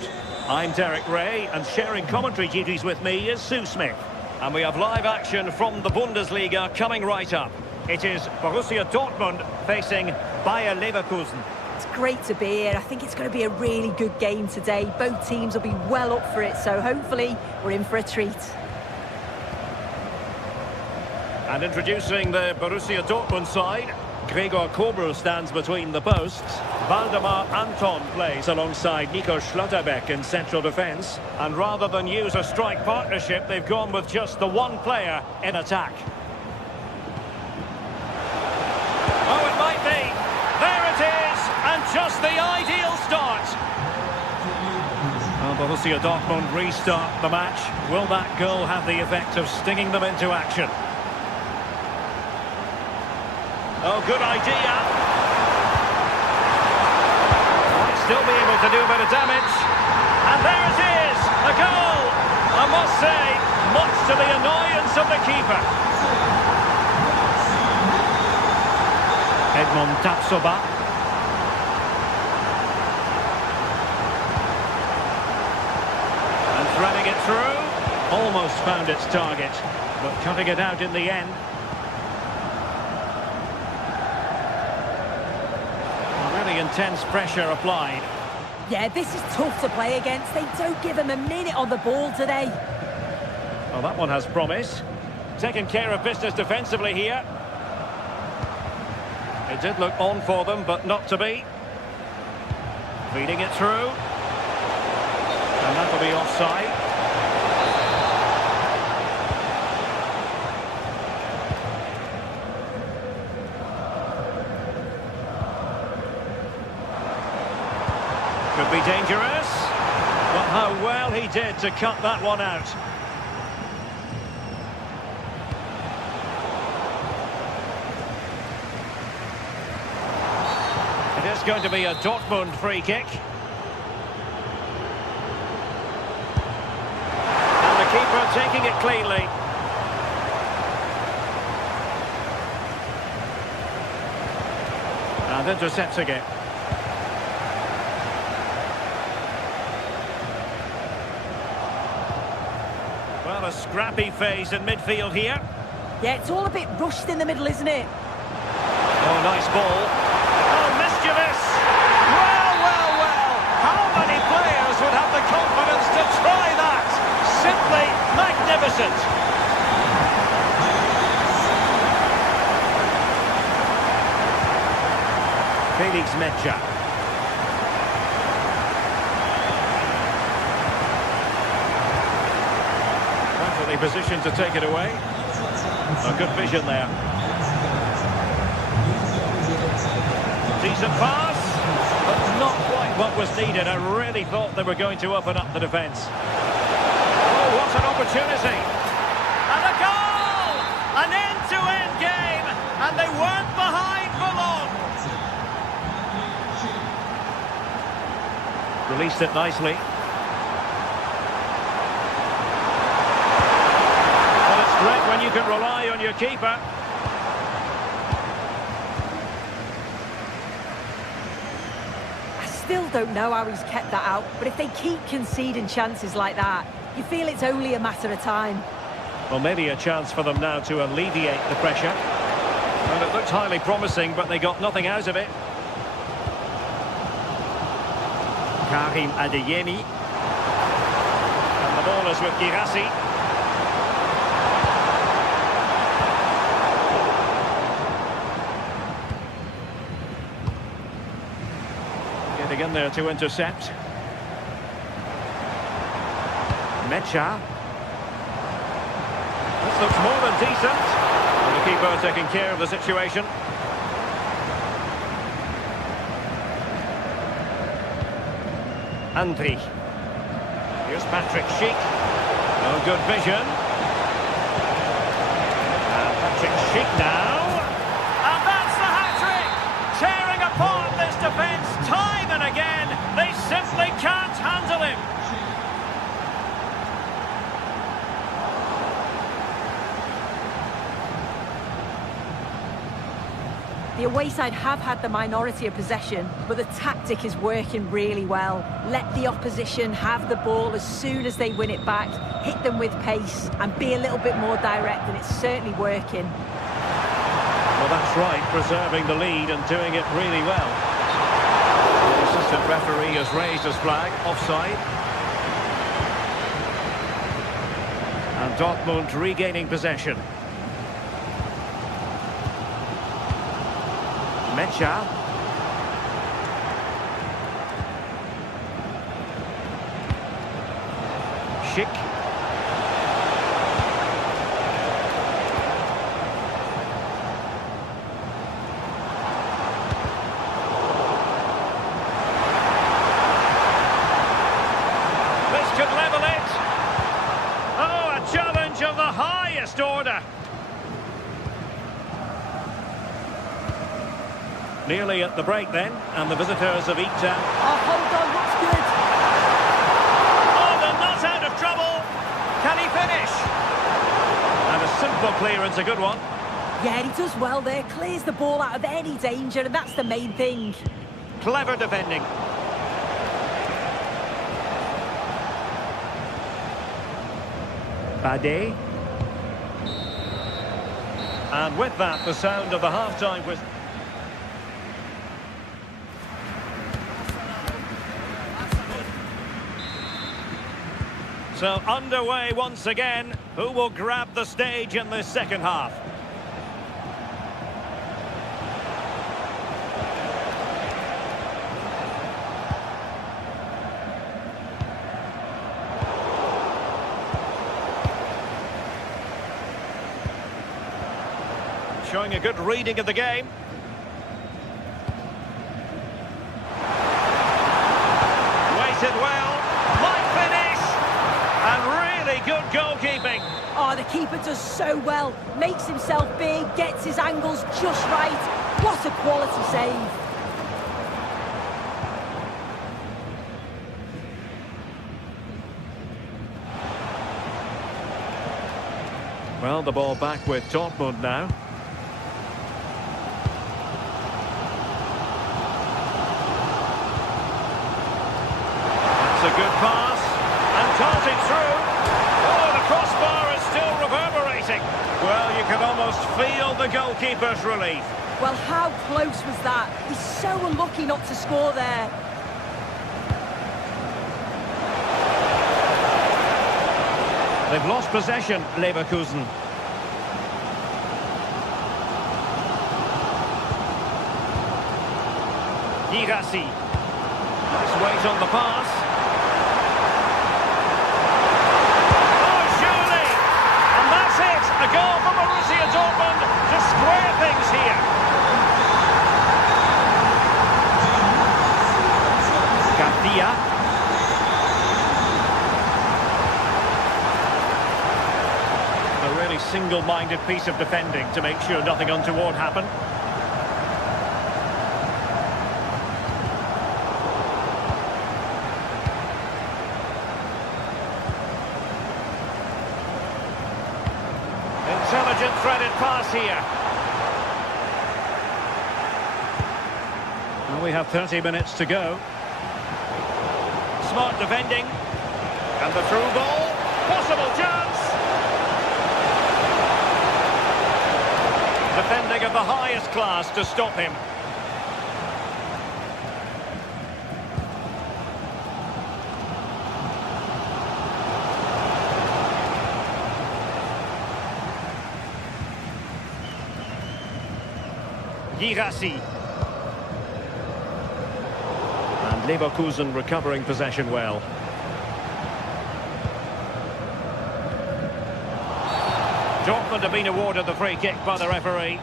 I'm Derek Ray, and sharing commentary duties with me is Sue Smith. And we have live action from the Bundesliga coming right up. It is Borussia Dortmund facing Bayer Leverkusen. It's great to be here. I think it's going to be a really good game today. Both teams will be well up for it, so hopefully we're in for a treat. And introducing the Borussia Dortmund side, Gregor Kobel stands between the posts. Waldemar Anton plays alongside Nico Schlotterbeck in central defence. And rather than use a strike partnership, they've gone with just the one player in attack. Oh, it might be. There it is, and just the ideal start. Well, Borussia Dortmund restart the match. Will that goal have the effect of stinging them into action? Oh, good idea. It's still be able to do a bit of damage. And there it is, a goal. I must say, much to the annoyance of the keeper. Edmond Tapsoba. And threading it through. Almost found its target, but cutting it out in the end. Really intense pressure applied. Yeah, this is tough to play against. They don't give him a minute on the ball today. Well, that one has promise. Taking care of business defensively here. It did look on for them, but not to be. Feeding it through. And that'll be offside. Could be dangerous, but how well he did to cut that one out. It is going to be a Dortmund free kick. And the keeper taking it cleanly. And intercepting it. Well, a scrappy phase in midfield here. Yeah, it's all a bit rushed in the middle, isn't it? Oh, nice ball. Oh, mischievous! Well, well, well! How many players would have the confidence to try that? Simply magnificent! Felix Mecha. Perfectly positioned to take it away. A good vision there. Decent pass, but not quite what was needed. I really thought they were going to open up the defence. Oh, what an opportunity! And a goal! An end-to-end game, and they weren't behind for long. Released it nicely. Well, it's great when you can rely on your keeper. Still don't know how he's kept that out, but if they keep conceding chances like that, you feel it's only a matter of time. Well, maybe a chance for them now to alleviate the pressure. And it looked highly promising, but they got nothing out of it. Karim Adeyemi. And the ball is with Girassi. Getting in there to intercept. Mecha. This looks more than decent. And the keeper taking care of the situation. Andri. Here's Patrick Schick. Oh, good vision. And Patrick Schick now. And that's the hat-trick! Tearing apart this defence time and again. They simply can't handle him. The away side have had the minority of possession, but the tactic is working really well. Let the opposition have the ball as soon as they win it back, hit them with pace and be a little bit more direct, and it's certainly working. Well, that's right, preserving the lead and doing it really well. The assistant referee has raised his flag, offside. And Dortmund regaining possession. Mecha. Schick. This could level it. Oh, a challenge of the highest order. Nearly at the break then, and the visitors have eked out. Oh, hold on, looks good. Oh, they're not out of trouble. Can he finish? And a simple clearance, a good one. Yeah, he does well there. Clears the ball out of any danger, and that's the main thing. Clever defending. Bade. And with that, the sound of the half-time whistle. So underway once again. Who will grab the stage in this second half? Showing a good reading of the game. Waited well. Might finish. And really good goalkeeping. Oh, the keeper does so well. Makes himself big, gets his angles just right. What a quality save. Well, the ball back with Dortmund now. That's a good pass. And darting through. Oh, the crossbar is still reverberating. Well, you can almost feel the goalkeeper's relief. Well, how close was that? He's so unlucky not to score there. They've lost possession, Leverkusen. Girassi. Nice weight on the pass. Oh, surely! And that's it! A goal for Borussia Dortmund to square things here. Garcia. A really single-minded piece of defending to make sure nothing untoward happened. Intelligent threaded pass here. Well, we have 30 minutes to go. Smart defending. And the through ball. Possible chance. Defending of the highest class to stop him. Girassi. And Leverkusen recovering possession well. Dortmund have been awarded the free kick by the referee.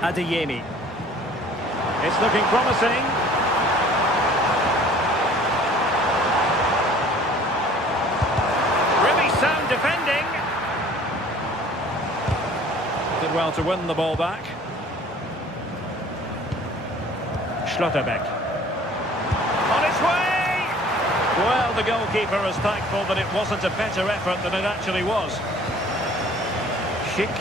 Adeyemi. It's looking promising. Really sound defending. Did well to win the ball back. Schlotterbeck. On its way! Well, the goalkeeper is thankful that it wasn't a better effort than it actually was. Schick.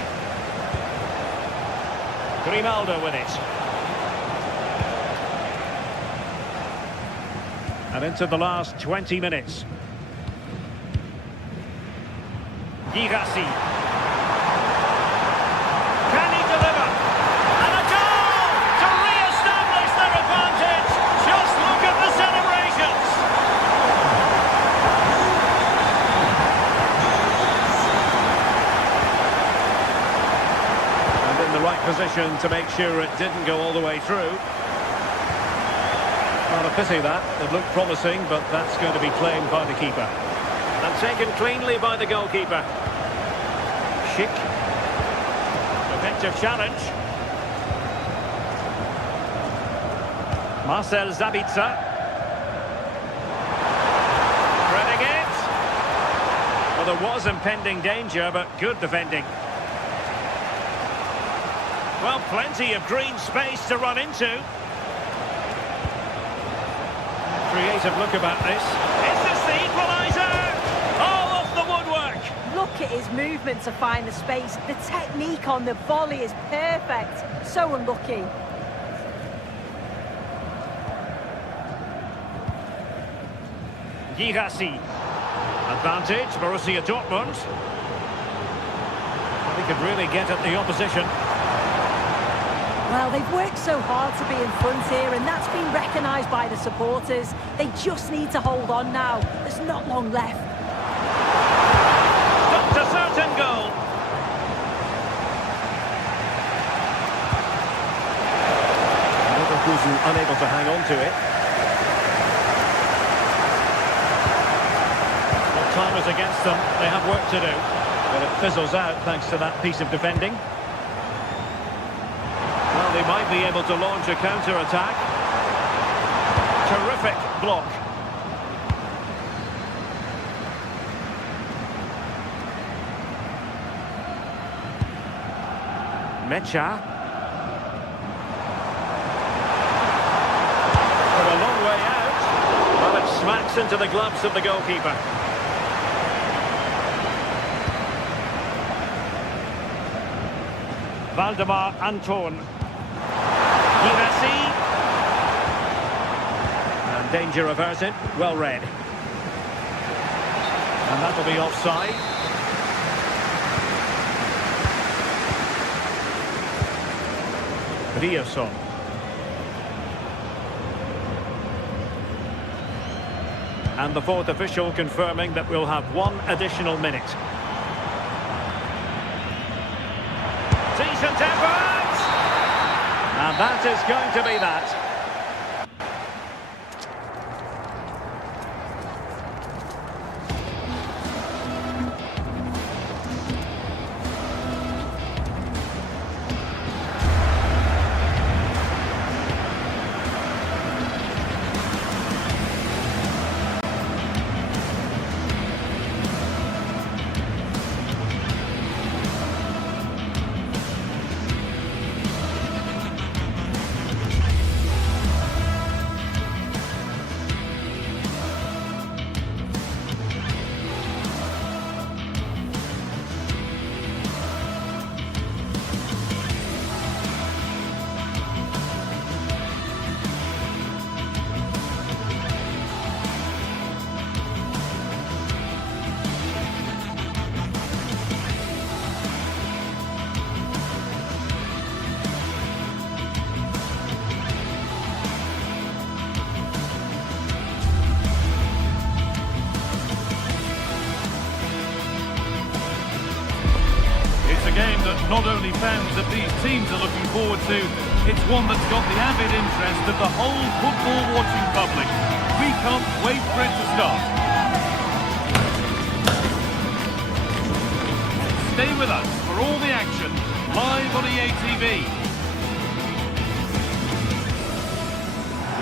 Grimaldo with it. And into the last 20 minutes. Girassi. Can he deliver? And a goal to re-establish their advantage. Just look at the celebrations. And in the right position to make sure it didn't go all the way through. Not a pity that. It looked promising, but that's going to be claimed by the keeper. And taken cleanly by the goalkeeper. Schick. Effective challenge. Marcel Sabitzer. Threading it. Well, there was impending danger, but good defending. Well, plenty of green space to run into. Creative look about this. Is this the equaliser? Oh, off the woodwork! Look at his movement to find the space. The technique on the volley is perfect. So unlucky. Girassi. Advantage, Borussia Dortmund. He could really get at the opposition. Well, they've worked so hard to be in front here, and that's been recognised by the supporters. They just need to hold on now. There's not long left. Not a certain goal. Leverkusen unable to hang on to it. Well, time is against them. They have work to do. But it fizzles out thanks to that piece of defending. Well, they might be able to launch a counter-attack. Terrific block. Mecha. For a long way out. Well, it smacks into the gloves of the goalkeeper. Valdemar Anton. Girassi. And danger averted. Well read. And that'll be offside. Rioson. And the fourth official confirming that we'll have one additional minute. Decent effort! And that is going to be that. Game that not only fans of these teams are looking forward to, it's one that's got the avid interest of the whole football-watching public. We can't wait for it to start. Stay with us for all the action, live on EA TV.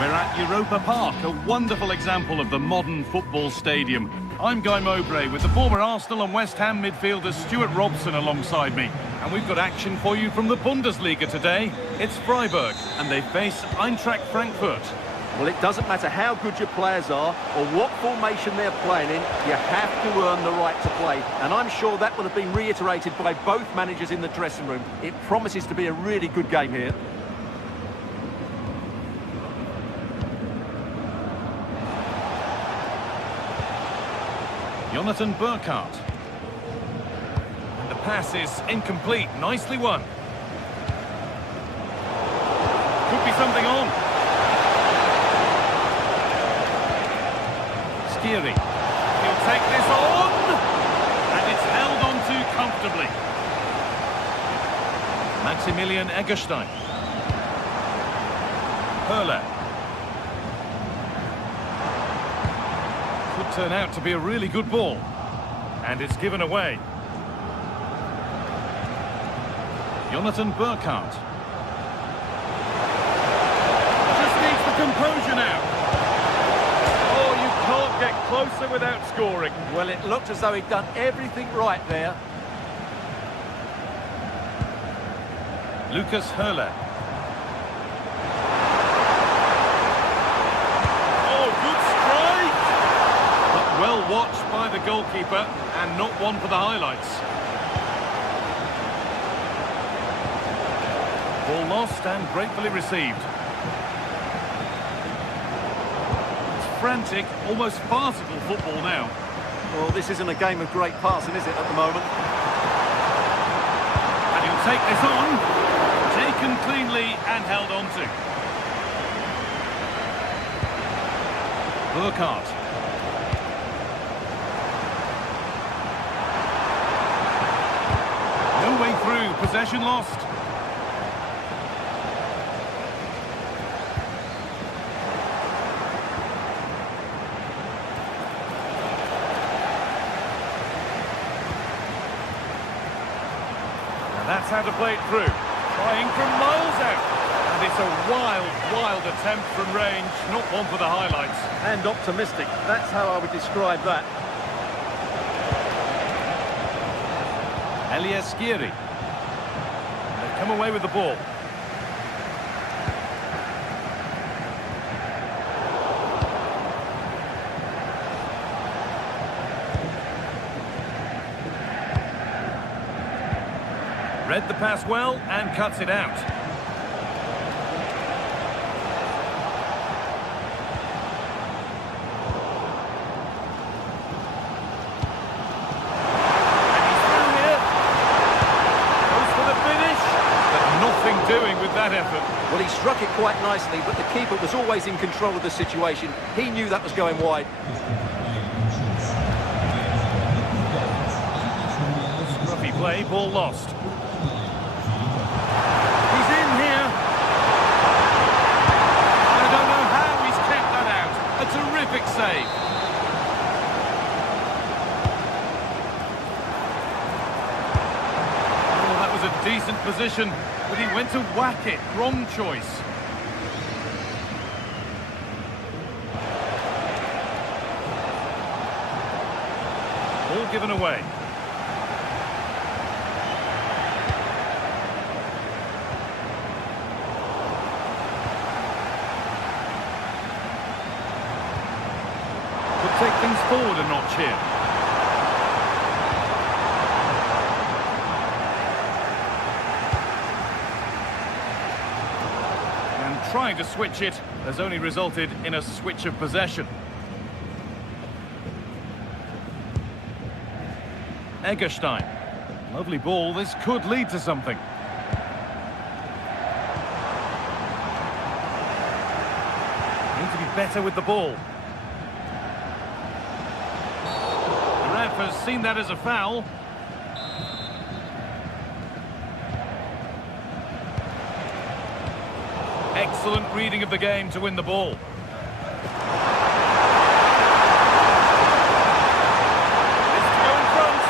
We're at Europa Park, a wonderful example of the modern football stadium. I'm Guy Mowbray with the former Arsenal and West Ham midfielder Stuart Robson alongside me. And we've got action for you from the Bundesliga today. It's Freiburg and they face Eintracht Frankfurt. Well, it doesn't matter how good your players are or what formation they're playing in, you have to earn the right to play. And I'm sure that will have been reiterated by both managers in the dressing room. It promises to be a really good game here. Jonathan Burkhardt. And the pass is incomplete. Nicely won. Could be something on. Skiri. He'll take this on. And it's held on to comfortably. Maximilian Eggestein. Perle. Could turn out to be a really good ball. And it's given away. Jonathan Burkhardt. Just needs the composure now. Oh, you can't get closer without scoring. Well, it looked as though he'd done everything right there. Lucas Höhler. Oh, good strike! But well watched by the goalkeeper, and not one for the highlights. Ball lost and gratefully received. It's frantic, almost farcical football now. Well, this isn't a game of great passing, is it, at the moment? And he'll take this on. Taken cleanly and held on to. Burkhardt. No way through, possession lost. And that's how to play it through. Trying from miles out. And it's a wild attempt from range, not one for the highlights. And optimistic. That's how I would describe that. Elias Giri. They come away with the ball. Read the pass well and cuts it out. And he's through here. Goes for the finish. But nothing doing with that effort. Well, he struck it quite nicely, but the keeper was always in control of the situation. He knew that was going wide. Scruffy play, ball lost. Terrific save. Oh, that was a decent position, but he went to whack it. Wrong choice. Ball given away. Take things forward a notch here. And trying to switch it has only resulted in a switch of possession. Eggestein. Lovely ball, this could lead to something. Need to be better with the ball. Has seen that as a foul. Excellent reading of the game to win the ball. This to go in front.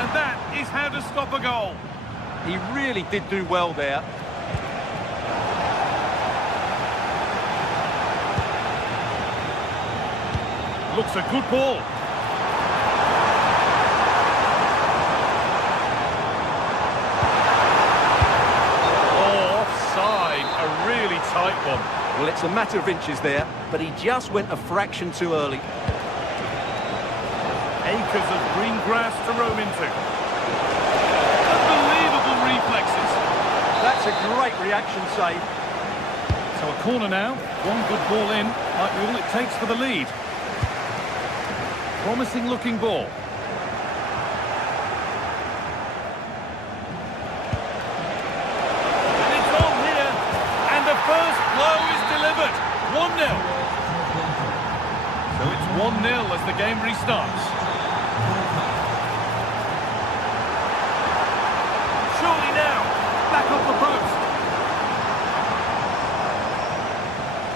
And that is how to stop a goal. He really did do well there. Looks a good ball. Oh, offside. A really tight one. Well, it's a matter of inches there, but he just went a fraction too early. Acres of green grass to roam into. Unbelievable reflexes. That's a great reaction save. So a corner now. One good ball in. Might be all it takes for the lead. Promising looking ball. And it's on here. And the first blow is delivered. 1-0. So it's 1-0 as the game restarts. Surely now. Back off the post.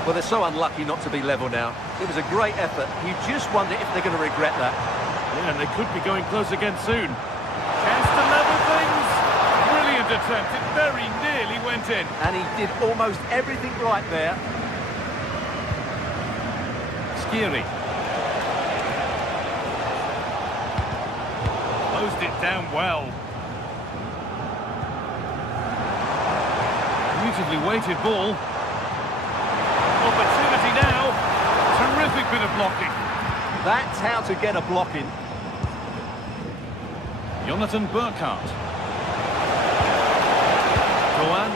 Well, they're so unlucky not to be level now. It was a great effort. You just wonder if they're going to regret that. Yeah, and they could be going close again soon. Chance to level things. Brilliant attempt. It very nearly went in. And he did almost everything right there. Skiri. Closed it down well. Beautifully weighted ball. Opportunity now. Terrific bit of blocking. That's how to get a block in. Jonathan Burkhardt. Goan.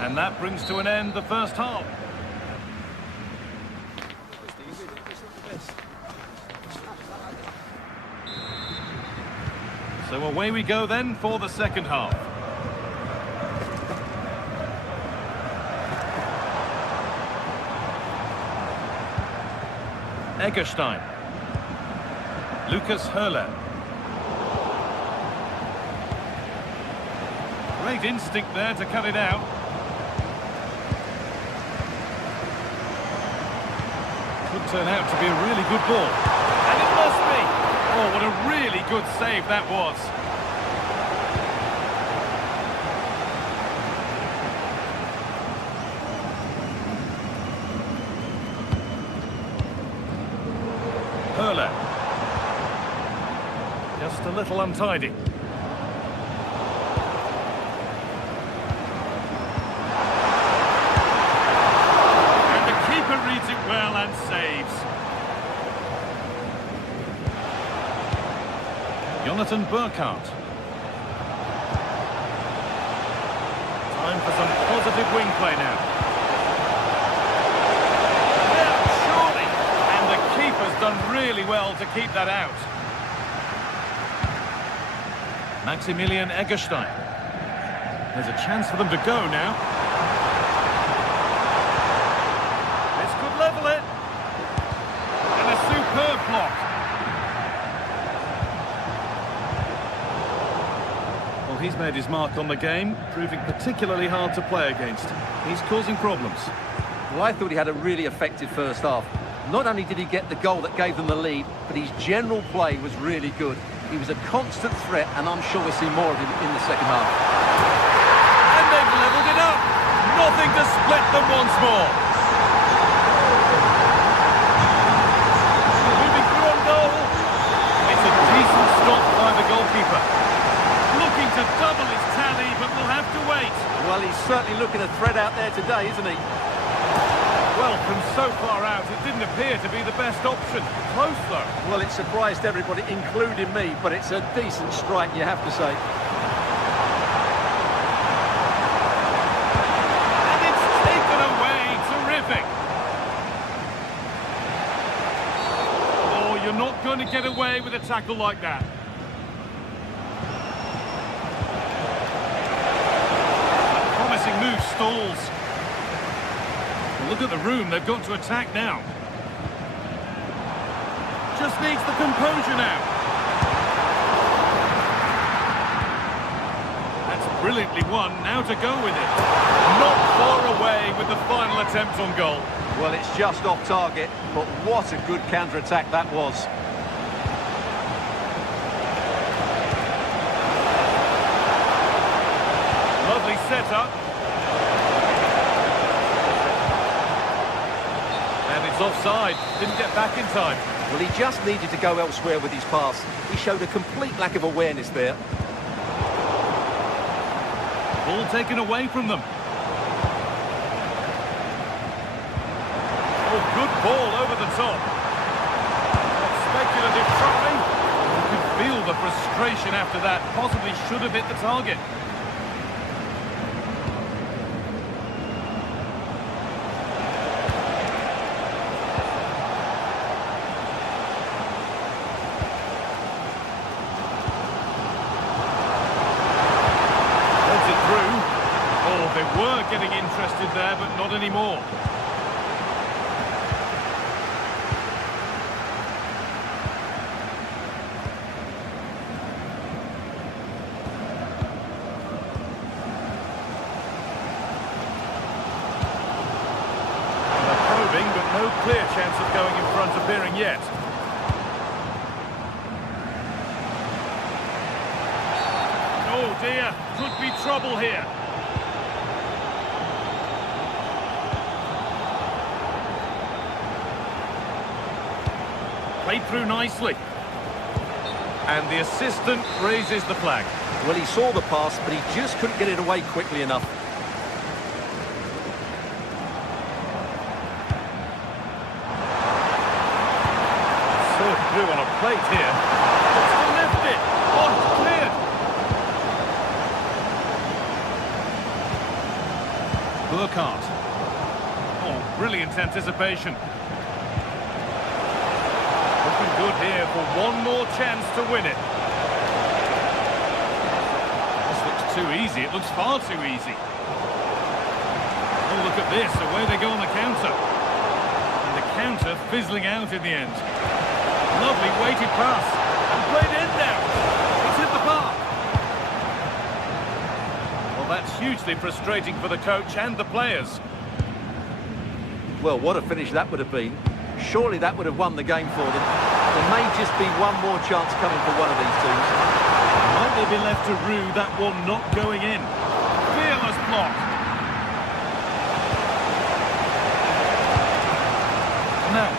And that brings to an end the first half. So away we go then for the second half. Eggestein. Lucas Höhler. Great instinct there to cut it out. Could turn out to be a really good ball. And it must be! Oh, what a really good save that was. Höhler. Just a little untidy. And the keeper reads it well and saves. Jonathan Burkhardt. Time for some positive wing play now. Keeper's done really well to keep that out. Maximilian Eggestein. There's a chance for them to go now. This could level it. And a superb block. Well, he's made his mark on the game, proving particularly hard to play against. He's causing problems. Well, I thought he had a really effective first half. Not only did he get the goal that gave them the lead, but his general play was really good. He was a constant threat, and I'm sure we'll see more of him in the second half. And they've levelled it up. Nothing to split them once more. Moving through on goal. It's a decent stop by the goalkeeper. Looking to double his tally, but will have to wait. Well, he's certainly looking a threat out there today, isn't he? Well, from so far out, it didn't appear to be the best option. Close, though. Well, it surprised everybody, including me, but it's a decent strike, you have to say. And it's taken away. Terrific. Oh, you're not going to get away with a tackle like that. A promising move stalls. Look at the room they've got to attack now. Just needs the composure now. That's brilliantly won. Now to go with it. Not far away with the final attempt on goal. Well, it's just off target, but what a good counter-attack that was. Lovely setup. Offside, didn't get back in time. Well, he just needed to go elsewhere with his pass. He showed a complete lack of awareness there. Ball taken away from them. Oh, good ball over the top. Speculative try. You could feel the frustration after that. Possibly should have hit the target. Getting interested there, but not anymore. They're probing, but no clear chance of going in front appearing yet. Oh dear, could be trouble here. played through nicely. And the assistant raises the flag. Well, he saw the pass, but he just couldn't get it away quickly enough. Served through on a plate here. Looks to lift it. Oh, it's cleared. Burkhardt. Oh, brilliant anticipation. Looking good here for one more chance to win it. This looks too easy. It looks far too easy. Oh, look at this. Away they go on the counter. And the counter fizzling out in the end. Lovely weighted pass. And played in now. It's hit the bar. Well, that's hugely frustrating for the coach and the players. Well, what a finish that would have been. Surely that would have won the game for them. There may just be one more chance coming for one of these teams. Might they be left to rue that one not going in? Fearless block. Now.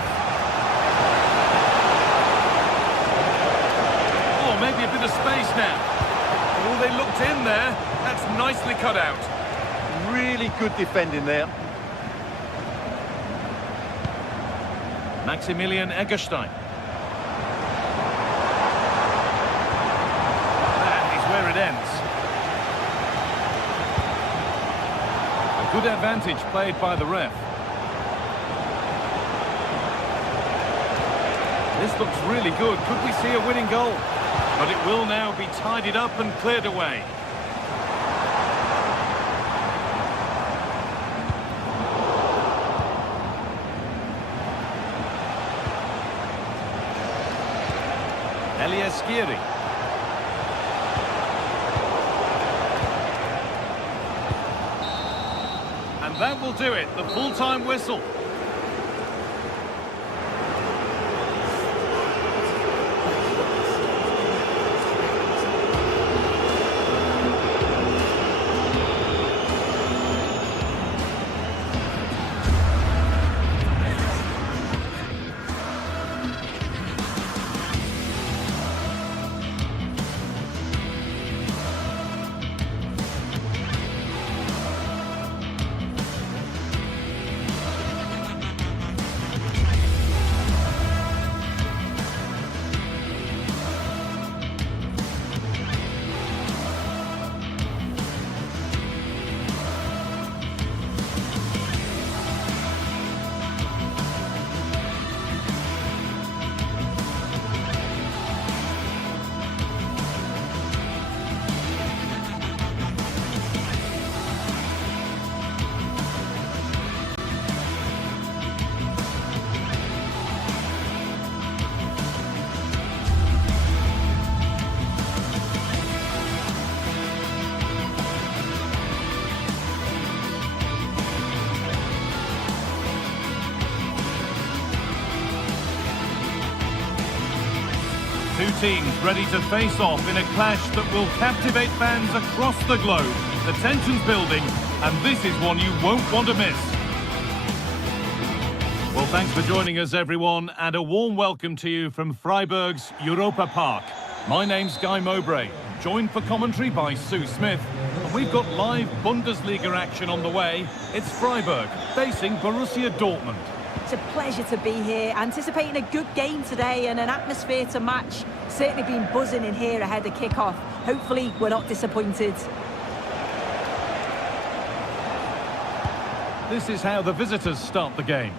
Oh, maybe a bit of space now. Oh, they looked in there. That's nicely cut out. Really good defending there. Maximilian Eggestein. That is where it ends. A good advantage played by the ref. This looks really good. Could we see a winning goal? But it will now be tidied up and cleared away. Eliaskiri. And that will do it, the full-time whistle. Two teams ready to face off in a clash that will captivate fans across the globe. The tension's building, and this is one you won't want to miss. Well, thanks for joining us, everyone, and a warm welcome to you from Freiburg's Europa Park. My name's Guy Mowbray, joined for commentary by Sue Smith, and we've got live Bundesliga action on the way. It's Freiburg facing Borussia Dortmund. It's a pleasure to be here, anticipating a good game today and an atmosphere to match. Certainly been buzzing in here ahead of kick-off. Hopefully we're not disappointed. This is how the visitors start the game.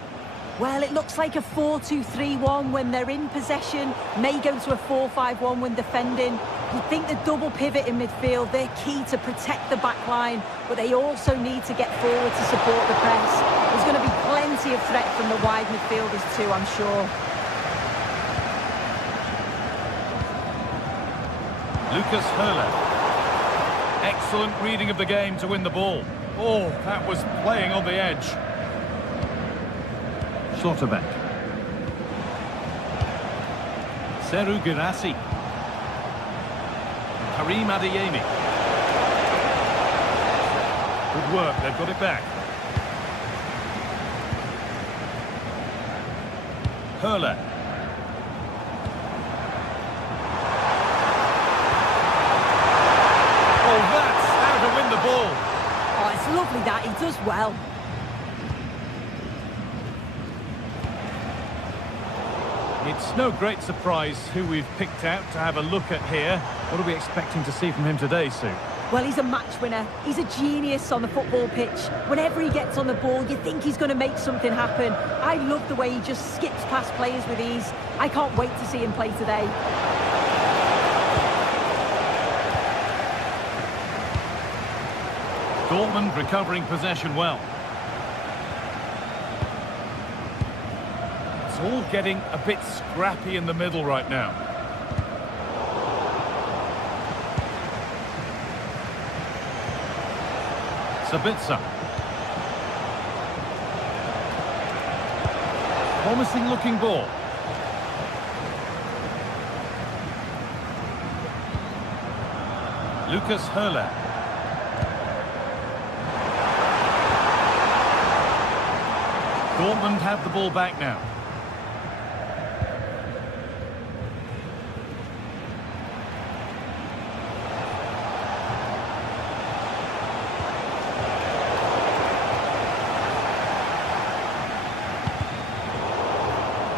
Well, it looks like a 4-2-3-1 when they're in possession. May go to a 4-5-1 when defending. You'd think the double pivot in midfield, they're key to protect the back line, but they also need to get forward to support the press. There's going to be plenty of threat from the wide midfielders too, I'm sure. Lucas Höhler. Excellent reading of the game to win the ball. Oh, that was playing on the edge. Schlotterbeck. Seru Girassi. Karim Adeyemi. Good work, they've got it back. Höhler. does well. It's no great surprise who we've picked out to have a look at here. What are we expecting to see from him today, Sue? Well, he's a match winner. He's a genius on the football pitch. Whenever he gets on the ball, you think he's going to make something happen. I love the way he just skips past players with ease. I can't wait to see him play today. Dortmund recovering possession well. It's all getting a bit scrappy in the middle right now. Sabitzer. Promising looking ball. Lucas Höhler. Dortmund have the ball back now.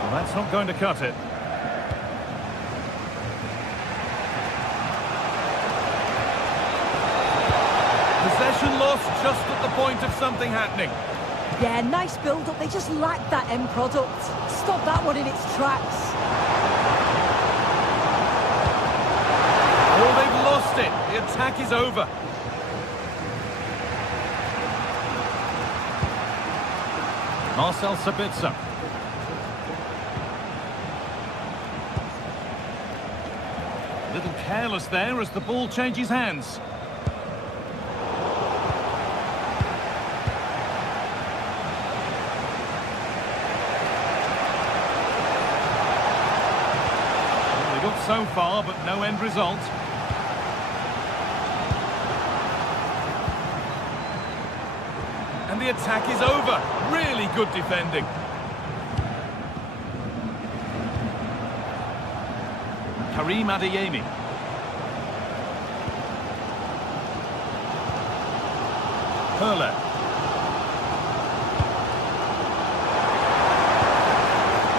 Well, that's not going to cut it. Possession lost just at the point of something happening. Yeah, nice build-up. They just lack that end product. Stop that one in its tracks. Oh, they've lost it. The attack is over. Marcel Sabitzer. A little careless there as the ball changes hands. So far, but no end result. And the attack is over. Really good defending. Karim Adeyemi. Höhler.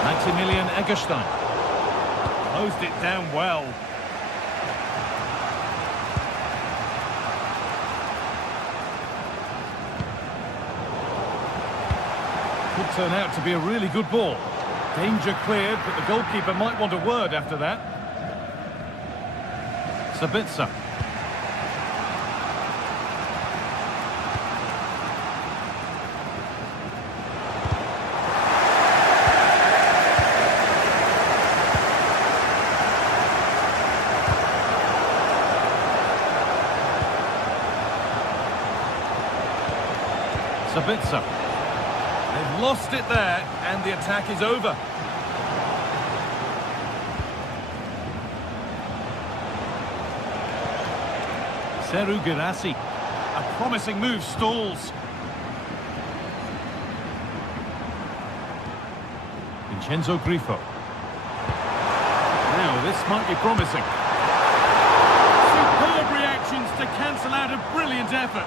Maximilian Eggestein. Closed it down well. Could turn out to be a really good ball. Danger cleared, but the goalkeeper might want a word after that. Sabitzer. Sabitzer. They've lost it there, and the attack is over. Seru Girassi. A promising move stalls. Vincenzo Grifo. Now, this might be promising. Superb reactions to cancel out a brilliant effort.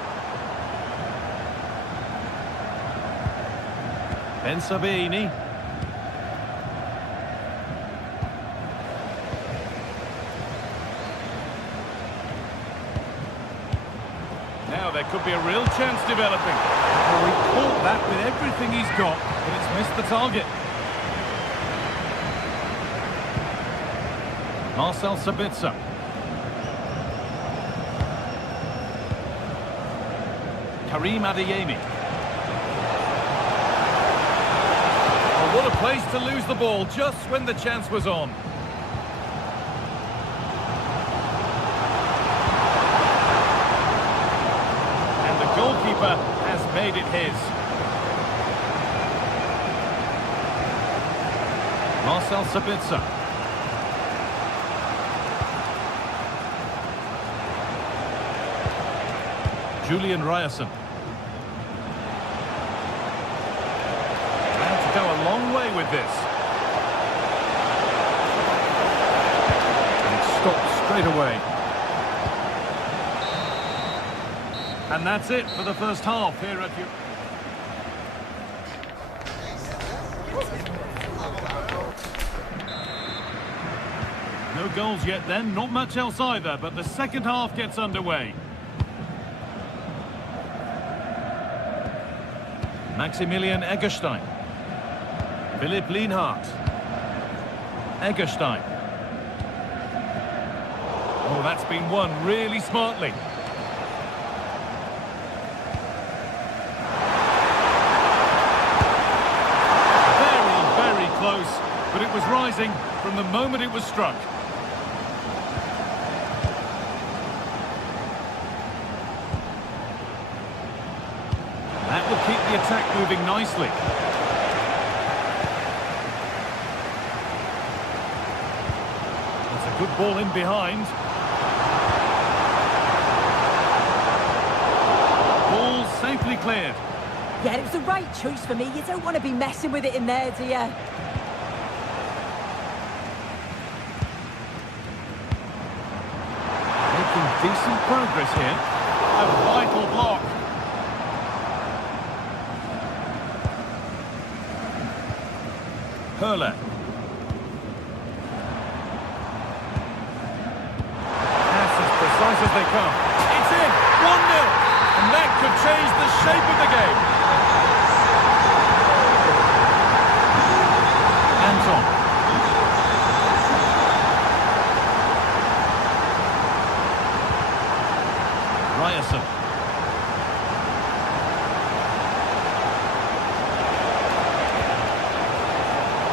Ben Sabini. Now there could be a real chance developing. Well, he caught that with everything he's got, but it's missed the target. Marcel Sabitzer. Karim Adeyemi. What a place to lose the ball just when the chance was on. And the goalkeeper has made it his. Marcel Sabitzer. Julian Ryerson. Go a long way with this. And stopped straight away. And that's it for the first half here at you. No goals yet then, not much else either, but the second half gets underway. Maximilian Eggestein. Philipp Lienhardt. Eggestein. Oh, that's been won really smartly. Very close, but it was rising from the moment it was struck. That will keep the attack moving nicely. It's a good ball in behind. Ball safely cleared. Yeah, it was the right choice for me. You don't want to be messing with it in there, do you? Making decent progress here. A vital block. Hurler. That's as precise as they come. It's in! 1-0! And that could change the shape of the game. Anton. Ryerson.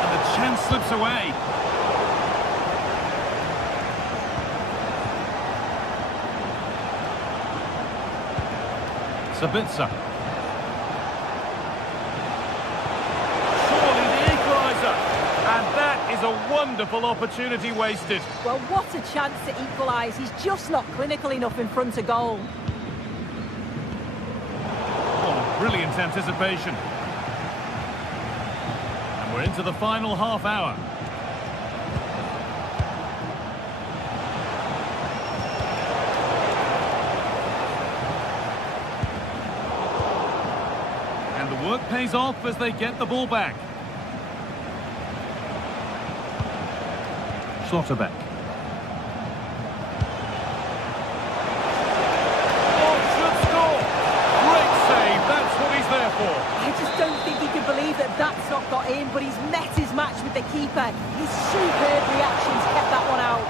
And the chance slips away. Sabitzer. Surely the equaliser. And that is a wonderful opportunity wasted. Well, what a chance to equalise. He's just not clinical enough in front of goal. Oh, brilliant anticipation. And we're into the final half hour. And the work pays off as they get the ball back. Schlotterbeck. Oh, should score! Great save, that's what he's there for. I just don't think he can believe that that's not got in, but he's met his match with the keeper. His superb reactions kept that one out.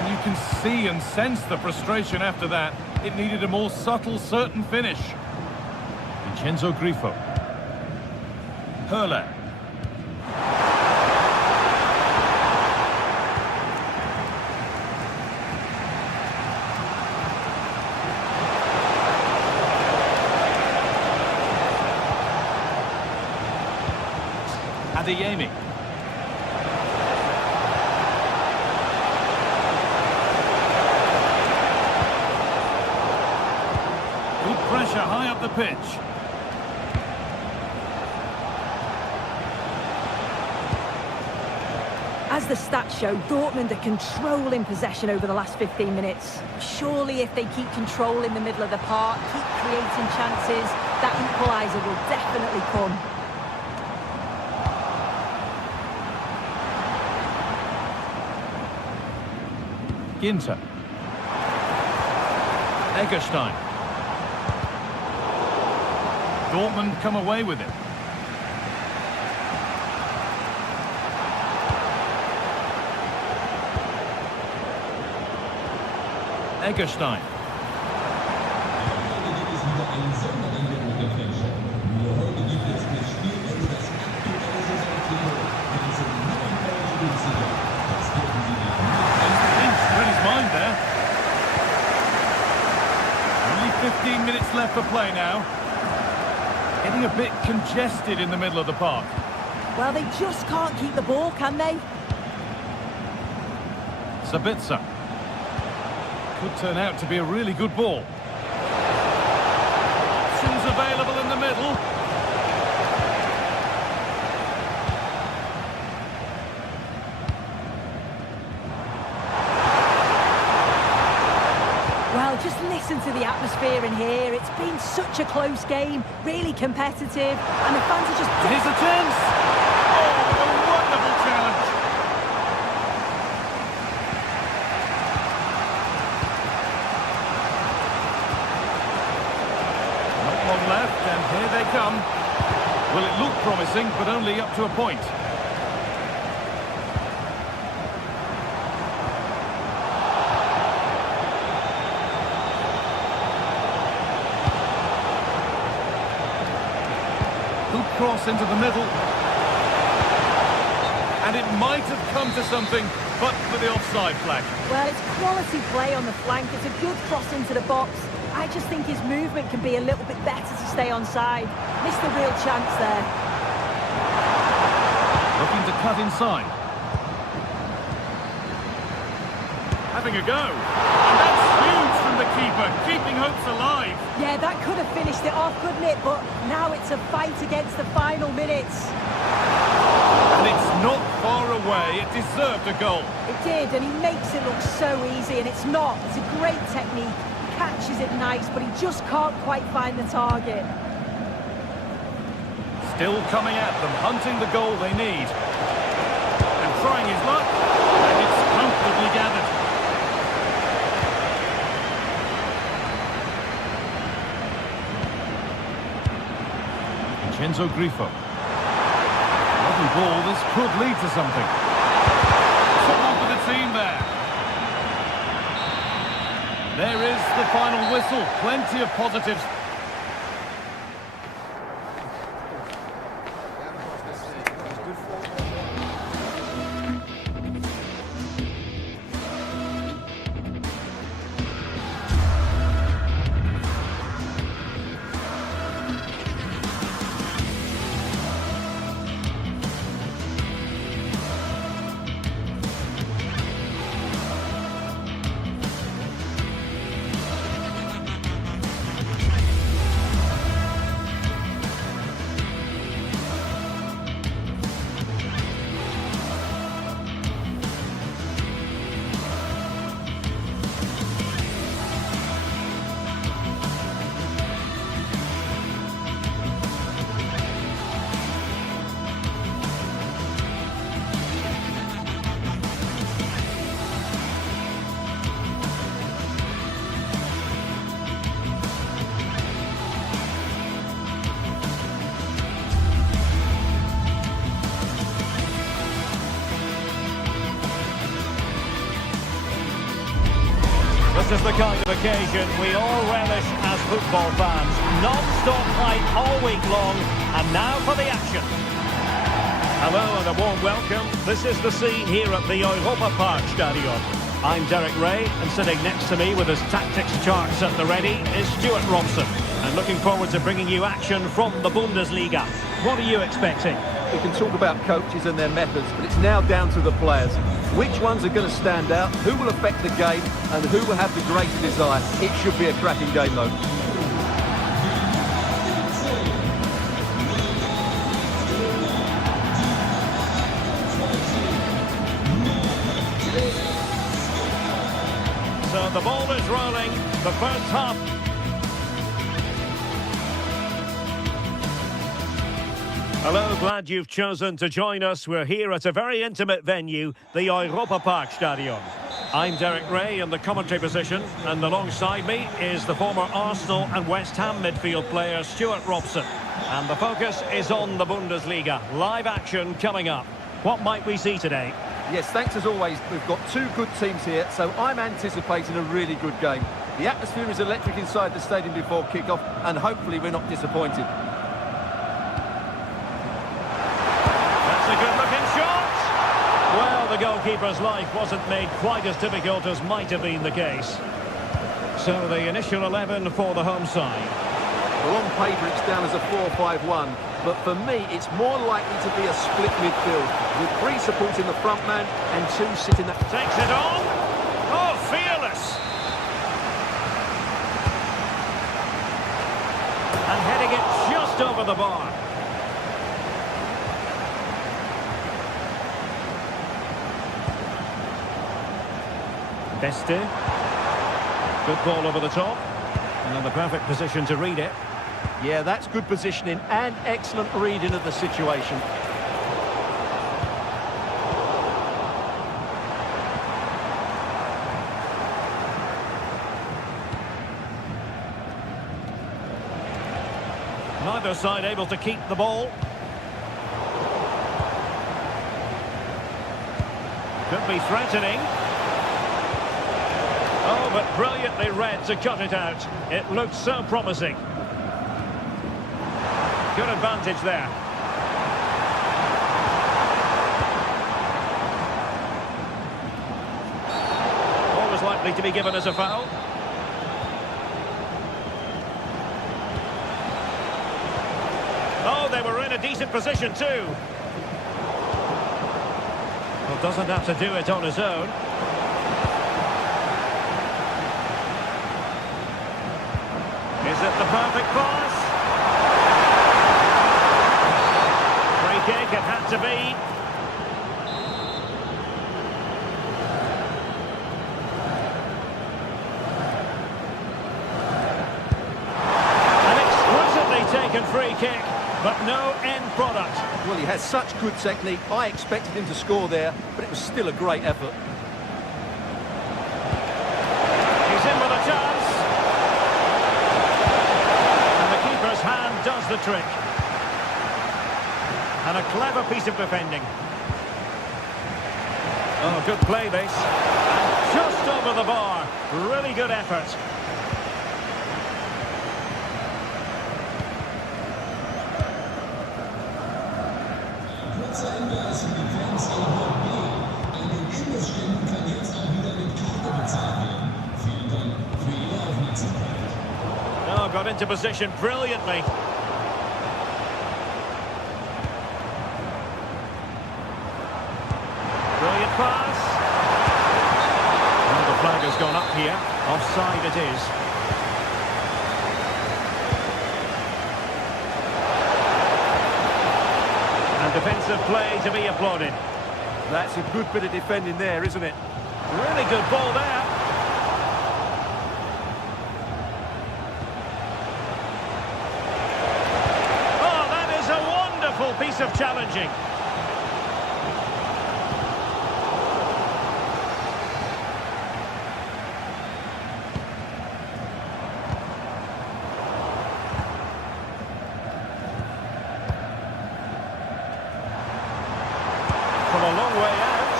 And you can see and sense the frustration after that. It needed a more subtle, certain finish. Vincenzo Grifo. Hurler. Adeyemi. Good pressure high up the pitch. As the stats show, Dortmund are controlling possession over the last 15 minutes. Surely if they keep control in the middle of the park, keep creating chances, that equaliser will definitely come. Ginter. Eggestein. Dortmund come away with it. Eggestein. Heute gibt es wieder ein Sonderrennen mit der Fanshow. Nur heute gibt es bis Spielende das aktuelle Saisontrikot mit zum neuen Bundesliga. Das dürfen Sie nicht He's read his mind there. Only 15 minutes left for play now. Getting a bit congested in the middle of the park. Well, they just can't keep the ball, can they? Sabitzer. Could turn out to be a really good ball. Options available in the middle. Well, Just listen to the atmosphere in here. It's been such a close game, really competitive, and the fans are just... Here's a chance! Oh, a wonderful challenge! Not long left, and here they come. Well, it looked promising, but only up to a point. Good cross into the middle. And it might have come to something, but for the offside flag. Well, it's quality play on the flank. It's a good cross into the box. I just think his movement can be a little bit better to stay onside. Missed a real chance there. Looking to cut inside. Having a go. And that's huge from the keeper, keeping hopes alive. Yeah, that could have finished it off, couldn't it? But now it's a fight against the final minutes. And it's not far away. It deserved a goal. It did, and he makes it look so easy, and it's not. It's a great technique. He catches it nice, but he just can't quite find the target. Still coming at them, hunting the goal they need. And trying his luck. And it's comfortably gathered. Vincenzo Grifo. Lovely ball, this could lead to something. Someone for the team there. There is the final whistle. Plenty of positives. This is the kind of occasion we all relish as football fans. Non-stop hype all week long, and now for the action. Hello and a warm welcome. This is the scene here at the Europa Park Stadion. I'm Derek Ray, and sitting next to me with his tactics charts at the ready is Stuart Robson. And looking forward to bringing you action from the Bundesliga. What are you expecting? We can talk about coaches and their methods, but it's now down to the players. Which ones are going to stand out, who will affect the game, and who will have the greater desire. It should be a cracking game, though. So the ball is rolling, the first half. Hello, glad you've chosen to join us. We're here at a very intimate venue, the Europa Park Stadion. I'm Derek Ray in the commentary position, and alongside me is the former Arsenal and West Ham midfield player Stuart Robson. And the focus is on the Bundesliga. Live action coming up. What might we see today? Yes, thanks as always. We've got two good teams here, so I'm anticipating a really good game. The atmosphere is electric inside the stadium before kick-off, and hopefully we're not disappointed. A good-looking shot! Well, the goalkeeper's life wasn't made quite as difficult as might have been the case. So the initial 11 for the home side. Well, on paper it's down as a 4-5-1, but for me it's more likely to be a split midfield, with 3 supporting the front man and 2 sitting there. Takes it on! Oh, fearless! And heading it just over the bar. Beste. Good ball over the top. And in the perfect position to read it. Yeah, that's good positioning and excellent reading of the situation. Neither side able to keep the ball. Could be threatening. Oh, but brilliantly read to cut it out. It looked so promising. Good advantage there. Always likely to be given as a foul. Oh, they were in a decent position too. Well, doesn't have to do it on his own. Is it the perfect pass? Free kick, it had to be. An exquisitely taken free kick, but no end product. Well, he has such good technique. I expected him to score there, but it was still a great effort. He's in with a chance. And the keeper's hand does the trick. And a clever piece of defending. Oh, good play this. And just over the bar. Really good effort. Kurzer Hinweis für die Fans in Block B. An den Englischständen kann jetzt auch wieder mit Karte bezahlt werden. Vielen Dank für Ihre Aufmerksamkeit. Oh, got into position brilliantly. Brilliant pass. Well, the flag has gone up here. Offside it is. And defensive play to be applauded. That's a good bit of defending there, isn't it? Really good ball there. Oh, that is a wonderful piece of challenging. From a long way out.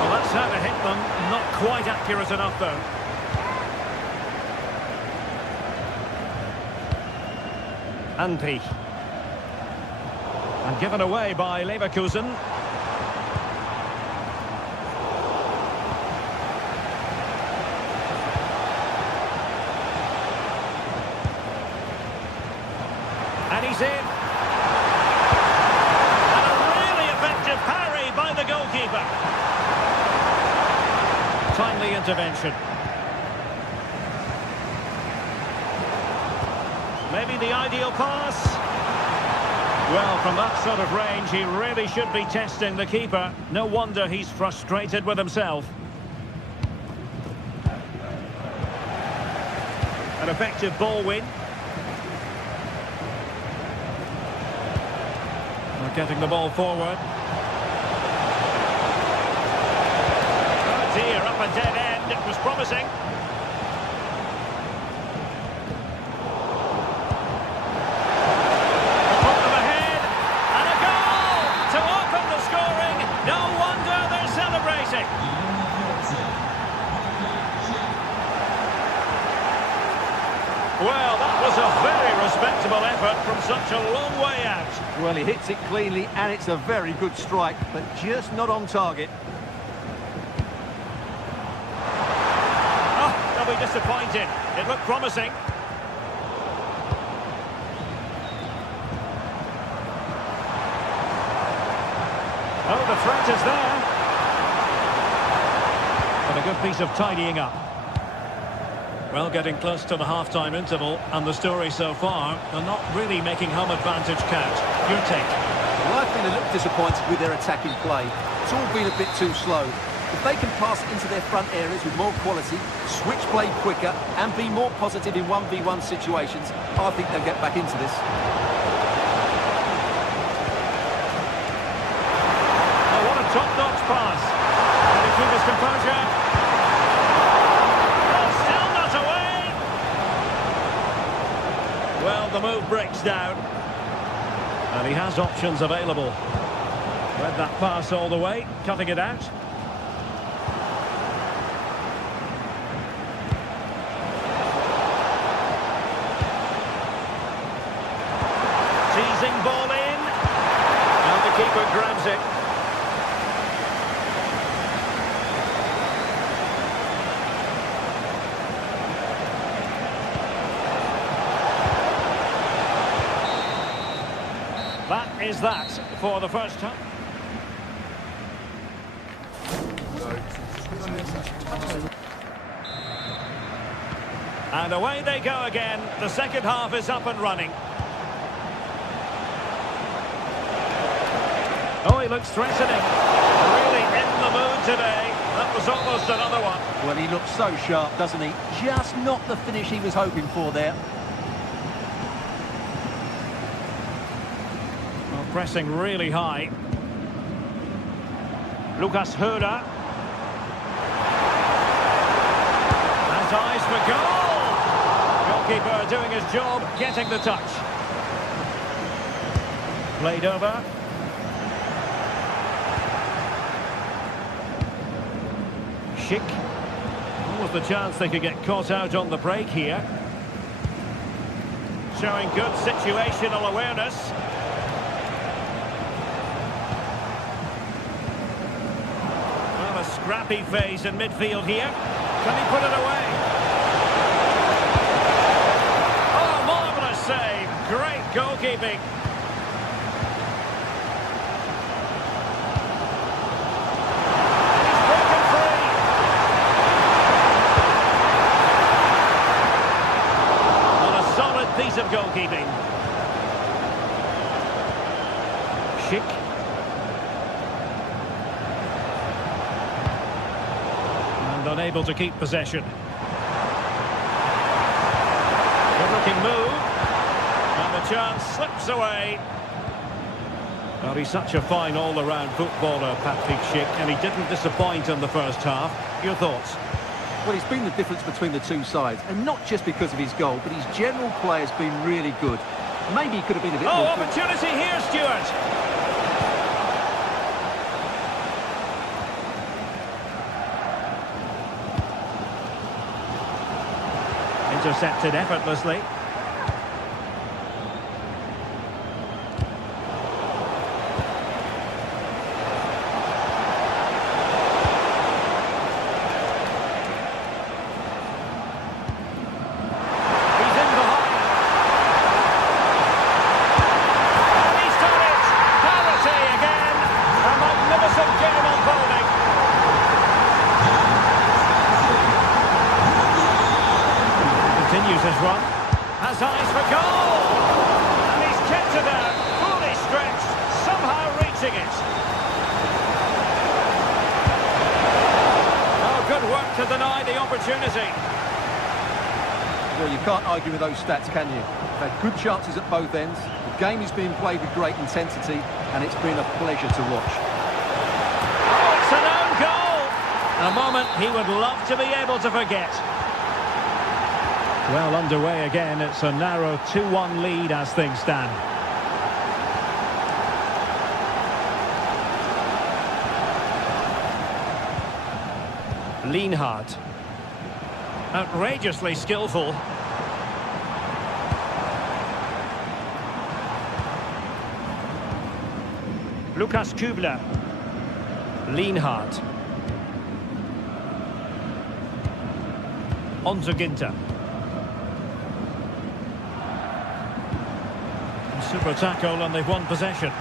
Well, that's how to hit them. Not quite accurate enough, though. Andri. And given away by Leverkusen. And he's in. And a really effective parry by the goalkeeper. Timely intervention. Maybe the ideal pass. Well, from that sort of range, he really should be testing the keeper. No wonder he's frustrated with himself. An effective ball win. They're getting the ball forward. Oh dear, up a dead end. It was promising. Well, that was a very respectable effort from such a long way out. Well, he hits it cleanly, and it's a very good strike, but just not on target. Oh, they'll be disappointed. It looked promising. Oh, the threat is there. But a good piece of tidying up. Well, getting close to the half-time interval, and the story so far, they're not really making home advantage count. Your take? Well, I've been a little disappointed with their attacking play. It's all been a bit too slow. If they can pass it into their front areas with more quality, switch play quicker, and be more positive in 1v1 situations, I think they'll get back into this. Oh, what a top-notch pass. Can he keep his composure? Oh, still not away. Well, the move breaks down. And he has options available. Read that pass all the way, cutting it out. Teasing ball in. And the keeper grabs it. That is that for the first time. And away they go again. The second half is up and running. Oh, he looks threatening. Really in the mood today. That was almost another one. Well, he looks so sharp, doesn't he? Just not the finish he was hoping for there. Well, pressing really high. Lucas Höder. Has eyes for goal. Goalkeeper doing his job, getting the touch. Played over. Schick. What was the chance they could get caught out on the break here? Showing good situational awareness. Well, a scrappy phase in midfield here. Can he put it away? Oh, marvellous save. Great goalkeeping. He's broken free. Well, a solid piece of goalkeeping. Schick. And unable to keep possession. Good-looking move. And the chance slips away. Well, he's such a fine all-around footballer, Patrick Schick, and he didn't disappoint in the first half. Your thoughts? Well, he's been the difference between the two sides, and not just because of his goal, but his general play has been really good. Maybe he could have been a bit more... Opportunity here, Stuart. Intercepted effortlessly. Continues his run, has eyes for goal, and he's kept it out, fully stretched, somehow reaching it. Oh, good work to deny the opportunity. Well, you can't argue with those stats, can you? They've had good chances at both ends. The game is being played with great intensity, and it's been a pleasure to watch. Oh, it's an own goal! A moment he would love to be able to forget. Well, underway again. It's a narrow 2-1 lead as things stand. Lienhard. Outrageously skillful. Lukas Kübler. Lienhard. On to Ginter. Super tackle and they've won possession.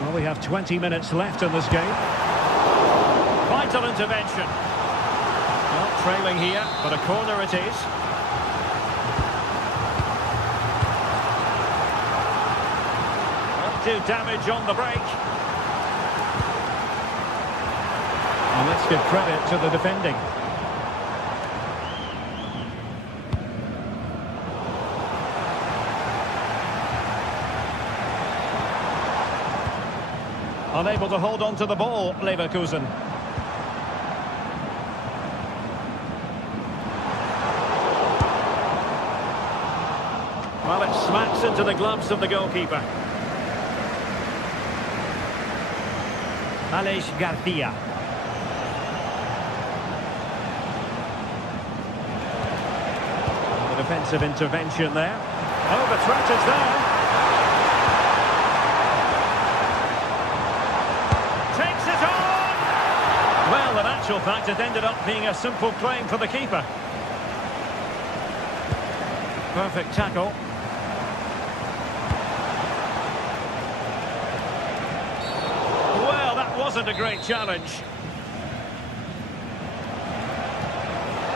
Well, we have 20 minutes left in this game. Vital intervention. Well, trailing here, but a corner it is. Well, do damage on the break. And let's give credit to the defending. Unable to hold on to the ball, Leverkusen. Well, it smacks into the gloves of the goalkeeper. Alex Garcia. The defensive intervention there. Oh, the threat is there. Takes it on! Well, in actual fact, it ended up being a simple claim for the keeper. Perfect tackle. Well, that wasn't a great challenge.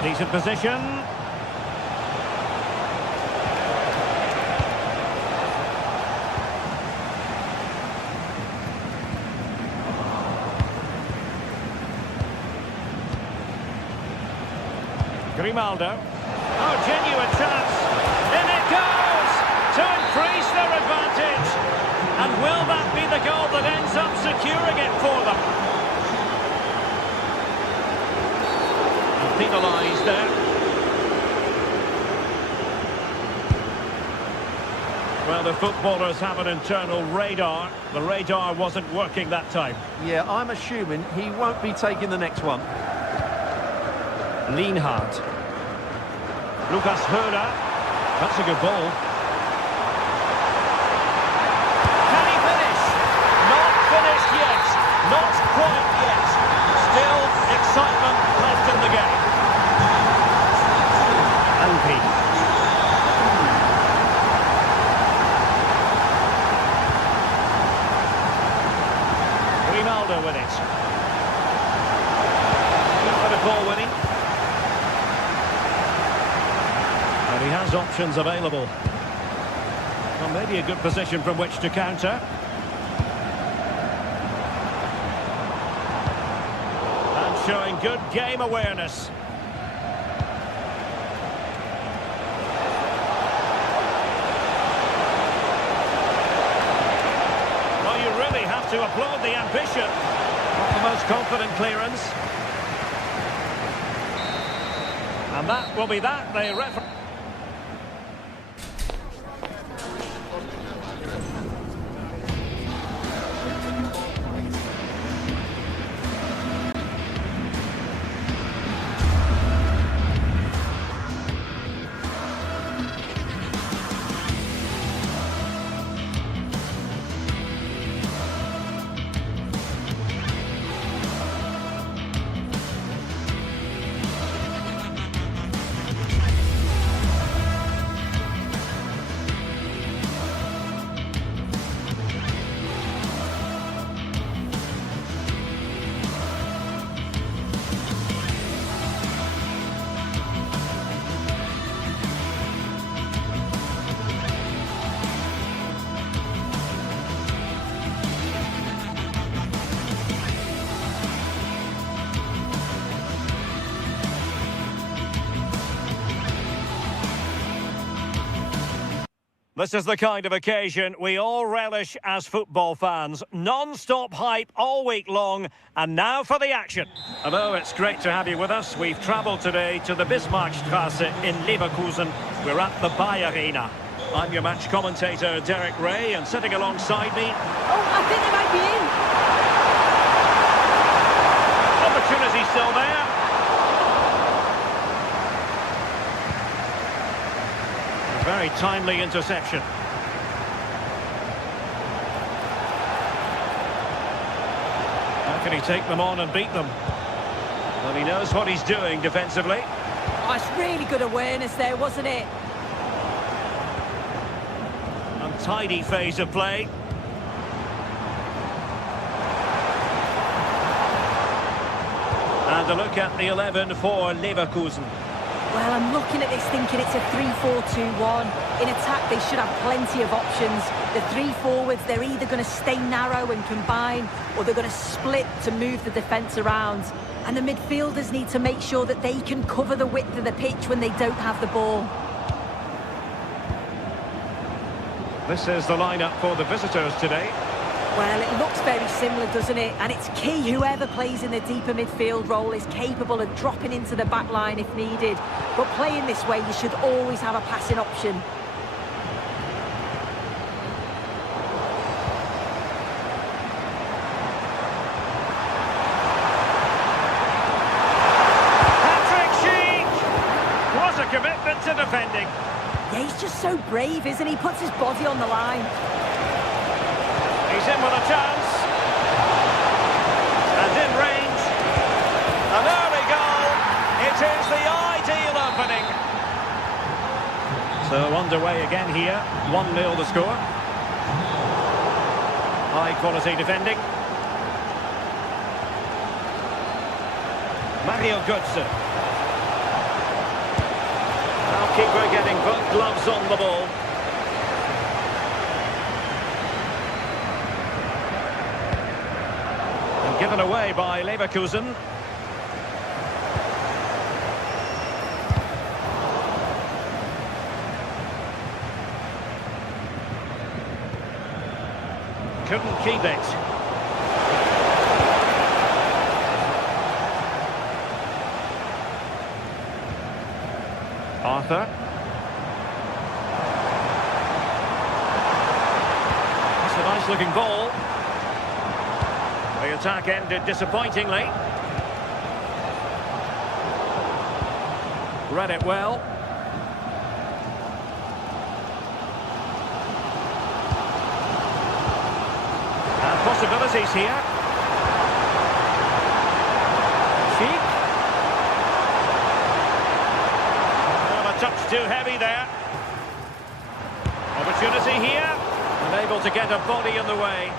Decent position. Grimaldo. Oh, genuine chance. In it goes to increase their advantage. And will that be the goal that ends up securing it for them? Penalised there. Well, the footballers have an internal radar. The radar wasn't working that time. Yeah, I'm assuming he won't be taking the next one. Lienhard. Lucas Höhler. That's a good ball. Can he finish? Not finished yet. Not quite yet. Still excitement left in the game. Alpi. Grimaldo with it. Good bit of ball winning. He has options available. Well, maybe a good position from which to counter. And showing good game awareness. Well, you really have to applaud the ambition. Not the most confident clearance. And that will be that. The referee. This is the kind of occasion we all relish as football fans. Non-stop hype all week long, and now for the action. Hello, it's great to have you with us. We've travelled today to the Bismarckstraße in Leverkusen. We're at the Bayer Arena. I'm your match commentator, Derek Ray, and sitting alongside me... Oh, I think they might be in. Opportunity still there. Very timely interception. How can he take them on and beat them? Well, he knows what he's doing defensively. Oh, it's really good awareness there, wasn't it? Untidy phase of play. And a look at the 11 for Leverkusen. Well, I'm looking at this thinking it's a 3-4-2-1. In attack, they should have plenty of options. The three forwards, they're either going to stay narrow and combine, or they're going to split to move the defence around. And the midfielders need to make sure that they can cover the width of the pitch when they don't have the ball. This is the lineup for the visitors today. Well, it looks very similar, doesn't it? And it's key whoever plays in the deeper midfield role is capable of dropping into the back line if needed. But playing this way, you should always have a passing option. Patrick Schick! What a commitment to defending. Yeah, he's just so brave, isn't he? Puts his body on the line. He's in with a chance. And in range. An early goal. It is the ideal opening. So underway again here. 1-0 the score. High quality defending. Mario Götze. Now keeper getting both gloves on the ball. Given away by Leverkusen. Couldn't keep it. Arthur. It's a nice looking ball. The attack ended disappointingly. Read it well. And possibilities here. Schick. Well, a touch too heavy there. Opportunity here. Unable to get a body in the way.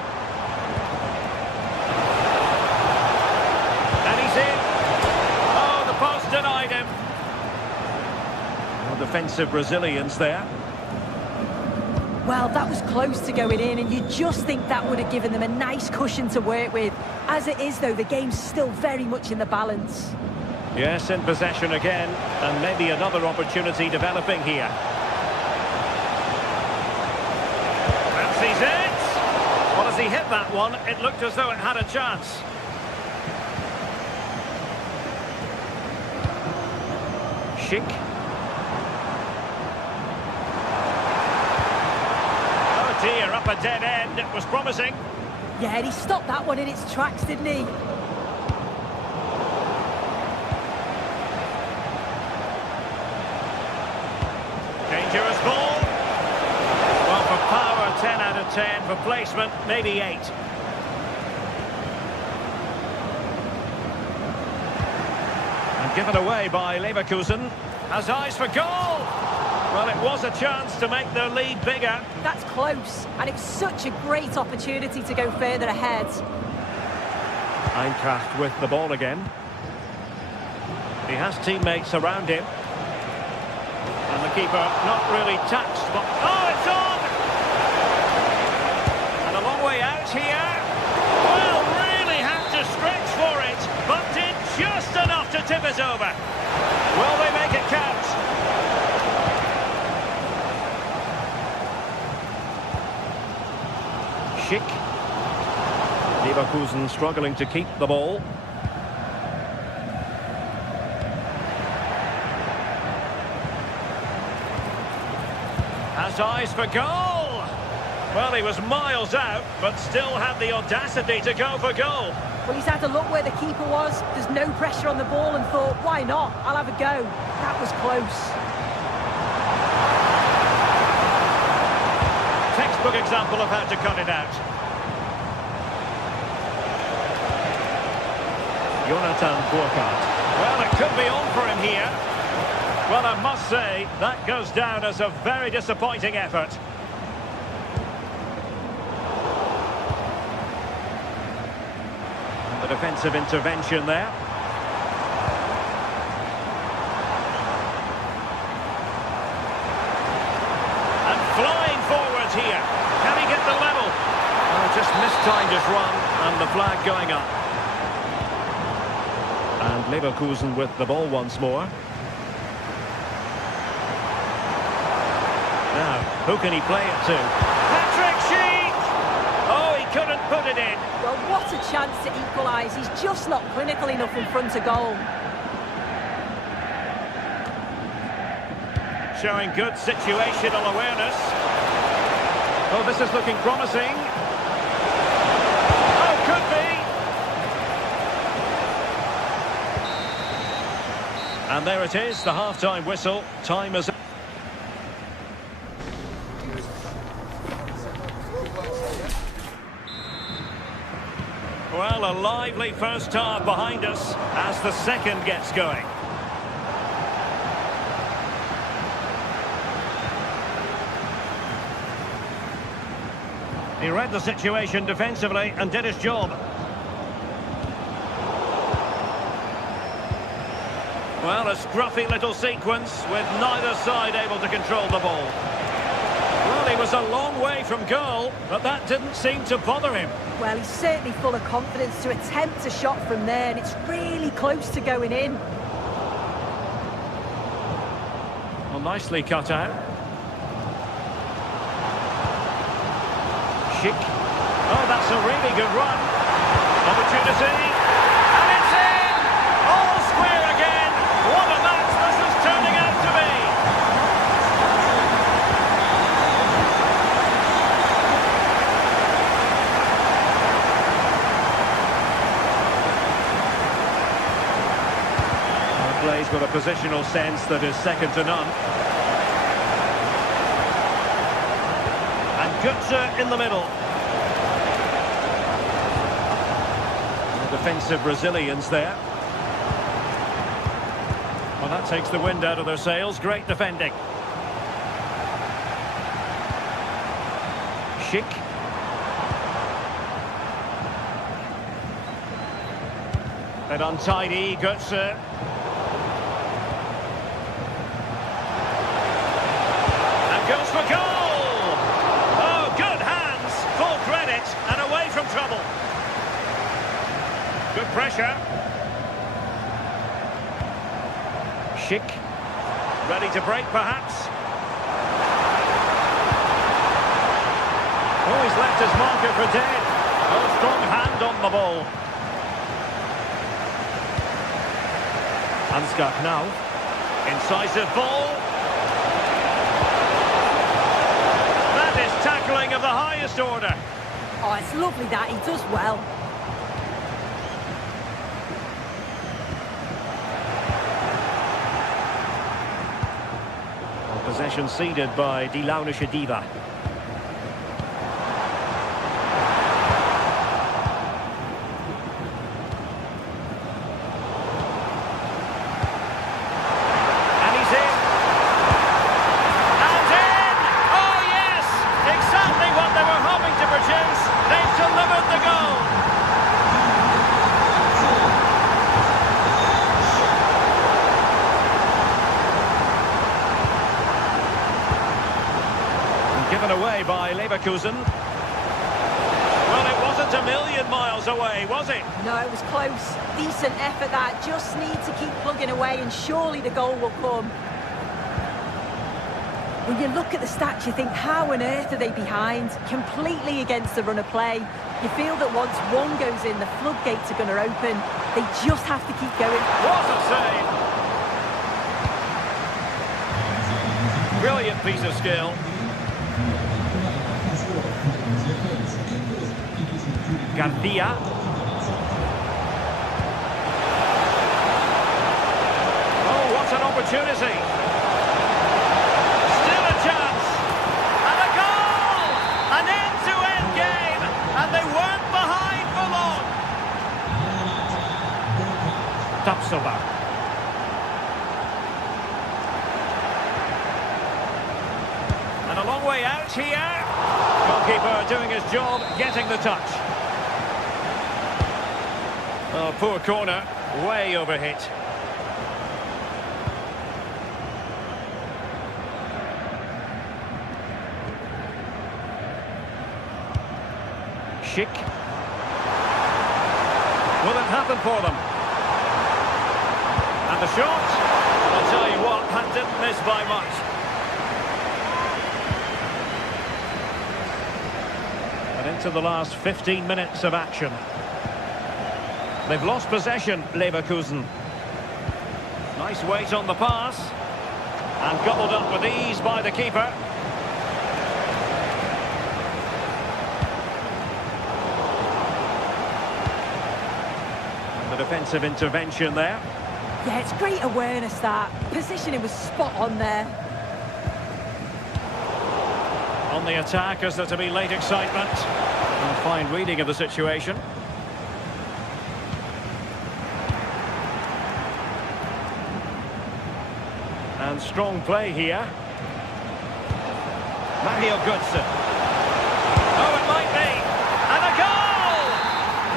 Denied him. Well, defensive resilience there. Well, that was close to going in, and you just think that would have given them a nice cushion to work with. As it is, though, the game's still very much in the balance. Yes, in possession again, and maybe another opportunity developing here. Fancies it. Well, as he hit that one, it looked as though it had a chance. Schick. Oh dear, up a dead end. It was promising. Yeah, and he stopped that one in its tracks, didn't he? Dangerous ball. Well, for power, 10 out of 10. For placement, maybe 8. Given away by Leverkusen. Has eyes for goal. Well, it was a chance to make their lead bigger. That's close, and it's such a great opportunity to go further ahead. Eintracht with the ball again. He has teammates around him. And the keeper not really touched, but... Oh, it's on! And a long way out here. Well, really had to stretch for it, but did just enough to tip it over. Will they make it count? Schick. Leverkusen struggling to keep the ball. Has eyes for goal. Well, he was miles out, but still had the audacity to go for goal. Well, he's had a look where the keeper was. There's no pressure on the ball and thought, why not? I'll have a go. That was close. Textbook example of how to cut it out. Jonathan Burkhardt. Well, it could be on for him here. Well, I must say, that goes down as a very disappointing effort. And the defensive intervention there. flying forwards here. Can he get the level? Oh, just mistimed his run, and the flag going up. And Leverkusen with the ball once more. Now, who can he play it to? Patrick Schick! Oh, he couldn't put it in. Well, what a chance to equalise. He's just not clinical enough in front of goal. Showing good situational awareness. Oh, this is looking promising. Oh, could be. And there it is, the half-time whistle. Time is... Well, a lively first half behind us as the second gets going. He read the situation defensively and did his job. Well, a scruffy little sequence with neither side able to control the ball. Well, he was a long way from goal, but that didn't seem to bother him. Well, he's certainly full of confidence to attempt a shot from there, and it's really close to going in. Well, nicely cut out. Schick. Oh, that's a really good run. Opportunity. And it's in! All square again. What a match this is turning out to be. Plays with a positional sense that is second to none. And Götze in the middle. The defensive resilience there. Well, that takes the wind out of their sails. Great defending. Schick. And untidy, Götze. Goes for goal! Oh, good hands, full credit, and away from trouble. Good pressure. Schick, ready to break perhaps. Oh, he's left his marker for dead. Oh, strong hand on the ball. Ansgar now, incisive ball. Tackling of the highest order. Oh, it's lovely that. He does well. Possession ceded by Die Launische Diva. Given away by Leverkusen. Well, it wasn't a million miles away, was it? No, it was close. Decent effort that. Just need to keep plugging away and surely the goal will come. When you look at the stats, you think, how on earth are they behind? Completely against the run of play. You feel that once one goes in, the floodgates are going to open. They just have to keep going. What a save! Brilliant piece of skill. Garcia. Oh, what an opportunity. Still a chance. And a goal! An end-to-end game. And they weren't behind for long. Tapsoba. And a long way out here. Goalkeeper doing his job, getting the touch. Oh, poor corner, way overhit. Schick. Will it happen for them? And the shot. I'll tell you what, that didn't miss by much. And into the last 15 minutes of action. They've lost possession, Leverkusen. Nice weight on the pass. And gobbled up with ease by the keeper. The defensive intervention there. Yeah, it's great awareness, that. Positioning was spot on there. On the attack, as there to be late excitement. And fine reading of the situation. And strong play here. Mario Götze. Oh, it might be. And a goal!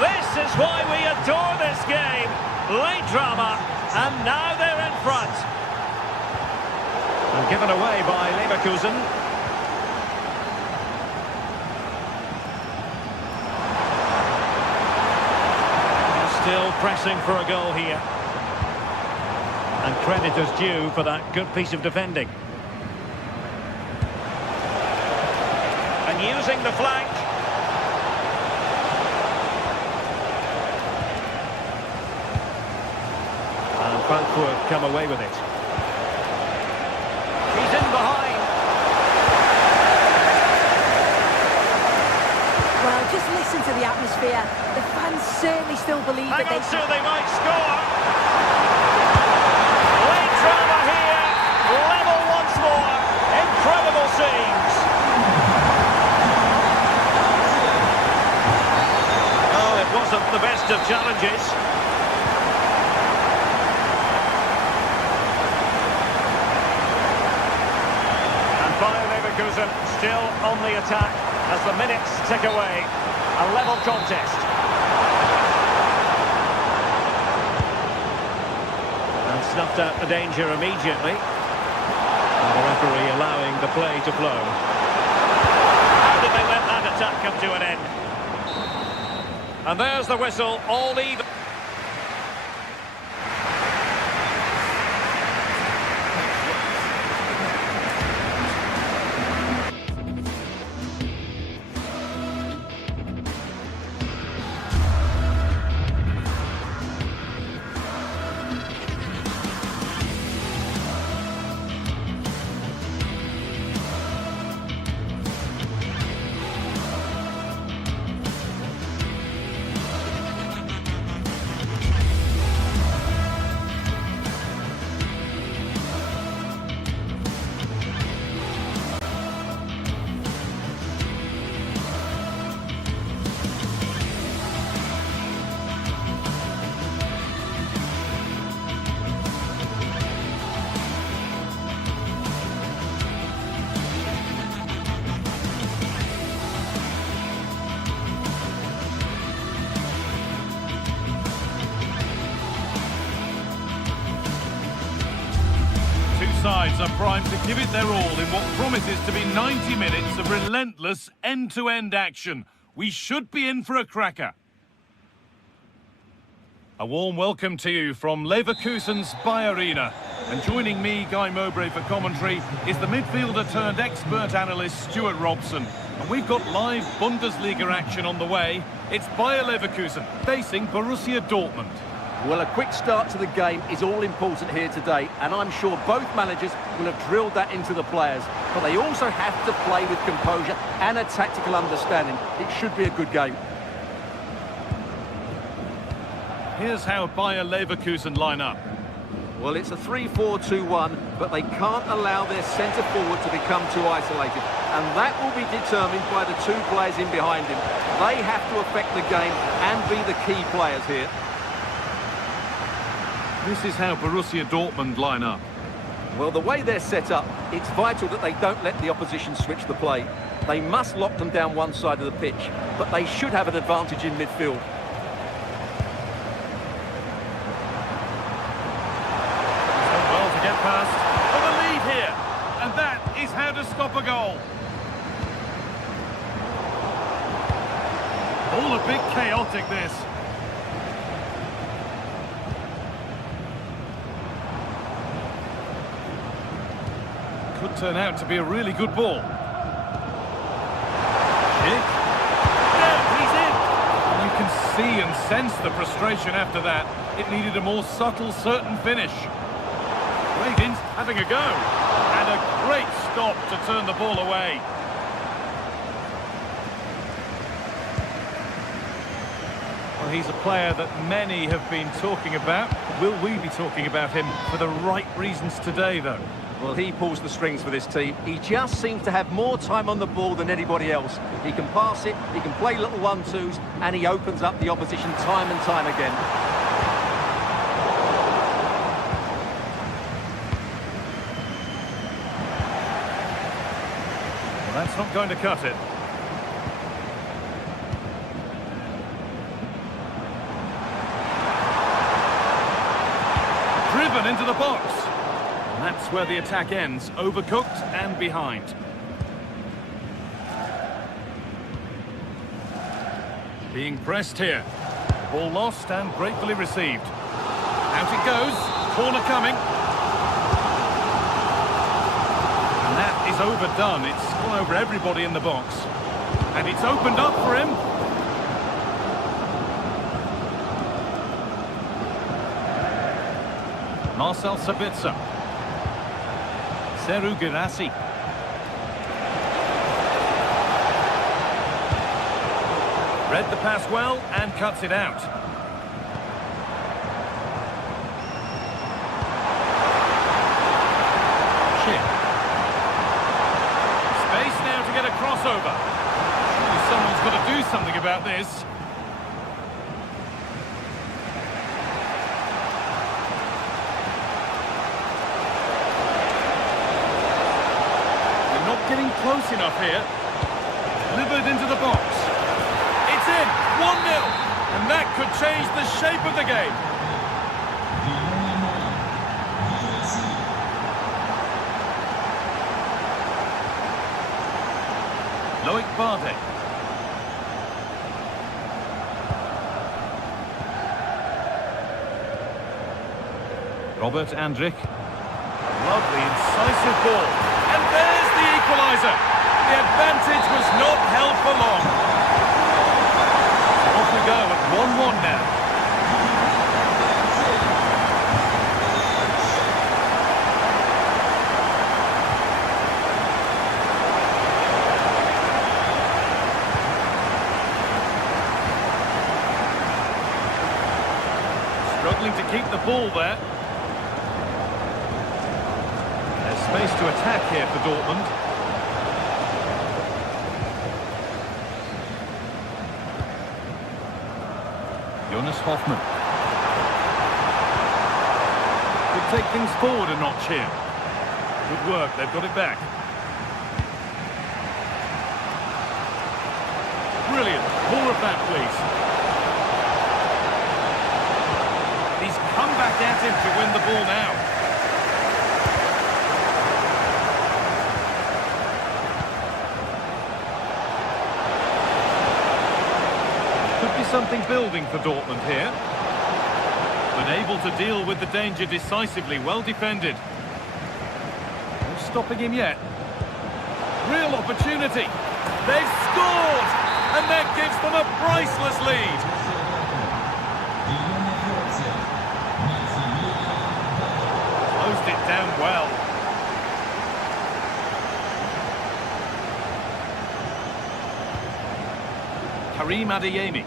This is why we adore this game. Late drama, and now they're in front. And given away by Leverkusen. Still pressing for a goal here. And credit is due for that good piece of defending. And using the flank. And Frankfurt come away with it. He's in behind. Well, just listen to the atmosphere. The fans certainly still believe that Hang on, so they might score. Drama here, level once more, incredible scenes. Oh, it wasn't the best of challenges. And Bayer Leverkusen still on the attack as the minutes tick away. A level contest. Snuffed out the danger immediately. And the referee allowing the play to flow. How did they let that attack come to an end? And there's the whistle, all even. Sides are primed to give it their all in what promises to be 90 minutes of relentless end-to-end action. We should be in for a cracker. A warm welcome to you from Leverkusen's Bayer Arena. And joining me, Guy Mowbray, for commentary is the midfielder-turned-expert analyst Stuart Robson. And we've got live Bundesliga action on the way. It's Bayer Leverkusen facing Borussia Dortmund. Well, a quick start to the game is all important here today, and I'm sure both managers will have drilled that into the players. But they also have to play with composure and a tactical understanding. It should be a good game. Here's how Bayer Leverkusen line up. Well, it's a 3-4-2-1, but they can't allow their centre-forward to become too isolated. And that will be determined by the two players in behind him. They have to affect the game and be the key players here. This is how Borussia Dortmund line up. Well, the way they're set up, it's vital that they don't let the opposition switch the play. They must lock them down one side of the pitch, but they should have an advantage in midfield. Well to get past. For the lead here. And that is how to stop a goal. All a bit chaotic, this. Could turn out to be a really good ball. Kick. Now he's in. You can see and sense the frustration after that. It needed a more subtle, certain finish. Ravens having a go. And a great stop to turn the ball away. Well, he's a player that many have been talking about. Will we be talking about him for the right reasons today, though? Well, he pulls the strings for this team. He just seems to have more time on the ball than anybody else. He can pass it, he can play little 1-2s, and he opens up the opposition time and time again. Well, that's not going to cut it. Driven into the box. And that's where the attack ends, overcooked and behind. Being pressed here. Ball lost and gratefully received. Out it goes, corner coming. And that is overdone, it's gone over everybody in the box. And it's opened up for him. Marcel Sabitzer. Seru Girassi. Read the pass well and cuts it out. Chip. Space now to get a crossover. Surely someone's got to do something about this. Getting close enough here. Delivered into the box. It's in. 1-0. And that could change the shape of the game. Loic Bardet. Robert Andrich. Lovely, incisive ball. And there's the equaliser. The advantage was not held for long. Off we go at 1-1 now. Struggling to keep the ball there. Space to attack here for Dortmund. Jonas Hoffmann. Could take things forward a notch here. Good work, they've got it back. Brilliant. More of that, please. He's come back at him to win the ball now. Something building for Dortmund here. But able to deal with the danger decisively, well defended. No stopping him yet. Real opportunity. They've scored! And that gives them a priceless lead. Closed it down well. Karim Adeyemi.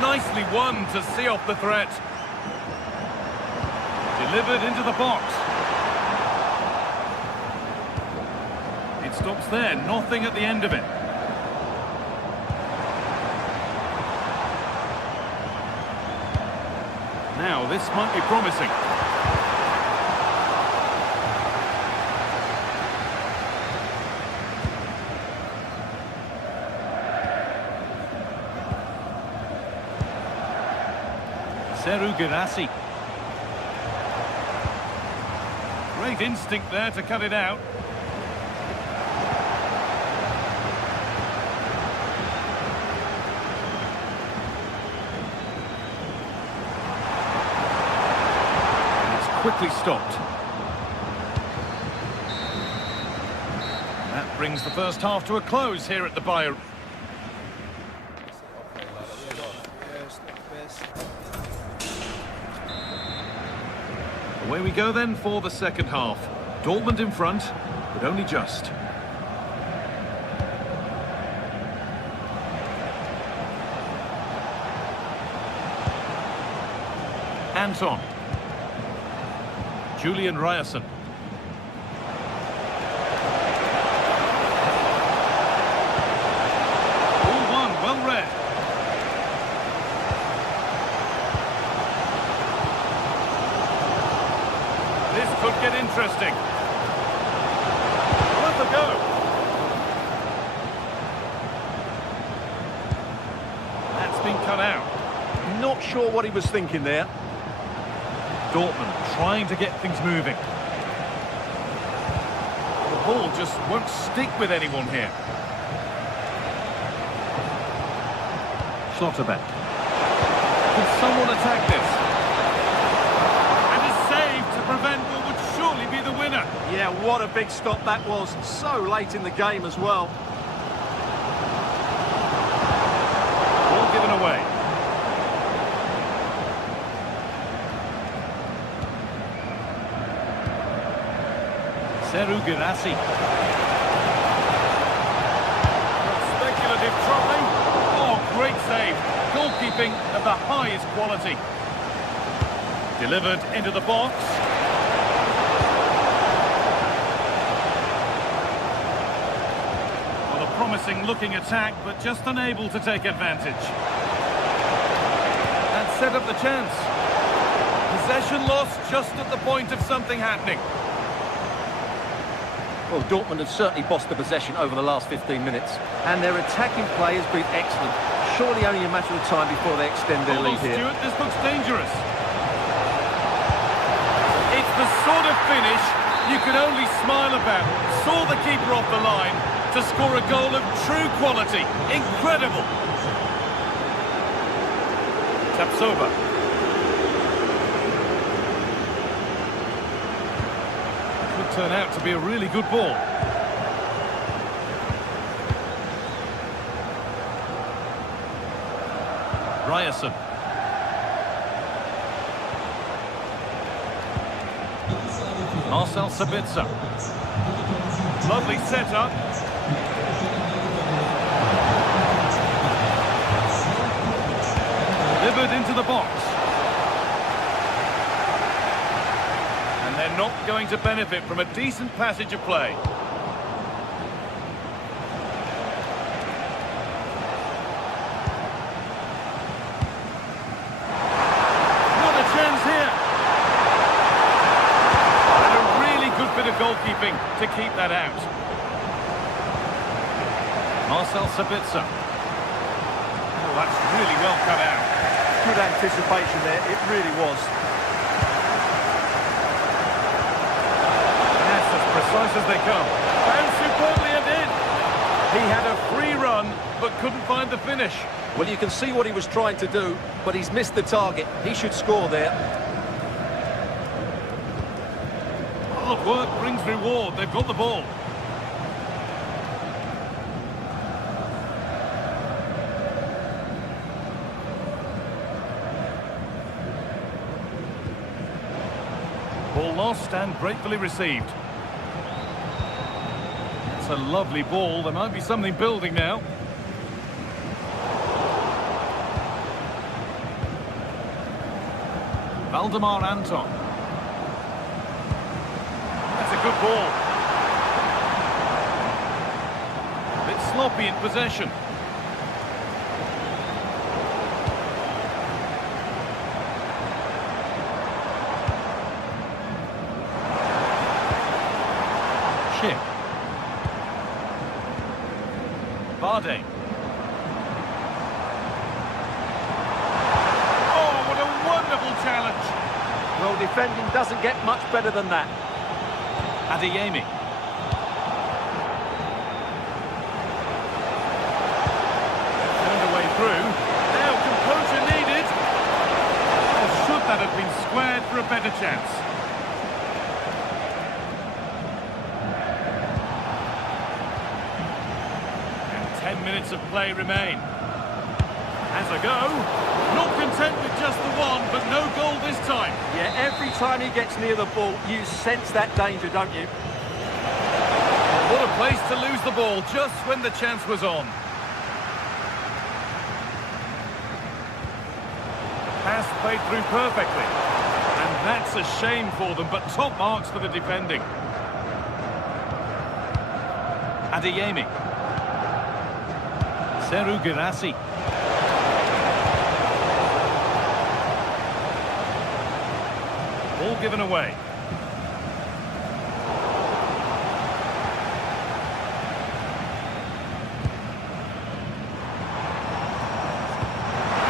Nicely won to see off the threat. Delivered into the box. It stops there, nothing at the end of it. Now, this might be promising. Seru Girassi. Great instinct there to cut it out. Quickly stopped. That brings the first half to a close here at the Bayern. Away we go then for the second half. Dortmund in front, but only just. Anton. Julian Ryerson. All one, well read. This could get interesting. Worth a go. That's been cut out. Not sure what he was thinking there. Dortmund trying to get things moving. The ball just won't stick with anyone here. Schlotterbeck. Can someone attack this? And a save to prevent what would surely be the winner. Yeah, what a big stop that was. So late in the game as well. Ball given away. Seru Girassi. Speculative try. Oh, great save. Goalkeeping of the highest quality. Delivered into the box. Well, a promising looking attack, but just unable to take advantage. And set up the chance. Possession lost just at the point of something happening. Well, Dortmund have certainly bossed the possession over the last 15 minutes. And their attacking play has been excellent. Surely only a matter of time before they extend their lead here. Stuart, this looks dangerous. It's the sort of finish you can only smile about. Saw the keeper off the line to score a goal of true quality. Incredible. Tapsova. Turn out to be a really good ball. Ryerson. Marcel Sabitzer. Lovely setup. Delivered into the box. They're not going to benefit from a decent passage of play. Not a chance here. And a really good bit of goalkeeping to keep that out. Marcel Sabitzer. Oh, that's really well cut out. Good anticipation there, it really was. Precise as they come. And superbly it did. He had a free run, but couldn't find the finish. Well, you can see what he was trying to do, but he's missed the target. He should score there. Hard work brings reward. They've got the ball. Ball lost and gratefully received. It's a lovely ball. There might be something building now. Valdemar Anton. That's a good ball. A bit sloppy in possession. Chip. Vardy. Well, defending doesn't get much better than that. Adeyemi. Turned away through. Now composure needed. Or should that have been squared for a better chance? And 10 minutes of play remain. Has a go. Not content with just the one, but no goal this time. Yeah, every time he gets near the ball, you sense that danger, don't you? What a place to lose the ball just when the chance was on. Pass played through perfectly. And that's a shame for them, but top marks for the defending. Adeyemi. Seru Girassi. Ball given away.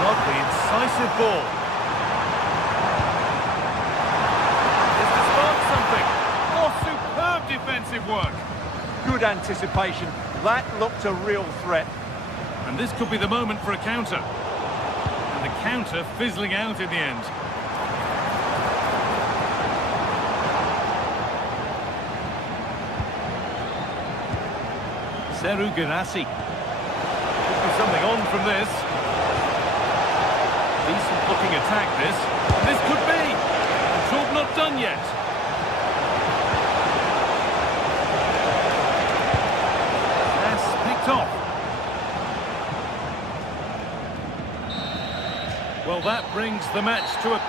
Lovely, incisive ball. Is to spark something. Oh, superb defensive work. Good anticipation. That looked a real threat. And this could be the moment for a counter. And the counter fizzling out in the end. Seru Girassi. Could be something on from this. Decent looking attack this. And this could be. The job not done yet. Pass picked off. Well, that brings the match to a...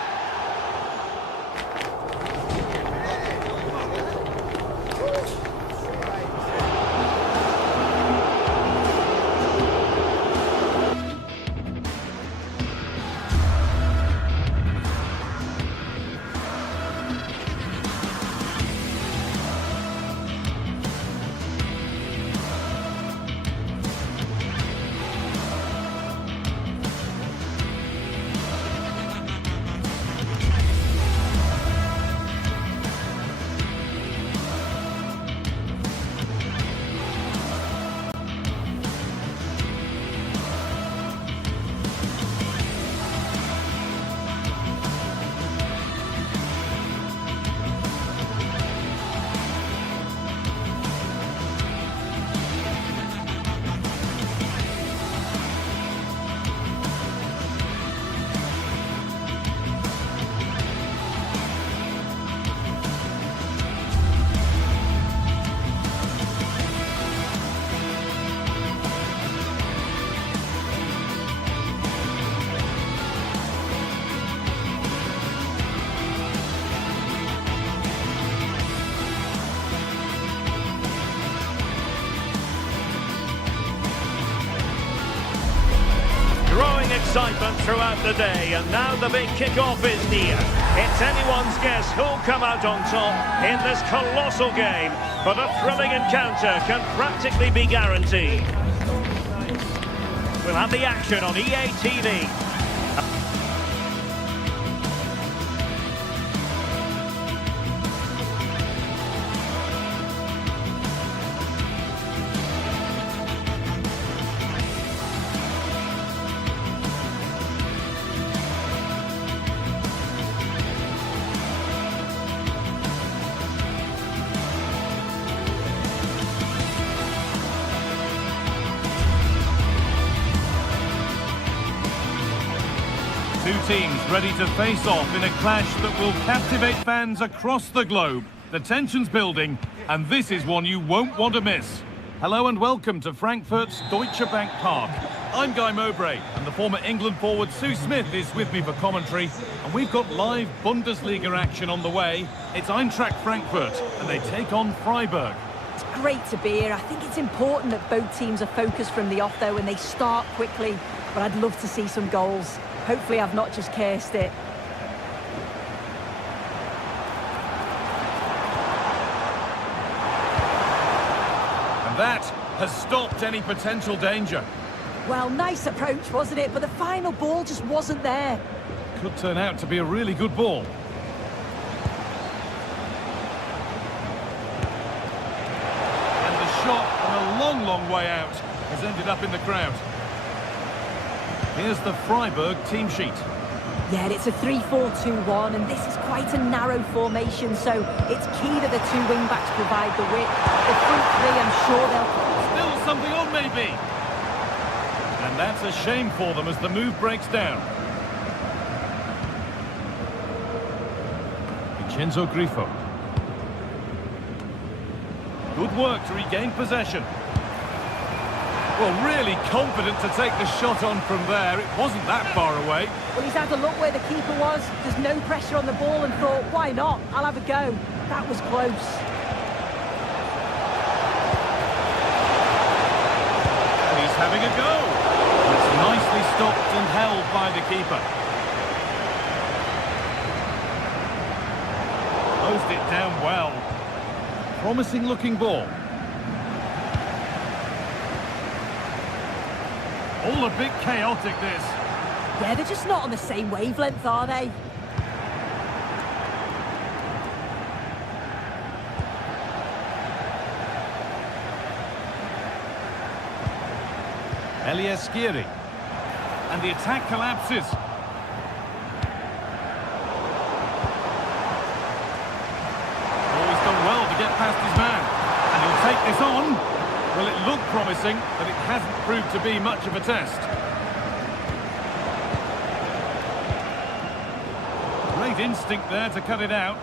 Excitement throughout the day, and now the big kick-off is near. It's anyone's guess who'll come out on top in this colossal game, but a thrilling encounter can practically be guaranteed. We'll have the action on EA TV. Two teams ready to face off in a clash that will captivate fans across the globe. The tension's building, and this is one you won't want to miss. Hello and welcome to Frankfurt's Deutsche Bank Park. I'm Guy Mowbray, and the former England forward Sue Smith is with me for commentary. And we've got live Bundesliga action on the way. It's Eintracht Frankfurt, and they take on Freiburg. It's great to be here. I think it's important that both teams are focused from the off, though, and they start quickly. But I'd love to see some goals. Hopefully I've not just cursed it. And that has stopped any potential danger. Well, nice approach, wasn't it? But the final ball just wasn't there. Could turn out to be a really good ball. shot from a long, long way out has ended up in the crowd. Here's the Freiburg team sheet. Yeah, it's a 3-4-2-1, and this is quite a narrow formation, so it's key that the two wing-backs provide the width. The front three, I'm sure they'll... Still something on, maybe. And that's a shame for them as the move breaks down. Vincenzo Grifo. Good work to regain possession. Well, really confident to take the shot on from there. It wasn't that far away. Well, he's had a look where the keeper was. There's no pressure on the ball and thought, why not? I'll have a go. That was close. He's having a go. It's nicely stopped and held by the keeper. Closed it down well. Promising looking ball. All a bit chaotic, this. Yeah, they're just not on the same wavelength, are they? Elias Skiri. And the attack collapses. Oh, he's done well to get past his man. And he'll take this on. Well, it looked promising, but it hasn't proved to be much of a test. Great instinct there to cut it out.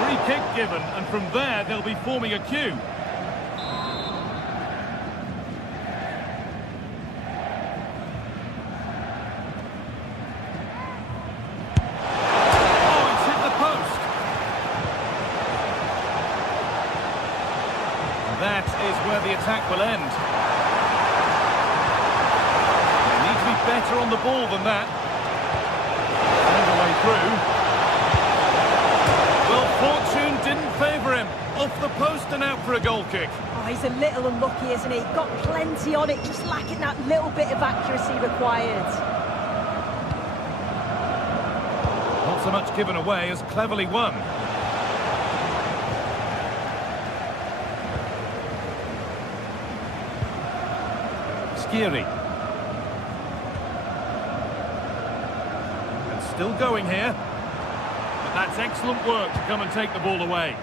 Free kick given, and from there they'll be forming a queue. That is where the attack will end. They need to be better on the ball than that. All the way through. Well, fortune didn't favour him. Off the post and out for a goal kick. Oh, he's a little unlucky, isn't he? Got plenty on it, just lacking that little bit of accuracy required. Not so much given away as cleverly won. Skiri. And still going here. But that's excellent work to come and take the ball away.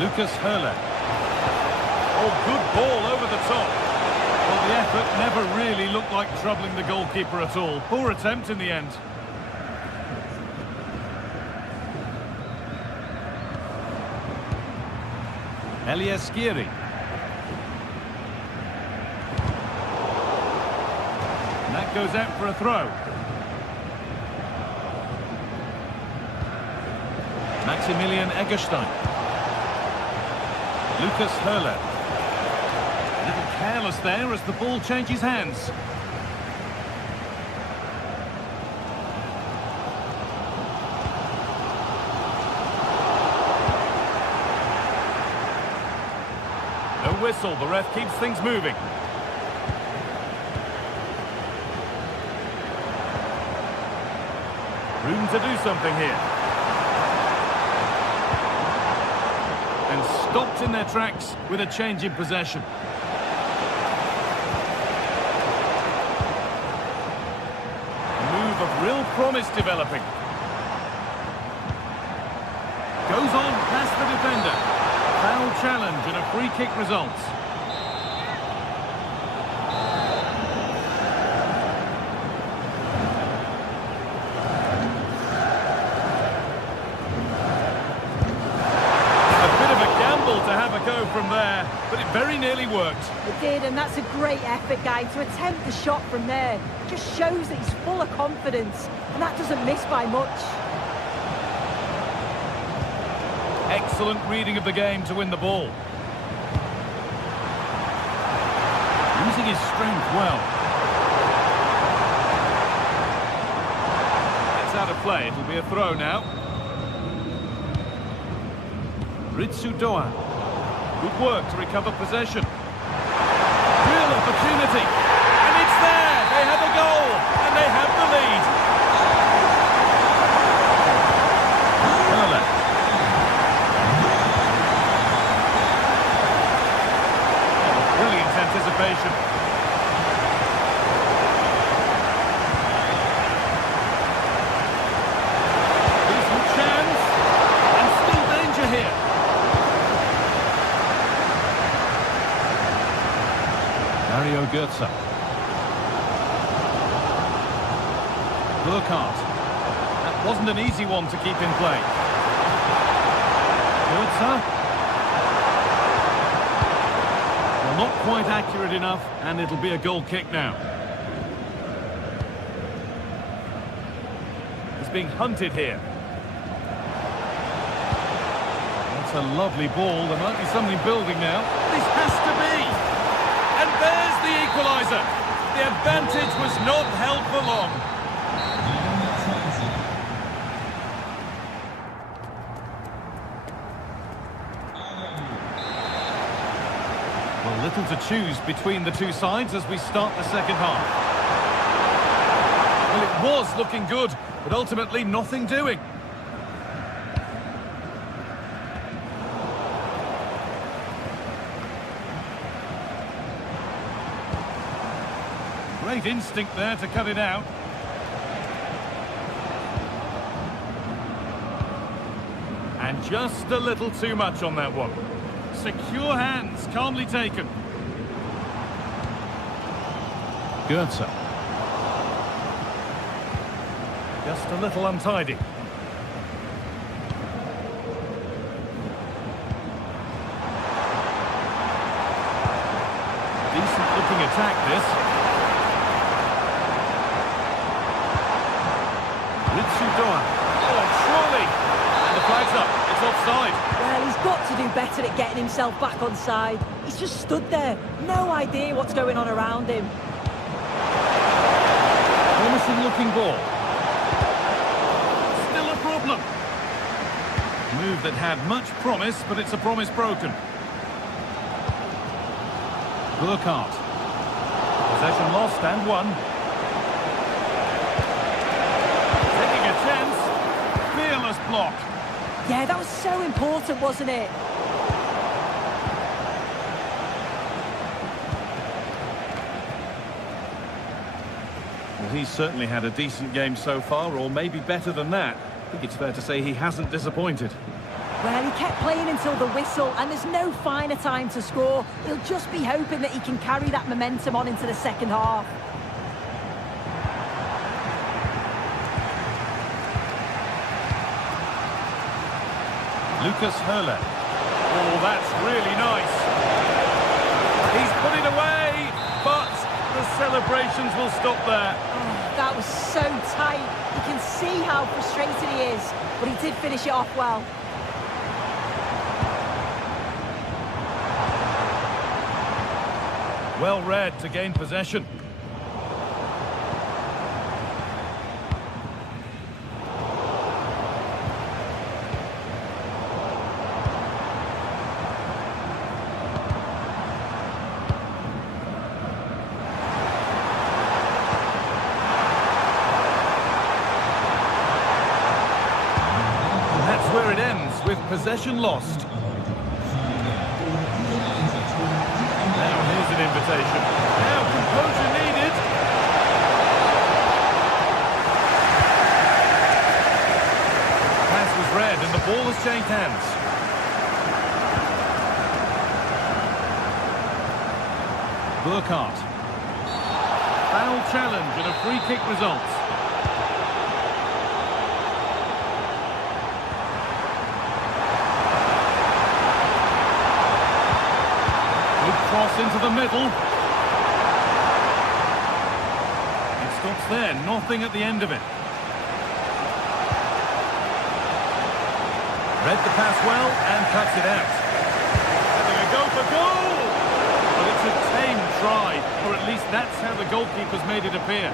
Lucas Hurler. Oh, good ball over the top. Well, the effort never really looked like troubling the goalkeeper at all. Poor attempt in the end. Elias Skiri. And that goes out for a throw. Maximilian Egerstein. Lucas Hurler. A little careless there as the ball changes hands. No whistle, the ref keeps things moving. Room to do something here. And stopped in their tracks with a change in possession. Of real promise developing. Goes on past the defender. Foul challenge and a free kick results. A bit of a gamble to have a go from there, but it very nearly worked. It did, and that's a great effort, guy. To attempt the shot from there just shows that he's full of confidence, and that doesn't miss by much. Excellent reading of the game to win the ball. Using his strength well. Gets out out of play. It'll be a throw now. Ritsudoa. Good work to recover possession. Real opportunity. And it's there. They have a goal. And they have the lead. Hurler. Brilliant anticipation. Decent chance. And still danger here. Mario Götze. Burkhardt. That wasn't an easy one to keep in play. Götze. Well, not quite accurate enough, and it'll be a goal kick now. He's being hunted here. That's a lovely ball. There might be something building now. This has to be. And there's the equaliser. The advantage was not held for long. Well, little to choose between the two sides as we start the second half. Well, it was looking good, but ultimately nothing doing. Great instinct there to cut it out. And just a little too much on that one. Secure hands, calmly taken. Götze. Just a little untidy. Decent looking attack this. Ritsudoa. Oh, surely! And the flag's up. It's offside. Well, he's got to do better at getting himself back on side. He's just stood there. No idea what's going on around him. Promising looking ball. Still a problem. Move that had much promise, but it's a promise broken. Burkhardt. Possession lost and won. Taking a chance. Fearless block. Yeah, that was so important, wasn't it? Well, he's certainly had a decent game so far, or maybe better than that. I think it's fair to say he hasn't disappointed. Well, he kept playing until the whistle, and there's no finer time to score. He'll just be hoping that he can carry that momentum on into the second half. Lucas Hurler. Oh, that's really nice. He's put it away, but the celebrations will stop there. Oh, that was so tight. You can see how frustrated he is, but he did finish it off well. Well read to gain possession. That's where it ends, with possession lost. Now here's an invitation. Now composure needed. Pass was read and the ball has changed hands. Burkhardt. Foul challenge and a free kick results. Cross into the middle. It stops there, nothing at the end of it. Read the pass well and cuts it out. Having a go for goal! But it's a tame try, or at least that's how the goalkeeper's made it appear.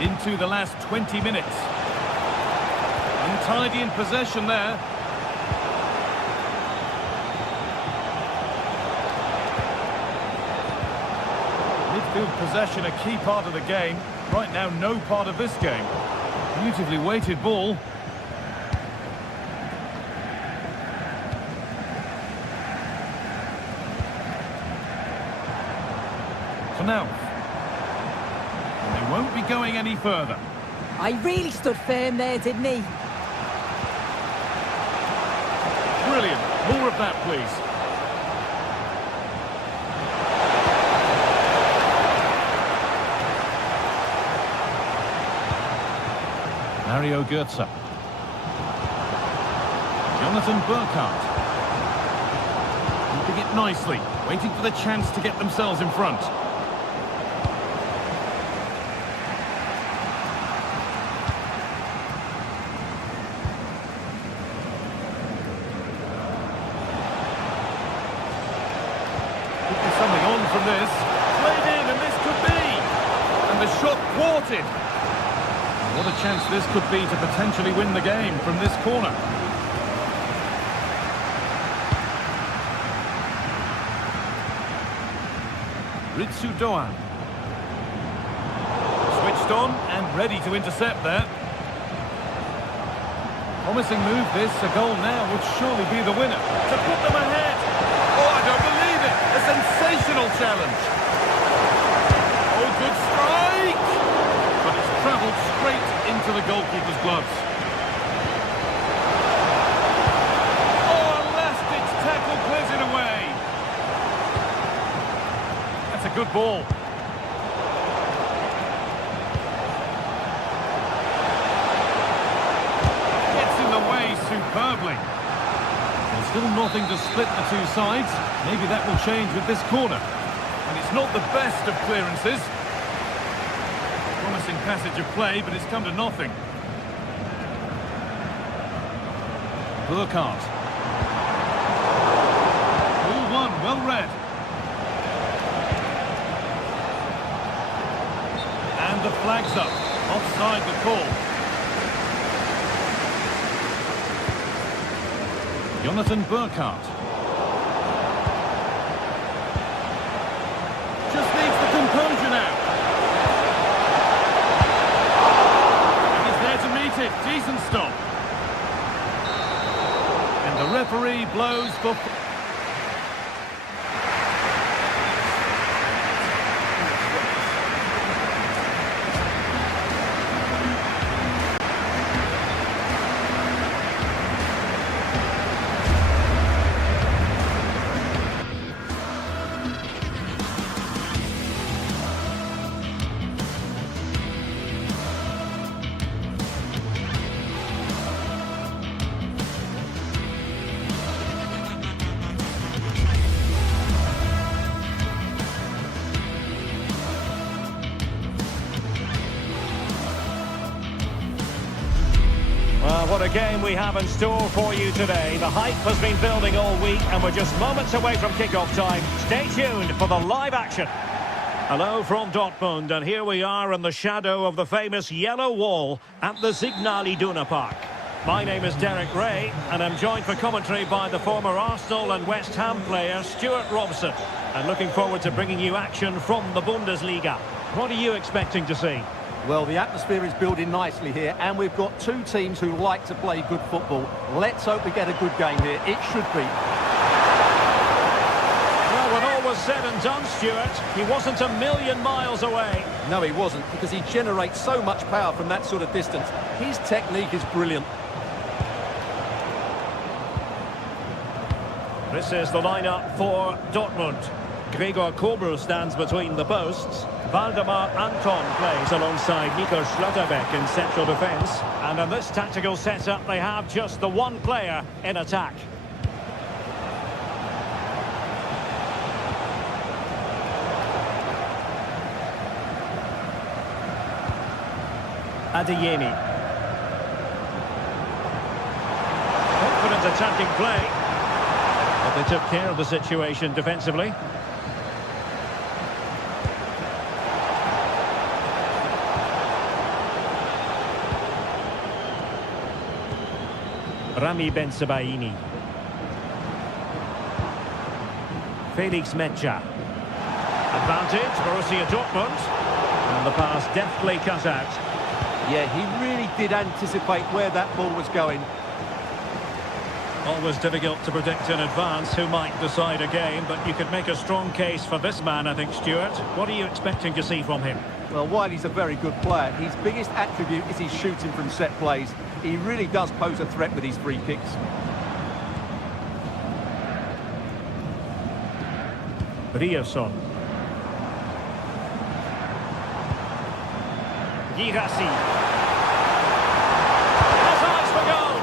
into the last 20 minutes. Untidy in possession there. Midfield possession, a key part of the game. Right now, no part of this game. Beautifully weighted ball. Now, they won't be going any further. I really stood firm there, didn't he? Brilliant. More of that, please. Mario Götze. Jonathan Burkhardt. Keeping it nicely, waiting for the chance to get themselves in front. Something on from this. Played in, and this could be. And the shot thwarted. What a chance this could be to potentially win the game from this corner. Ritsu Doan. Switched on and ready to intercept there. Promising move this. A goal now would surely be the winner. To put them ahead. Oh, I don't believe it. A sensational challenge. Oh, good strike. But it's travelled straight into the goalkeeper's gloves. Oh, last-ditch tackle clears it away. That's a good ball. Gets in the way superbly. There's still nothing to split the two sides. Maybe that will change with this corner. And it's not the best of clearances. Promising passage of play, but it's come to nothing. Burkhardt. 2-1, well read. And the flag's up. Offside the call. Jonathan Burkhardt. Just needs the composure now. And he's there to meet it. Decent stop. And the referee blows for... What a game we have in store for you today. The hype has been building all week and we're just moments away from kick-off time. Stay tuned for the live action. Hello from Dortmund, and here we are in the shadow of the famous yellow wall at the Signal Iduna Park. My name is Derek Ray and I'm joined for commentary by the former Arsenal and West Ham player Stuart Robson. And looking forward to bringing you action from the Bundesliga. What are you expecting to see? Well, the atmosphere is building nicely here, and we've got two teams who like to play good football. Let's hope we get a good game here. It should be. Well, when all was said and done, Stuart, he wasn't a million miles away. No, he wasn't, because he generates so much power from that sort of distance. His technique is brilliant. This is the lineup for Dortmund. Gregor Kobel stands between the posts. Waldemar Anton plays alongside Nico Schlotterbeck in central defence. And in this tactical setup, they have just the one player in attack. Adeyemi. Confident attacking play. But they took care of the situation defensively. Rami Ben-Sebaini. Felix Mecha. Advantage, Borussia Dortmund. And the pass deftly cut out. Yeah, he really did anticipate where that ball was going. Always difficult to predict in advance who might decide a game, but you could make a strong case for this man, I think, Stuart. What are you expecting to see from him? Well, while he's a very good player, his biggest attribute is his shooting from set plays. He really does pose a threat with his free kicks. Rierson. Girassi. Has eyes for goal.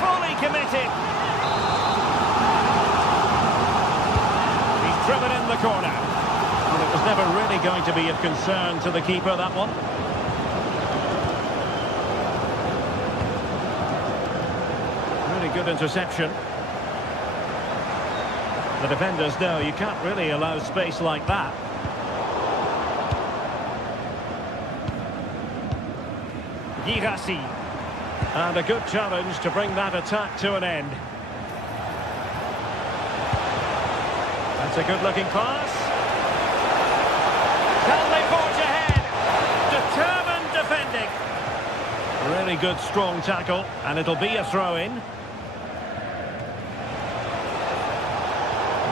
Fully committed. He's driven in the corner. Well, it was never really going to be of concern to the keeper, that one. Really good interception. The defenders know you can't really allow space like that. Girassi. And a good challenge to bring that attack to an end. That's a good-looking pass. Can they forge ahead? Determined defending. Really good, strong tackle, and it'll be a throw-in.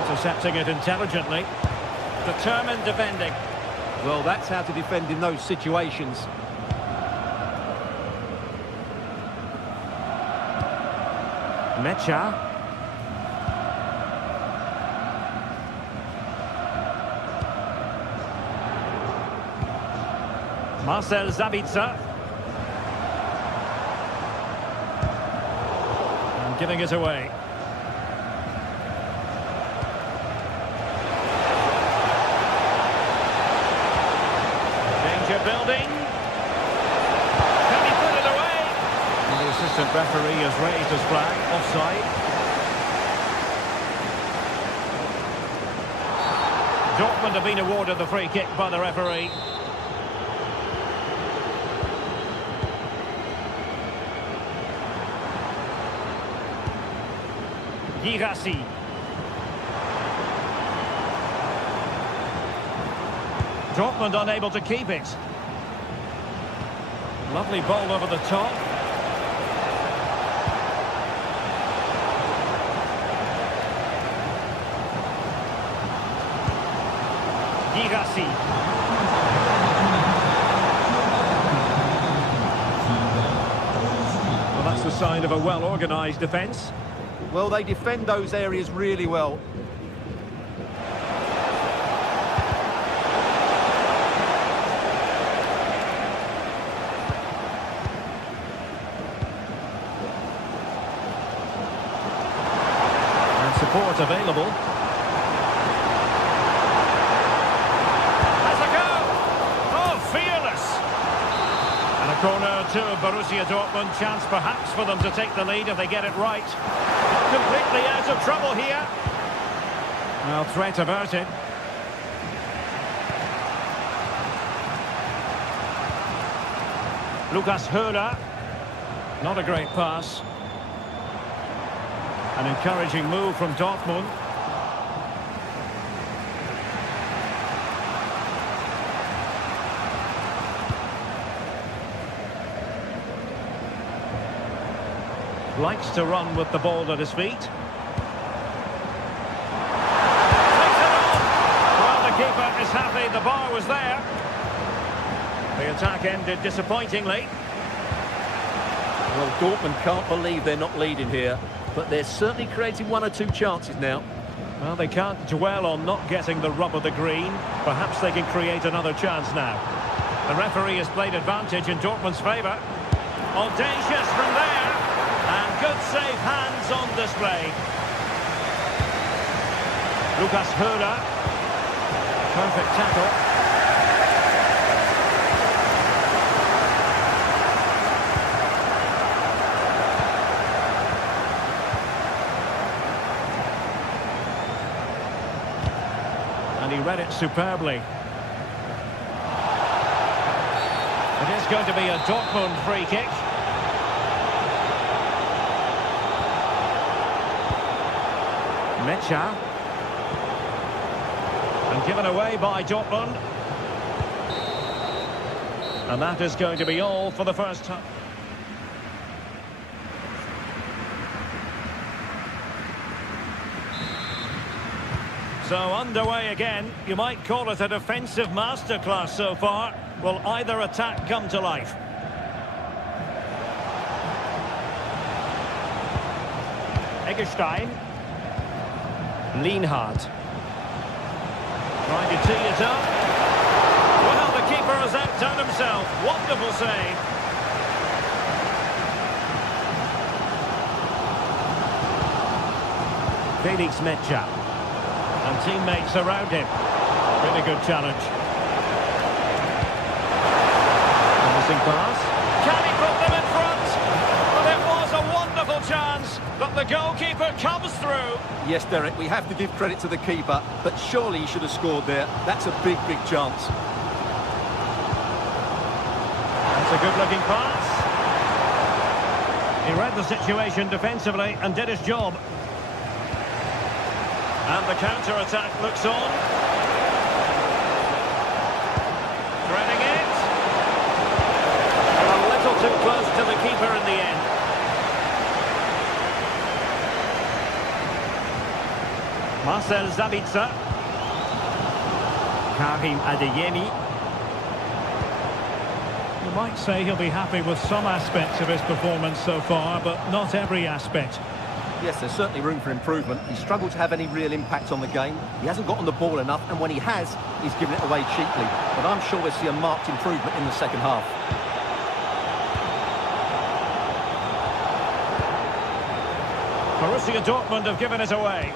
Intercepting it intelligently. Determined defending. Well, that's how to defend in those situations. Mecha. Marcel Sabitzer. And giving it away. Danger building. Can he put it away? And the assistant referee has raised his flag. Offside. Dortmund have been awarded the free kick by the referee. Girassi. Dortmund unable to keep it. Lovely ball over the top. Girassi. Well, that's the sign of a well-organised defence. Well, they defend those areas really well. And support available. Has a go! Oh, fearless! And a corner to Borussia Dortmund. Chance perhaps for them to take the lead if they get it right. Completely out of trouble here. Well, threat averted. Lucas Höhler. Not a great pass. An encouraging move from Dortmund. Likes to run with the ball at his feet. Takes it on. Well, the keeper is happy. The bar was there. The attack ended disappointingly. Well, Dortmund can't believe they're not leading here, but they're certainly creating one or two chances now. Well, they can't dwell on not getting the rub of the green. Perhaps they can create another chance now. The referee has played advantage in Dortmund's favour. Audacious from there. And good safe hands on display. Lucas Höhler. Perfect tackle. And he read it superbly. It is going to be a Dortmund free kick. Mecha. And given away by Dortmund. And that is going to be all for the first time. So underway again. You might call it a defensive masterclass so far. Will either attack come to life? Eggestein. Lienhardt. Trying to tee it up. Well, the keeper has outdone himself. Wonderful save. Felix Mecha. And teammates around him. Really good challenge. Missing pass. Can he put them in front? Well, it was a wonderful chance, but the goalkeeper comes through. Yes, Derek, we have to give credit to the keeper, but surely he should have scored there. That's a big, big chance. That's a good-looking pass. He read the situation defensively and did his job. And the counter-attack looks on. Threading it. A little too close to the keeper in the end. Marcel Sabitzer. Karim Adeyemi. You might say he'll be happy with some aspects of his performance so far, but not every aspect. Yes, there's certainly room for improvement. He struggled to have any real impact on the game. He hasn't gotten the ball enough, and when he has, he's given it away cheaply. But I'm sure we'll see a marked improvement in the second half. Borussia Dortmund have given it away.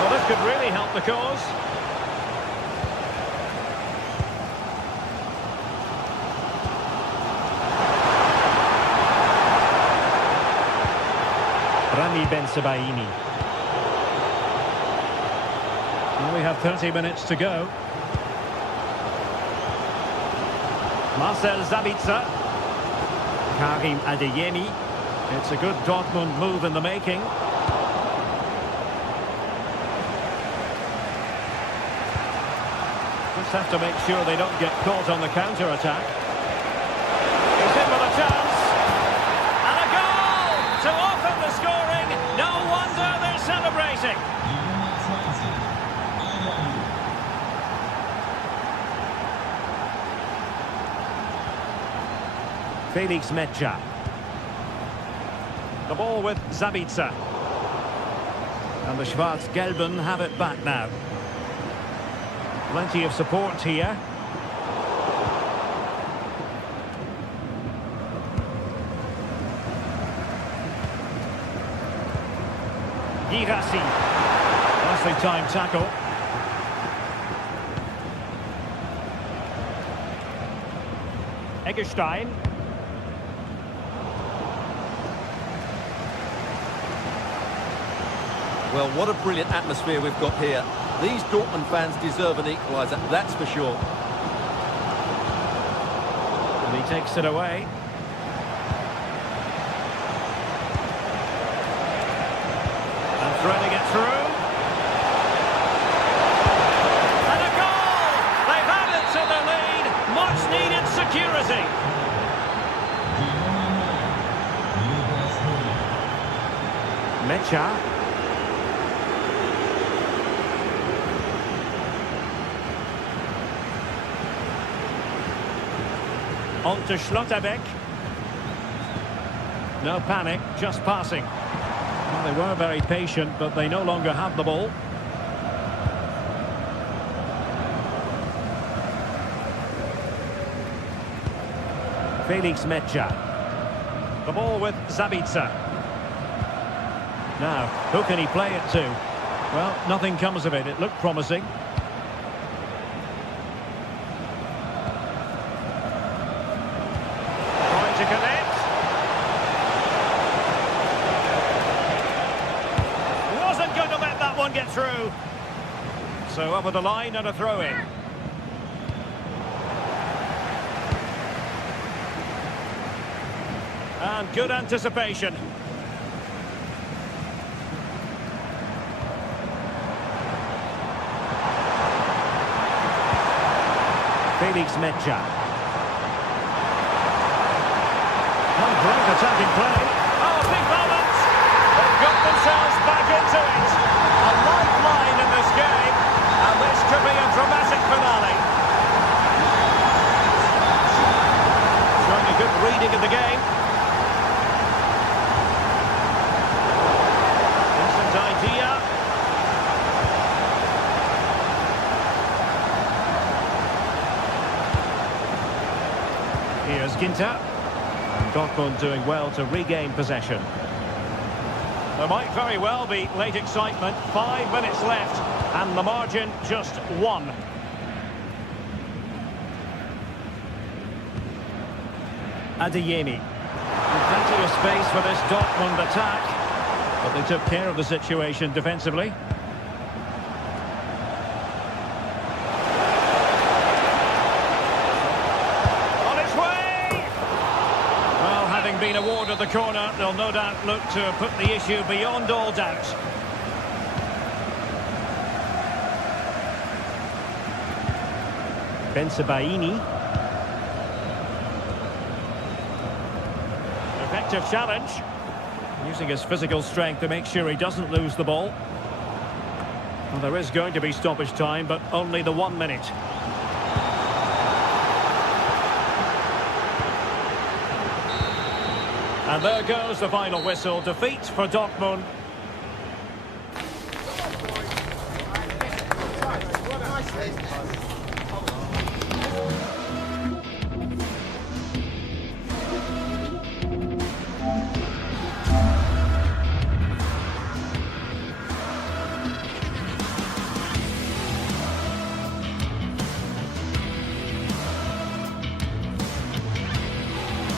Well, this could really help the cause. Rami Ben-Sebaini. Well, we have 30 minutes to go. Marcel Sabitzer. Karim Adeyemi. It's a good Dortmund move in the making. Just have to make sure they don't get caught on the counter-attack. He's in with a chance. And a goal to open the scoring. No wonder they're celebrating. Felix Mecha. The ball with Sabitzer. And the Schwarz-Gelben have it back now. Plenty of support here. Girassi. Nicely timed tackle. Eggestein. Well, what a brilliant atmosphere we've got here. These Dortmund fans deserve an equaliser, that's for sure. And he takes it away. And threading it through. And a goal! They've added to the lead. Much needed security. Mecha. On to Schlotterbeck. No panic, just passing. Well, they were very patient, but they no longer have the ball. Felix Mecha. The ball with Sabitzer. Now, who can he play it to? Well, nothing comes of it. It looked promising. Trying to connect. Wasn't going to let that one get through. So over the line and a throw-in. And good anticipation. Felix Mecha. One great attacking play. Oh, big moment! They've got themselves back into it. A lifeline in this game, and this could be a dramatic finale. Showing a good reading of the game. Decent idea. Here's Ginter. And Dortmund doing well to regain possession. There might very well be late excitement. 5 minutes left, and the margin just 1. Adeyemi. Plenty of space for this Dortmund attack, but they took care of the situation defensively. On its way! Well, having been awarded the corner, they'll no doubt look to put the issue beyond all doubt. Bensebaini. Effective challenge. Using his physical strength to make sure he doesn't lose the ball. Well, there is going to be stoppage time, but only the 1 minute. And there goes the final whistle. Defeat for Dortmund. Nice.